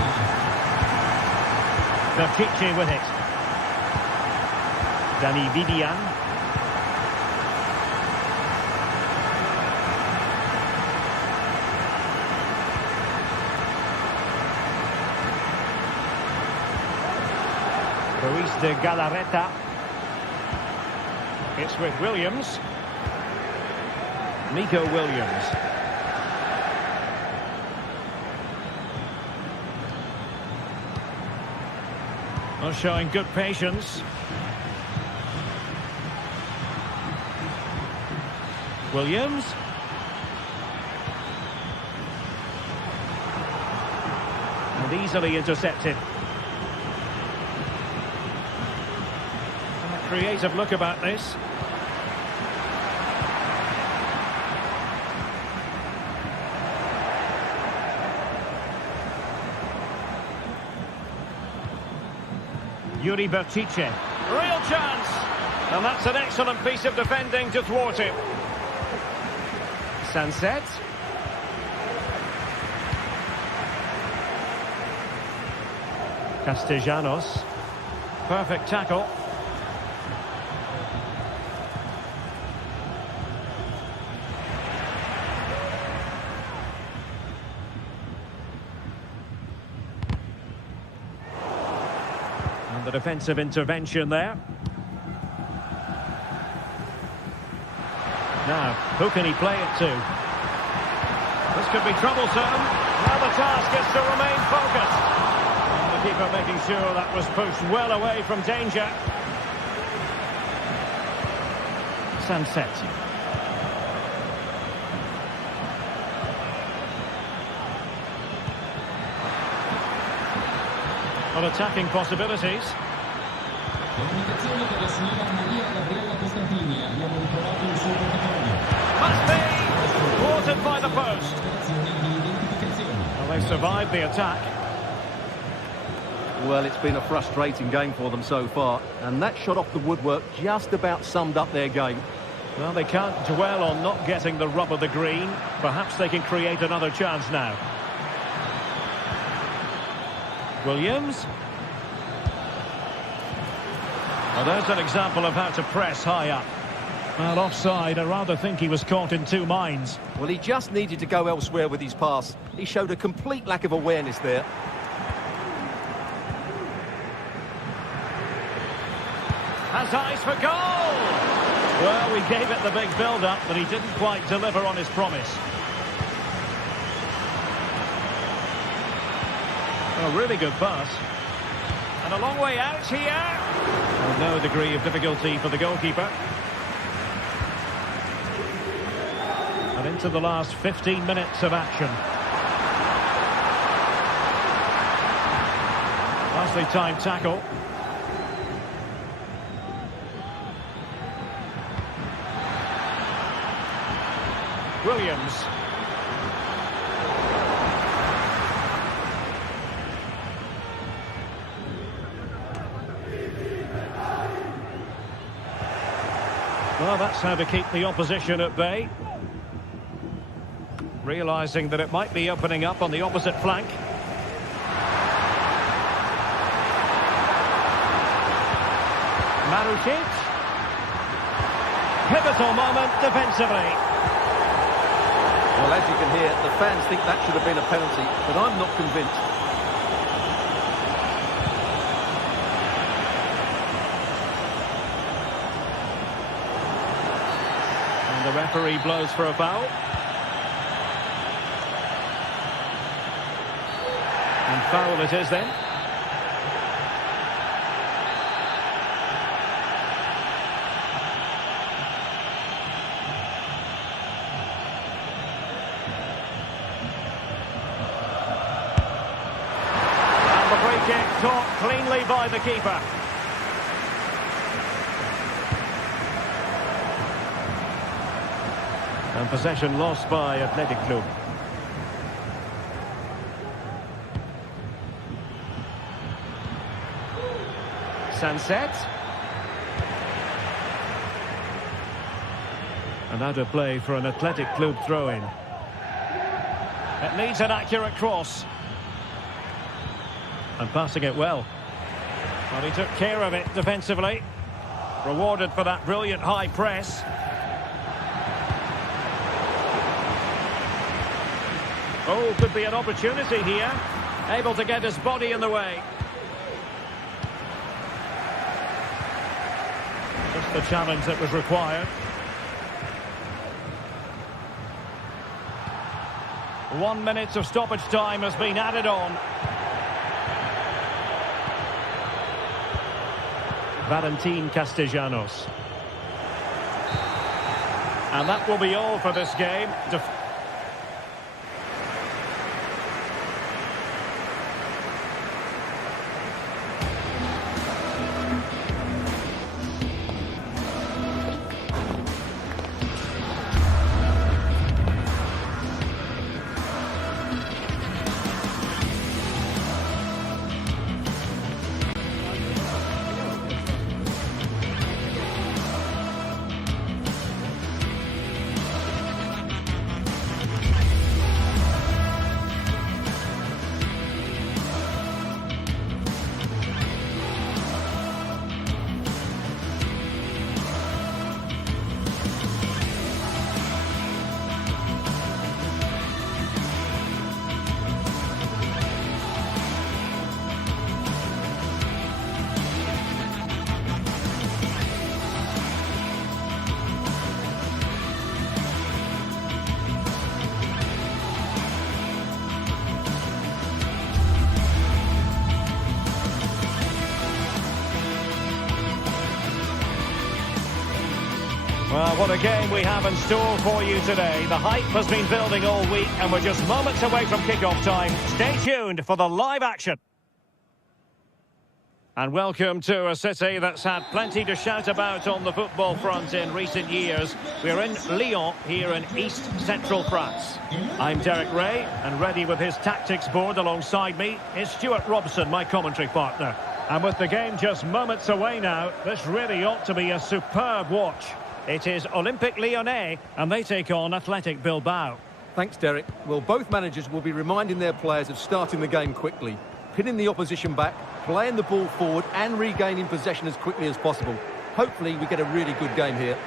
Bertice with it. Danny Vivian. Ruiz de Galarreta. It's with Williams. Nico Williams. Well, showing good patience. Williams. And easily intercepted. Creative look about this. Yuri Bertice. Real chance! And that's an excellent piece of defending to thwart him. Sunset. Castellanos. Perfect tackle. The defensive intervention there. Now, who can he play it to? This could be troublesome. Now the task is to remain focused. And the keeper making sure that was pushed well away from danger. Sunset. Well, attacking possibilities. Must be! Thwarted by the post. Well, they've survived the attack. Well, it's been a frustrating game for them so far, and that shot off the woodwork just about summed up their game. Well, they can't dwell on not getting the rub of the green. Perhaps they can create another chance now. Williams. Well, there's an example of how to press high up. Well, offside. I rather think he was caught in two minds. Well, he just needed to go elsewhere with his pass. He showed a complete lack of awareness there. Has eyes for goal! Well, we gave it the big build-up, but he didn't quite deliver on his promise. A really good pass. And a long way out here. Well, no degree of difficulty for the goalkeeper. And into the last 15 minutes of action. Nicely timed tackle. Williams. Well, that's how to keep the opposition at bay. Realising that it might be opening up on the opposite flank. Marusic. Pivotal moment defensively. Well, as you can hear, the fans think that should have been a penalty, but I'm not convinced. And the referee blows for a foul. And foul it is then. Kick caught cleanly by the keeper. And possession lost by Athletic Club. Sunset. And out of play for an Athletic Club throw-in. It needs an accurate cross. And passing it well. Well, he took care of it defensively. Rewarded for that brilliant high press. Oh, could be an opportunity here. Able to get his body in the way. Just the challenge that was required. 1 minute of stoppage time has been added on. Valentin Castellanos. And that will be all for this game. Well, what a game we have in store for you today. The hype has been building all week and we're just moments away from kick-off time. Stay tuned for the live action. And welcome to a city that's had plenty to shout about on the football front in recent years. We're in Lyon, here in East Central France. I'm Derek Ray, and ready with his tactics board alongside me is Stuart Robson, my commentary partner. And with the game just moments away now, this really ought to be a superb watch. It is Olympique Lyonnais, and they take on Athletic Bilbao. Thanks, Derek. Well, both managers will be reminding their players of starting the game quickly, pinning the opposition back, playing the ball forward and regaining possession as quickly as possible. Hopefully we get a really good game here.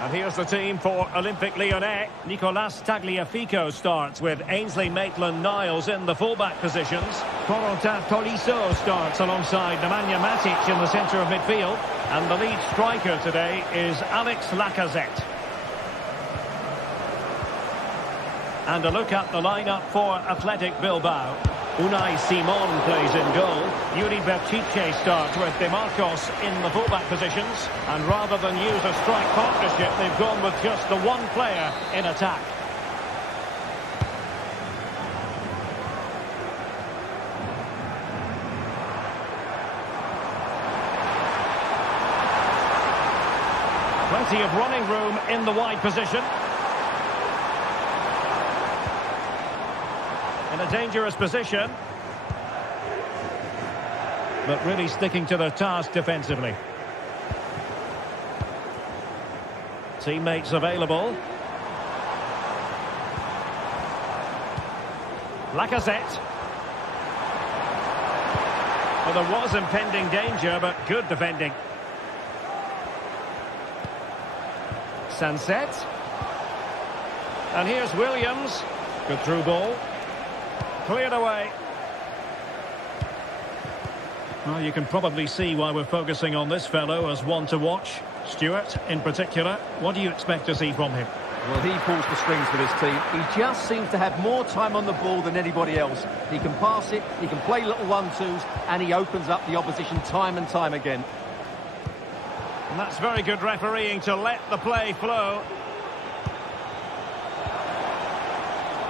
And here's the team for Olympique Lyonnais. Nicolas Tagliafico starts with Ainsley Maitland-Niles in the fullback positions. Corentin Tolisso starts alongside Nemanja Matic in the centre of midfield. And the lead striker today is Alex Lacazette. And a look at the lineup for Athletic Bilbao. Unai Simon plays in goal. Yuri Berchiche starts with De Marcos in the fullback positions. And rather than use a strike partnership, they've gone with just the one player in attack. Plenty of running room in the wide position. In a dangerous position, but really sticking to their task defensively. Teammates available. Lacazette. Well, there was impending danger, but good defending. Sunset. And here's Williams. Good through ball. Cleared away. Well, you can probably see why we're focusing on this fellow as one to watch. Stuart, in particular, what do you expect to see from him? Well, he pulls the strings for this team. He just seems to have more time on the ball than anybody else. He can pass it, he can play little one-twos, and he opens up the opposition time and time again. And that's very good refereeing to let the play flow.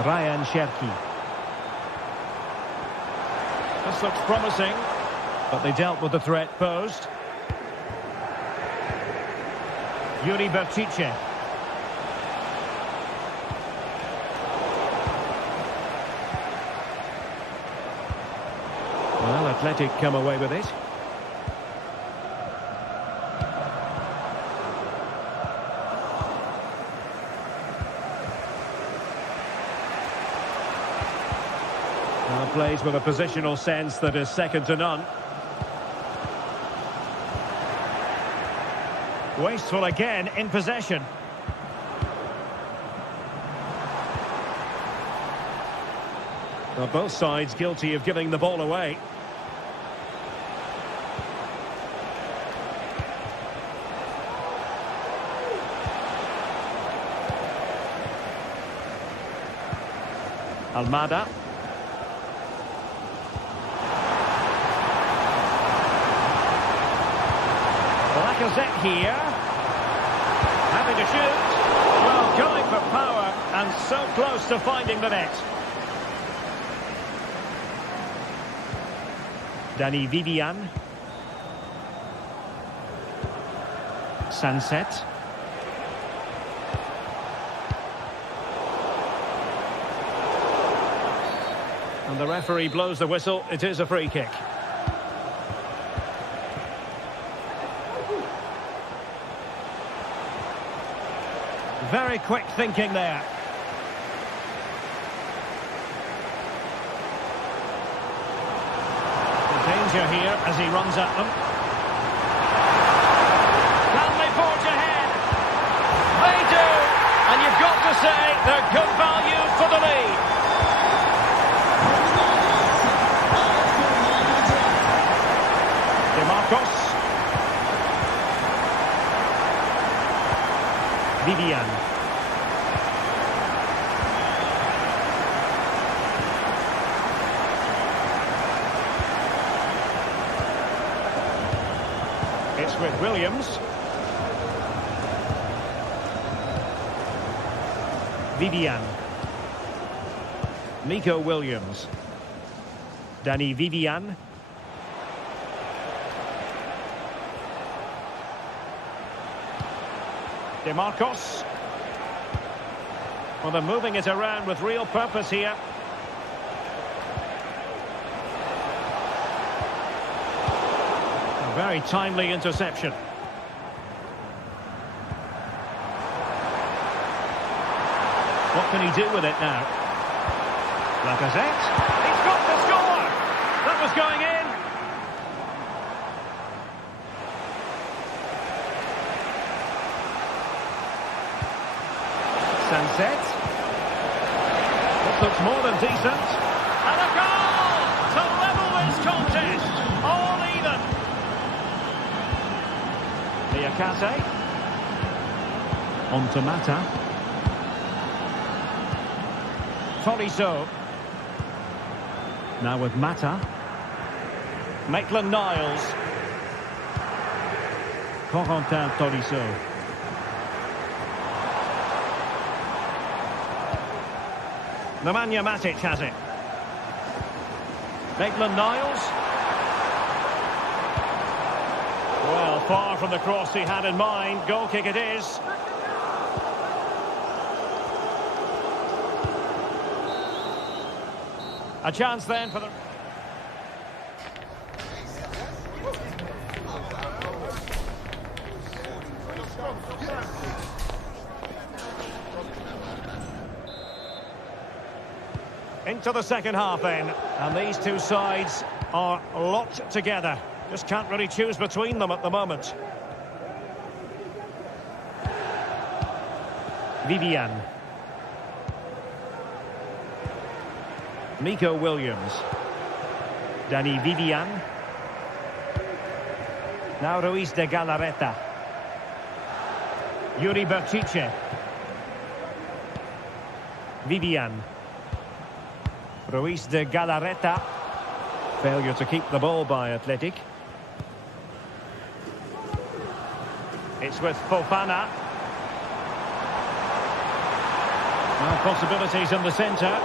Ryan Cherki. This looks promising, but they dealt with the threat posed. Yuri Berchiche. Well, Athletic come away with it. Plays with a positional sense that is second to none. Wasteful again in possession. Well, both sides guilty of giving the ball away. Almada. Lacazette here, having to shoot, well, going for power and so close to finding the net. Danny Vivian. Sunset. And the referee blows the whistle. It is a free kick. Very quick thinking there. Danger here as he runs at them. Can they forge ahead? They do! And you've got to say they're good value for the lead. De Marcos. Vivian. It's with Williams. Vivian. Nico Williams. Danny Vivian. De Marcos. Well, they're moving it around with real purpose here. A very timely interception. What can he do with it now? Lacazette. He's got to score! That was going in. Sunset. This looks more than decent. And a goal to level this contest. All even. Niakate. On to Mata. Tolisso. Now with Mata. Maitland-Niles. Corentin Tolisso. Nemanja Matic has it. Maitland-Niles. Well, far from the cross he had in mind. Goal kick it is. A chance then for the... Into the second half then, and these two sides are locked together. Just can't really choose between them at the moment. Vivian. Nico Williams. Danny Vivian. Now Ruiz de Galarreta. Yuri Berchiche. Vivian. Ruiz de Galarreta. Failure to keep the ball by Athletic. It's with Fofana. Now possibilities in the centre.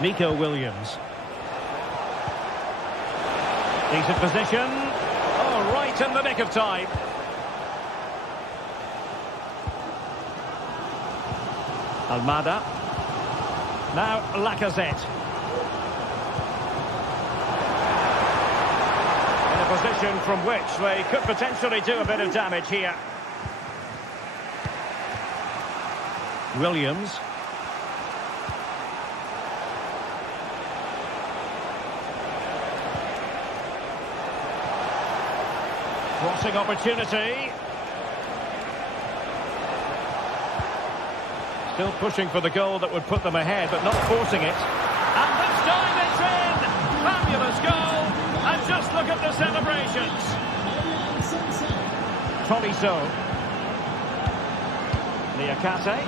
Nico Williams. Decent position. Oh, right in the nick of time. Almada. Now Lacazette. In a position from which they could potentially do a bit of damage here. Williams. Crossing opportunity. Still pushing for the goal that would put them ahead, but not forcing it. And this time it's in! Fabulous goal! And just look at the celebrations. Tolisso. Niakate.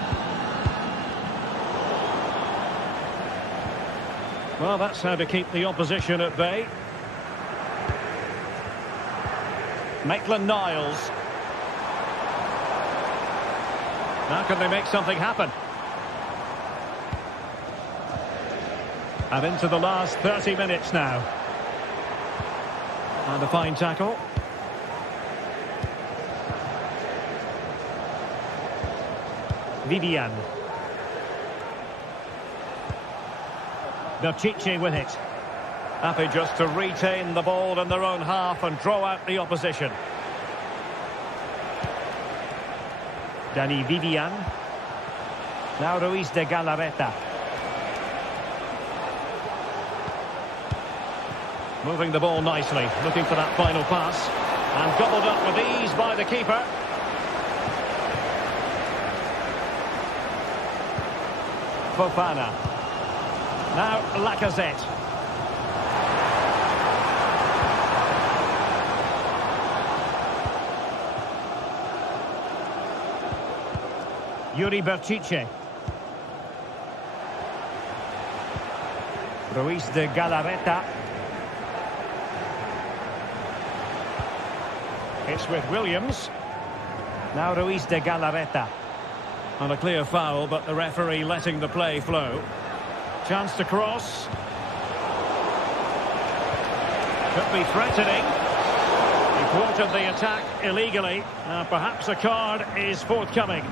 Well, that's how to keep the opposition at bay. Maitland-Niles. Now can they make something happen? And into the last 30 minutes now. And a fine tackle. Vivian. Berchiche with it. Happy just to retain the ball in their own half and draw out the opposition. Danny Vivian. Now Ruiz de Galarreta. Moving the ball nicely, looking for that final pass. And gobbled up with ease by the keeper. Fofana. Now Lacazette. Yuri Berchiche. Ruiz de Galarreta. It's with Williams. Now Ruiz de Galarreta. On a clear foul, but the referee letting the play flow. Chance to cross. Could be threatening. He thwarted the attack illegally. Perhaps a card is forthcoming.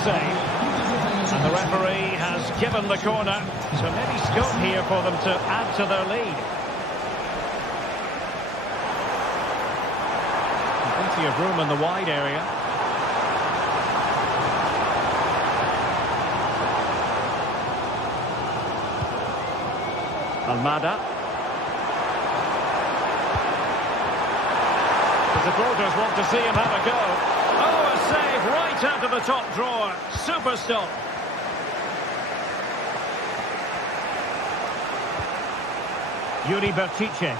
Save. And the referee has given the corner, so maybe scope here for them to add to their lead. Plenty of room in the wide area. Almada. The supporters want to see him have a go. Oh, a save right out of the top drawer. Super stop. Yuri Bertice.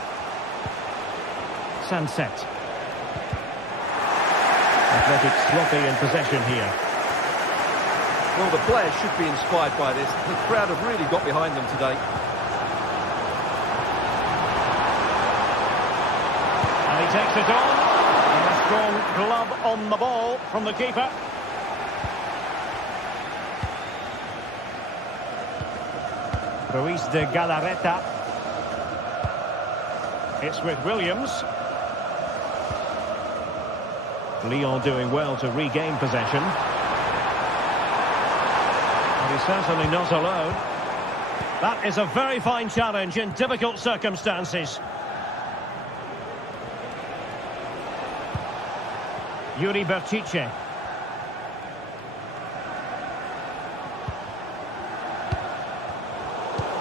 Sunset. Athletic sloppy in possession here. Well, the players should be inspired by this. The crowd have really got behind them today. And he takes it on. Strong glove on the ball from the keeper. Ruiz de Galarreta. It's with Williams. Lyon doing well to regain possession. But he's certainly not alone. That is a very fine challenge in difficult circumstances. Yuri Bertice.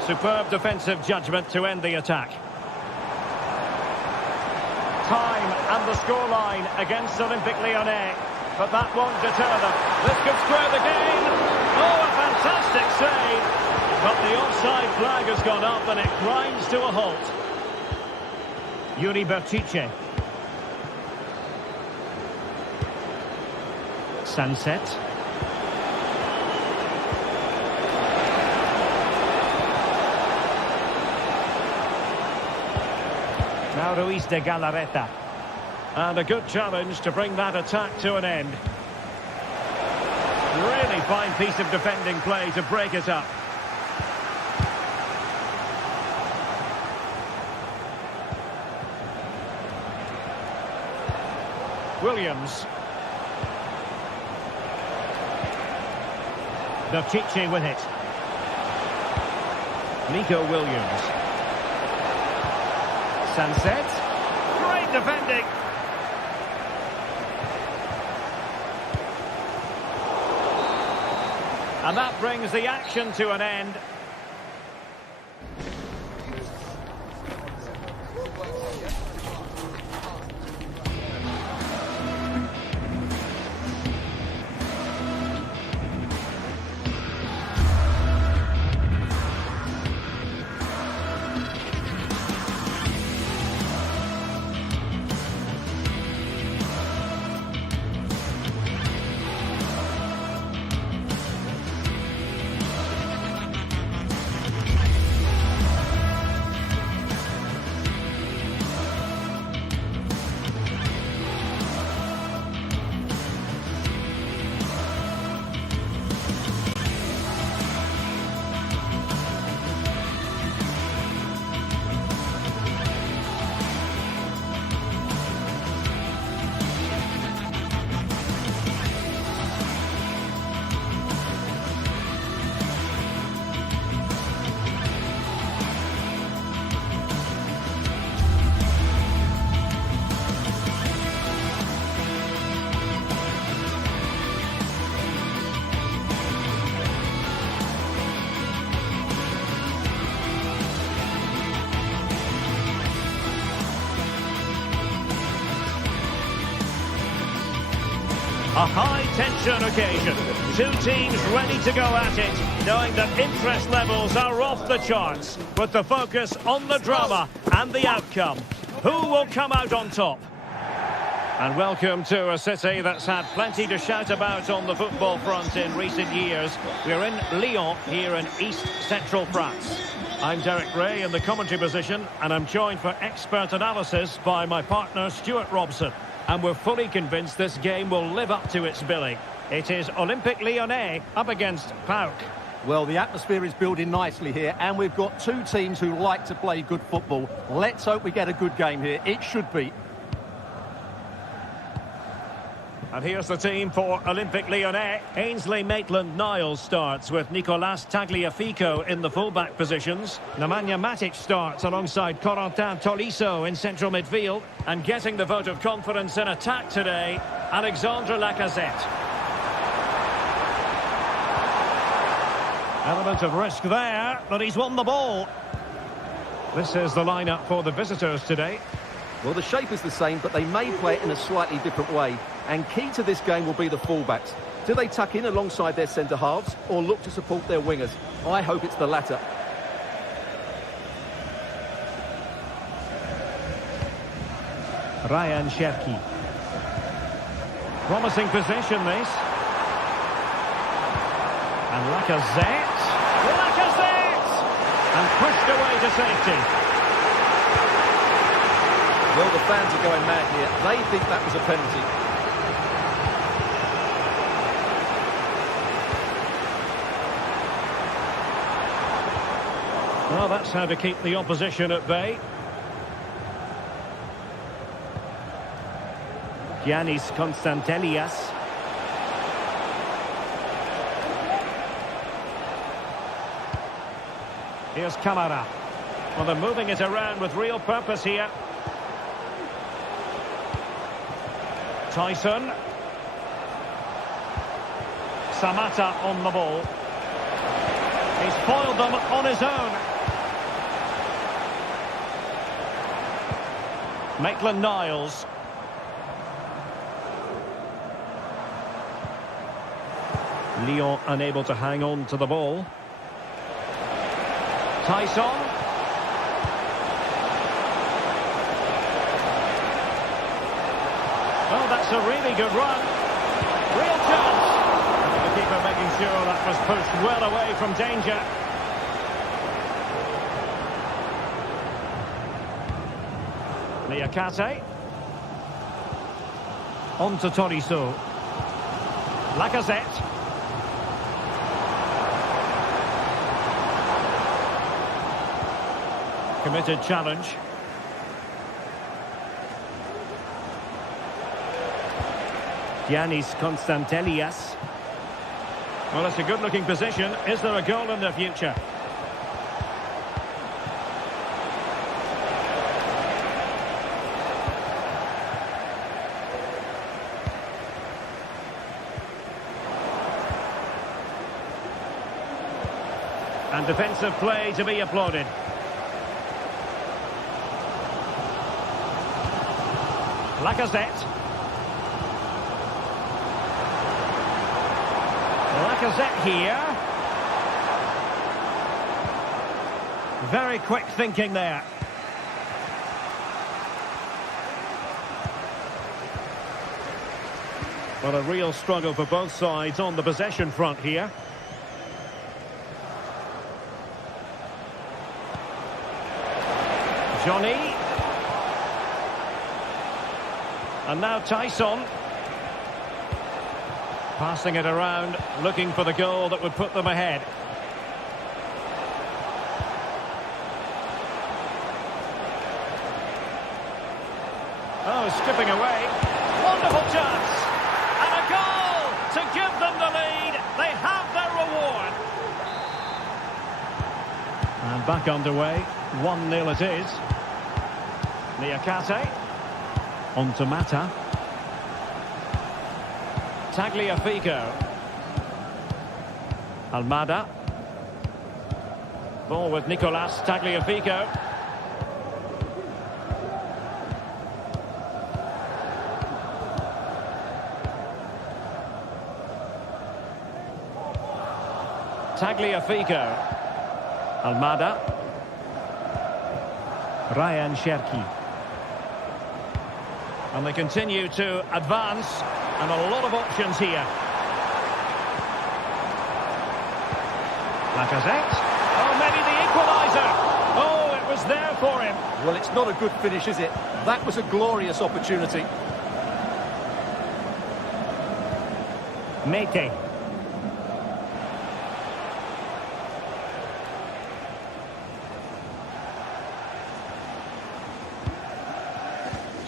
Superb defensive judgment to end the attack. Time and the scoreline against Olympique Lyonnais. But that won't deter them. This could square the game. Oh, a fantastic save. But the offside flag has gone up and it grinds to a halt. Yuri Bertice. Sunset. Now Ruiz de Galarreta. And a good challenge to bring that attack to an end. Really fine piece of defending play to break it up. Williams. Bertice with it. Nico Williams. Sunset. Great defending. And that brings the action to an end. A high-tension occasion. Two teams ready to go at it, knowing that interest levels are off the charts, with the focus on the drama and the outcome. Who will come out on top? And welcome to a city that's had plenty to shout about on the football front in recent years. We're in Lyon, here in East Central France. I'm Derek Ray in the commentary position, and I'm joined for expert analysis by my partner Stuart Robson. And we're fully convinced this game will live up to its billing. It is Olympique Lyonnais up against PAOK. Well, the atmosphere is building nicely here, and we've got two teams who like to play good football. Let's hope we get a good game here. It should be. And here's the team for Olympique Lyonnais. Ainsley Maitland-Niles starts with Nicolas Tagliafico in the full-back positions. Nemanja Matic starts alongside Corentin Tolisso in central midfield. And getting the vote of confidence in attack today, Alexandre Lacazette. Element of risk there, but he's won the ball. This is the lineup for the visitors today. Well, the shape is the same, but they may play it in a slightly different way. And key to this game will be the fullbacks. Do they tuck in alongside their centre-halves or look to support their wingers? I hope it's the latter. Ryan Cherki. Promising possession, this. And Lacazette. And pushed away to safety. Well, the fans are going mad here. They think that was a penalty. Well, that's how to keep the opposition at bay. Giannis Konstantelias. Here's Camara. Well, they're moving it around with real purpose here. Tyson. Samatta on the ball. He's foiled them on his own. Maitland-Niles. Lyon unable to hang on to the ball. Tyson. Oh, that's a really good run. Real chance. And the keeper making sure that was pushed well away from danger. Niakate. On to Tolisso. Lacazette. Committed challenge. Giannis Konstantelias. Well, it's a good-looking position. Is there a goal in the future? And defensive play to be applauded. Lacazette. Lacazette here. Very quick thinking there. Well, a real struggle for both sides on the possession front here. Johnny. And now Tyson. Passing it around, looking for the goal that would put them ahead. Oh, skipping away. Wonderful chance. And a goal to give them the lead. They have their reward. And back underway. 1-0 it is. Niakate. On to Mata. Tagliafico. Almada. Ball with Nicolas Tagliafico. Tagliafico. Almada. Ryan Cherki. And they continue to advance, and a lot of options here. Lacazette. Oh, maybe the equaliser. Oh, it was there for him. Well, it's not a good finish, is it? That was a glorious opportunity. Mete.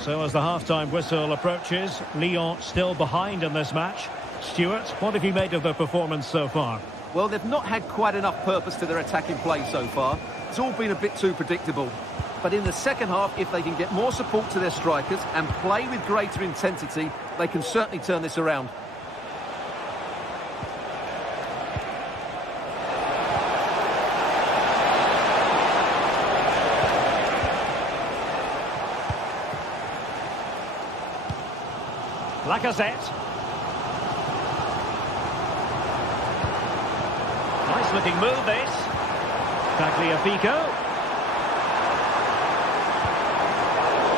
So as the half-time whistle approaches, Lyon still behind in this match. Stuart, what have you made of the performance so far? Well, they've not had quite enough purpose to their attacking play so far. It's all been a bit too predictable. But in the second half, if they can get more support to their strikers and play with greater intensity, they can certainly turn this around. Lacazette. Nice looking move this. Tagliafico.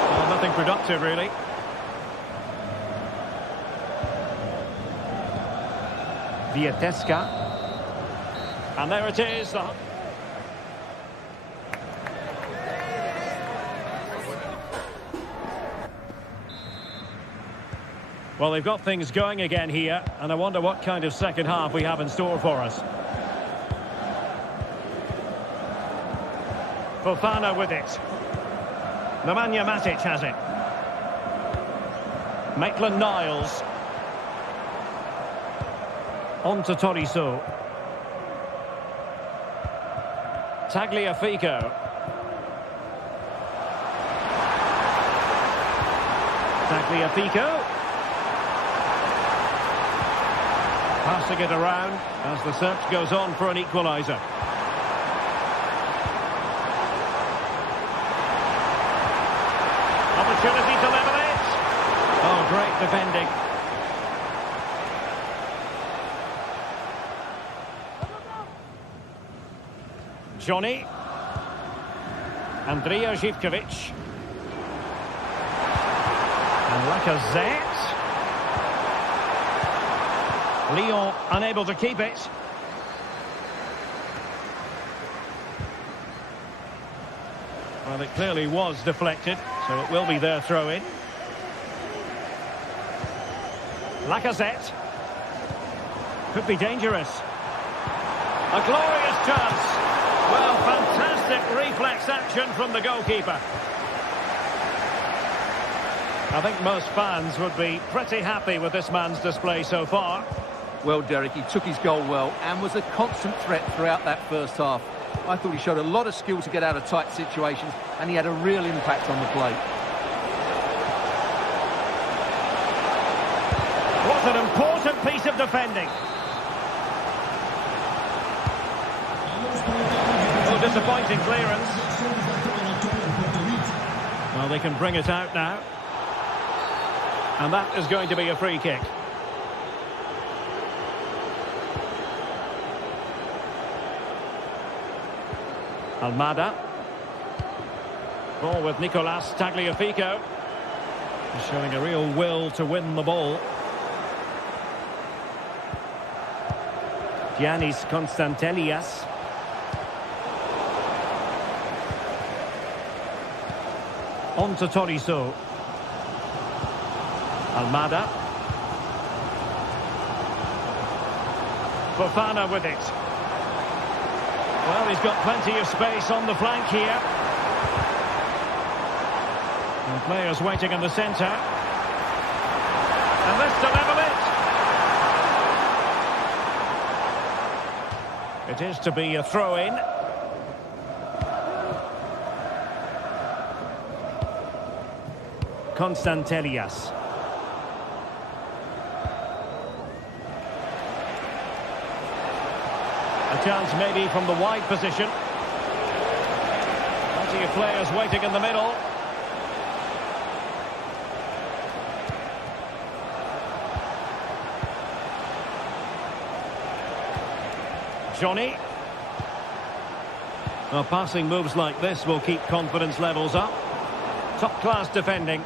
Well, nothing productive really. Vietesca. And there it is. Well, they've got things going again here, and I wonder what kind of second half we have in store for us. Fofana with it. Nemanja Matic has it. Maitland-Niles. On to Tolisso. Tagliafico. Tagliafico. Passing it around as the search goes on for an equaliser. Opportunity to level it. Oh, great defending. Johnny. Andrija Zivkovic. And Lacazette. Lyon unable to keep it. Well, it clearly was deflected, so it will be their throw-in. Lacazette. Could be dangerous. A glorious chance. Well, fantastic reflex action from the goalkeeper. I think most fans would be pretty happy with this man's display so far. Well, Derek, he took his goal well and was a constant threat throughout that first half. I thought he showed a lot of skill to get out of tight situations, and he had a real impact on the play. What an important piece of defending. Oh, disappointing clearance. Well, they can bring it out now. And that is going to be a free kick. Almada. Ball with Nicolas Tagliafico. He's showing a real will to win the ball. Giannis Constantelias. On to Tolisso. Almada. Fofana with it. Well, he's got plenty of space on the flank here. And players waiting in the centre. And this to level it. It is to be a throw-in. Constantelias. A chance maybe from the wide position. Plenty of players waiting in the middle. Johnny. Well, passing moves like this will keep confidence levels up. Top-class defending.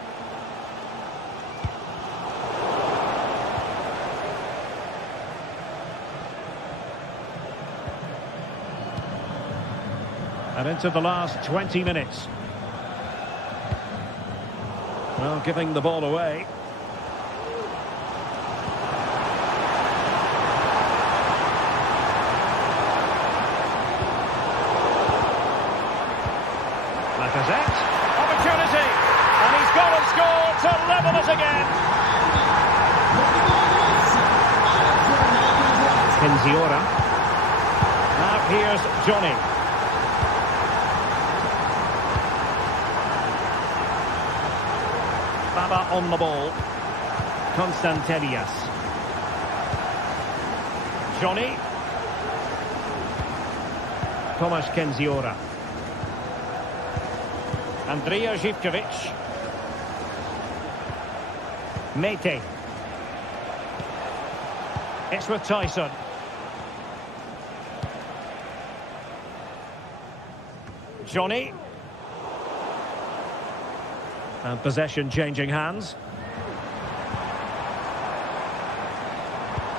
And into the last 20 minutes. Well, giving the ball away. Lacazette, opportunity, and he's gone and scored to level it again. Kenziora. Now here's Johnny. Baba on the ball. Constantelias. Johnny. Tomasz Kenziora. Andrija Živković. Mete. It's with Tyson. Johnny. And possession changing hands.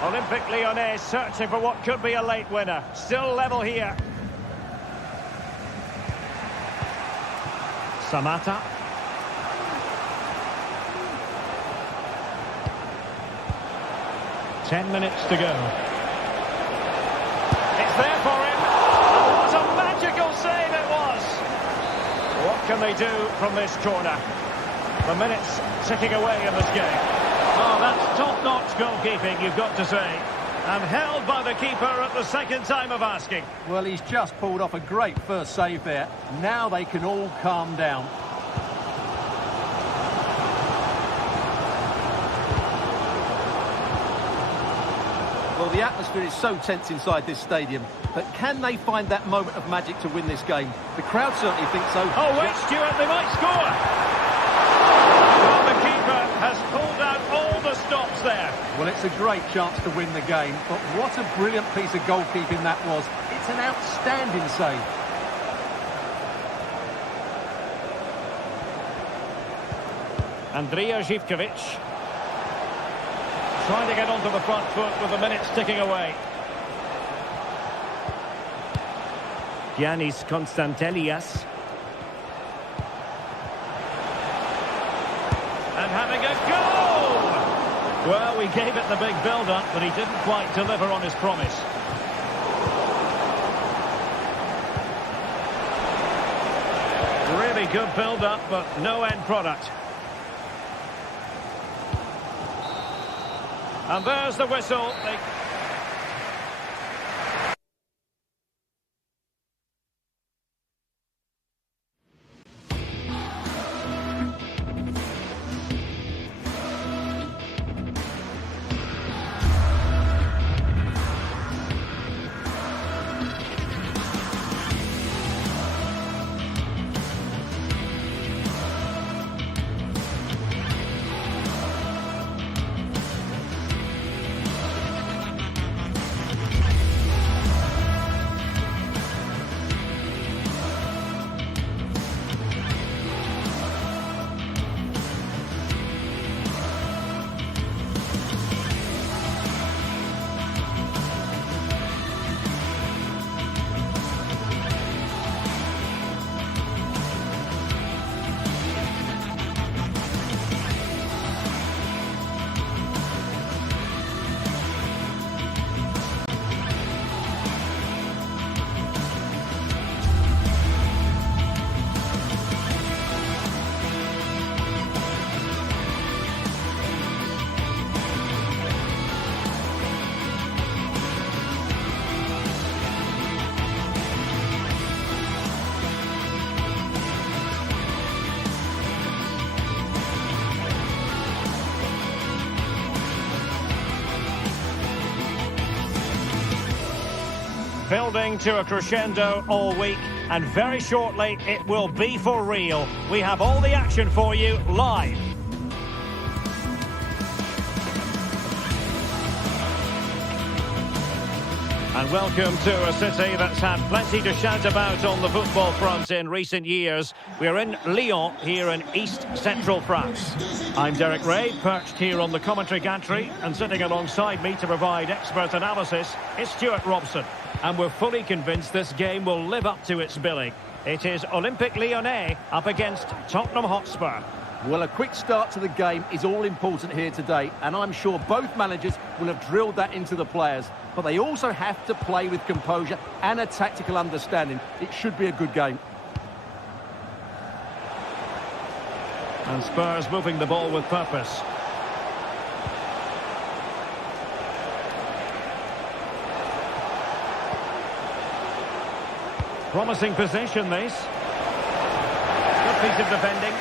Olympique Lyonnais searching for what could be a late winner. Still level here. Samata. Ten minutes to go. It's there for him. What a magical save it was. What can they do from this corner? The minutes ticking away in this game. Oh, that's top-notch goalkeeping, you've got to say. And held by the keeper at the second time of asking. Well, he's just pulled off a great first save there. Now they can all calm down. Well, the atmosphere is so tense inside this stadium, but can they find that moment of magic to win this game? The crowd certainly think so. Oh, wait, Stuart, they might score! Well, the keeper has pulled out all the stops there. Well, it's a great chance to win the game, but what a brilliant piece of goalkeeping that was. It's an outstanding save. Andrija Živković. Trying to get onto the front foot with the minutes ticking away. Giannis Constantelias. And having a goal! Well, we gave it the big build-up, but he didn't quite deliver on his promise. Really good build-up, but no end product. And there's the whistle. Building to a crescendo all week, and very shortly it will be for real. We have all the action for you live. And welcome to a city that's had plenty to shout about on the football front in recent years. We're in Lyon, here in East Central France. I'm Derek Ray, perched here on the commentary gantry, and sitting alongside me to provide expert analysis is Stuart Robson. And we're fully convinced this game will live up to its billing. It is Olympique Lyonnais up against Tottenham Hotspur. Well, a quick start to the game is all important here today, and I'm sure both managers will have drilled that into the players. But they also have to play with composure and a tactical understanding. It should be a good game. And Spurs moving the ball with purpose. Promising possession, this. Good piece of defending.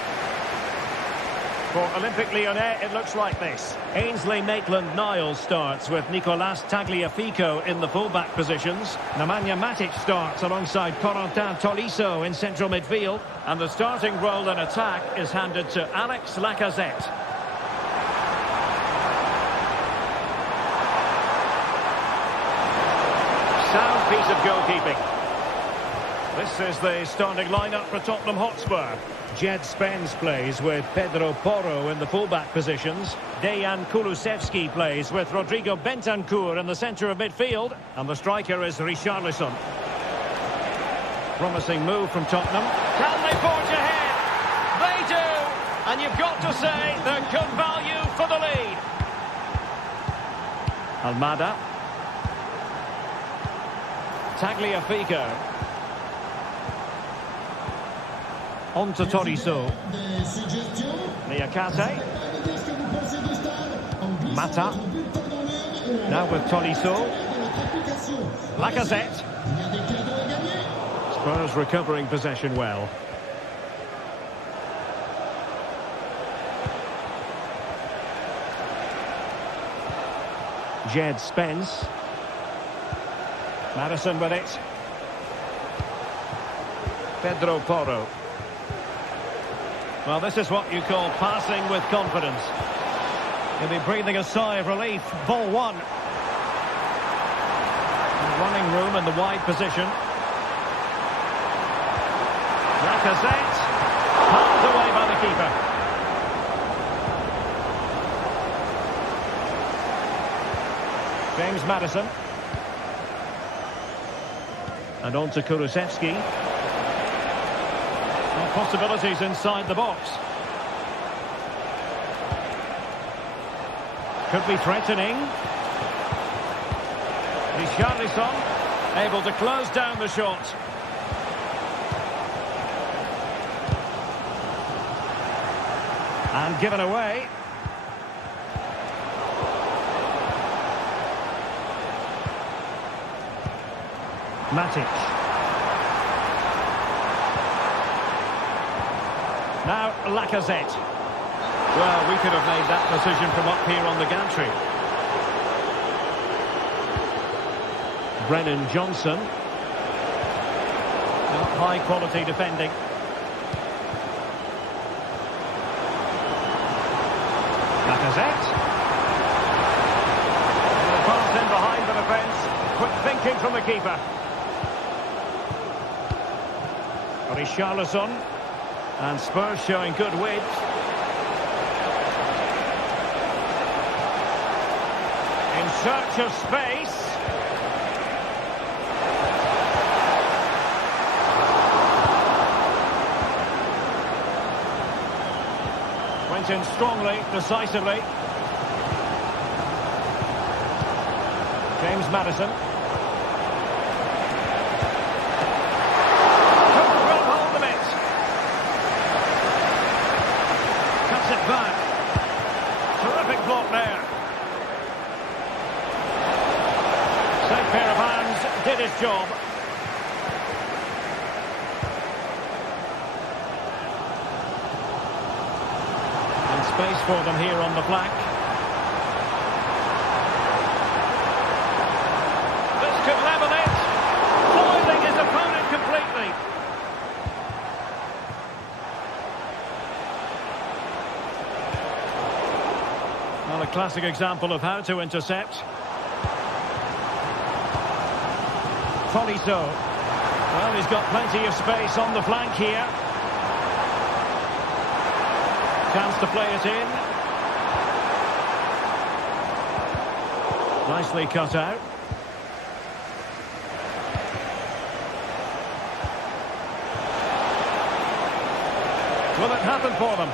For Olympique Lyonnais, it looks like this. Ainsley Maitland-Niles starts with Nicolas Tagliafico in the full-back positions. Nemanja Matic starts alongside Corentin Tolisso in central midfield. And the starting role in attack is handed to Alex Lacazette. Sound piece of goalkeeping. This is the starting lineup for Tottenham Hotspur. Jed Spence plays with Pedro Porro in the full-back positions. Dejan Kulusevski plays with Rodrigo Bentancur in the centre of midfield. And the striker is Richarlison. Promising move from Tottenham. Can they forge ahead? They do! And you've got to say they're good value for the lead. Almada. Tagliafico. On to Tolisso. Niakate. Mata. Now with Tolisso. Lacazette. Spurs recovering possession well. Jed Spence. Madison with it. Pedro Porro. Well, this is what you call passing with confidence. He'll be breathing a sigh of relief. Ball one. Running room in the wide position. Lacazette. Popped away by the keeper. James Maddison. And on to Kulusevski. Possibilities inside the box. Could be threatening. Richarlison able to close down the shot. And given away. Matic. Now Lacazette. Well, we could have made that decision from up here on the gantry. Brennan Johnson. High quality defending. Lacazette. The pass in behind the defence. Quick thinking from the keeper. Richarlison. And Spurs showing good width. In search of space. Went in strongly, decisively. James Maddison. Back. Terrific block there. Safe pair of hands, did his job. And space for them here on the flank. This could level it. Foiling his opponent completely. Well, a classic example of how to intercept. Tolisso. Well, he's got plenty of space on the flank here. Chance to play it in. Nicely cut out. Will it happen for them?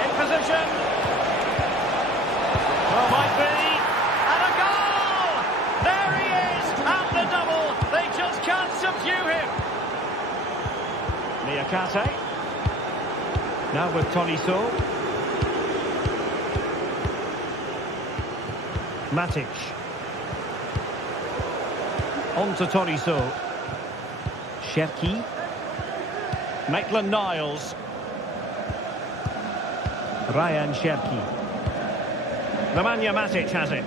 In position. Well, might be. And a goal! There he is at the double. They just can't subdue him. Niakate. Now with Tolisso. Matic. On to Tolisso. Cherki. Maitland-Niles. Ryan Cherki. Nemanja Matic has it.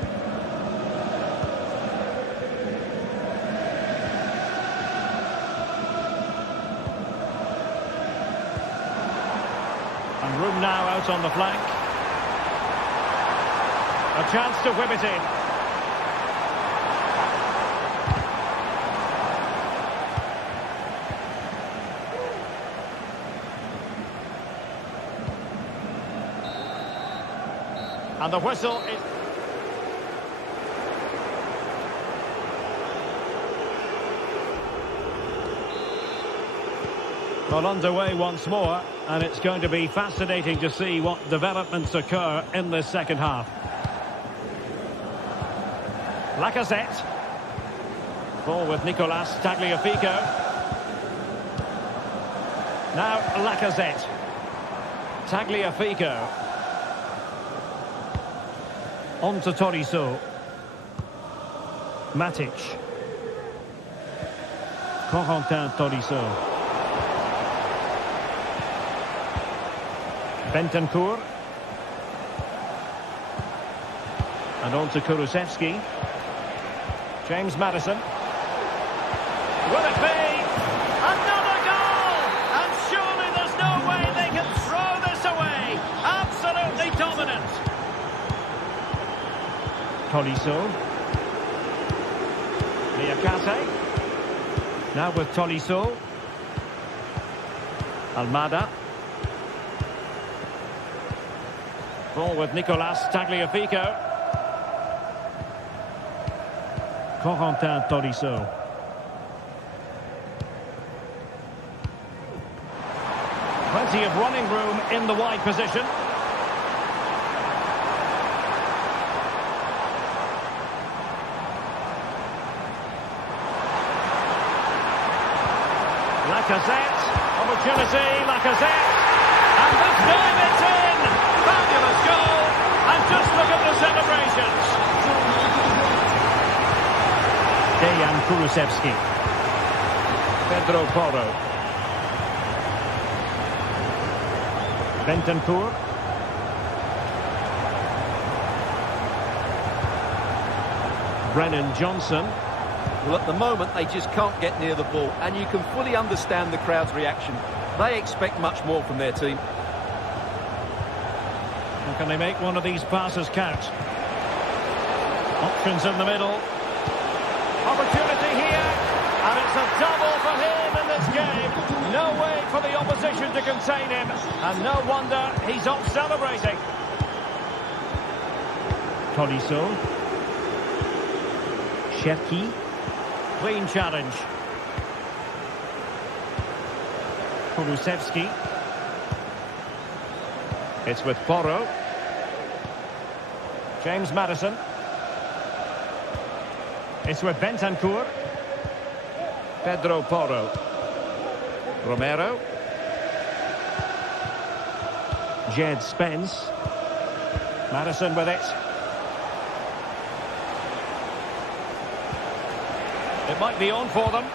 And room now out on the flank. A chance to whip it in. And the whistle is... Well, underway once more, and it's going to be fascinating to see what developments occur in this second half. Lacazette. Ball with Nicolas Tagliafico. Now Lacazette. Tagliafico. On to Tolisso. Matic. Corentin Tolisso. Bentancur. And on to Kulusevski. James Maddison. Will it be? Another goal! And surely there's no way they can throw this away. Absolutely dominant. Tolisso. Niakate. Now with Tolisso. Almada. Ball with Nicolas Tagliafico. Corentin Tolisso. Plenty of running room in the wide position. Lacazette, opportunity, Lacazette, and this time it's in! Fabulous goal, and just look at the celebrations. Dejan Kulusevski. Pedro Porro. Bentancur. Brennan Johnson. Well, at the moment, they just can't get near the ball, and you can fully understand the crowd's reaction. They expect much more from their team. And can they make one of these passes count? Options in the middle. Opportunity here, and it's a double for him in this game. No way for the opposition to contain him, and no wonder he's off celebrating. Tolisso. Cherki. Clean challenge. Kulusevski. It's with Porro. James Maddison. It's with Bentancur. Pedro Porro. Romero. Jed Spence. Maddison with it. It might be on for them.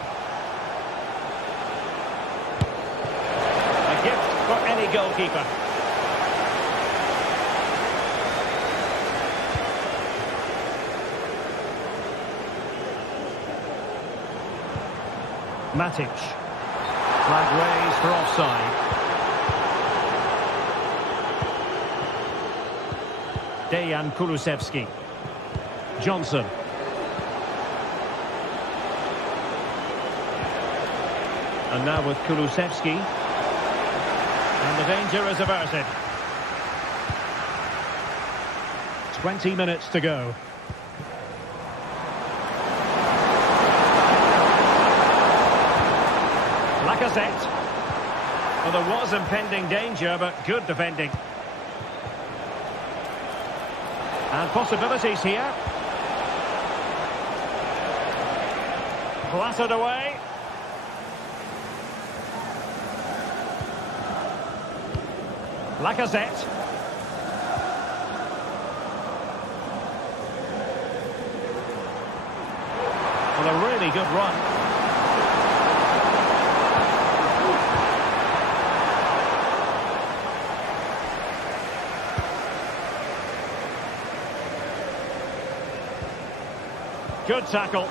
A gift for any goalkeeper. Matic. Flag raised for offside. Dejan Kulusevski. Johnson. And now with Kulusevski. And the danger is averted. 20 minutes to go. Lacazette. Well, there was impending danger, but good defending. And possibilities here. Blasted away. Lacazette. Well, a really good run. Good tackle.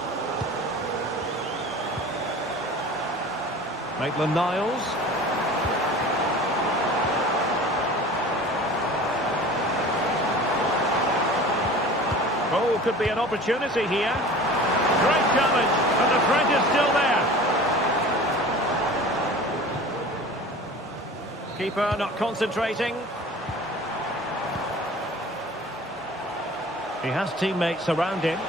Maitland-Niles. Oh, could be an opportunity here. Great challenge, but the threat is still there. Keeper not concentrating. He has teammates around him.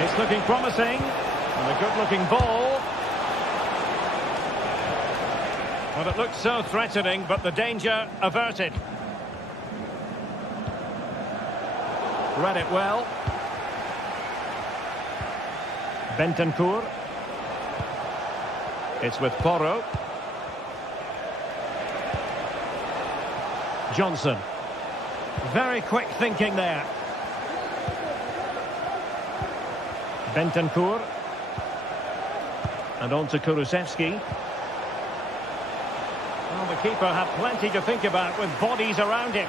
It's looking promising. And a good-looking ball. Well, it looked so threatening, but the danger averted. Read it well. Bentancur. It's with Porro. Johnson. Very quick thinking there. Bentancur. And on to Kulusevski. Well, the keeper had plenty to think about with bodies around him.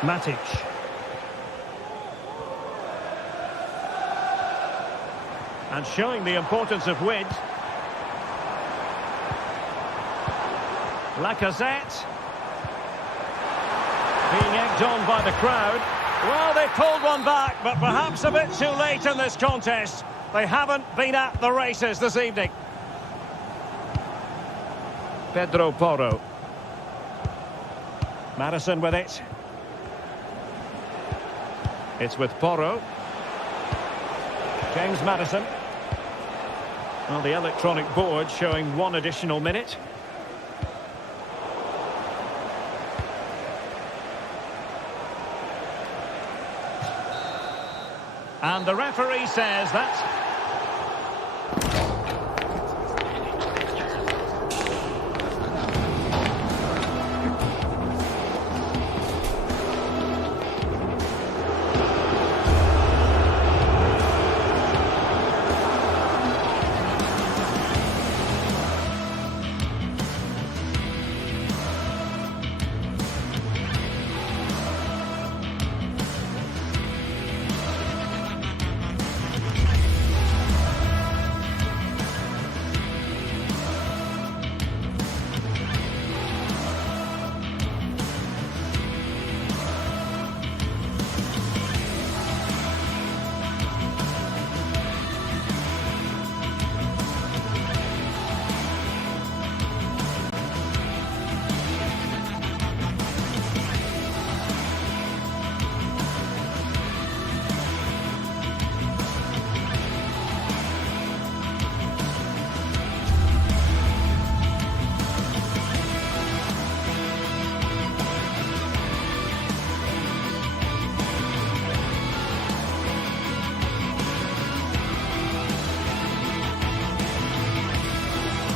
Matic. And showing the importance of width. Lacazette. Being egged on by the crowd. Well, they pulled one back, but perhaps a bit too late in this contest. They haven't been at the races this evening. Pedro Porro. Madison with it. It's with Porro. James Madison. Well, the electronic board showing 1 additional minute. And the referee says that...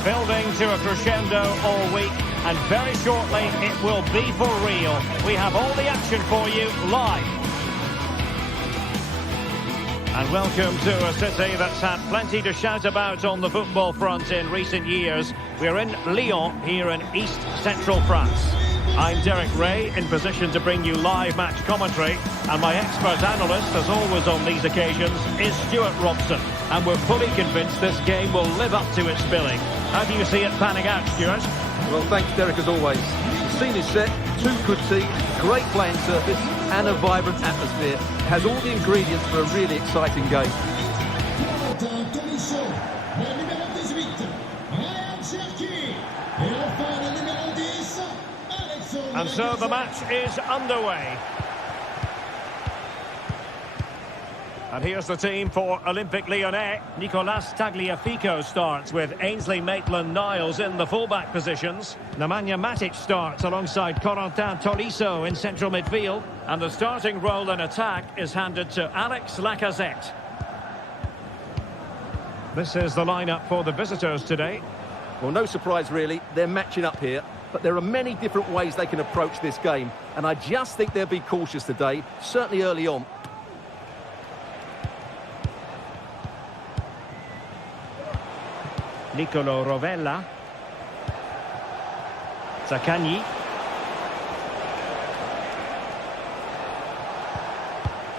building to a crescendo all week, and very shortly it will be for real. We have all the action for you live. And welcome to a city that's had plenty to shout about on the football front in recent years. We're in Lyon, here in East Central France. I'm Derek Ray, in position to bring you live match commentary, and my expert analyst, as always on these occasions, is Stuart Robson. And we're fully convinced this game will live up to its billing. How do you see it panning out, Stuart? Well, thanks, Derek, as always. The scene is set, 2 good teams, great playing surface, and a vibrant atmosphere. It has all the ingredients for a really exciting game. And so the match is underway. And here's the team for Olympique Lyonnais. Nicolas Tagliafico starts with Ainsley Maitland-Niles in the fullback positions. Nemanja Matic starts alongside Corentin Tolisso in central midfield. And the starting role in attack is handed to Alex Lacazette. This is the lineup for the visitors today. Well, no surprise really, they're matching up here. But there are many different ways they can approach this game. And I just think they'll be cautious today, certainly early on. Nicolo Rovella. Zaccagni.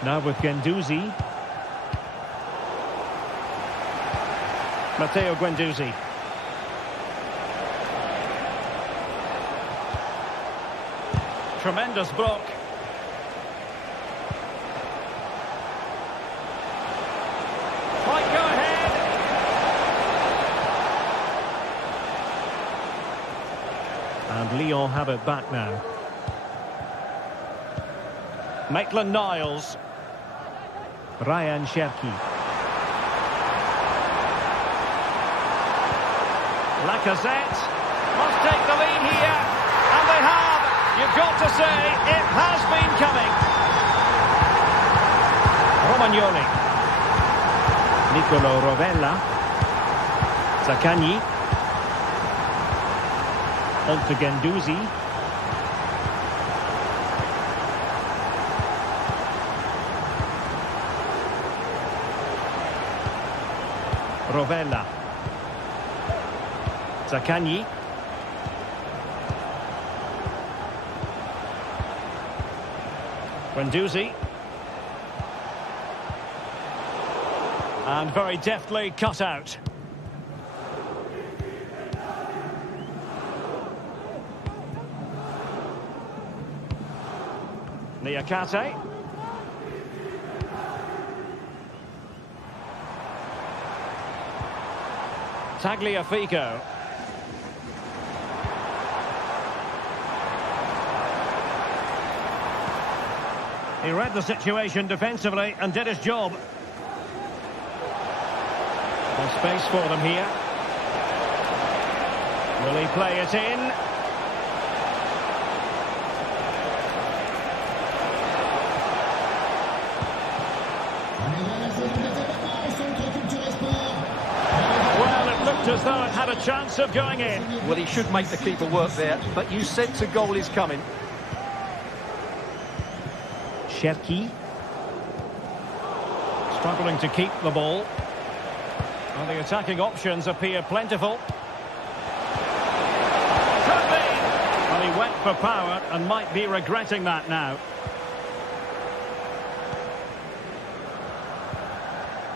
Now with Guendouzi. Matteo Guendouzi. Tremendous block. Might go ahead. And Lyon have it back now. Maitland-Niles. Ryan Cherki. Lacazette must take the lead here. And they have. You've got to say, it has been coming. Romagnoli. Nicolo Rovella. Zaccagni. On to Guendouzi. Rovella. Zaccagni. Guendouzi. And very deftly cut out. Niakate. Tagliafico. He read the situation defensively and did his job. There's space for them here. Will he play it in? Well, it looked as though it had a chance of going in. Well, he should make the keeper work there, but you sense a goal is coming. Cherki. Struggling to keep the ball. And the attacking options appear plentiful. Could be! Well, he went for power and might be regretting that now.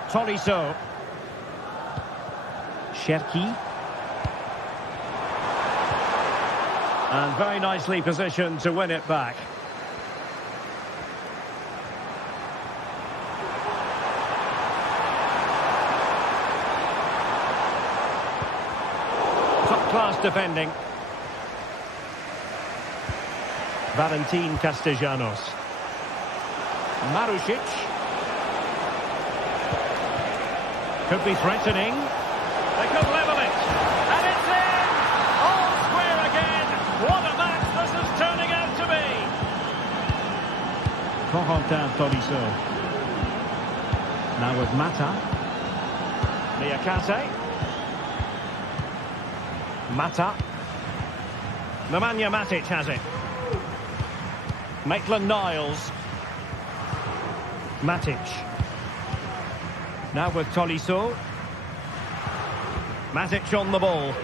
Tolisso. Cherki. And very nicely positioned to win it back. Top-class defending. Valentin Castellanos. Marusic. Could be threatening. They could level it. And it's in! All square again. What a match this is turning out to be. Corentin Tolisso. Now with Mata. Niakate. Mata. Nemanja Matic has it. Maitland-Niles. Matic. Now with Tolisso. Matic on the ball.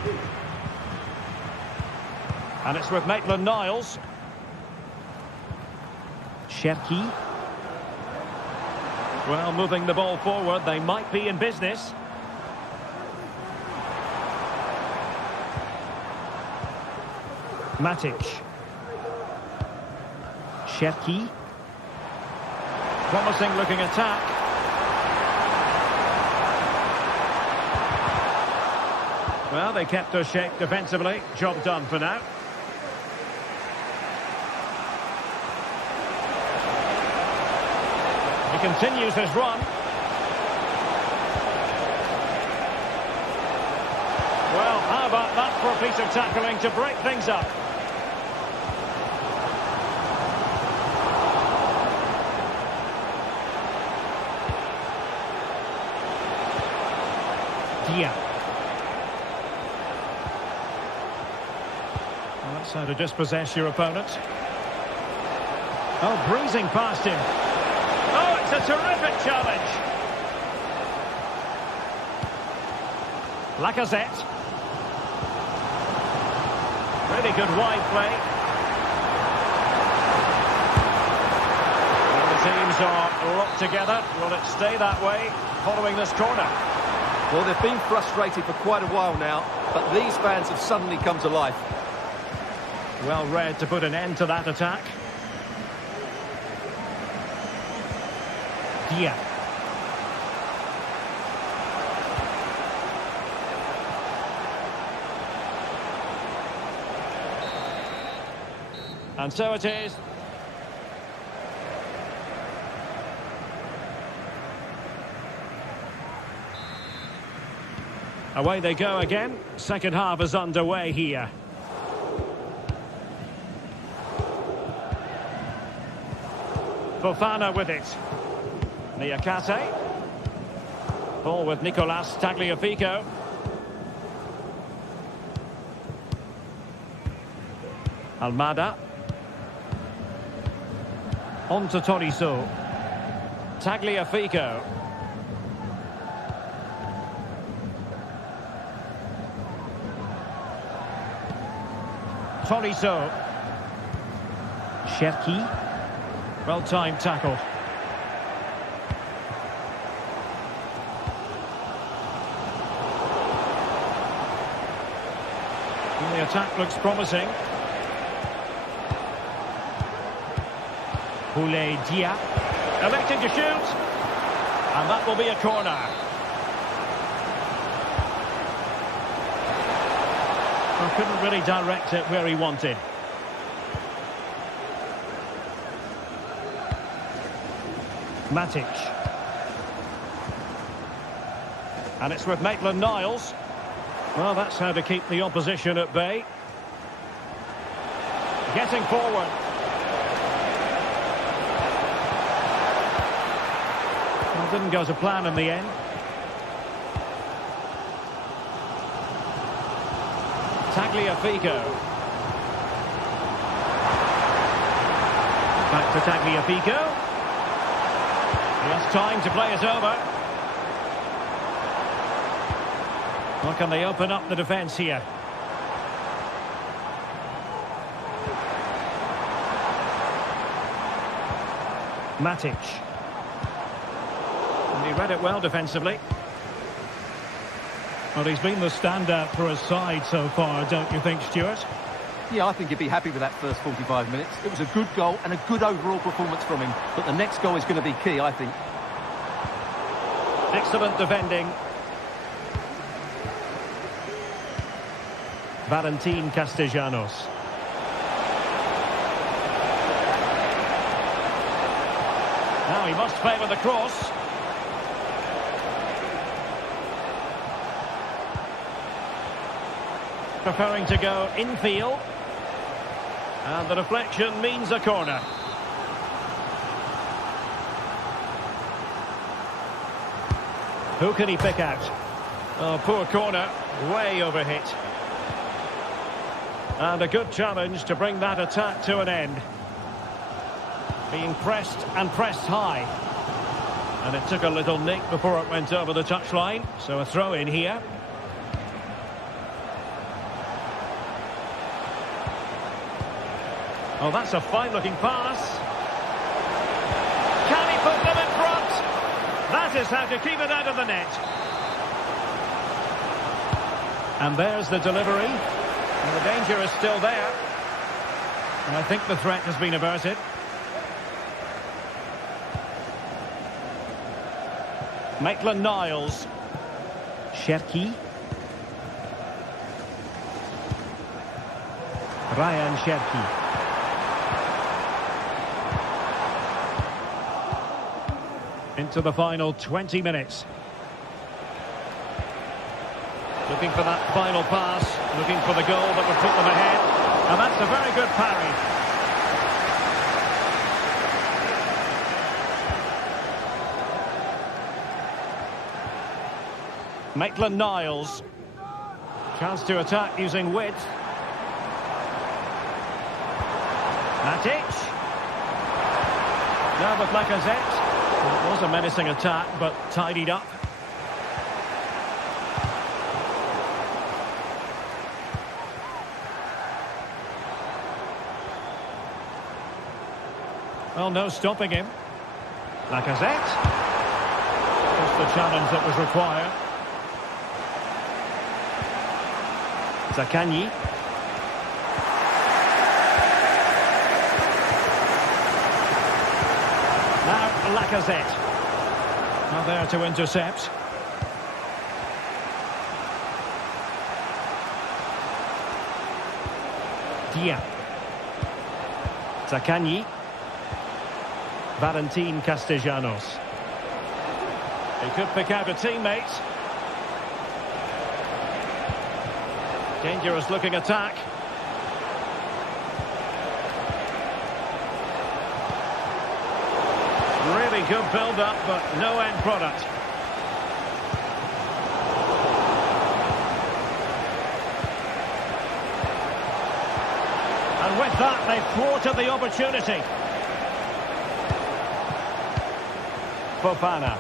And it's with Maitland-Niles. Cherki. Well, moving the ball forward, they might be in business. Matic. Cherki. Promising looking attack. Well, they kept their shape defensively. Job done for now. He continues his run. Well, how about that for a piece of tackling to break things up? Dia. Well, that's how to dispossess your opponent. Oh, breezing past him. Oh, it's a terrific challenge. Lacazette. Really good wide play. Well, the teams are locked together. Will it stay that way following this corner? Well, they've been frustrated for quite a while now, but these fans have suddenly come to life. Well read to put an end to that attack. Dia. And so it is. Away they go again. Second half is underway here. Fofana with it. Niakate. Ball with Nicolas Tagliafico. Almada. On to Toriso. Tagliafico. Toriso. Cherki. Well-timed tackle. And the attack looks promising. Boulaye Dia. Electing to shoot. And that will be a corner. Well, couldn't really direct it where he wanted. Matic. And it's with Maitland-Niles. Well, that's how to keep the opposition at bay. Getting forward. Well, didn't go to plan in the end. Tagliafico. Back to Tagliafico. He has time to play it over. Well, can they open up the defence here? Matic. And he read it well defensively. Well, he's been the standout for his side so far, don't you think, Stuart? Yeah, I think he'd be happy with that first 45 minutes. It was a good goal and a good overall performance from him. But the next goal is going to be key, I think. Excellent defending. Valentin Castellanos. Now he must favour the cross. Preferring to go infield. And the deflection means a corner. Who can he pick out? Oh, poor corner. Way overhit. And a good challenge to bring that attack to an end. Being pressed and pressed high. And it took a little nick before it went over the touchline. So a throw in here. Oh, that's a fine-looking pass. Can he put them in front? That is how to keep it out of the net. And there's the delivery. And the danger is still there. And I think the threat has been averted. Maitland-Niles. Cherki. Ryan Cherki. Into the final 20 minutes. Looking for that final pass, looking for the goal that would put them ahead. And that's a very good parry. Maitland-Niles. Chance to attack using width. Matic. Now with Lacazette. It was a menacing attack, but tidied up. Well, no stopping him. Lacazette. Just the challenge that was required. Zaccagni. Now Lacazette. Now there to intercept. Dia. Zaccagni. Valentin Castellanos. He could pick out a teammate. Dangerous looking attack. Really good build-up, but no end product. And with that, they've thwarted the opportunity. Fofana.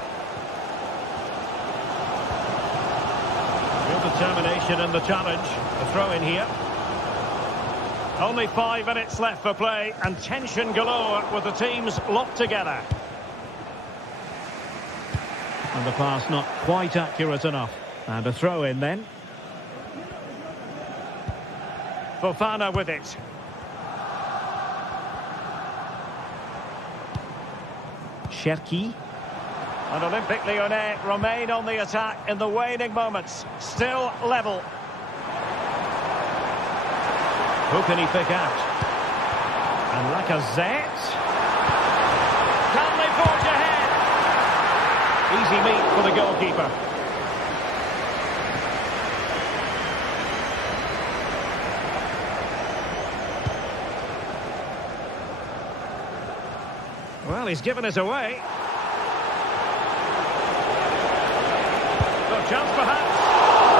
Real determination in the challenge. The throw in here. Only 5 minutes left for play, and tension galore with the teams locked together. And the pass not quite accurate enough. And a throw in then. Fofana with it. Cherki. And Olympique Lyonnais remain on the attack in the waning moments. Still level. Who can he pick out? And Lacazette. Can they forge ahead? Easy meet for the goalkeeper. Well, he's given it away. Chance perhaps.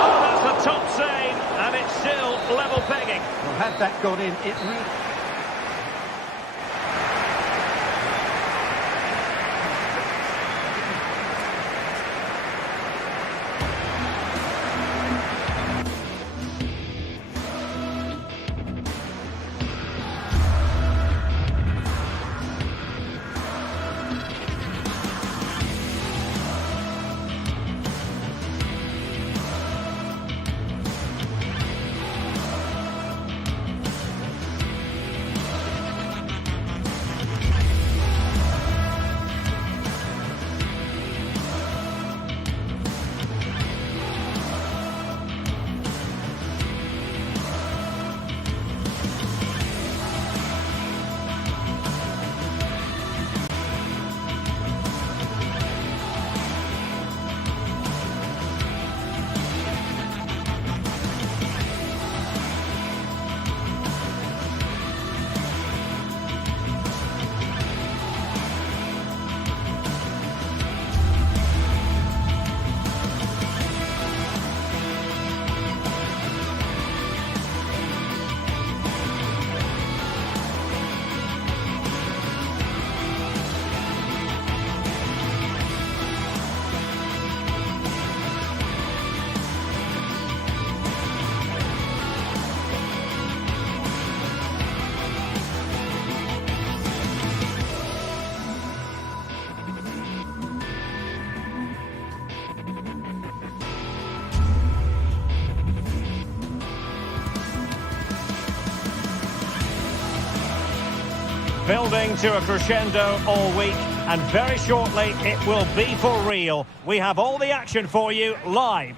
Oh, that's a top save, and it's still level pegging. Well, had that gone in, it really... Building to a crescendo all week, and very shortly it will be for real. We have all the action for you live.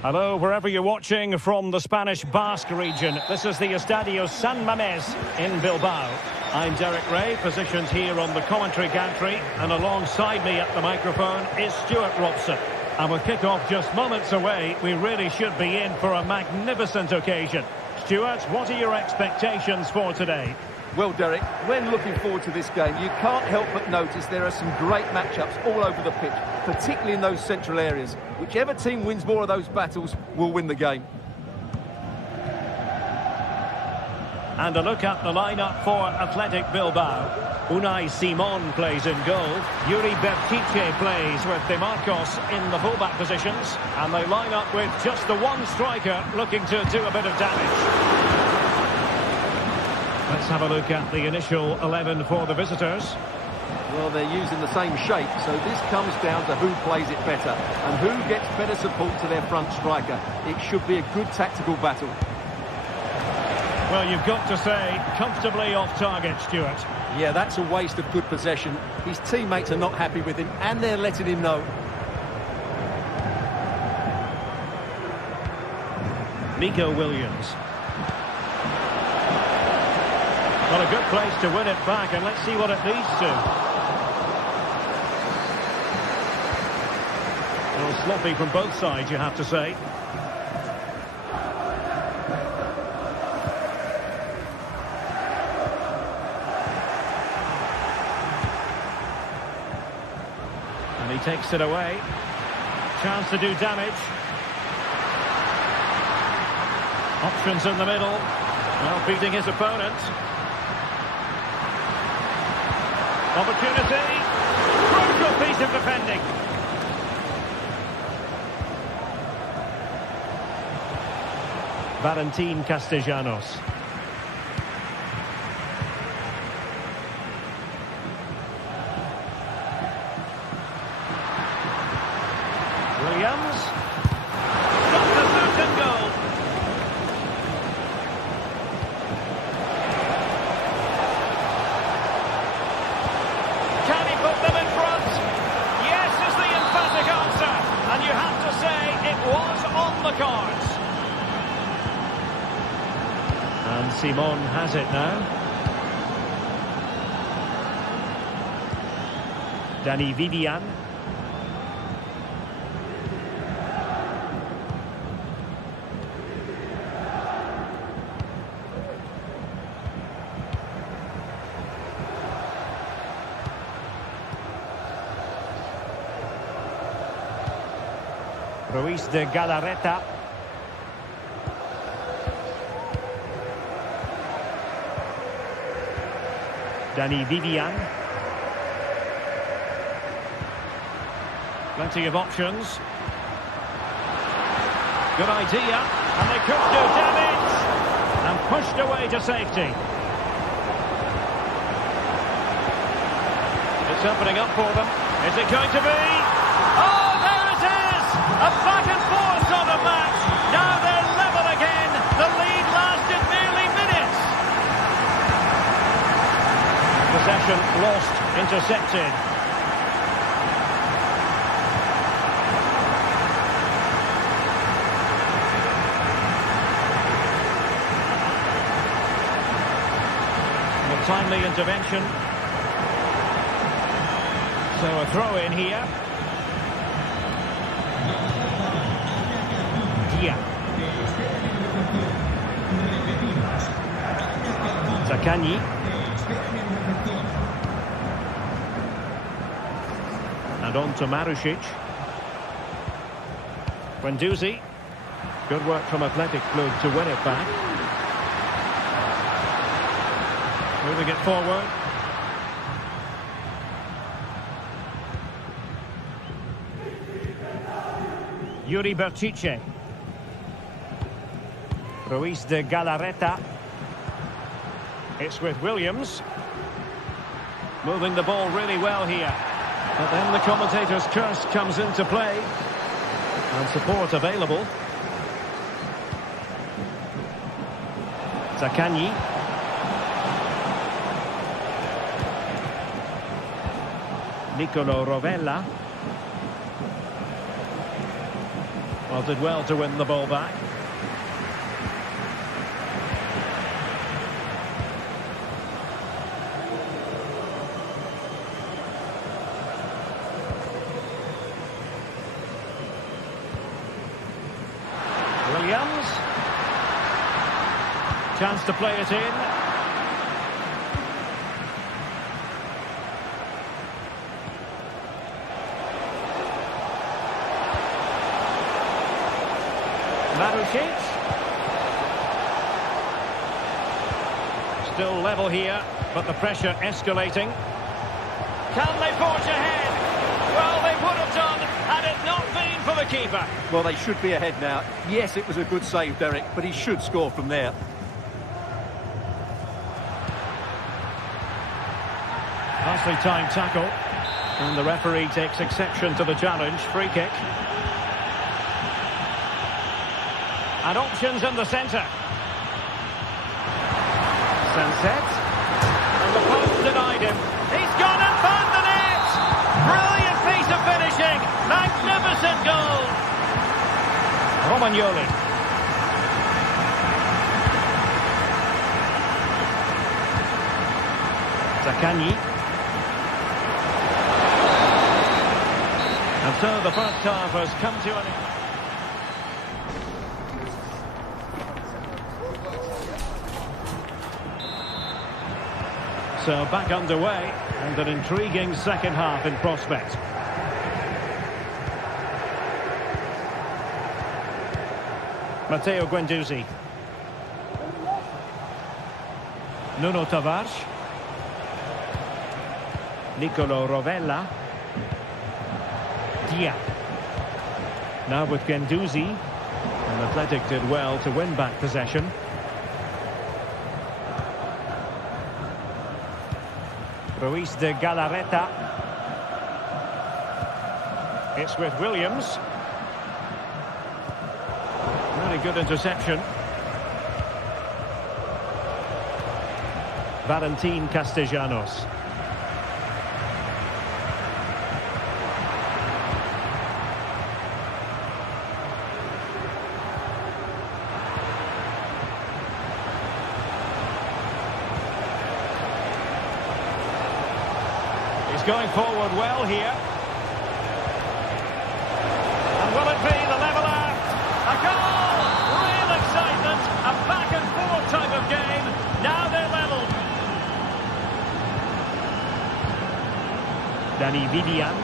Hello, wherever you're watching from the Spanish Basque region. This is the Estadio San Mamés in Bilbao. I'm Derek Ray, positioned here on the commentary gantry, and alongside me at the microphone is Stuart Robson. And with kick-off just moments away, we really should be in for a magnificent occasion. Stuart, what are your expectations for today? Well, Derek, when looking forward to this game, you can't help but notice there are some great matchups all over the pitch, particularly in those central areas. Whichever team wins more of those battles will win the game. And a look at the lineup for Athletic Bilbao. Unai Simon plays in goal. Yuri Bertice plays with De Marcos in the fullback positions. And they line up with just the one striker looking to do a bit of damage. Let's have a look at the initial 11 for the visitors. Well, they're using the same shape, so this comes down to who plays it better and who gets better support to their front striker. It should be a good tactical battle. Well, you've got to say, comfortably off target, Stuart. Yeah, that's a waste of good possession. His teammates are not happy with him, and they're letting him know. Nico Williams. Well, a good place to win it back, and let's see what it leads to. A little sloppy from both sides, you have to say. And he takes it away. Chance to do damage. Options in the middle. Well, beating his opponent. Opportunity. Crucial piece of defending. Valentin Castellanos. Williams. Got the boot and goal. Can he put them in front? Yes is the emphatic answer. And you have to say it was on the cards. And Simon has it now. Danny Vivian. Ruiz de Galarreta. Danny Vivian. Plenty of options. Good idea. And they could do damage. And pushed away to safety. It's opening up for them. Is it going to be? Oh, there it is! A back and forth sort of match. Now they're level again. The lead lasted nearly minutes. Possession lost, intercepted. A timely intervention. So a throw in here. Dia. Zaccagni. And on to Marusic. Guendouzi. Good work from Athletic Club to win it back. Moving it forward. Yuri Bertice. Ruiz de Galarreta. It's with Williams. Moving the ball really well here. But then the commentator's curse comes into play. And support available. Zaccagni. Nicolo Rovella. Well, did well to win the ball back. Williams. Chance to play it in. Marusic. Still level here, but the pressure escalating. Can they forge ahead? Well, they would have done had it not been for the keeper. Well, they should be ahead now. Yes, it was a good save, Derek, but he should score from there. Nicely timed tackle. And the referee takes exception to the challenge. Free kick. And options in the centre. Sunset. And the post denied him. He's gone and found the net! Brilliant piece of finishing! Magnificent goal! Romagnoli. Zaccagni. And so the first half has come to an end. So back underway, and an intriguing second half in prospect. Matteo Guendouzi. Nuno Tavares. Nicolo Rovella. Diaz. Now with Guendouzi. And Athletic did well to win back possession. Ruiz de Galarreta. It's with Williams. Really good interception. Valentin Castellanos. He's going forward well here. And will it be the leveller? A goal! Real excitement. A back and forth type of game. Now they're level. Dani Vidian.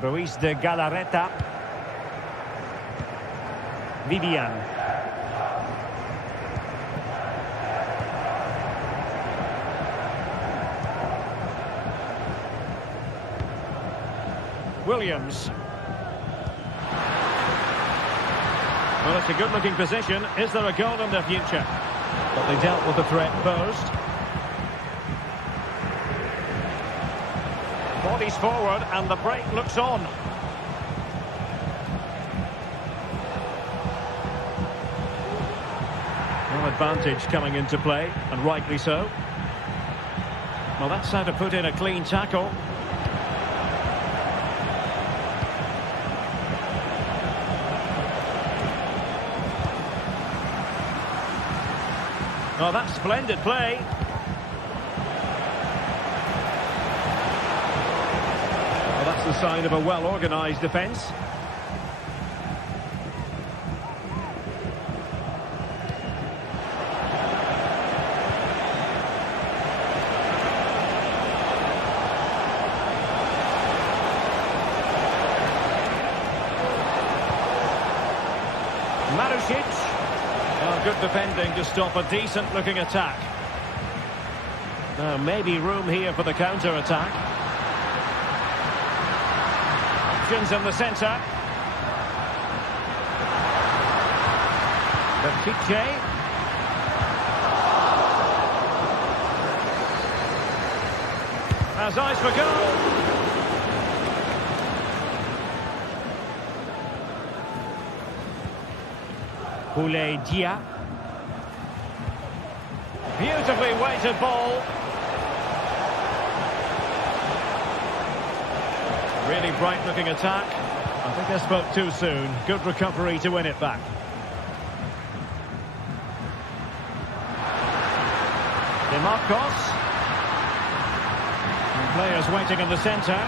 Ruiz de Galarreta. Vidian. Williams. Well, it's a good-looking position. Is there a goal in the future? But they dealt with the threat posed. Bodies forward and the break looks on. No advantage coming into play, and rightly so. Well, that's how to put in a clean tackle. Oh, that's splendid play. That's the sign of a well-organised defence. Marusic. Oh, good defending to stop a decent-looking attack. Now, maybe room here for the counter-attack. In the centre. Bertiche. Has eyes for goal. Boulaye Dia. Beautifully weighted ball. Really bright-looking attack. I think they spoke too soon. Good recovery to win it back. Marcos. Players waiting in the centre.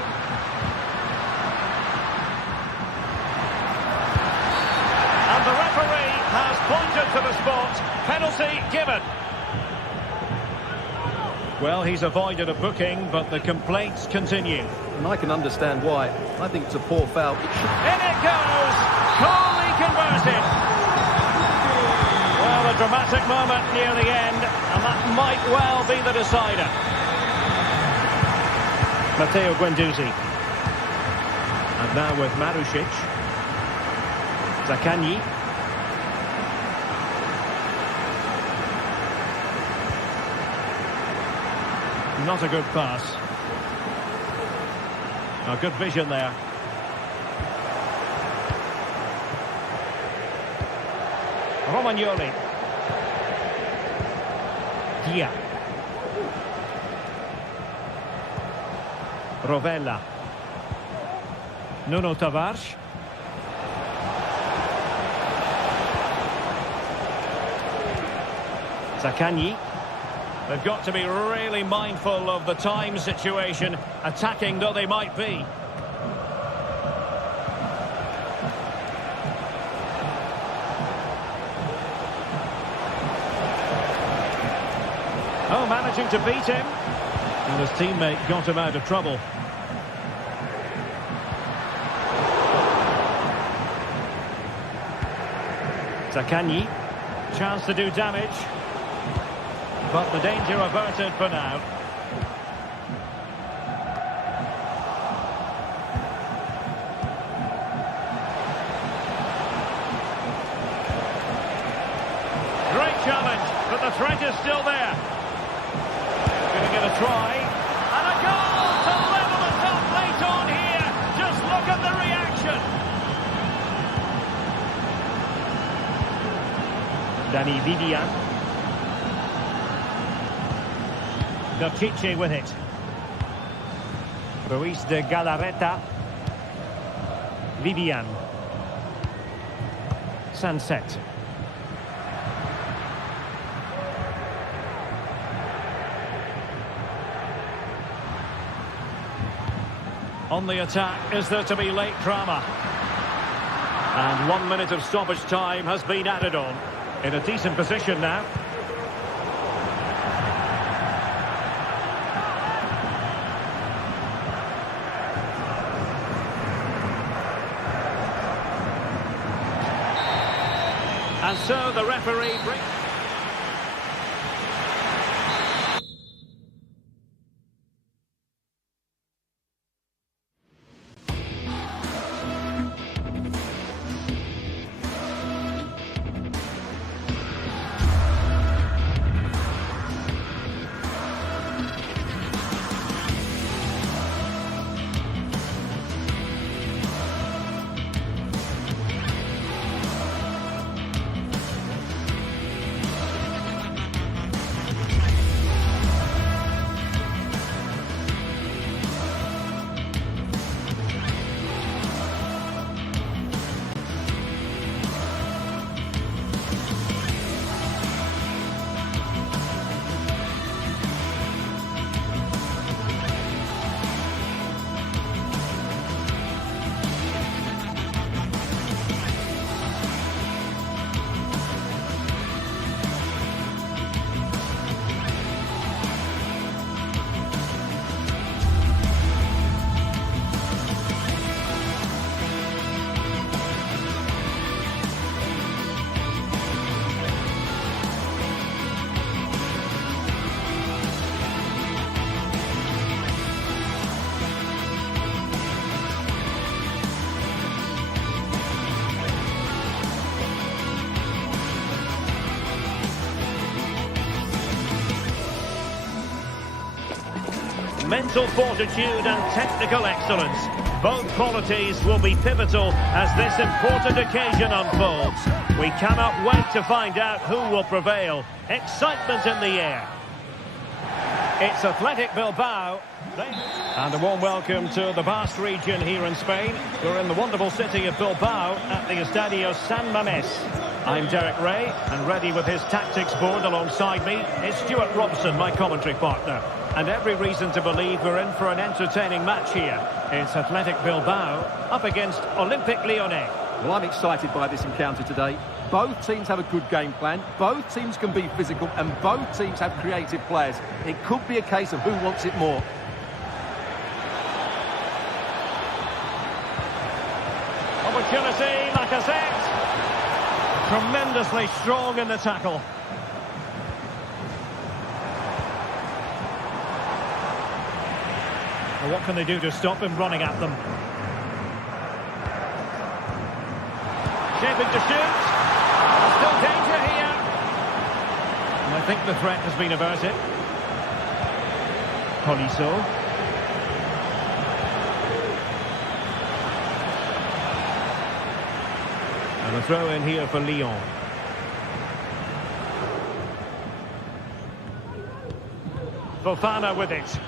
And the referee has pointed to the spot. Penalty given. Well, he's avoided a booking, but the complaints continue. And I can understand why. I think it's a poor foul. In it goes! Coolly converted. Well, a dramatic moment near the end, and that might well be the decider. Matteo Guendouzi. And now with Marušić. Zaccagni. Not a good pass. A good vision there. Romagnoli. Dia. Rovella. Nuno Tavares. Zaccagni. They've got to be really mindful of the time situation, attacking though they might be. Oh, managing to beat him. And his teammate got him out of trouble. Zaccagni. Chance to do damage. But the danger averted for now. Great challenge, but the threat is still there. Going to get a try. And a goal to level us up late on here. Just look at the reaction. Dani Vivian. Berchiche with it. Ruiz de Galarreta. Vivian. Sunset. On the attack, is there to be late drama? And 1 minute of stoppage time has been added on. In a decent position now. And so the referee brings... Mental fortitude and technical excellence. Both qualities will be pivotal as this important occasion unfolds. We cannot wait to find out who will prevail. Excitement in the air. It's Athletic Bilbao. And a warm welcome to the Basque region here in Spain. We're in the wonderful city of Bilbao at the Estadio San Mamés. I'm Derek Ray, and ready with his tactics board alongside me is Stuart Robson, my commentary partner. And every reason to believe we're in for an entertaining match here. It's Athletic Bilbao up against Olympique Lyonnais. Well, I'm excited by this encounter today. Both teams have a good game plan, both teams can be physical, and both teams have creative players. It could be a case of who wants it more. Opportunity, Lacazette. Tremendously strong in the tackle. Well, what can they do to stop him running at them? Shaping to shoot. Still danger here. And I think the threat has been averted. Tolisso. And a throw in here for Lyon. Fofana with it.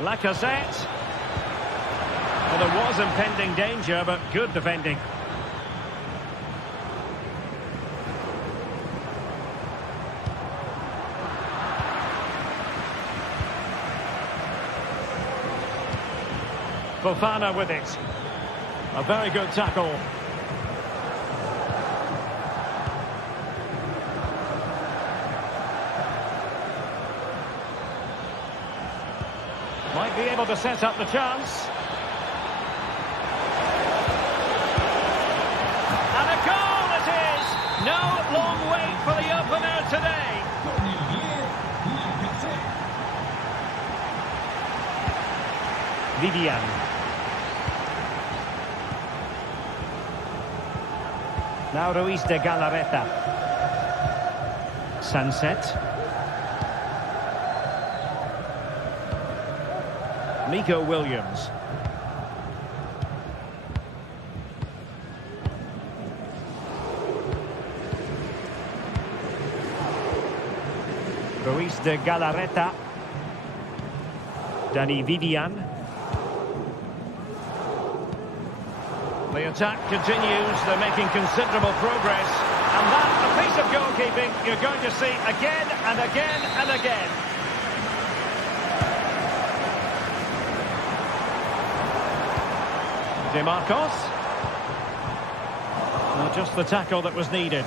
Lacazette. Well, there was impending danger, but good defending. Fofana with it. A very good tackle. Might be able to set up the chance. And a goal it is! No long wait for the opener today. Vivian. Now Ruiz de Galarreta. Sunset. Nico Williams. Ruiz de Galarreta. Dani Vivian. The attack continues, they're making considerable progress. And that's a piece of goalkeeping you're going to see again and again and again. De Marcos. Not just the tackle that was needed.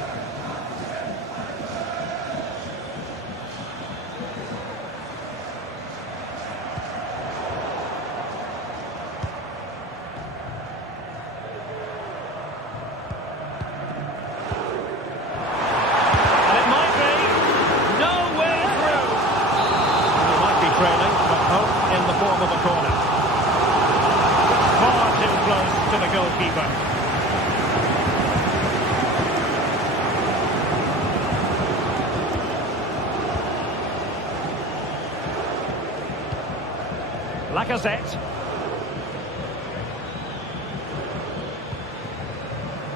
Lacazette.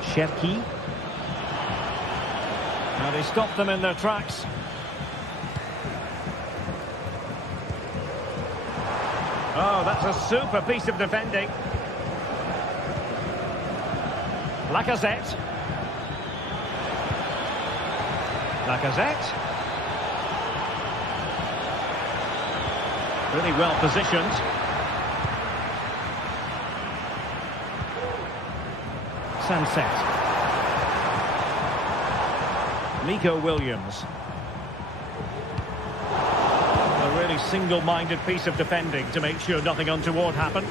Cherki. Now they stopped them in their tracks. Oh, that's a super piece of defending. Lacazette. Lacazette. Really well positioned. Sunset. Nico Williams. A really single-minded piece of defending to make sure nothing untoward happened.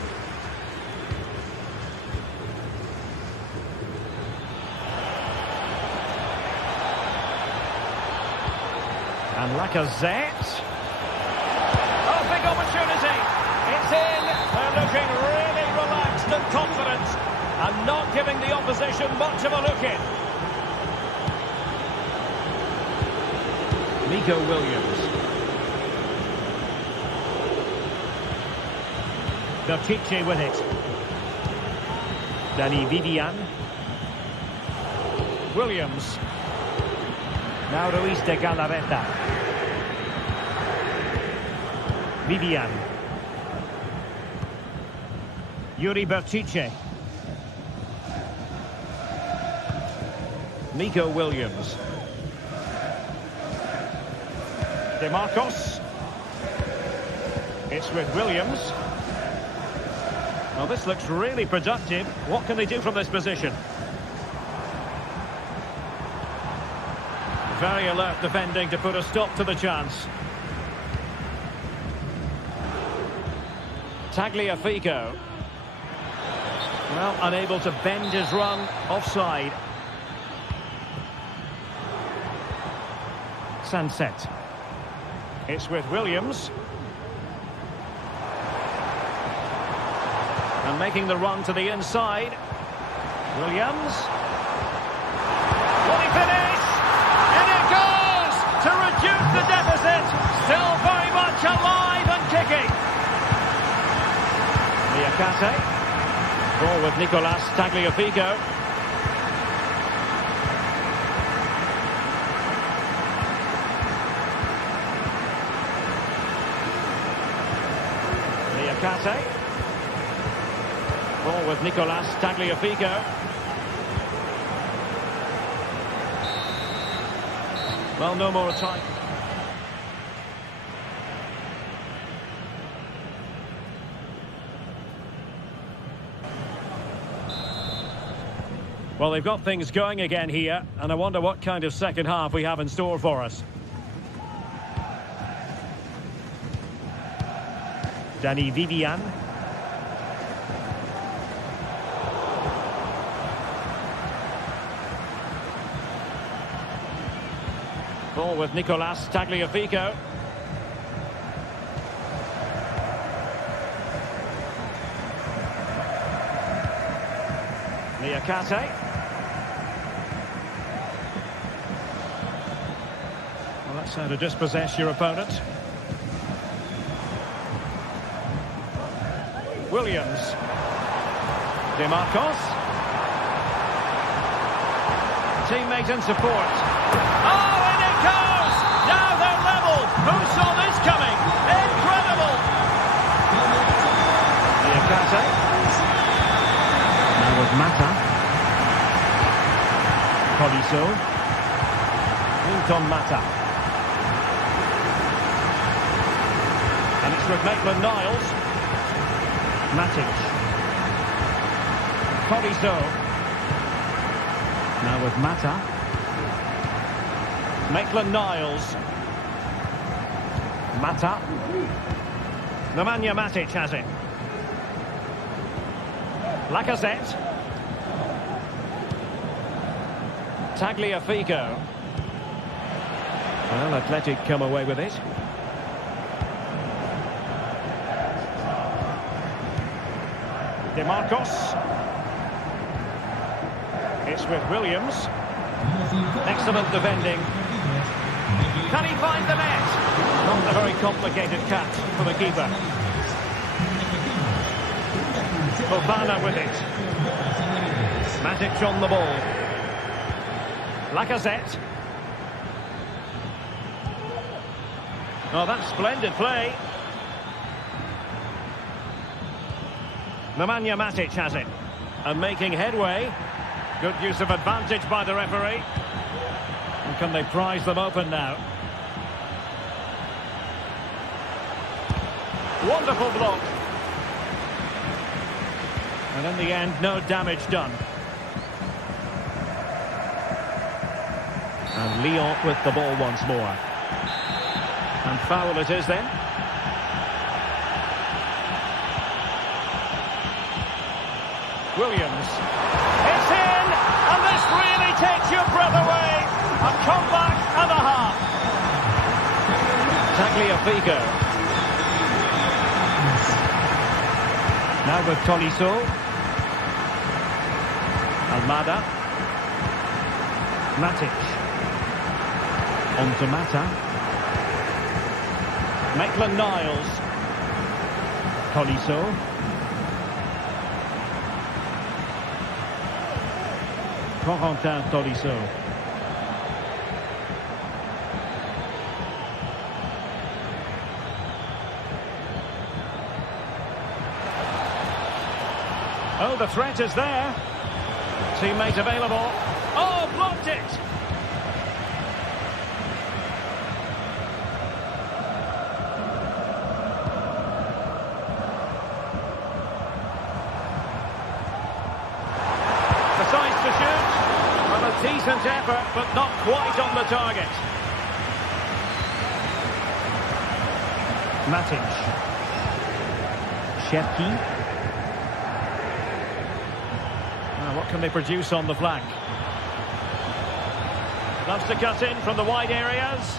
And Lacazette. Oh, big opportunity. It's in. They're looking really relaxed and confident. And not giving the opposition much of a look in. Nico Williams. Belchiche with it. Dani Vivian. Williams. Now Ruiz de Galarreta. Vivian. Yuri Bertice. Nico Williams. DeMarcos. It's with Williams. Well, this looks really productive. What can they do from this position? Very alert defending to put a stop to the chance. Tagliafico. Well, unable to bend his run, offside. Sunset. It's with Williams. And making the run to the inside. Williams. Will he finish? And it goes! To reduce the deficit. Still very much alive and kicking. Niakate. Ball with Nicolas Tagliafico. Niakate. Ball with Nicolas Tagliafico. Well, no more time. Well, they've got things going again here, and I wonder what kind of second half we have in store for us. Dani Vivian. Ball with Nicolas Tagliafico. Niakate. Well, that's how to dispossess your opponent. Williams. DeMarcos. Teammate and support. Oh, and it goes! Now they're level. Who saw this coming? Incredible! Niakate. Now with Mata. Colisso. Newton Mata. And it's with Maitland-Niles. Matic. Colisso. Now with Mata. Maitland-Niles. Mata. Nemanja Matic has it. Lacazette. Tagliafico. Well, Athletic come away with it. DeMarcos. It's with Williams. Excellent defending. Can he find the net? Not a very complicated catch for the keeper. Fofana with it. Matic on the ball. Lacazette. Oh, that's splendid play. Nemanja Matic has it. And making headway. Good use of advantage by the referee. And can they prize them open now? Wonderful block. And in the end, no damage done. And Lyon with the ball once more. And foul it is then. Williams. It's in! And this really takes your breath away. A comeback and a half. Tagliafico. Now with Tolisso. Almada. Matic. On to Mata. Maitland-Niles. Tolisso. Corentin Tolisso. Oh, the threat is there. Teammate available. Oh, blocked it! Decides to shoot. Well, a decent effort, but not quite on the target. Matic. Cherki. What can they produce on the flank? Loves to cut in from the wide areas.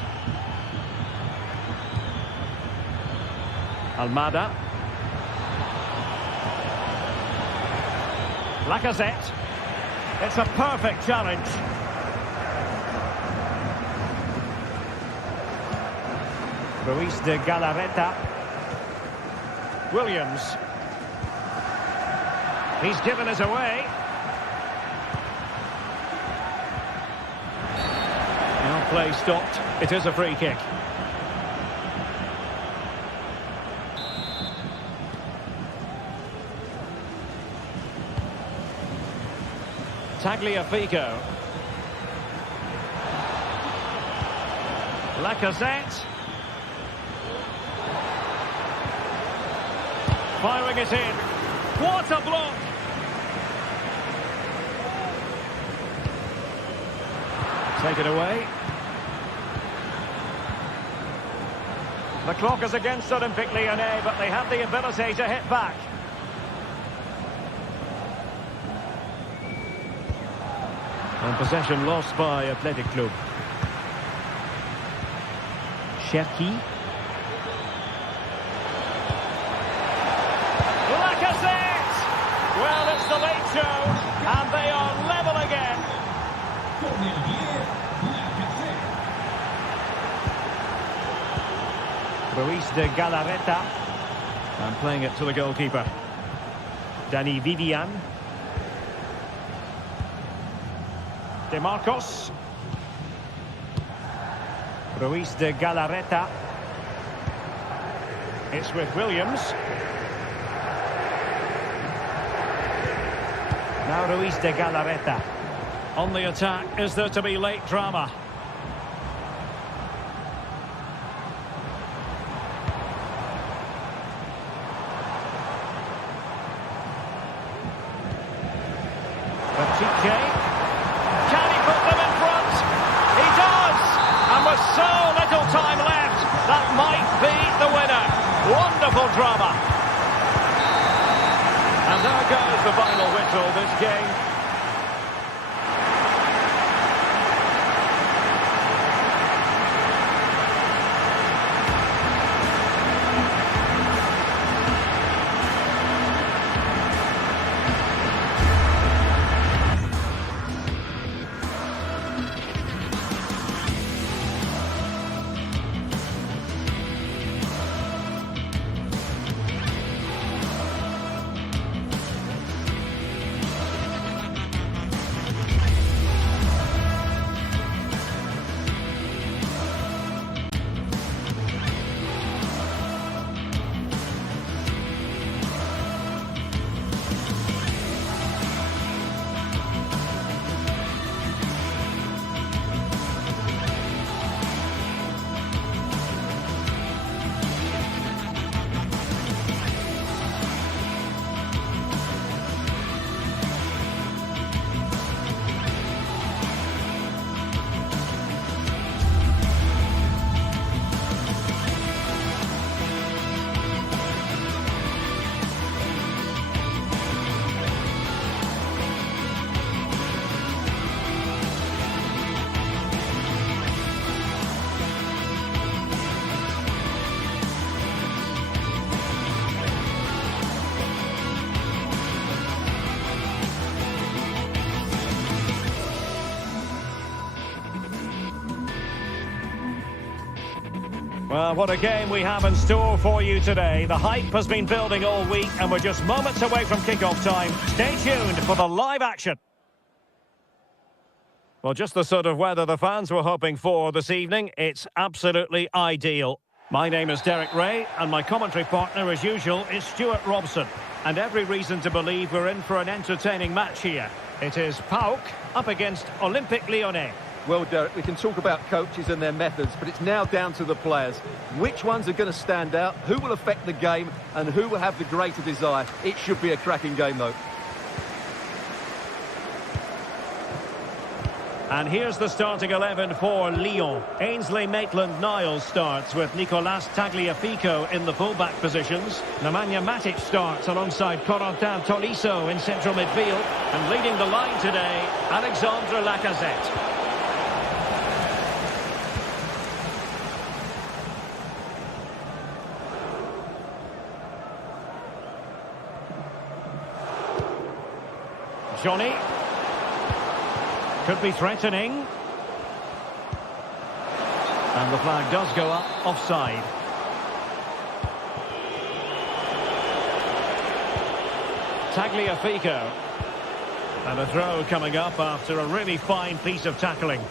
Almada. Lacazette. It's a perfect challenge. Ruiz de Galarreta. Williams. He's given us away. Now play stopped. It is a free kick. Tagliafico. Lacazette. Firing it in. What a block! Take it away. The clock is against Olympique Lyonnais, but they have the ability to hit back. And possession lost by Athletic Club. Cherki. Lacazette! Well, it's the late show, and they are level again. Ruiz de Galarreta. And playing it to the goalkeeper. Dani Vivian. De Marcos. Ruiz de Galarreta. It's with Williams. Now Ruiz de Galarreta. On the attack, is there to be late drama? Batique. Can he put them in front? He does! And with so little time left, that might be the winner. Wonderful drama. And there goes the final whistle. This game Well, what a game we have in store for you today. The hype has been building all week, and we're just moments away from kick-off time. Stay tuned for the live action. Well, just the sort of weather the fans were hoping for this evening. It's absolutely ideal. My name is Derek Ray, and my commentary partner, as usual, is Stuart Robson. And every reason to believe we're in for an entertaining match here. It is PAOK up against Olympique Lyonnais. Well, Derek, we can talk about coaches and their methods, but it's now down to the players. Which ones are going to stand out, who will affect the game, and who will have the greater desire? It should be a cracking game, though. And here's the starting 11 for Lyon. Ainsley Maitland-Niles starts with Nicolas Tagliafico in the full-back positions. Nemanja Matic starts alongside Corentin Tolisso in central midfield. And leading the line today, Alexandre Lacazette. Johnny. Could be threatening. And the flag does go up, offside. Tagliafico. And a throw coming up after a really fine piece of tackling.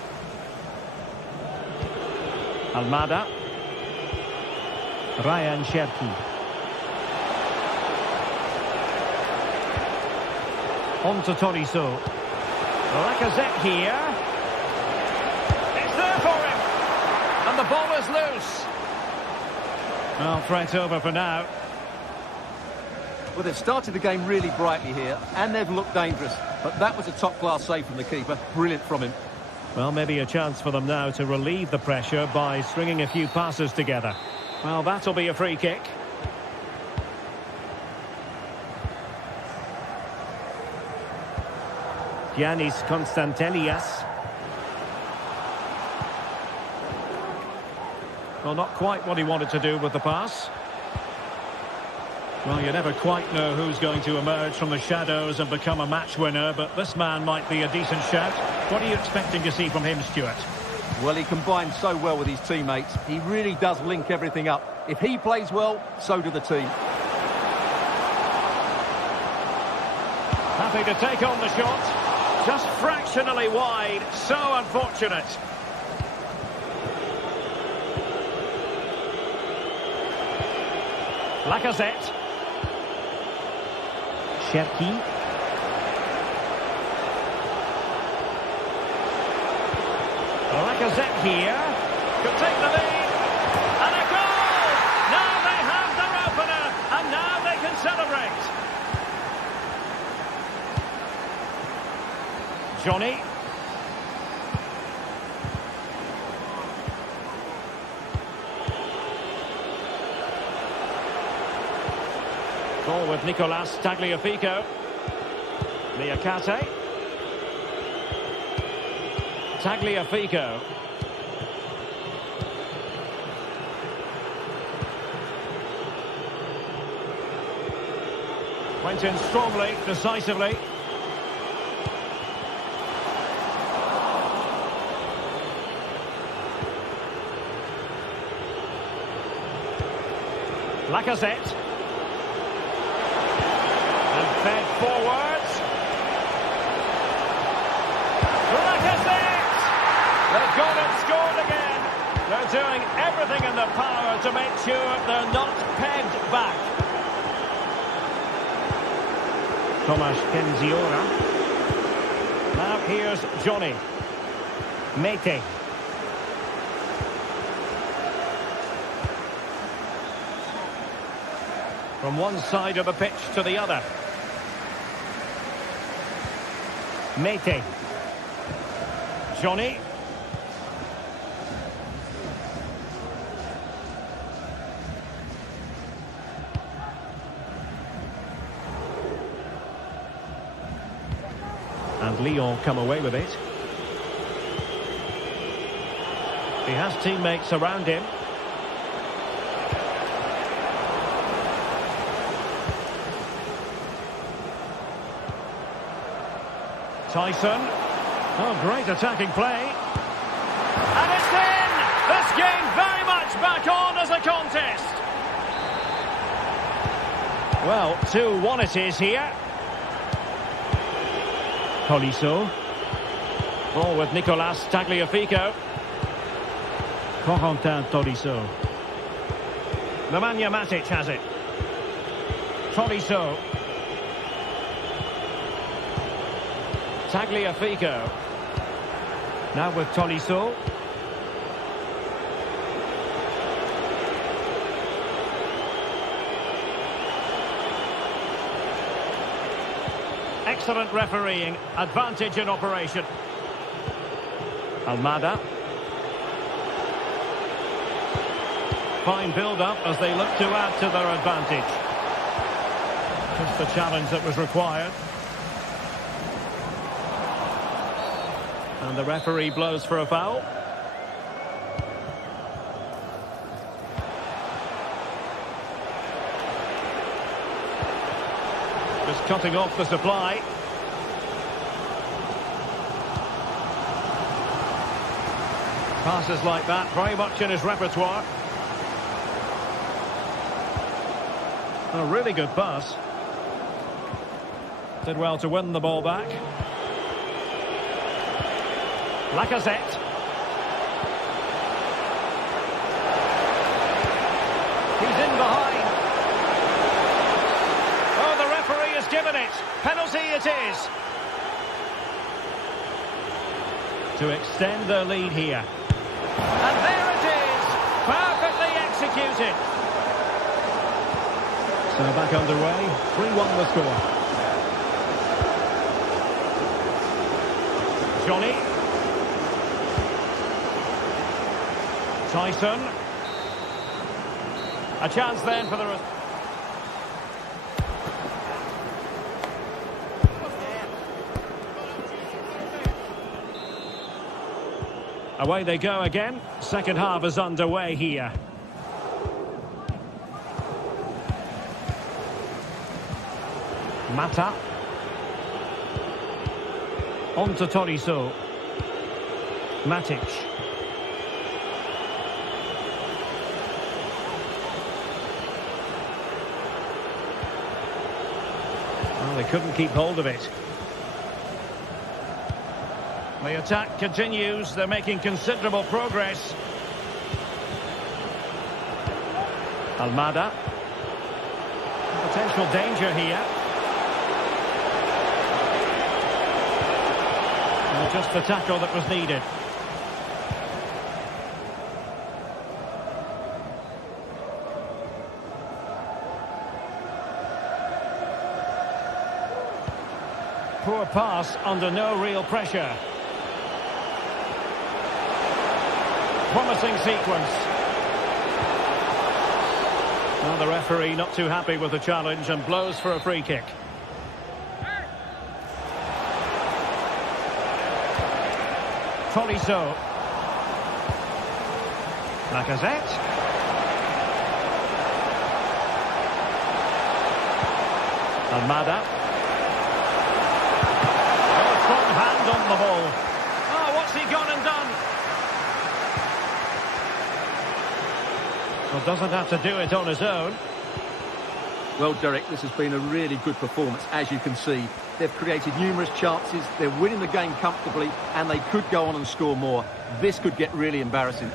Almada. Ryan Cherki. On to Tolisso. Lacazette here. It's there for him. And the ball is loose. Well, threat over for now. Well, they've started the game really brightly here, and they've looked dangerous. But that was a top-class save from the keeper. Brilliant from him. Well, maybe a chance for them now to relieve the pressure by stringing a few passes together. Well, that'll be a free kick. Giannis Constantelias. Well, not quite what he wanted to do with the pass. Well, you never quite know who's going to emerge from the shadows and become a match winner, but this man might be a decent shout. What are you expecting to see from him, Stuart? Well, he combines so well with his teammates. He really does link everything up. If he plays well, so do the team. Happy to take on the shot. Just fractionally wide. So unfortunate. Lacazette. Cherki. Lacazette here. Could take the lead. And a goal! Now they have their opener. And now they can celebrate. Johnny. Ball with Nicolas Tagliafico. Niakate. Tagliafico. Went in strongly, decisively. Lacazette. And fed forwards. Lacazette! They've gone and scored again. They're doing everything in their power to make sure they're not pegged back. Tomasz Kenziora. Now here's Johnny. Mete. From one side of the pitch to the other. Mete. Johnny. And Lyon come away with it. He has teammates around him. Tyson. Oh, great attacking play. And it's in! This game very much back on as a contest. Well, 2-1 it is here. Tolisso. Ball with Nicolas Tagliafico. Corentin Tolisso. Nemanja Matic has it. Tolisso. Tagliafico. Now with Tolisso. Excellent refereeing. Advantage in operation. Almada. Fine build-up as they look to add to their advantage. Just the challenge that was required. And the referee blows for a foul. Just cutting off the supply. Passes like that, very much in his repertoire. A really good pass. Did well to win the ball back. Lacazette. He's in behind. Oh, the referee has given it. Penalty it is. To extend their lead here. And there it is. Perfectly executed. So back underway. 3-1 the score. Johnny. Tyson. A chance then for the... Away they go again. Second half is underway here. Mata. On to Tolisso. Matic. Well, they couldn't keep hold of it. The attack continues. They're making considerable progress. Almada. Potential danger here. And just the tackle that was needed. Poor pass under no real pressure. Promising sequence. Well, the referee not too happy with the challenge and blows for a free kick. Tolisso. Lacazette. Almada. Oh, strong hand on the ball. Oh, what's he gone and done? Well, doesn't have to do it on his own. Well, Derek, this has been a really good performance, as you can see. They've created numerous chances, they're winning the game comfortably, and they could go on and score more. This could get really embarrassing.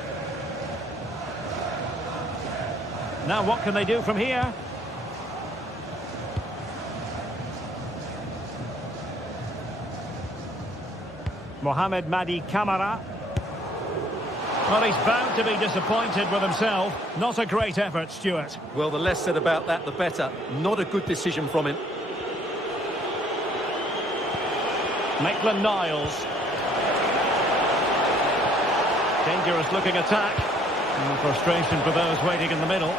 Now, what can they do from here? Mohamed Madi Camara. Well, he's bound to be disappointed with himself. Not a great effort, Stuart. Well, the less said about that, the better. Not a good decision from him. Maitland-Niles. Dangerous looking attack. And frustration for those waiting in the middle.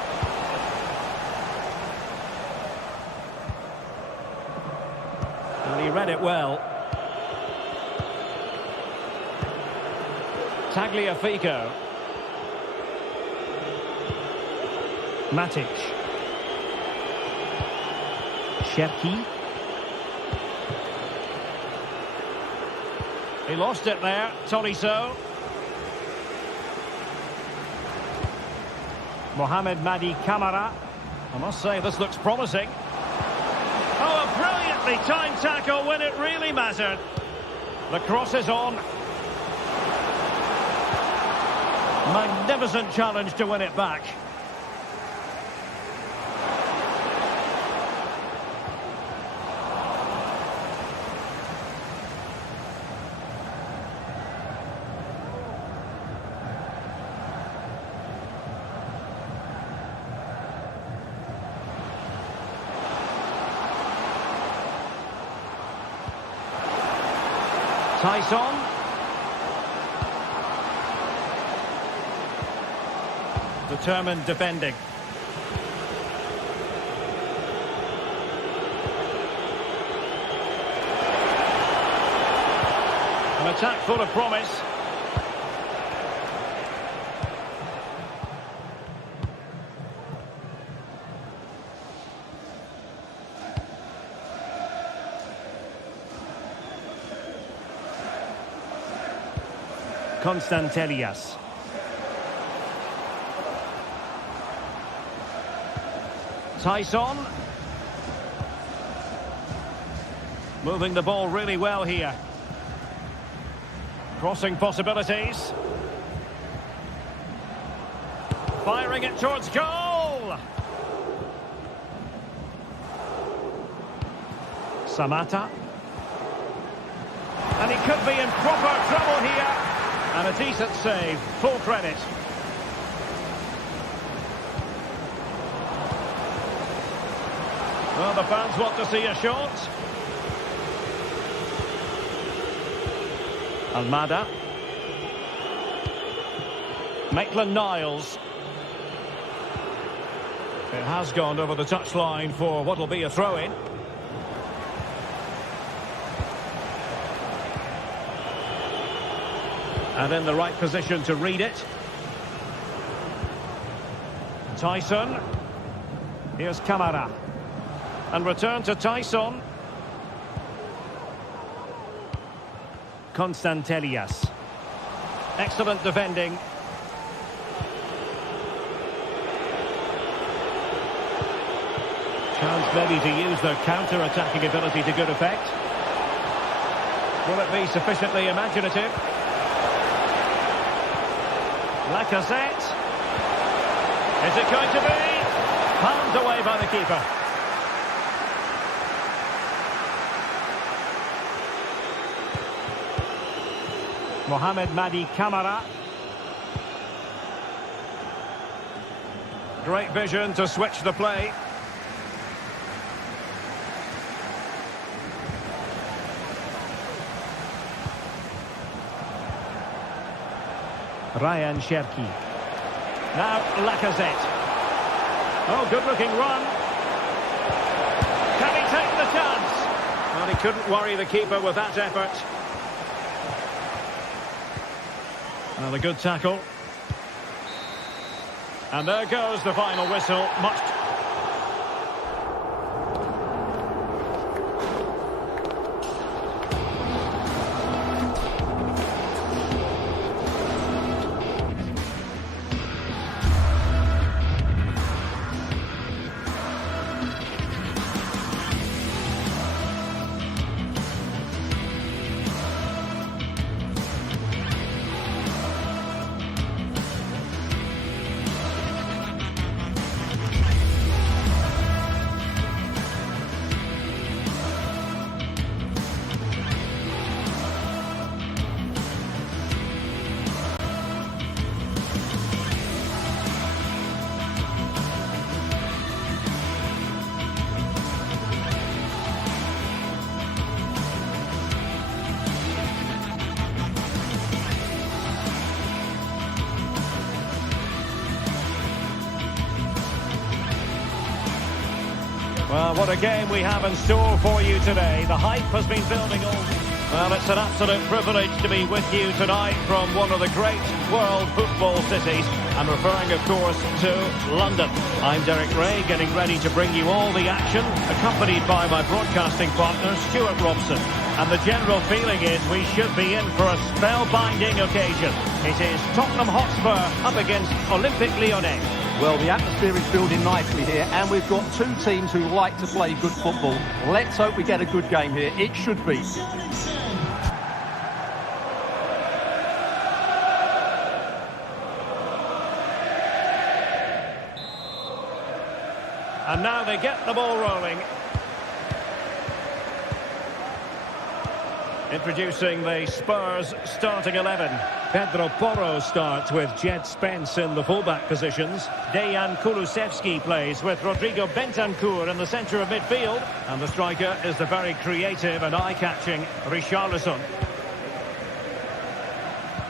And he read it well. Tagliafico. Matic. Cherki. He lost it there, Tolisso. Mohamed Madi Camara. I must say, this looks promising. Oh, a brilliantly timed tackle when it really mattered. The cross is on. Magnificent challenge to win it back. Tyson. Determined defending. An attack full of promise. Constantelias. Tyson. Moving the ball really well here. Crossing possibilities. Firing it towards goal. Samatta. And he could be in proper trouble here. And a decent save. Full credit. Well, the fans want to see a shot. Almada. Maitland-Niles. It has gone over the touchline for what will be a throw-in. And in the right position to read it. Tyson. Here's Camara. And return to Tyson. Constantelias. Excellent defending. Chance maybe to use their counter-attacking ability to good effect. Will it be sufficiently imaginative? Lacazette. Is it going to be? Palmed away by the keeper. Mohamed Madi Camara. Great vision to switch the play. Ryan Cherki. Now Lacazette. Oh, good-looking run. Can he take the chance? Well, he couldn't worry the keeper with that effort. And a good tackle. And there goes the final whistle. Much. Well, what a game we have in store for you today. The hype has been building all. Well, it's an absolute privilege to be with you tonight from one of the great world football cities. I'm referring, of course, to London. I'm Derek Ray, getting ready to bring you all the action, accompanied by my broadcasting partner, Stuart Robson. And the general feeling is we should be in for a spellbinding occasion. It is Tottenham Hotspur up against Olympique Lyonnais. Well, the atmosphere is building nicely here, and we've got two teams who like to play good football. Let's hope we get a good game here. It should be. And now they get the ball rolling. Introducing the Spurs starting 11. Pedro Porro starts with Jed Spence in the fullback positions. Dejan Kulusevski plays with Rodrigo Bentancur in the centre of midfield. And the striker is the very creative and eye-catching Richarlison.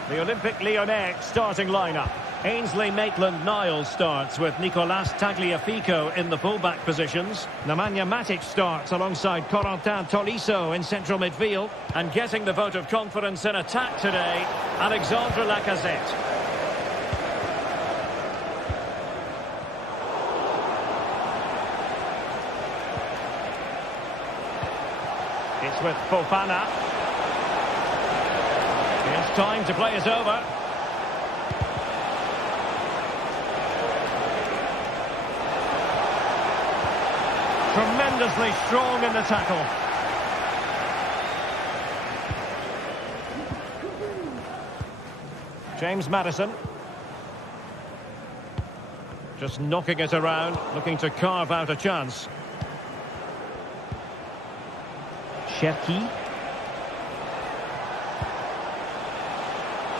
The Olympic Lyonnais starting lineup. Ainsley Maitland-Niles starts with Nicolas Tagliafico in the full-back positions. Nemanja Matic starts alongside Corentin Tolisso in central midfield. And getting the vote of confidence in attack today, Alexandre Lacazette. It's with Fofana. It's time to play it over. Tremendously strong in the tackle. James Maddison. Just knocking it around, looking to carve out a chance. Cherki.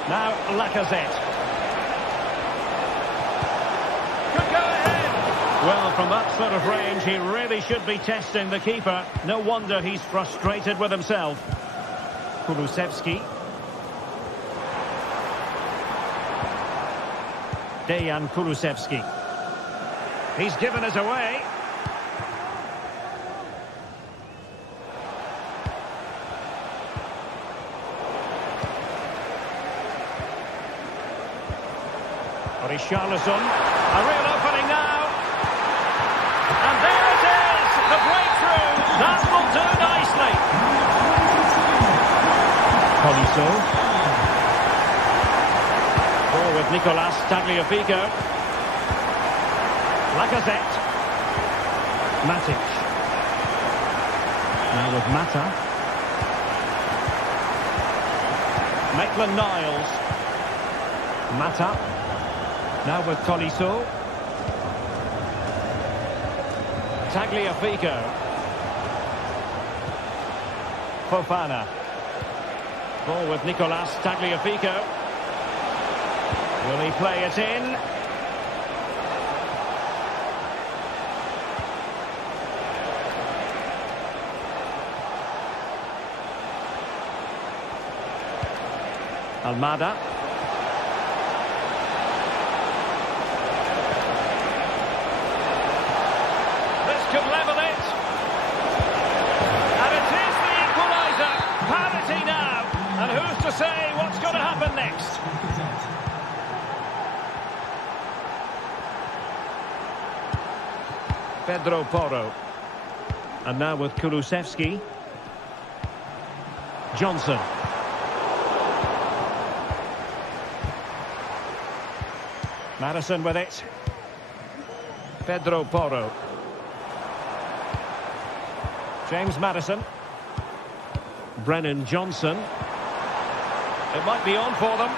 Now Lacazette. Could go ahead. Well, from that sort of range, he really should be testing the keeper. No wonder he's frustrated with himself. Kulusevski. Dejan Kulusevski. He's given it away. Richarlison, a real opening now. And there it is, the breakthrough. That will do nicely. Tolisso. Ball with Nicolas Tagliafico. Lacazette. Matic. Now with Mata. Maitland-Niles. Mata. Now with Tolisso. Tagliafico. Fofana. Ball with Nicolas Tagliafico. Will he play it in? Almada. Could level it. And it is the equaliser. Parity now. And who's to say what's going to happen next? Pedro Porro. And now with Kulusevski. Johnson. Maddison with it. Pedro Porro. James Maddison. Brennan Johnson. It might be on for them.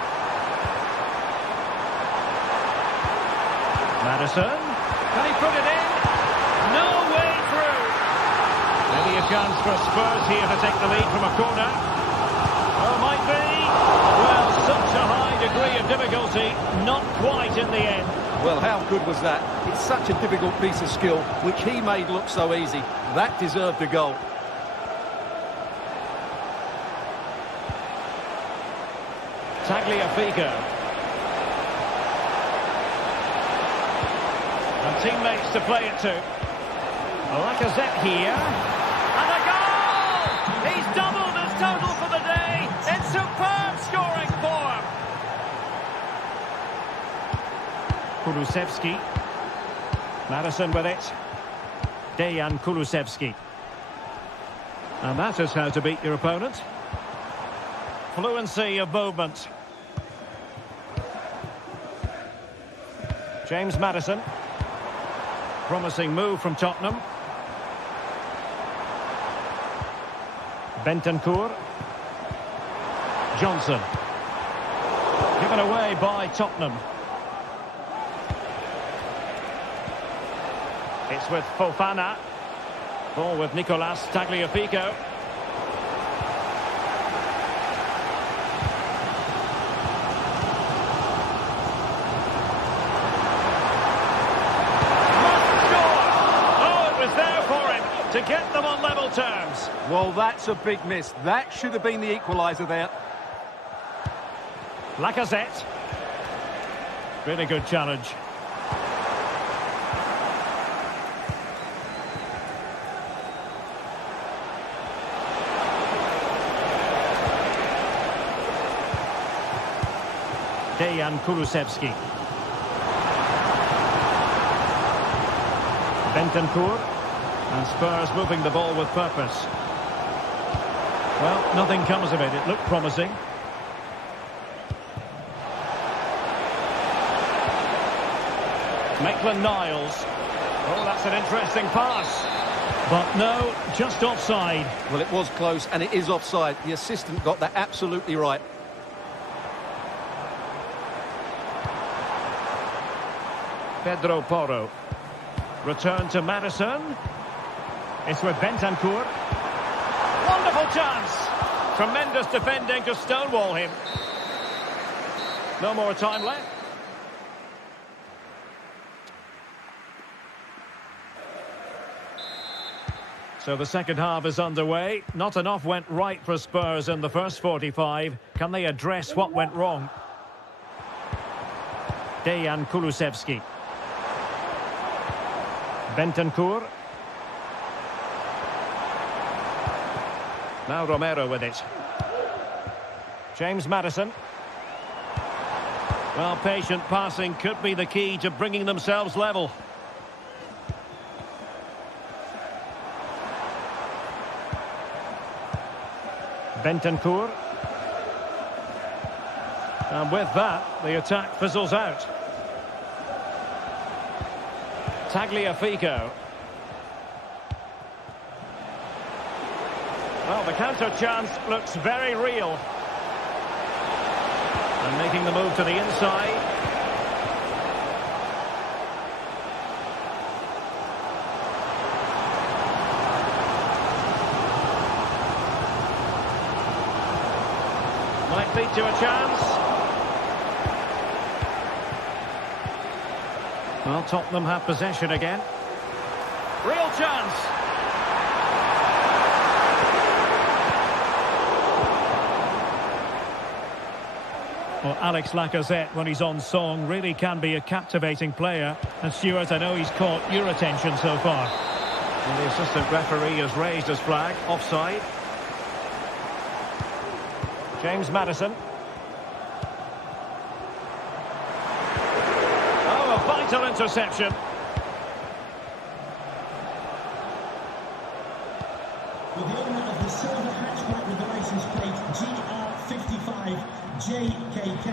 Maddison. Can he put it in? No way through. Maybe a chance for Spurs here to take the lead from a corner. Oh, might be. Well, such a high degree of difficulty. Not quite in the end. Well, how good was that? It's such a difficult piece of skill, which he made look so easy. That deserved a goal. Tagliafico. And teammates to play it to. Lacazette here. And a goal! He's doubled his total for the day. In superb scoring form. Kulusevski. Maddison with it. Dejan Kulusevski. And that is how to beat your opponent. Fluency of movement. James Maddison. Promising move from Tottenham. Bentancur. Johnson. Given away by Tottenham. It's with Fofana. Ball with Nicolas Tagliafico. To get them on level terms. Well, that's a big miss. That should have been the equaliser there. Lacazette. Really good challenge. Dejan Kulusevski. Bentancur. And Spurs moving the ball with purpose. Well, nothing comes of it. It looked promising. Maitland-Niles. Oh, that's an interesting pass. But no, just offside. Well, it was close, and it is offside. The assistant got that absolutely right. Pedro Porro. Return to Madison. It's with Bentancur. Wonderful chance. Tremendous defending to stonewall him. No more time left. So the second half is underway. Not enough went right for Spurs in the first 45. Can they address what went wrong? Dejan Kulusevski. Bentancur. Now Romero with it. James Maddison. Well, patient passing could be the key to bringing themselves level. Bentancur. And with that, the attack fizzles out. Tagliafico. Well, the counter chance looks very real. And making the move to the inside. Might lead to a chance. Well, Tottenham have possession again. Real chance. Well, Alex Lacazette, when he's on song, really can be a captivating player. And Stuart, I know he's caught your attention so far. And the assistant referee has raised his flag. Offside. James Maddison. Oh, a vital interception. With the owner of the silver hatchback with the license plate GR55 JKK.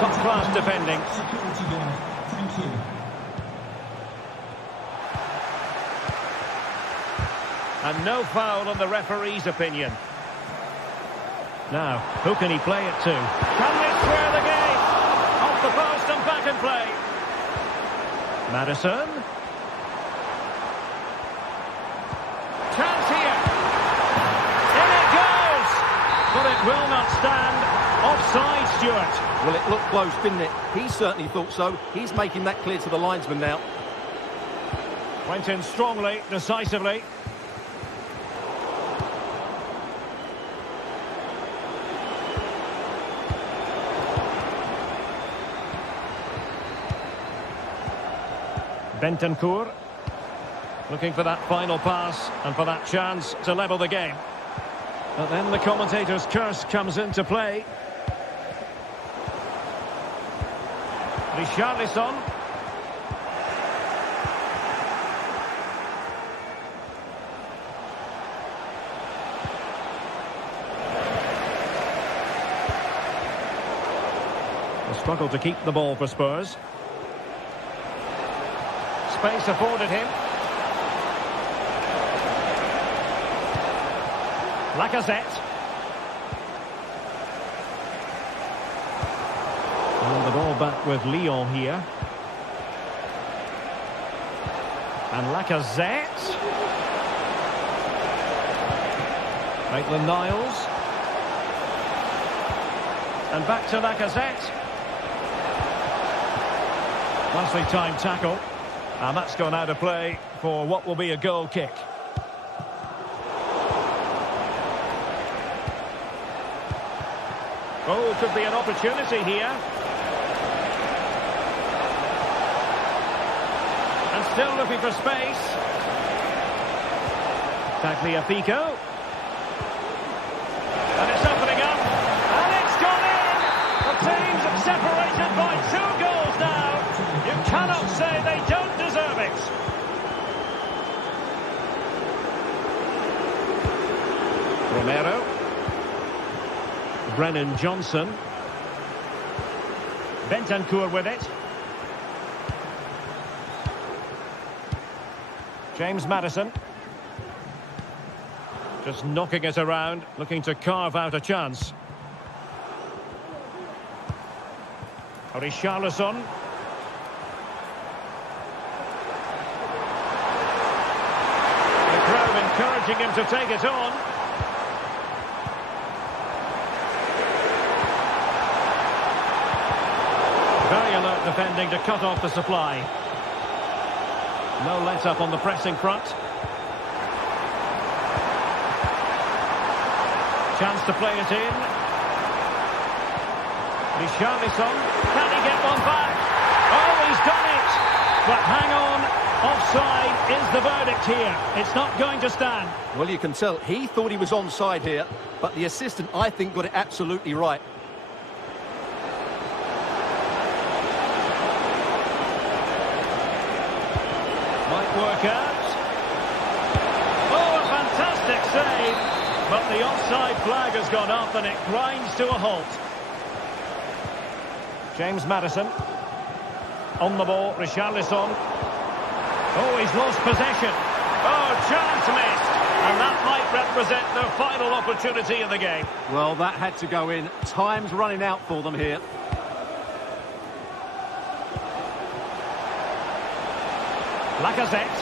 Top class defending. Security guard. Thank you. And no foul on the referee's opinion. Now, who can he play it to? Can they square the game? Off the post and back in play. Maddison. Chance here. In it goes. But it will not stand. Offside, Stuart. Well, it looked close, didn't it? He certainly thought so. He's making that clear to the linesman now. Went in strongly, decisively. Bentancur looking for that final pass and for that chance to level the game. But then the commentator's curse comes into play. Richarlison. A struggle to keep the ball for Spurs. Space afforded him. Lacazette. And the ball back with Lyon here. And Lacazette. Maitland-Niles. And back to Lacazette. Nicely timed tackle. And that's gone out of play for what will be a goal kick. Oh, could be an opportunity here. And still looking for space. Tagliafico. And it's opening up. And it's gone in! The teams are separated by 2 goals now. You cannot say they don't deserve it. Romero. Brennan Johnson. Bentancur with it. James Maddison. Just knocking it around, looking to carve out a chance. Richarlison. The crowd encouraging him to take it on. Very alert defending to cut off the supply. No let-up on the pressing front. Chance to play it in. Richarlison. Can he get one back? Oh, he's done it! But hang on. Offside is the verdict here. It's not going to stand. Well, you can tell he thought he was onside here, but the assistant, I think, got it absolutely right. Might work out. Oh, a fantastic save. But the offside flag has gone up and it grinds to a halt. James Maddison. On the ball, Richarlison. Oh, he's lost possession. Oh, chance missed. And that might represent their final opportunity in the game. Well, that had to go in. Time's running out for them here. Lacazette.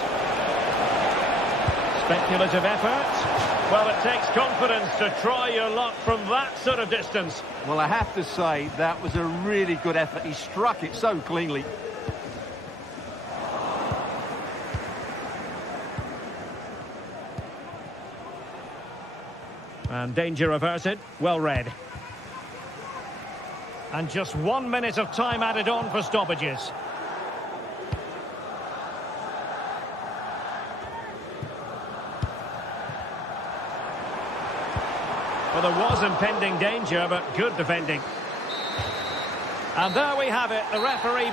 Speculative effort. Well, it takes confidence to try your luck from that sort of distance. Well, I have to say, that was a really good effort. He struck it so cleanly. And danger averted. Well read. And just 1 minute of time added on for stoppages. Well, there was impending danger, but good defending. And there we have it, the referee.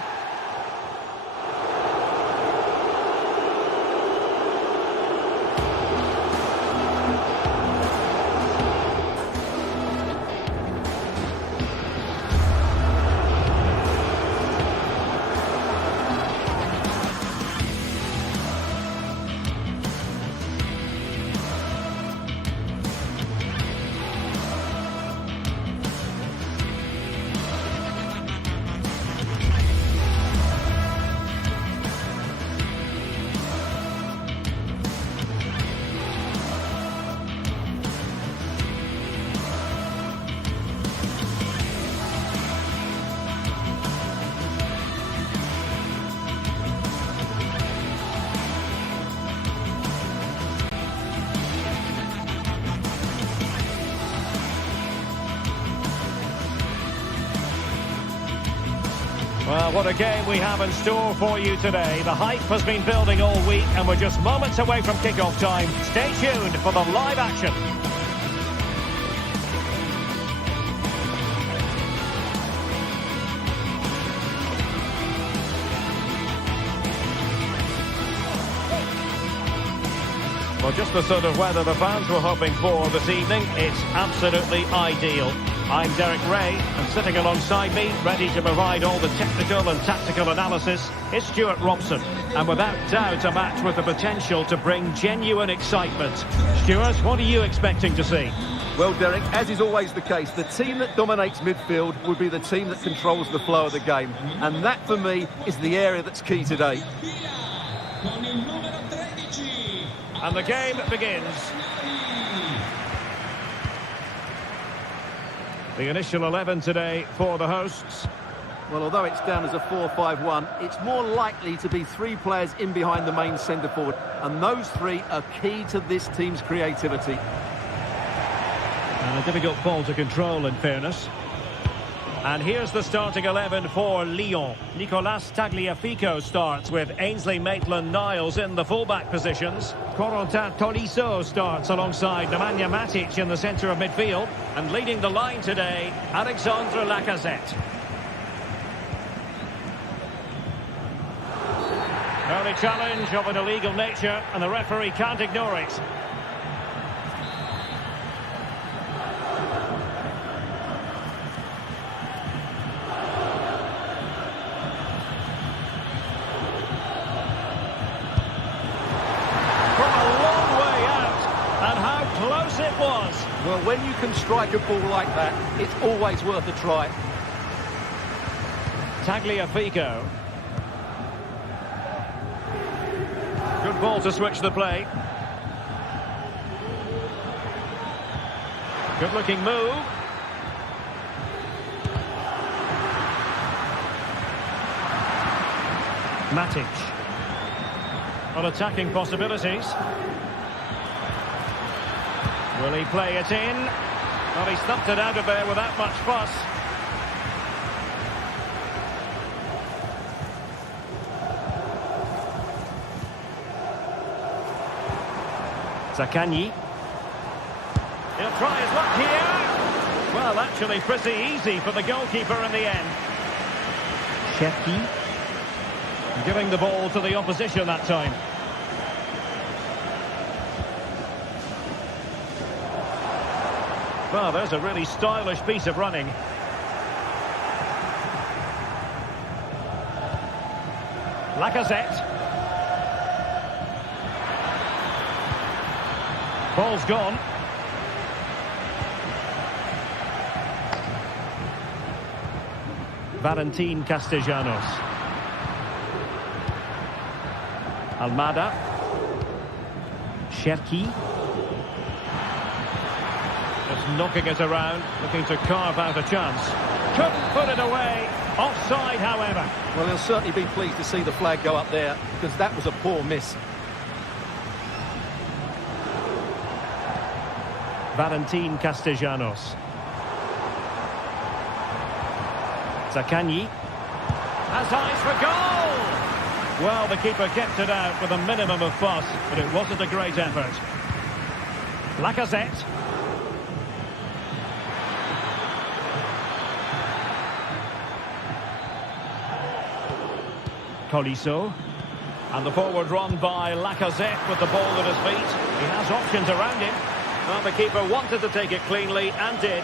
Well, what a game we have in store for you today. The hype has been building all week and we're just moments away from kick-off time. Stay tuned for the live action. Well, just the sort of weather the fans were hoping for this evening. It's absolutely ideal. I'm Derek Ray, and sitting alongside me, ready to provide all the technical and tactical analysis, is Stuart Robson. And without doubt, a match with the potential to bring genuine excitement. Stuart, what are you expecting to see? Well, Derek, as is always the case, the team that dominates midfield will be the team that controls the flow of the game. And that, for me, is the area that's key today. And the game begins. The initial 11 today for the hosts. Well, although it's down as a 4-5-1, it's more likely to be 3 players in behind the main centre forward. And those 3 are key to this team's creativity. And a difficult ball to control, in fairness. And here's the starting 11 for Lyon. Nicolas Tagliafico starts with Ainsley Maitland-Niles in the fullback positions. Corentin Tolisso starts alongside Nemanja Matic in the centre of midfield. And leading the line today, Alexandre Lacazette. Early challenge of an illegal nature, and the referee can't ignore it. It was. Well, when you can strike a ball like that, it's always worth a try. Tagliafico. Good ball to switch the play. Good looking move. Matic. On attacking possibilities. Will he play it in? Well, he stumped it out of there without much fuss. Zaccagni. He'll try his luck here. Well, actually pretty easy for the goalkeeper in the end. Cherki. Giving the ball to the opposition that time. Well, there's a really stylish piece of running. Lacazette. Ball's gone. Valentin Castellanos. Almada. Cherki. Just knocking it around, looking to carve out a chance. Couldn't put it away. Offside, however. Well, he'll certainly be pleased to see the flag go up there, because that was a poor miss. Valentin Castellanos. Zaccagni. Has eyes for goal! Well, the keeper kept it out with a minimum of fuss, but it wasn't a great effort. Lacazette. Tolisso. And the forward run by Lacazette with the ball at his feet. He has options around him. Well, the keeper wanted to take it cleanly and did.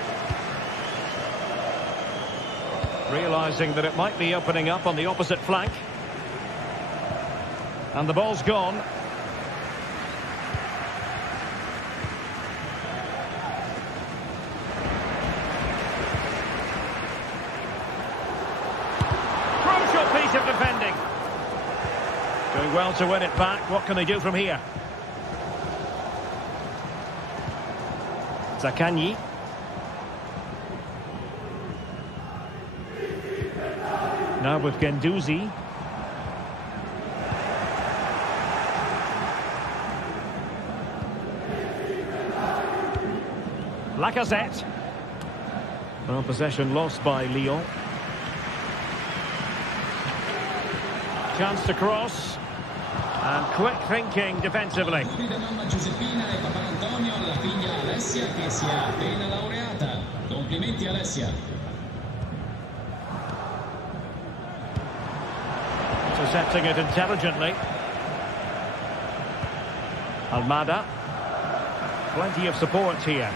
Realising that it might be opening up on the opposite flank. And the ball's gone. Crucial piece of defending. Doing well to win it back. What can they do from here? Zaccagni. Now with Guendouzi. Lacazette. Well, possession lost by Lyon. Chance to cross. And quick thinking defensively. Intercepting it intelligently. Almada. Plenty of support here.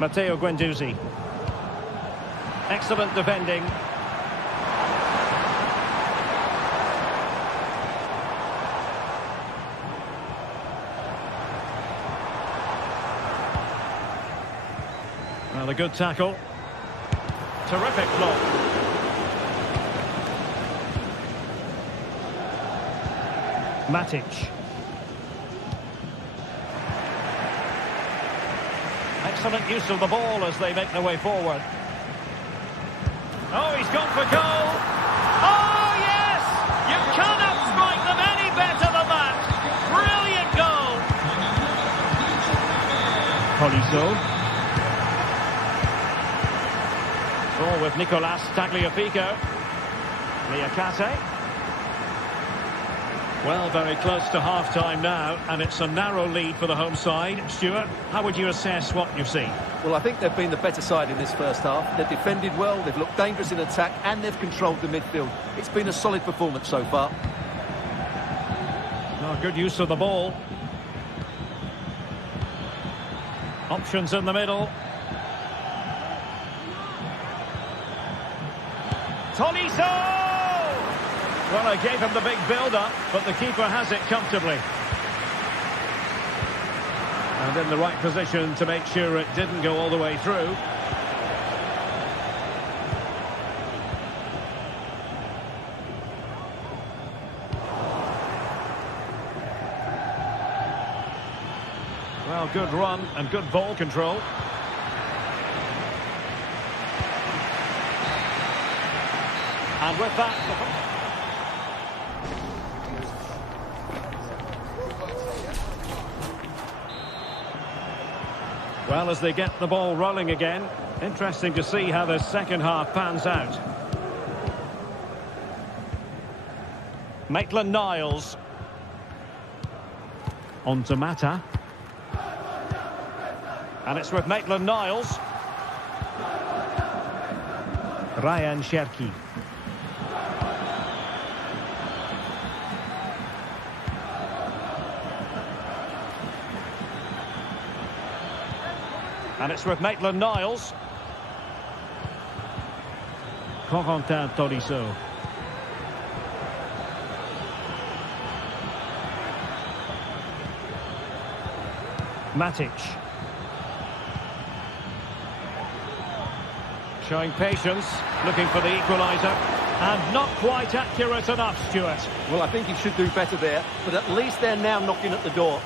Matteo Guendouzi. Excellent defending. Well, a good tackle. Terrific block. Matic. Excellent use of the ball as they make their way forward. Oh, he's gone for goal. Oh, yes! You cannot strike Tolisso. Ball with Nicolas Tagliafico. Liakate. Well, very close to half-time now, and it's a narrow lead for the home side. Stuart, how would you assess what you've seen? Well, I think they've been the better side in this first half. They've defended well, they've looked dangerous in attack, and they've controlled the midfield. It's been a solid performance so far. Oh, good use of the ball. Options in the middle. Tolisso! Well, I gave him the big build-up, but the keeper has it comfortably. And in the right position to make sure it didn't go all the way through. Well, good run and good ball control. And with that... Well, as they get the ball rolling again, interesting to see how the second half pans out. Maitland-Niles. On to Mata. And it's with Maitland-Niles. Ryan Cherki. And it's with Maitland-Niles. Corentin Tolisso. Matic. Showing patience, looking for the equaliser. And not quite accurate enough, Stuart. Well, I think he should do better there, but at least they're now knocking at the door.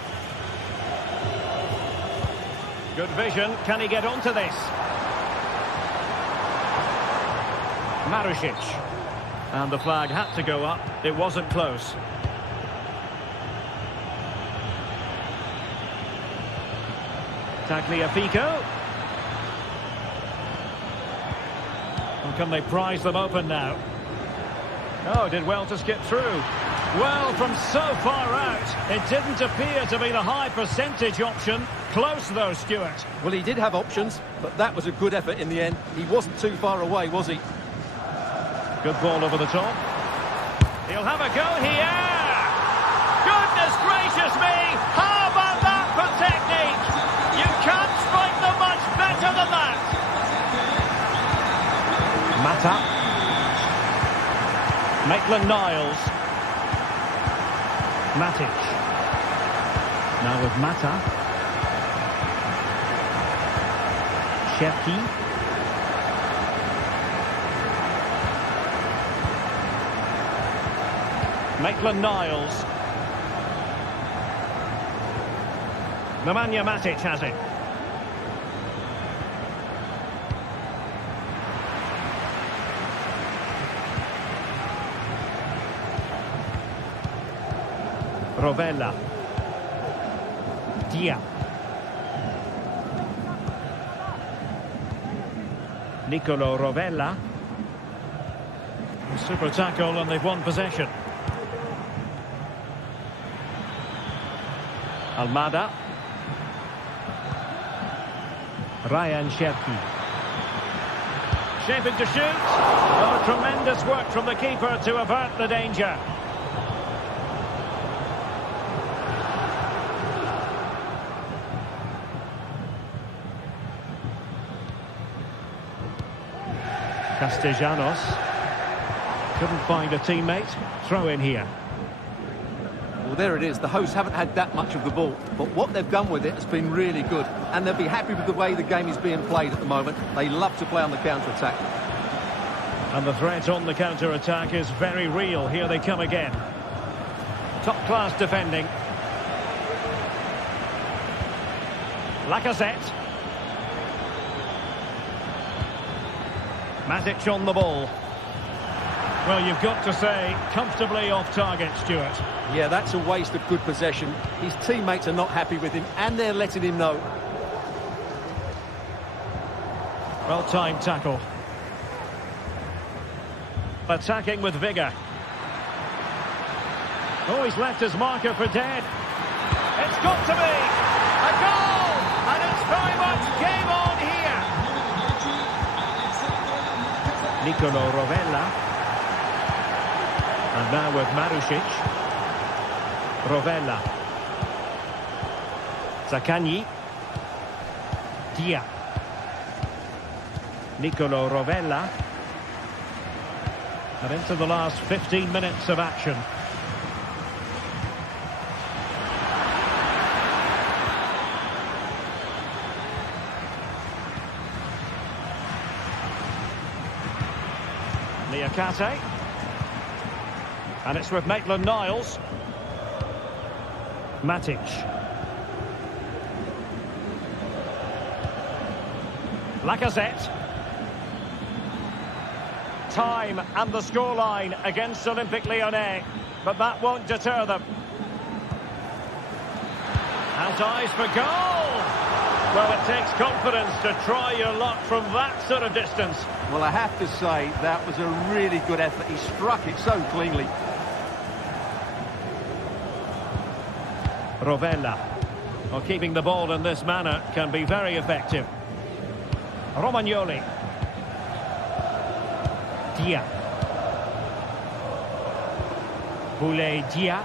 Good vision. Can he get onto this? Marusic. And the flag had to go up. It wasn't close. Tagliafico. And can they prise them open now? Oh, did well to skip through. Well, from so far out, it didn't appear to be the high percentage option. Close, though, Stuart. Well, he did have options, but that was a good effort in the end. He wasn't too far away, was he? Good ball over the top. He'll have a go here. Goodness gracious me! How about that for technique? You can't strike them much better than that. Mata. Maitland-Niles. Matic. Now with Mata. Cherki. Maitland-Niles. Nemanja Matic has it. Rovella. Dia. Nicolo Rovella. Super tackle and they've won possession. Almada. Ryan Cherki. Shaping to shoot. Oh, tremendous work from the keeper to avert the danger. Castellanos. Couldn't find a teammate. Throw in here. Well, there it is. The hosts haven't had that much of the ball, but what they've done with it has been really good. And they'll be happy with the way the game is being played at the moment. They love to play on the counter-attack. And the threat on the counter-attack is very real. Here they come again. Top-class defending. Lacazette. Matic on the ball. Well, you've got to say, comfortably off target, Stuart. Yeah, that's a waste of good possession. His teammates are not happy with him, and they're letting him know. Well-timed tackle. Attacking with vigour. Oh, he's left his marker for dead. It's got to be a goal! And it's very much game on here. Nicolo Rovella. And now with Marusic. Rovella. Zaccagni. Dia. Nicolo Rovella. And into the last 15 minutes of action. Niakate. And it's with Maitland-Niles. Matic. Lacazette. Time and the scoreline against Olympique Lyonnais, but that won't deter them. Out eyes for goal! Well, it takes confidence to try your luck from that sort of distance. Well, I have to say, that was a really good effort. He struck it so cleanly. Rovella. Well, keeping the ball in this manner can be very effective. Romagnoli. Dia. Boulay Dia.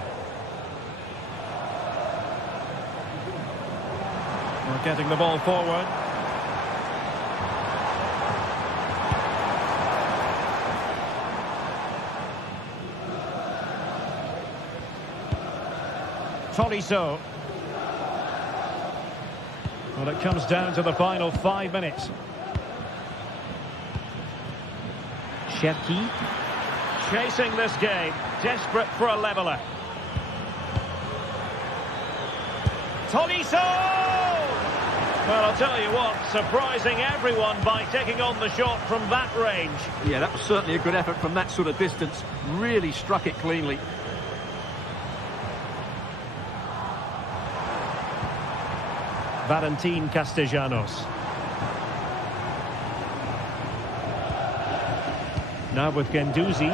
We're getting the ball forward. Tolisso. Well, it comes down to the final 5 minutes. Cherki. Chasing this game, desperate for a leveller. Tolisso! Well, I'll tell you what, surprising everyone by taking on the shot from that range. Yeah, that was certainly a good effort from that sort of distance. Really struck it cleanly. Valentin Castellanos. Now with Guendouzi.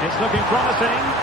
It's looking promising.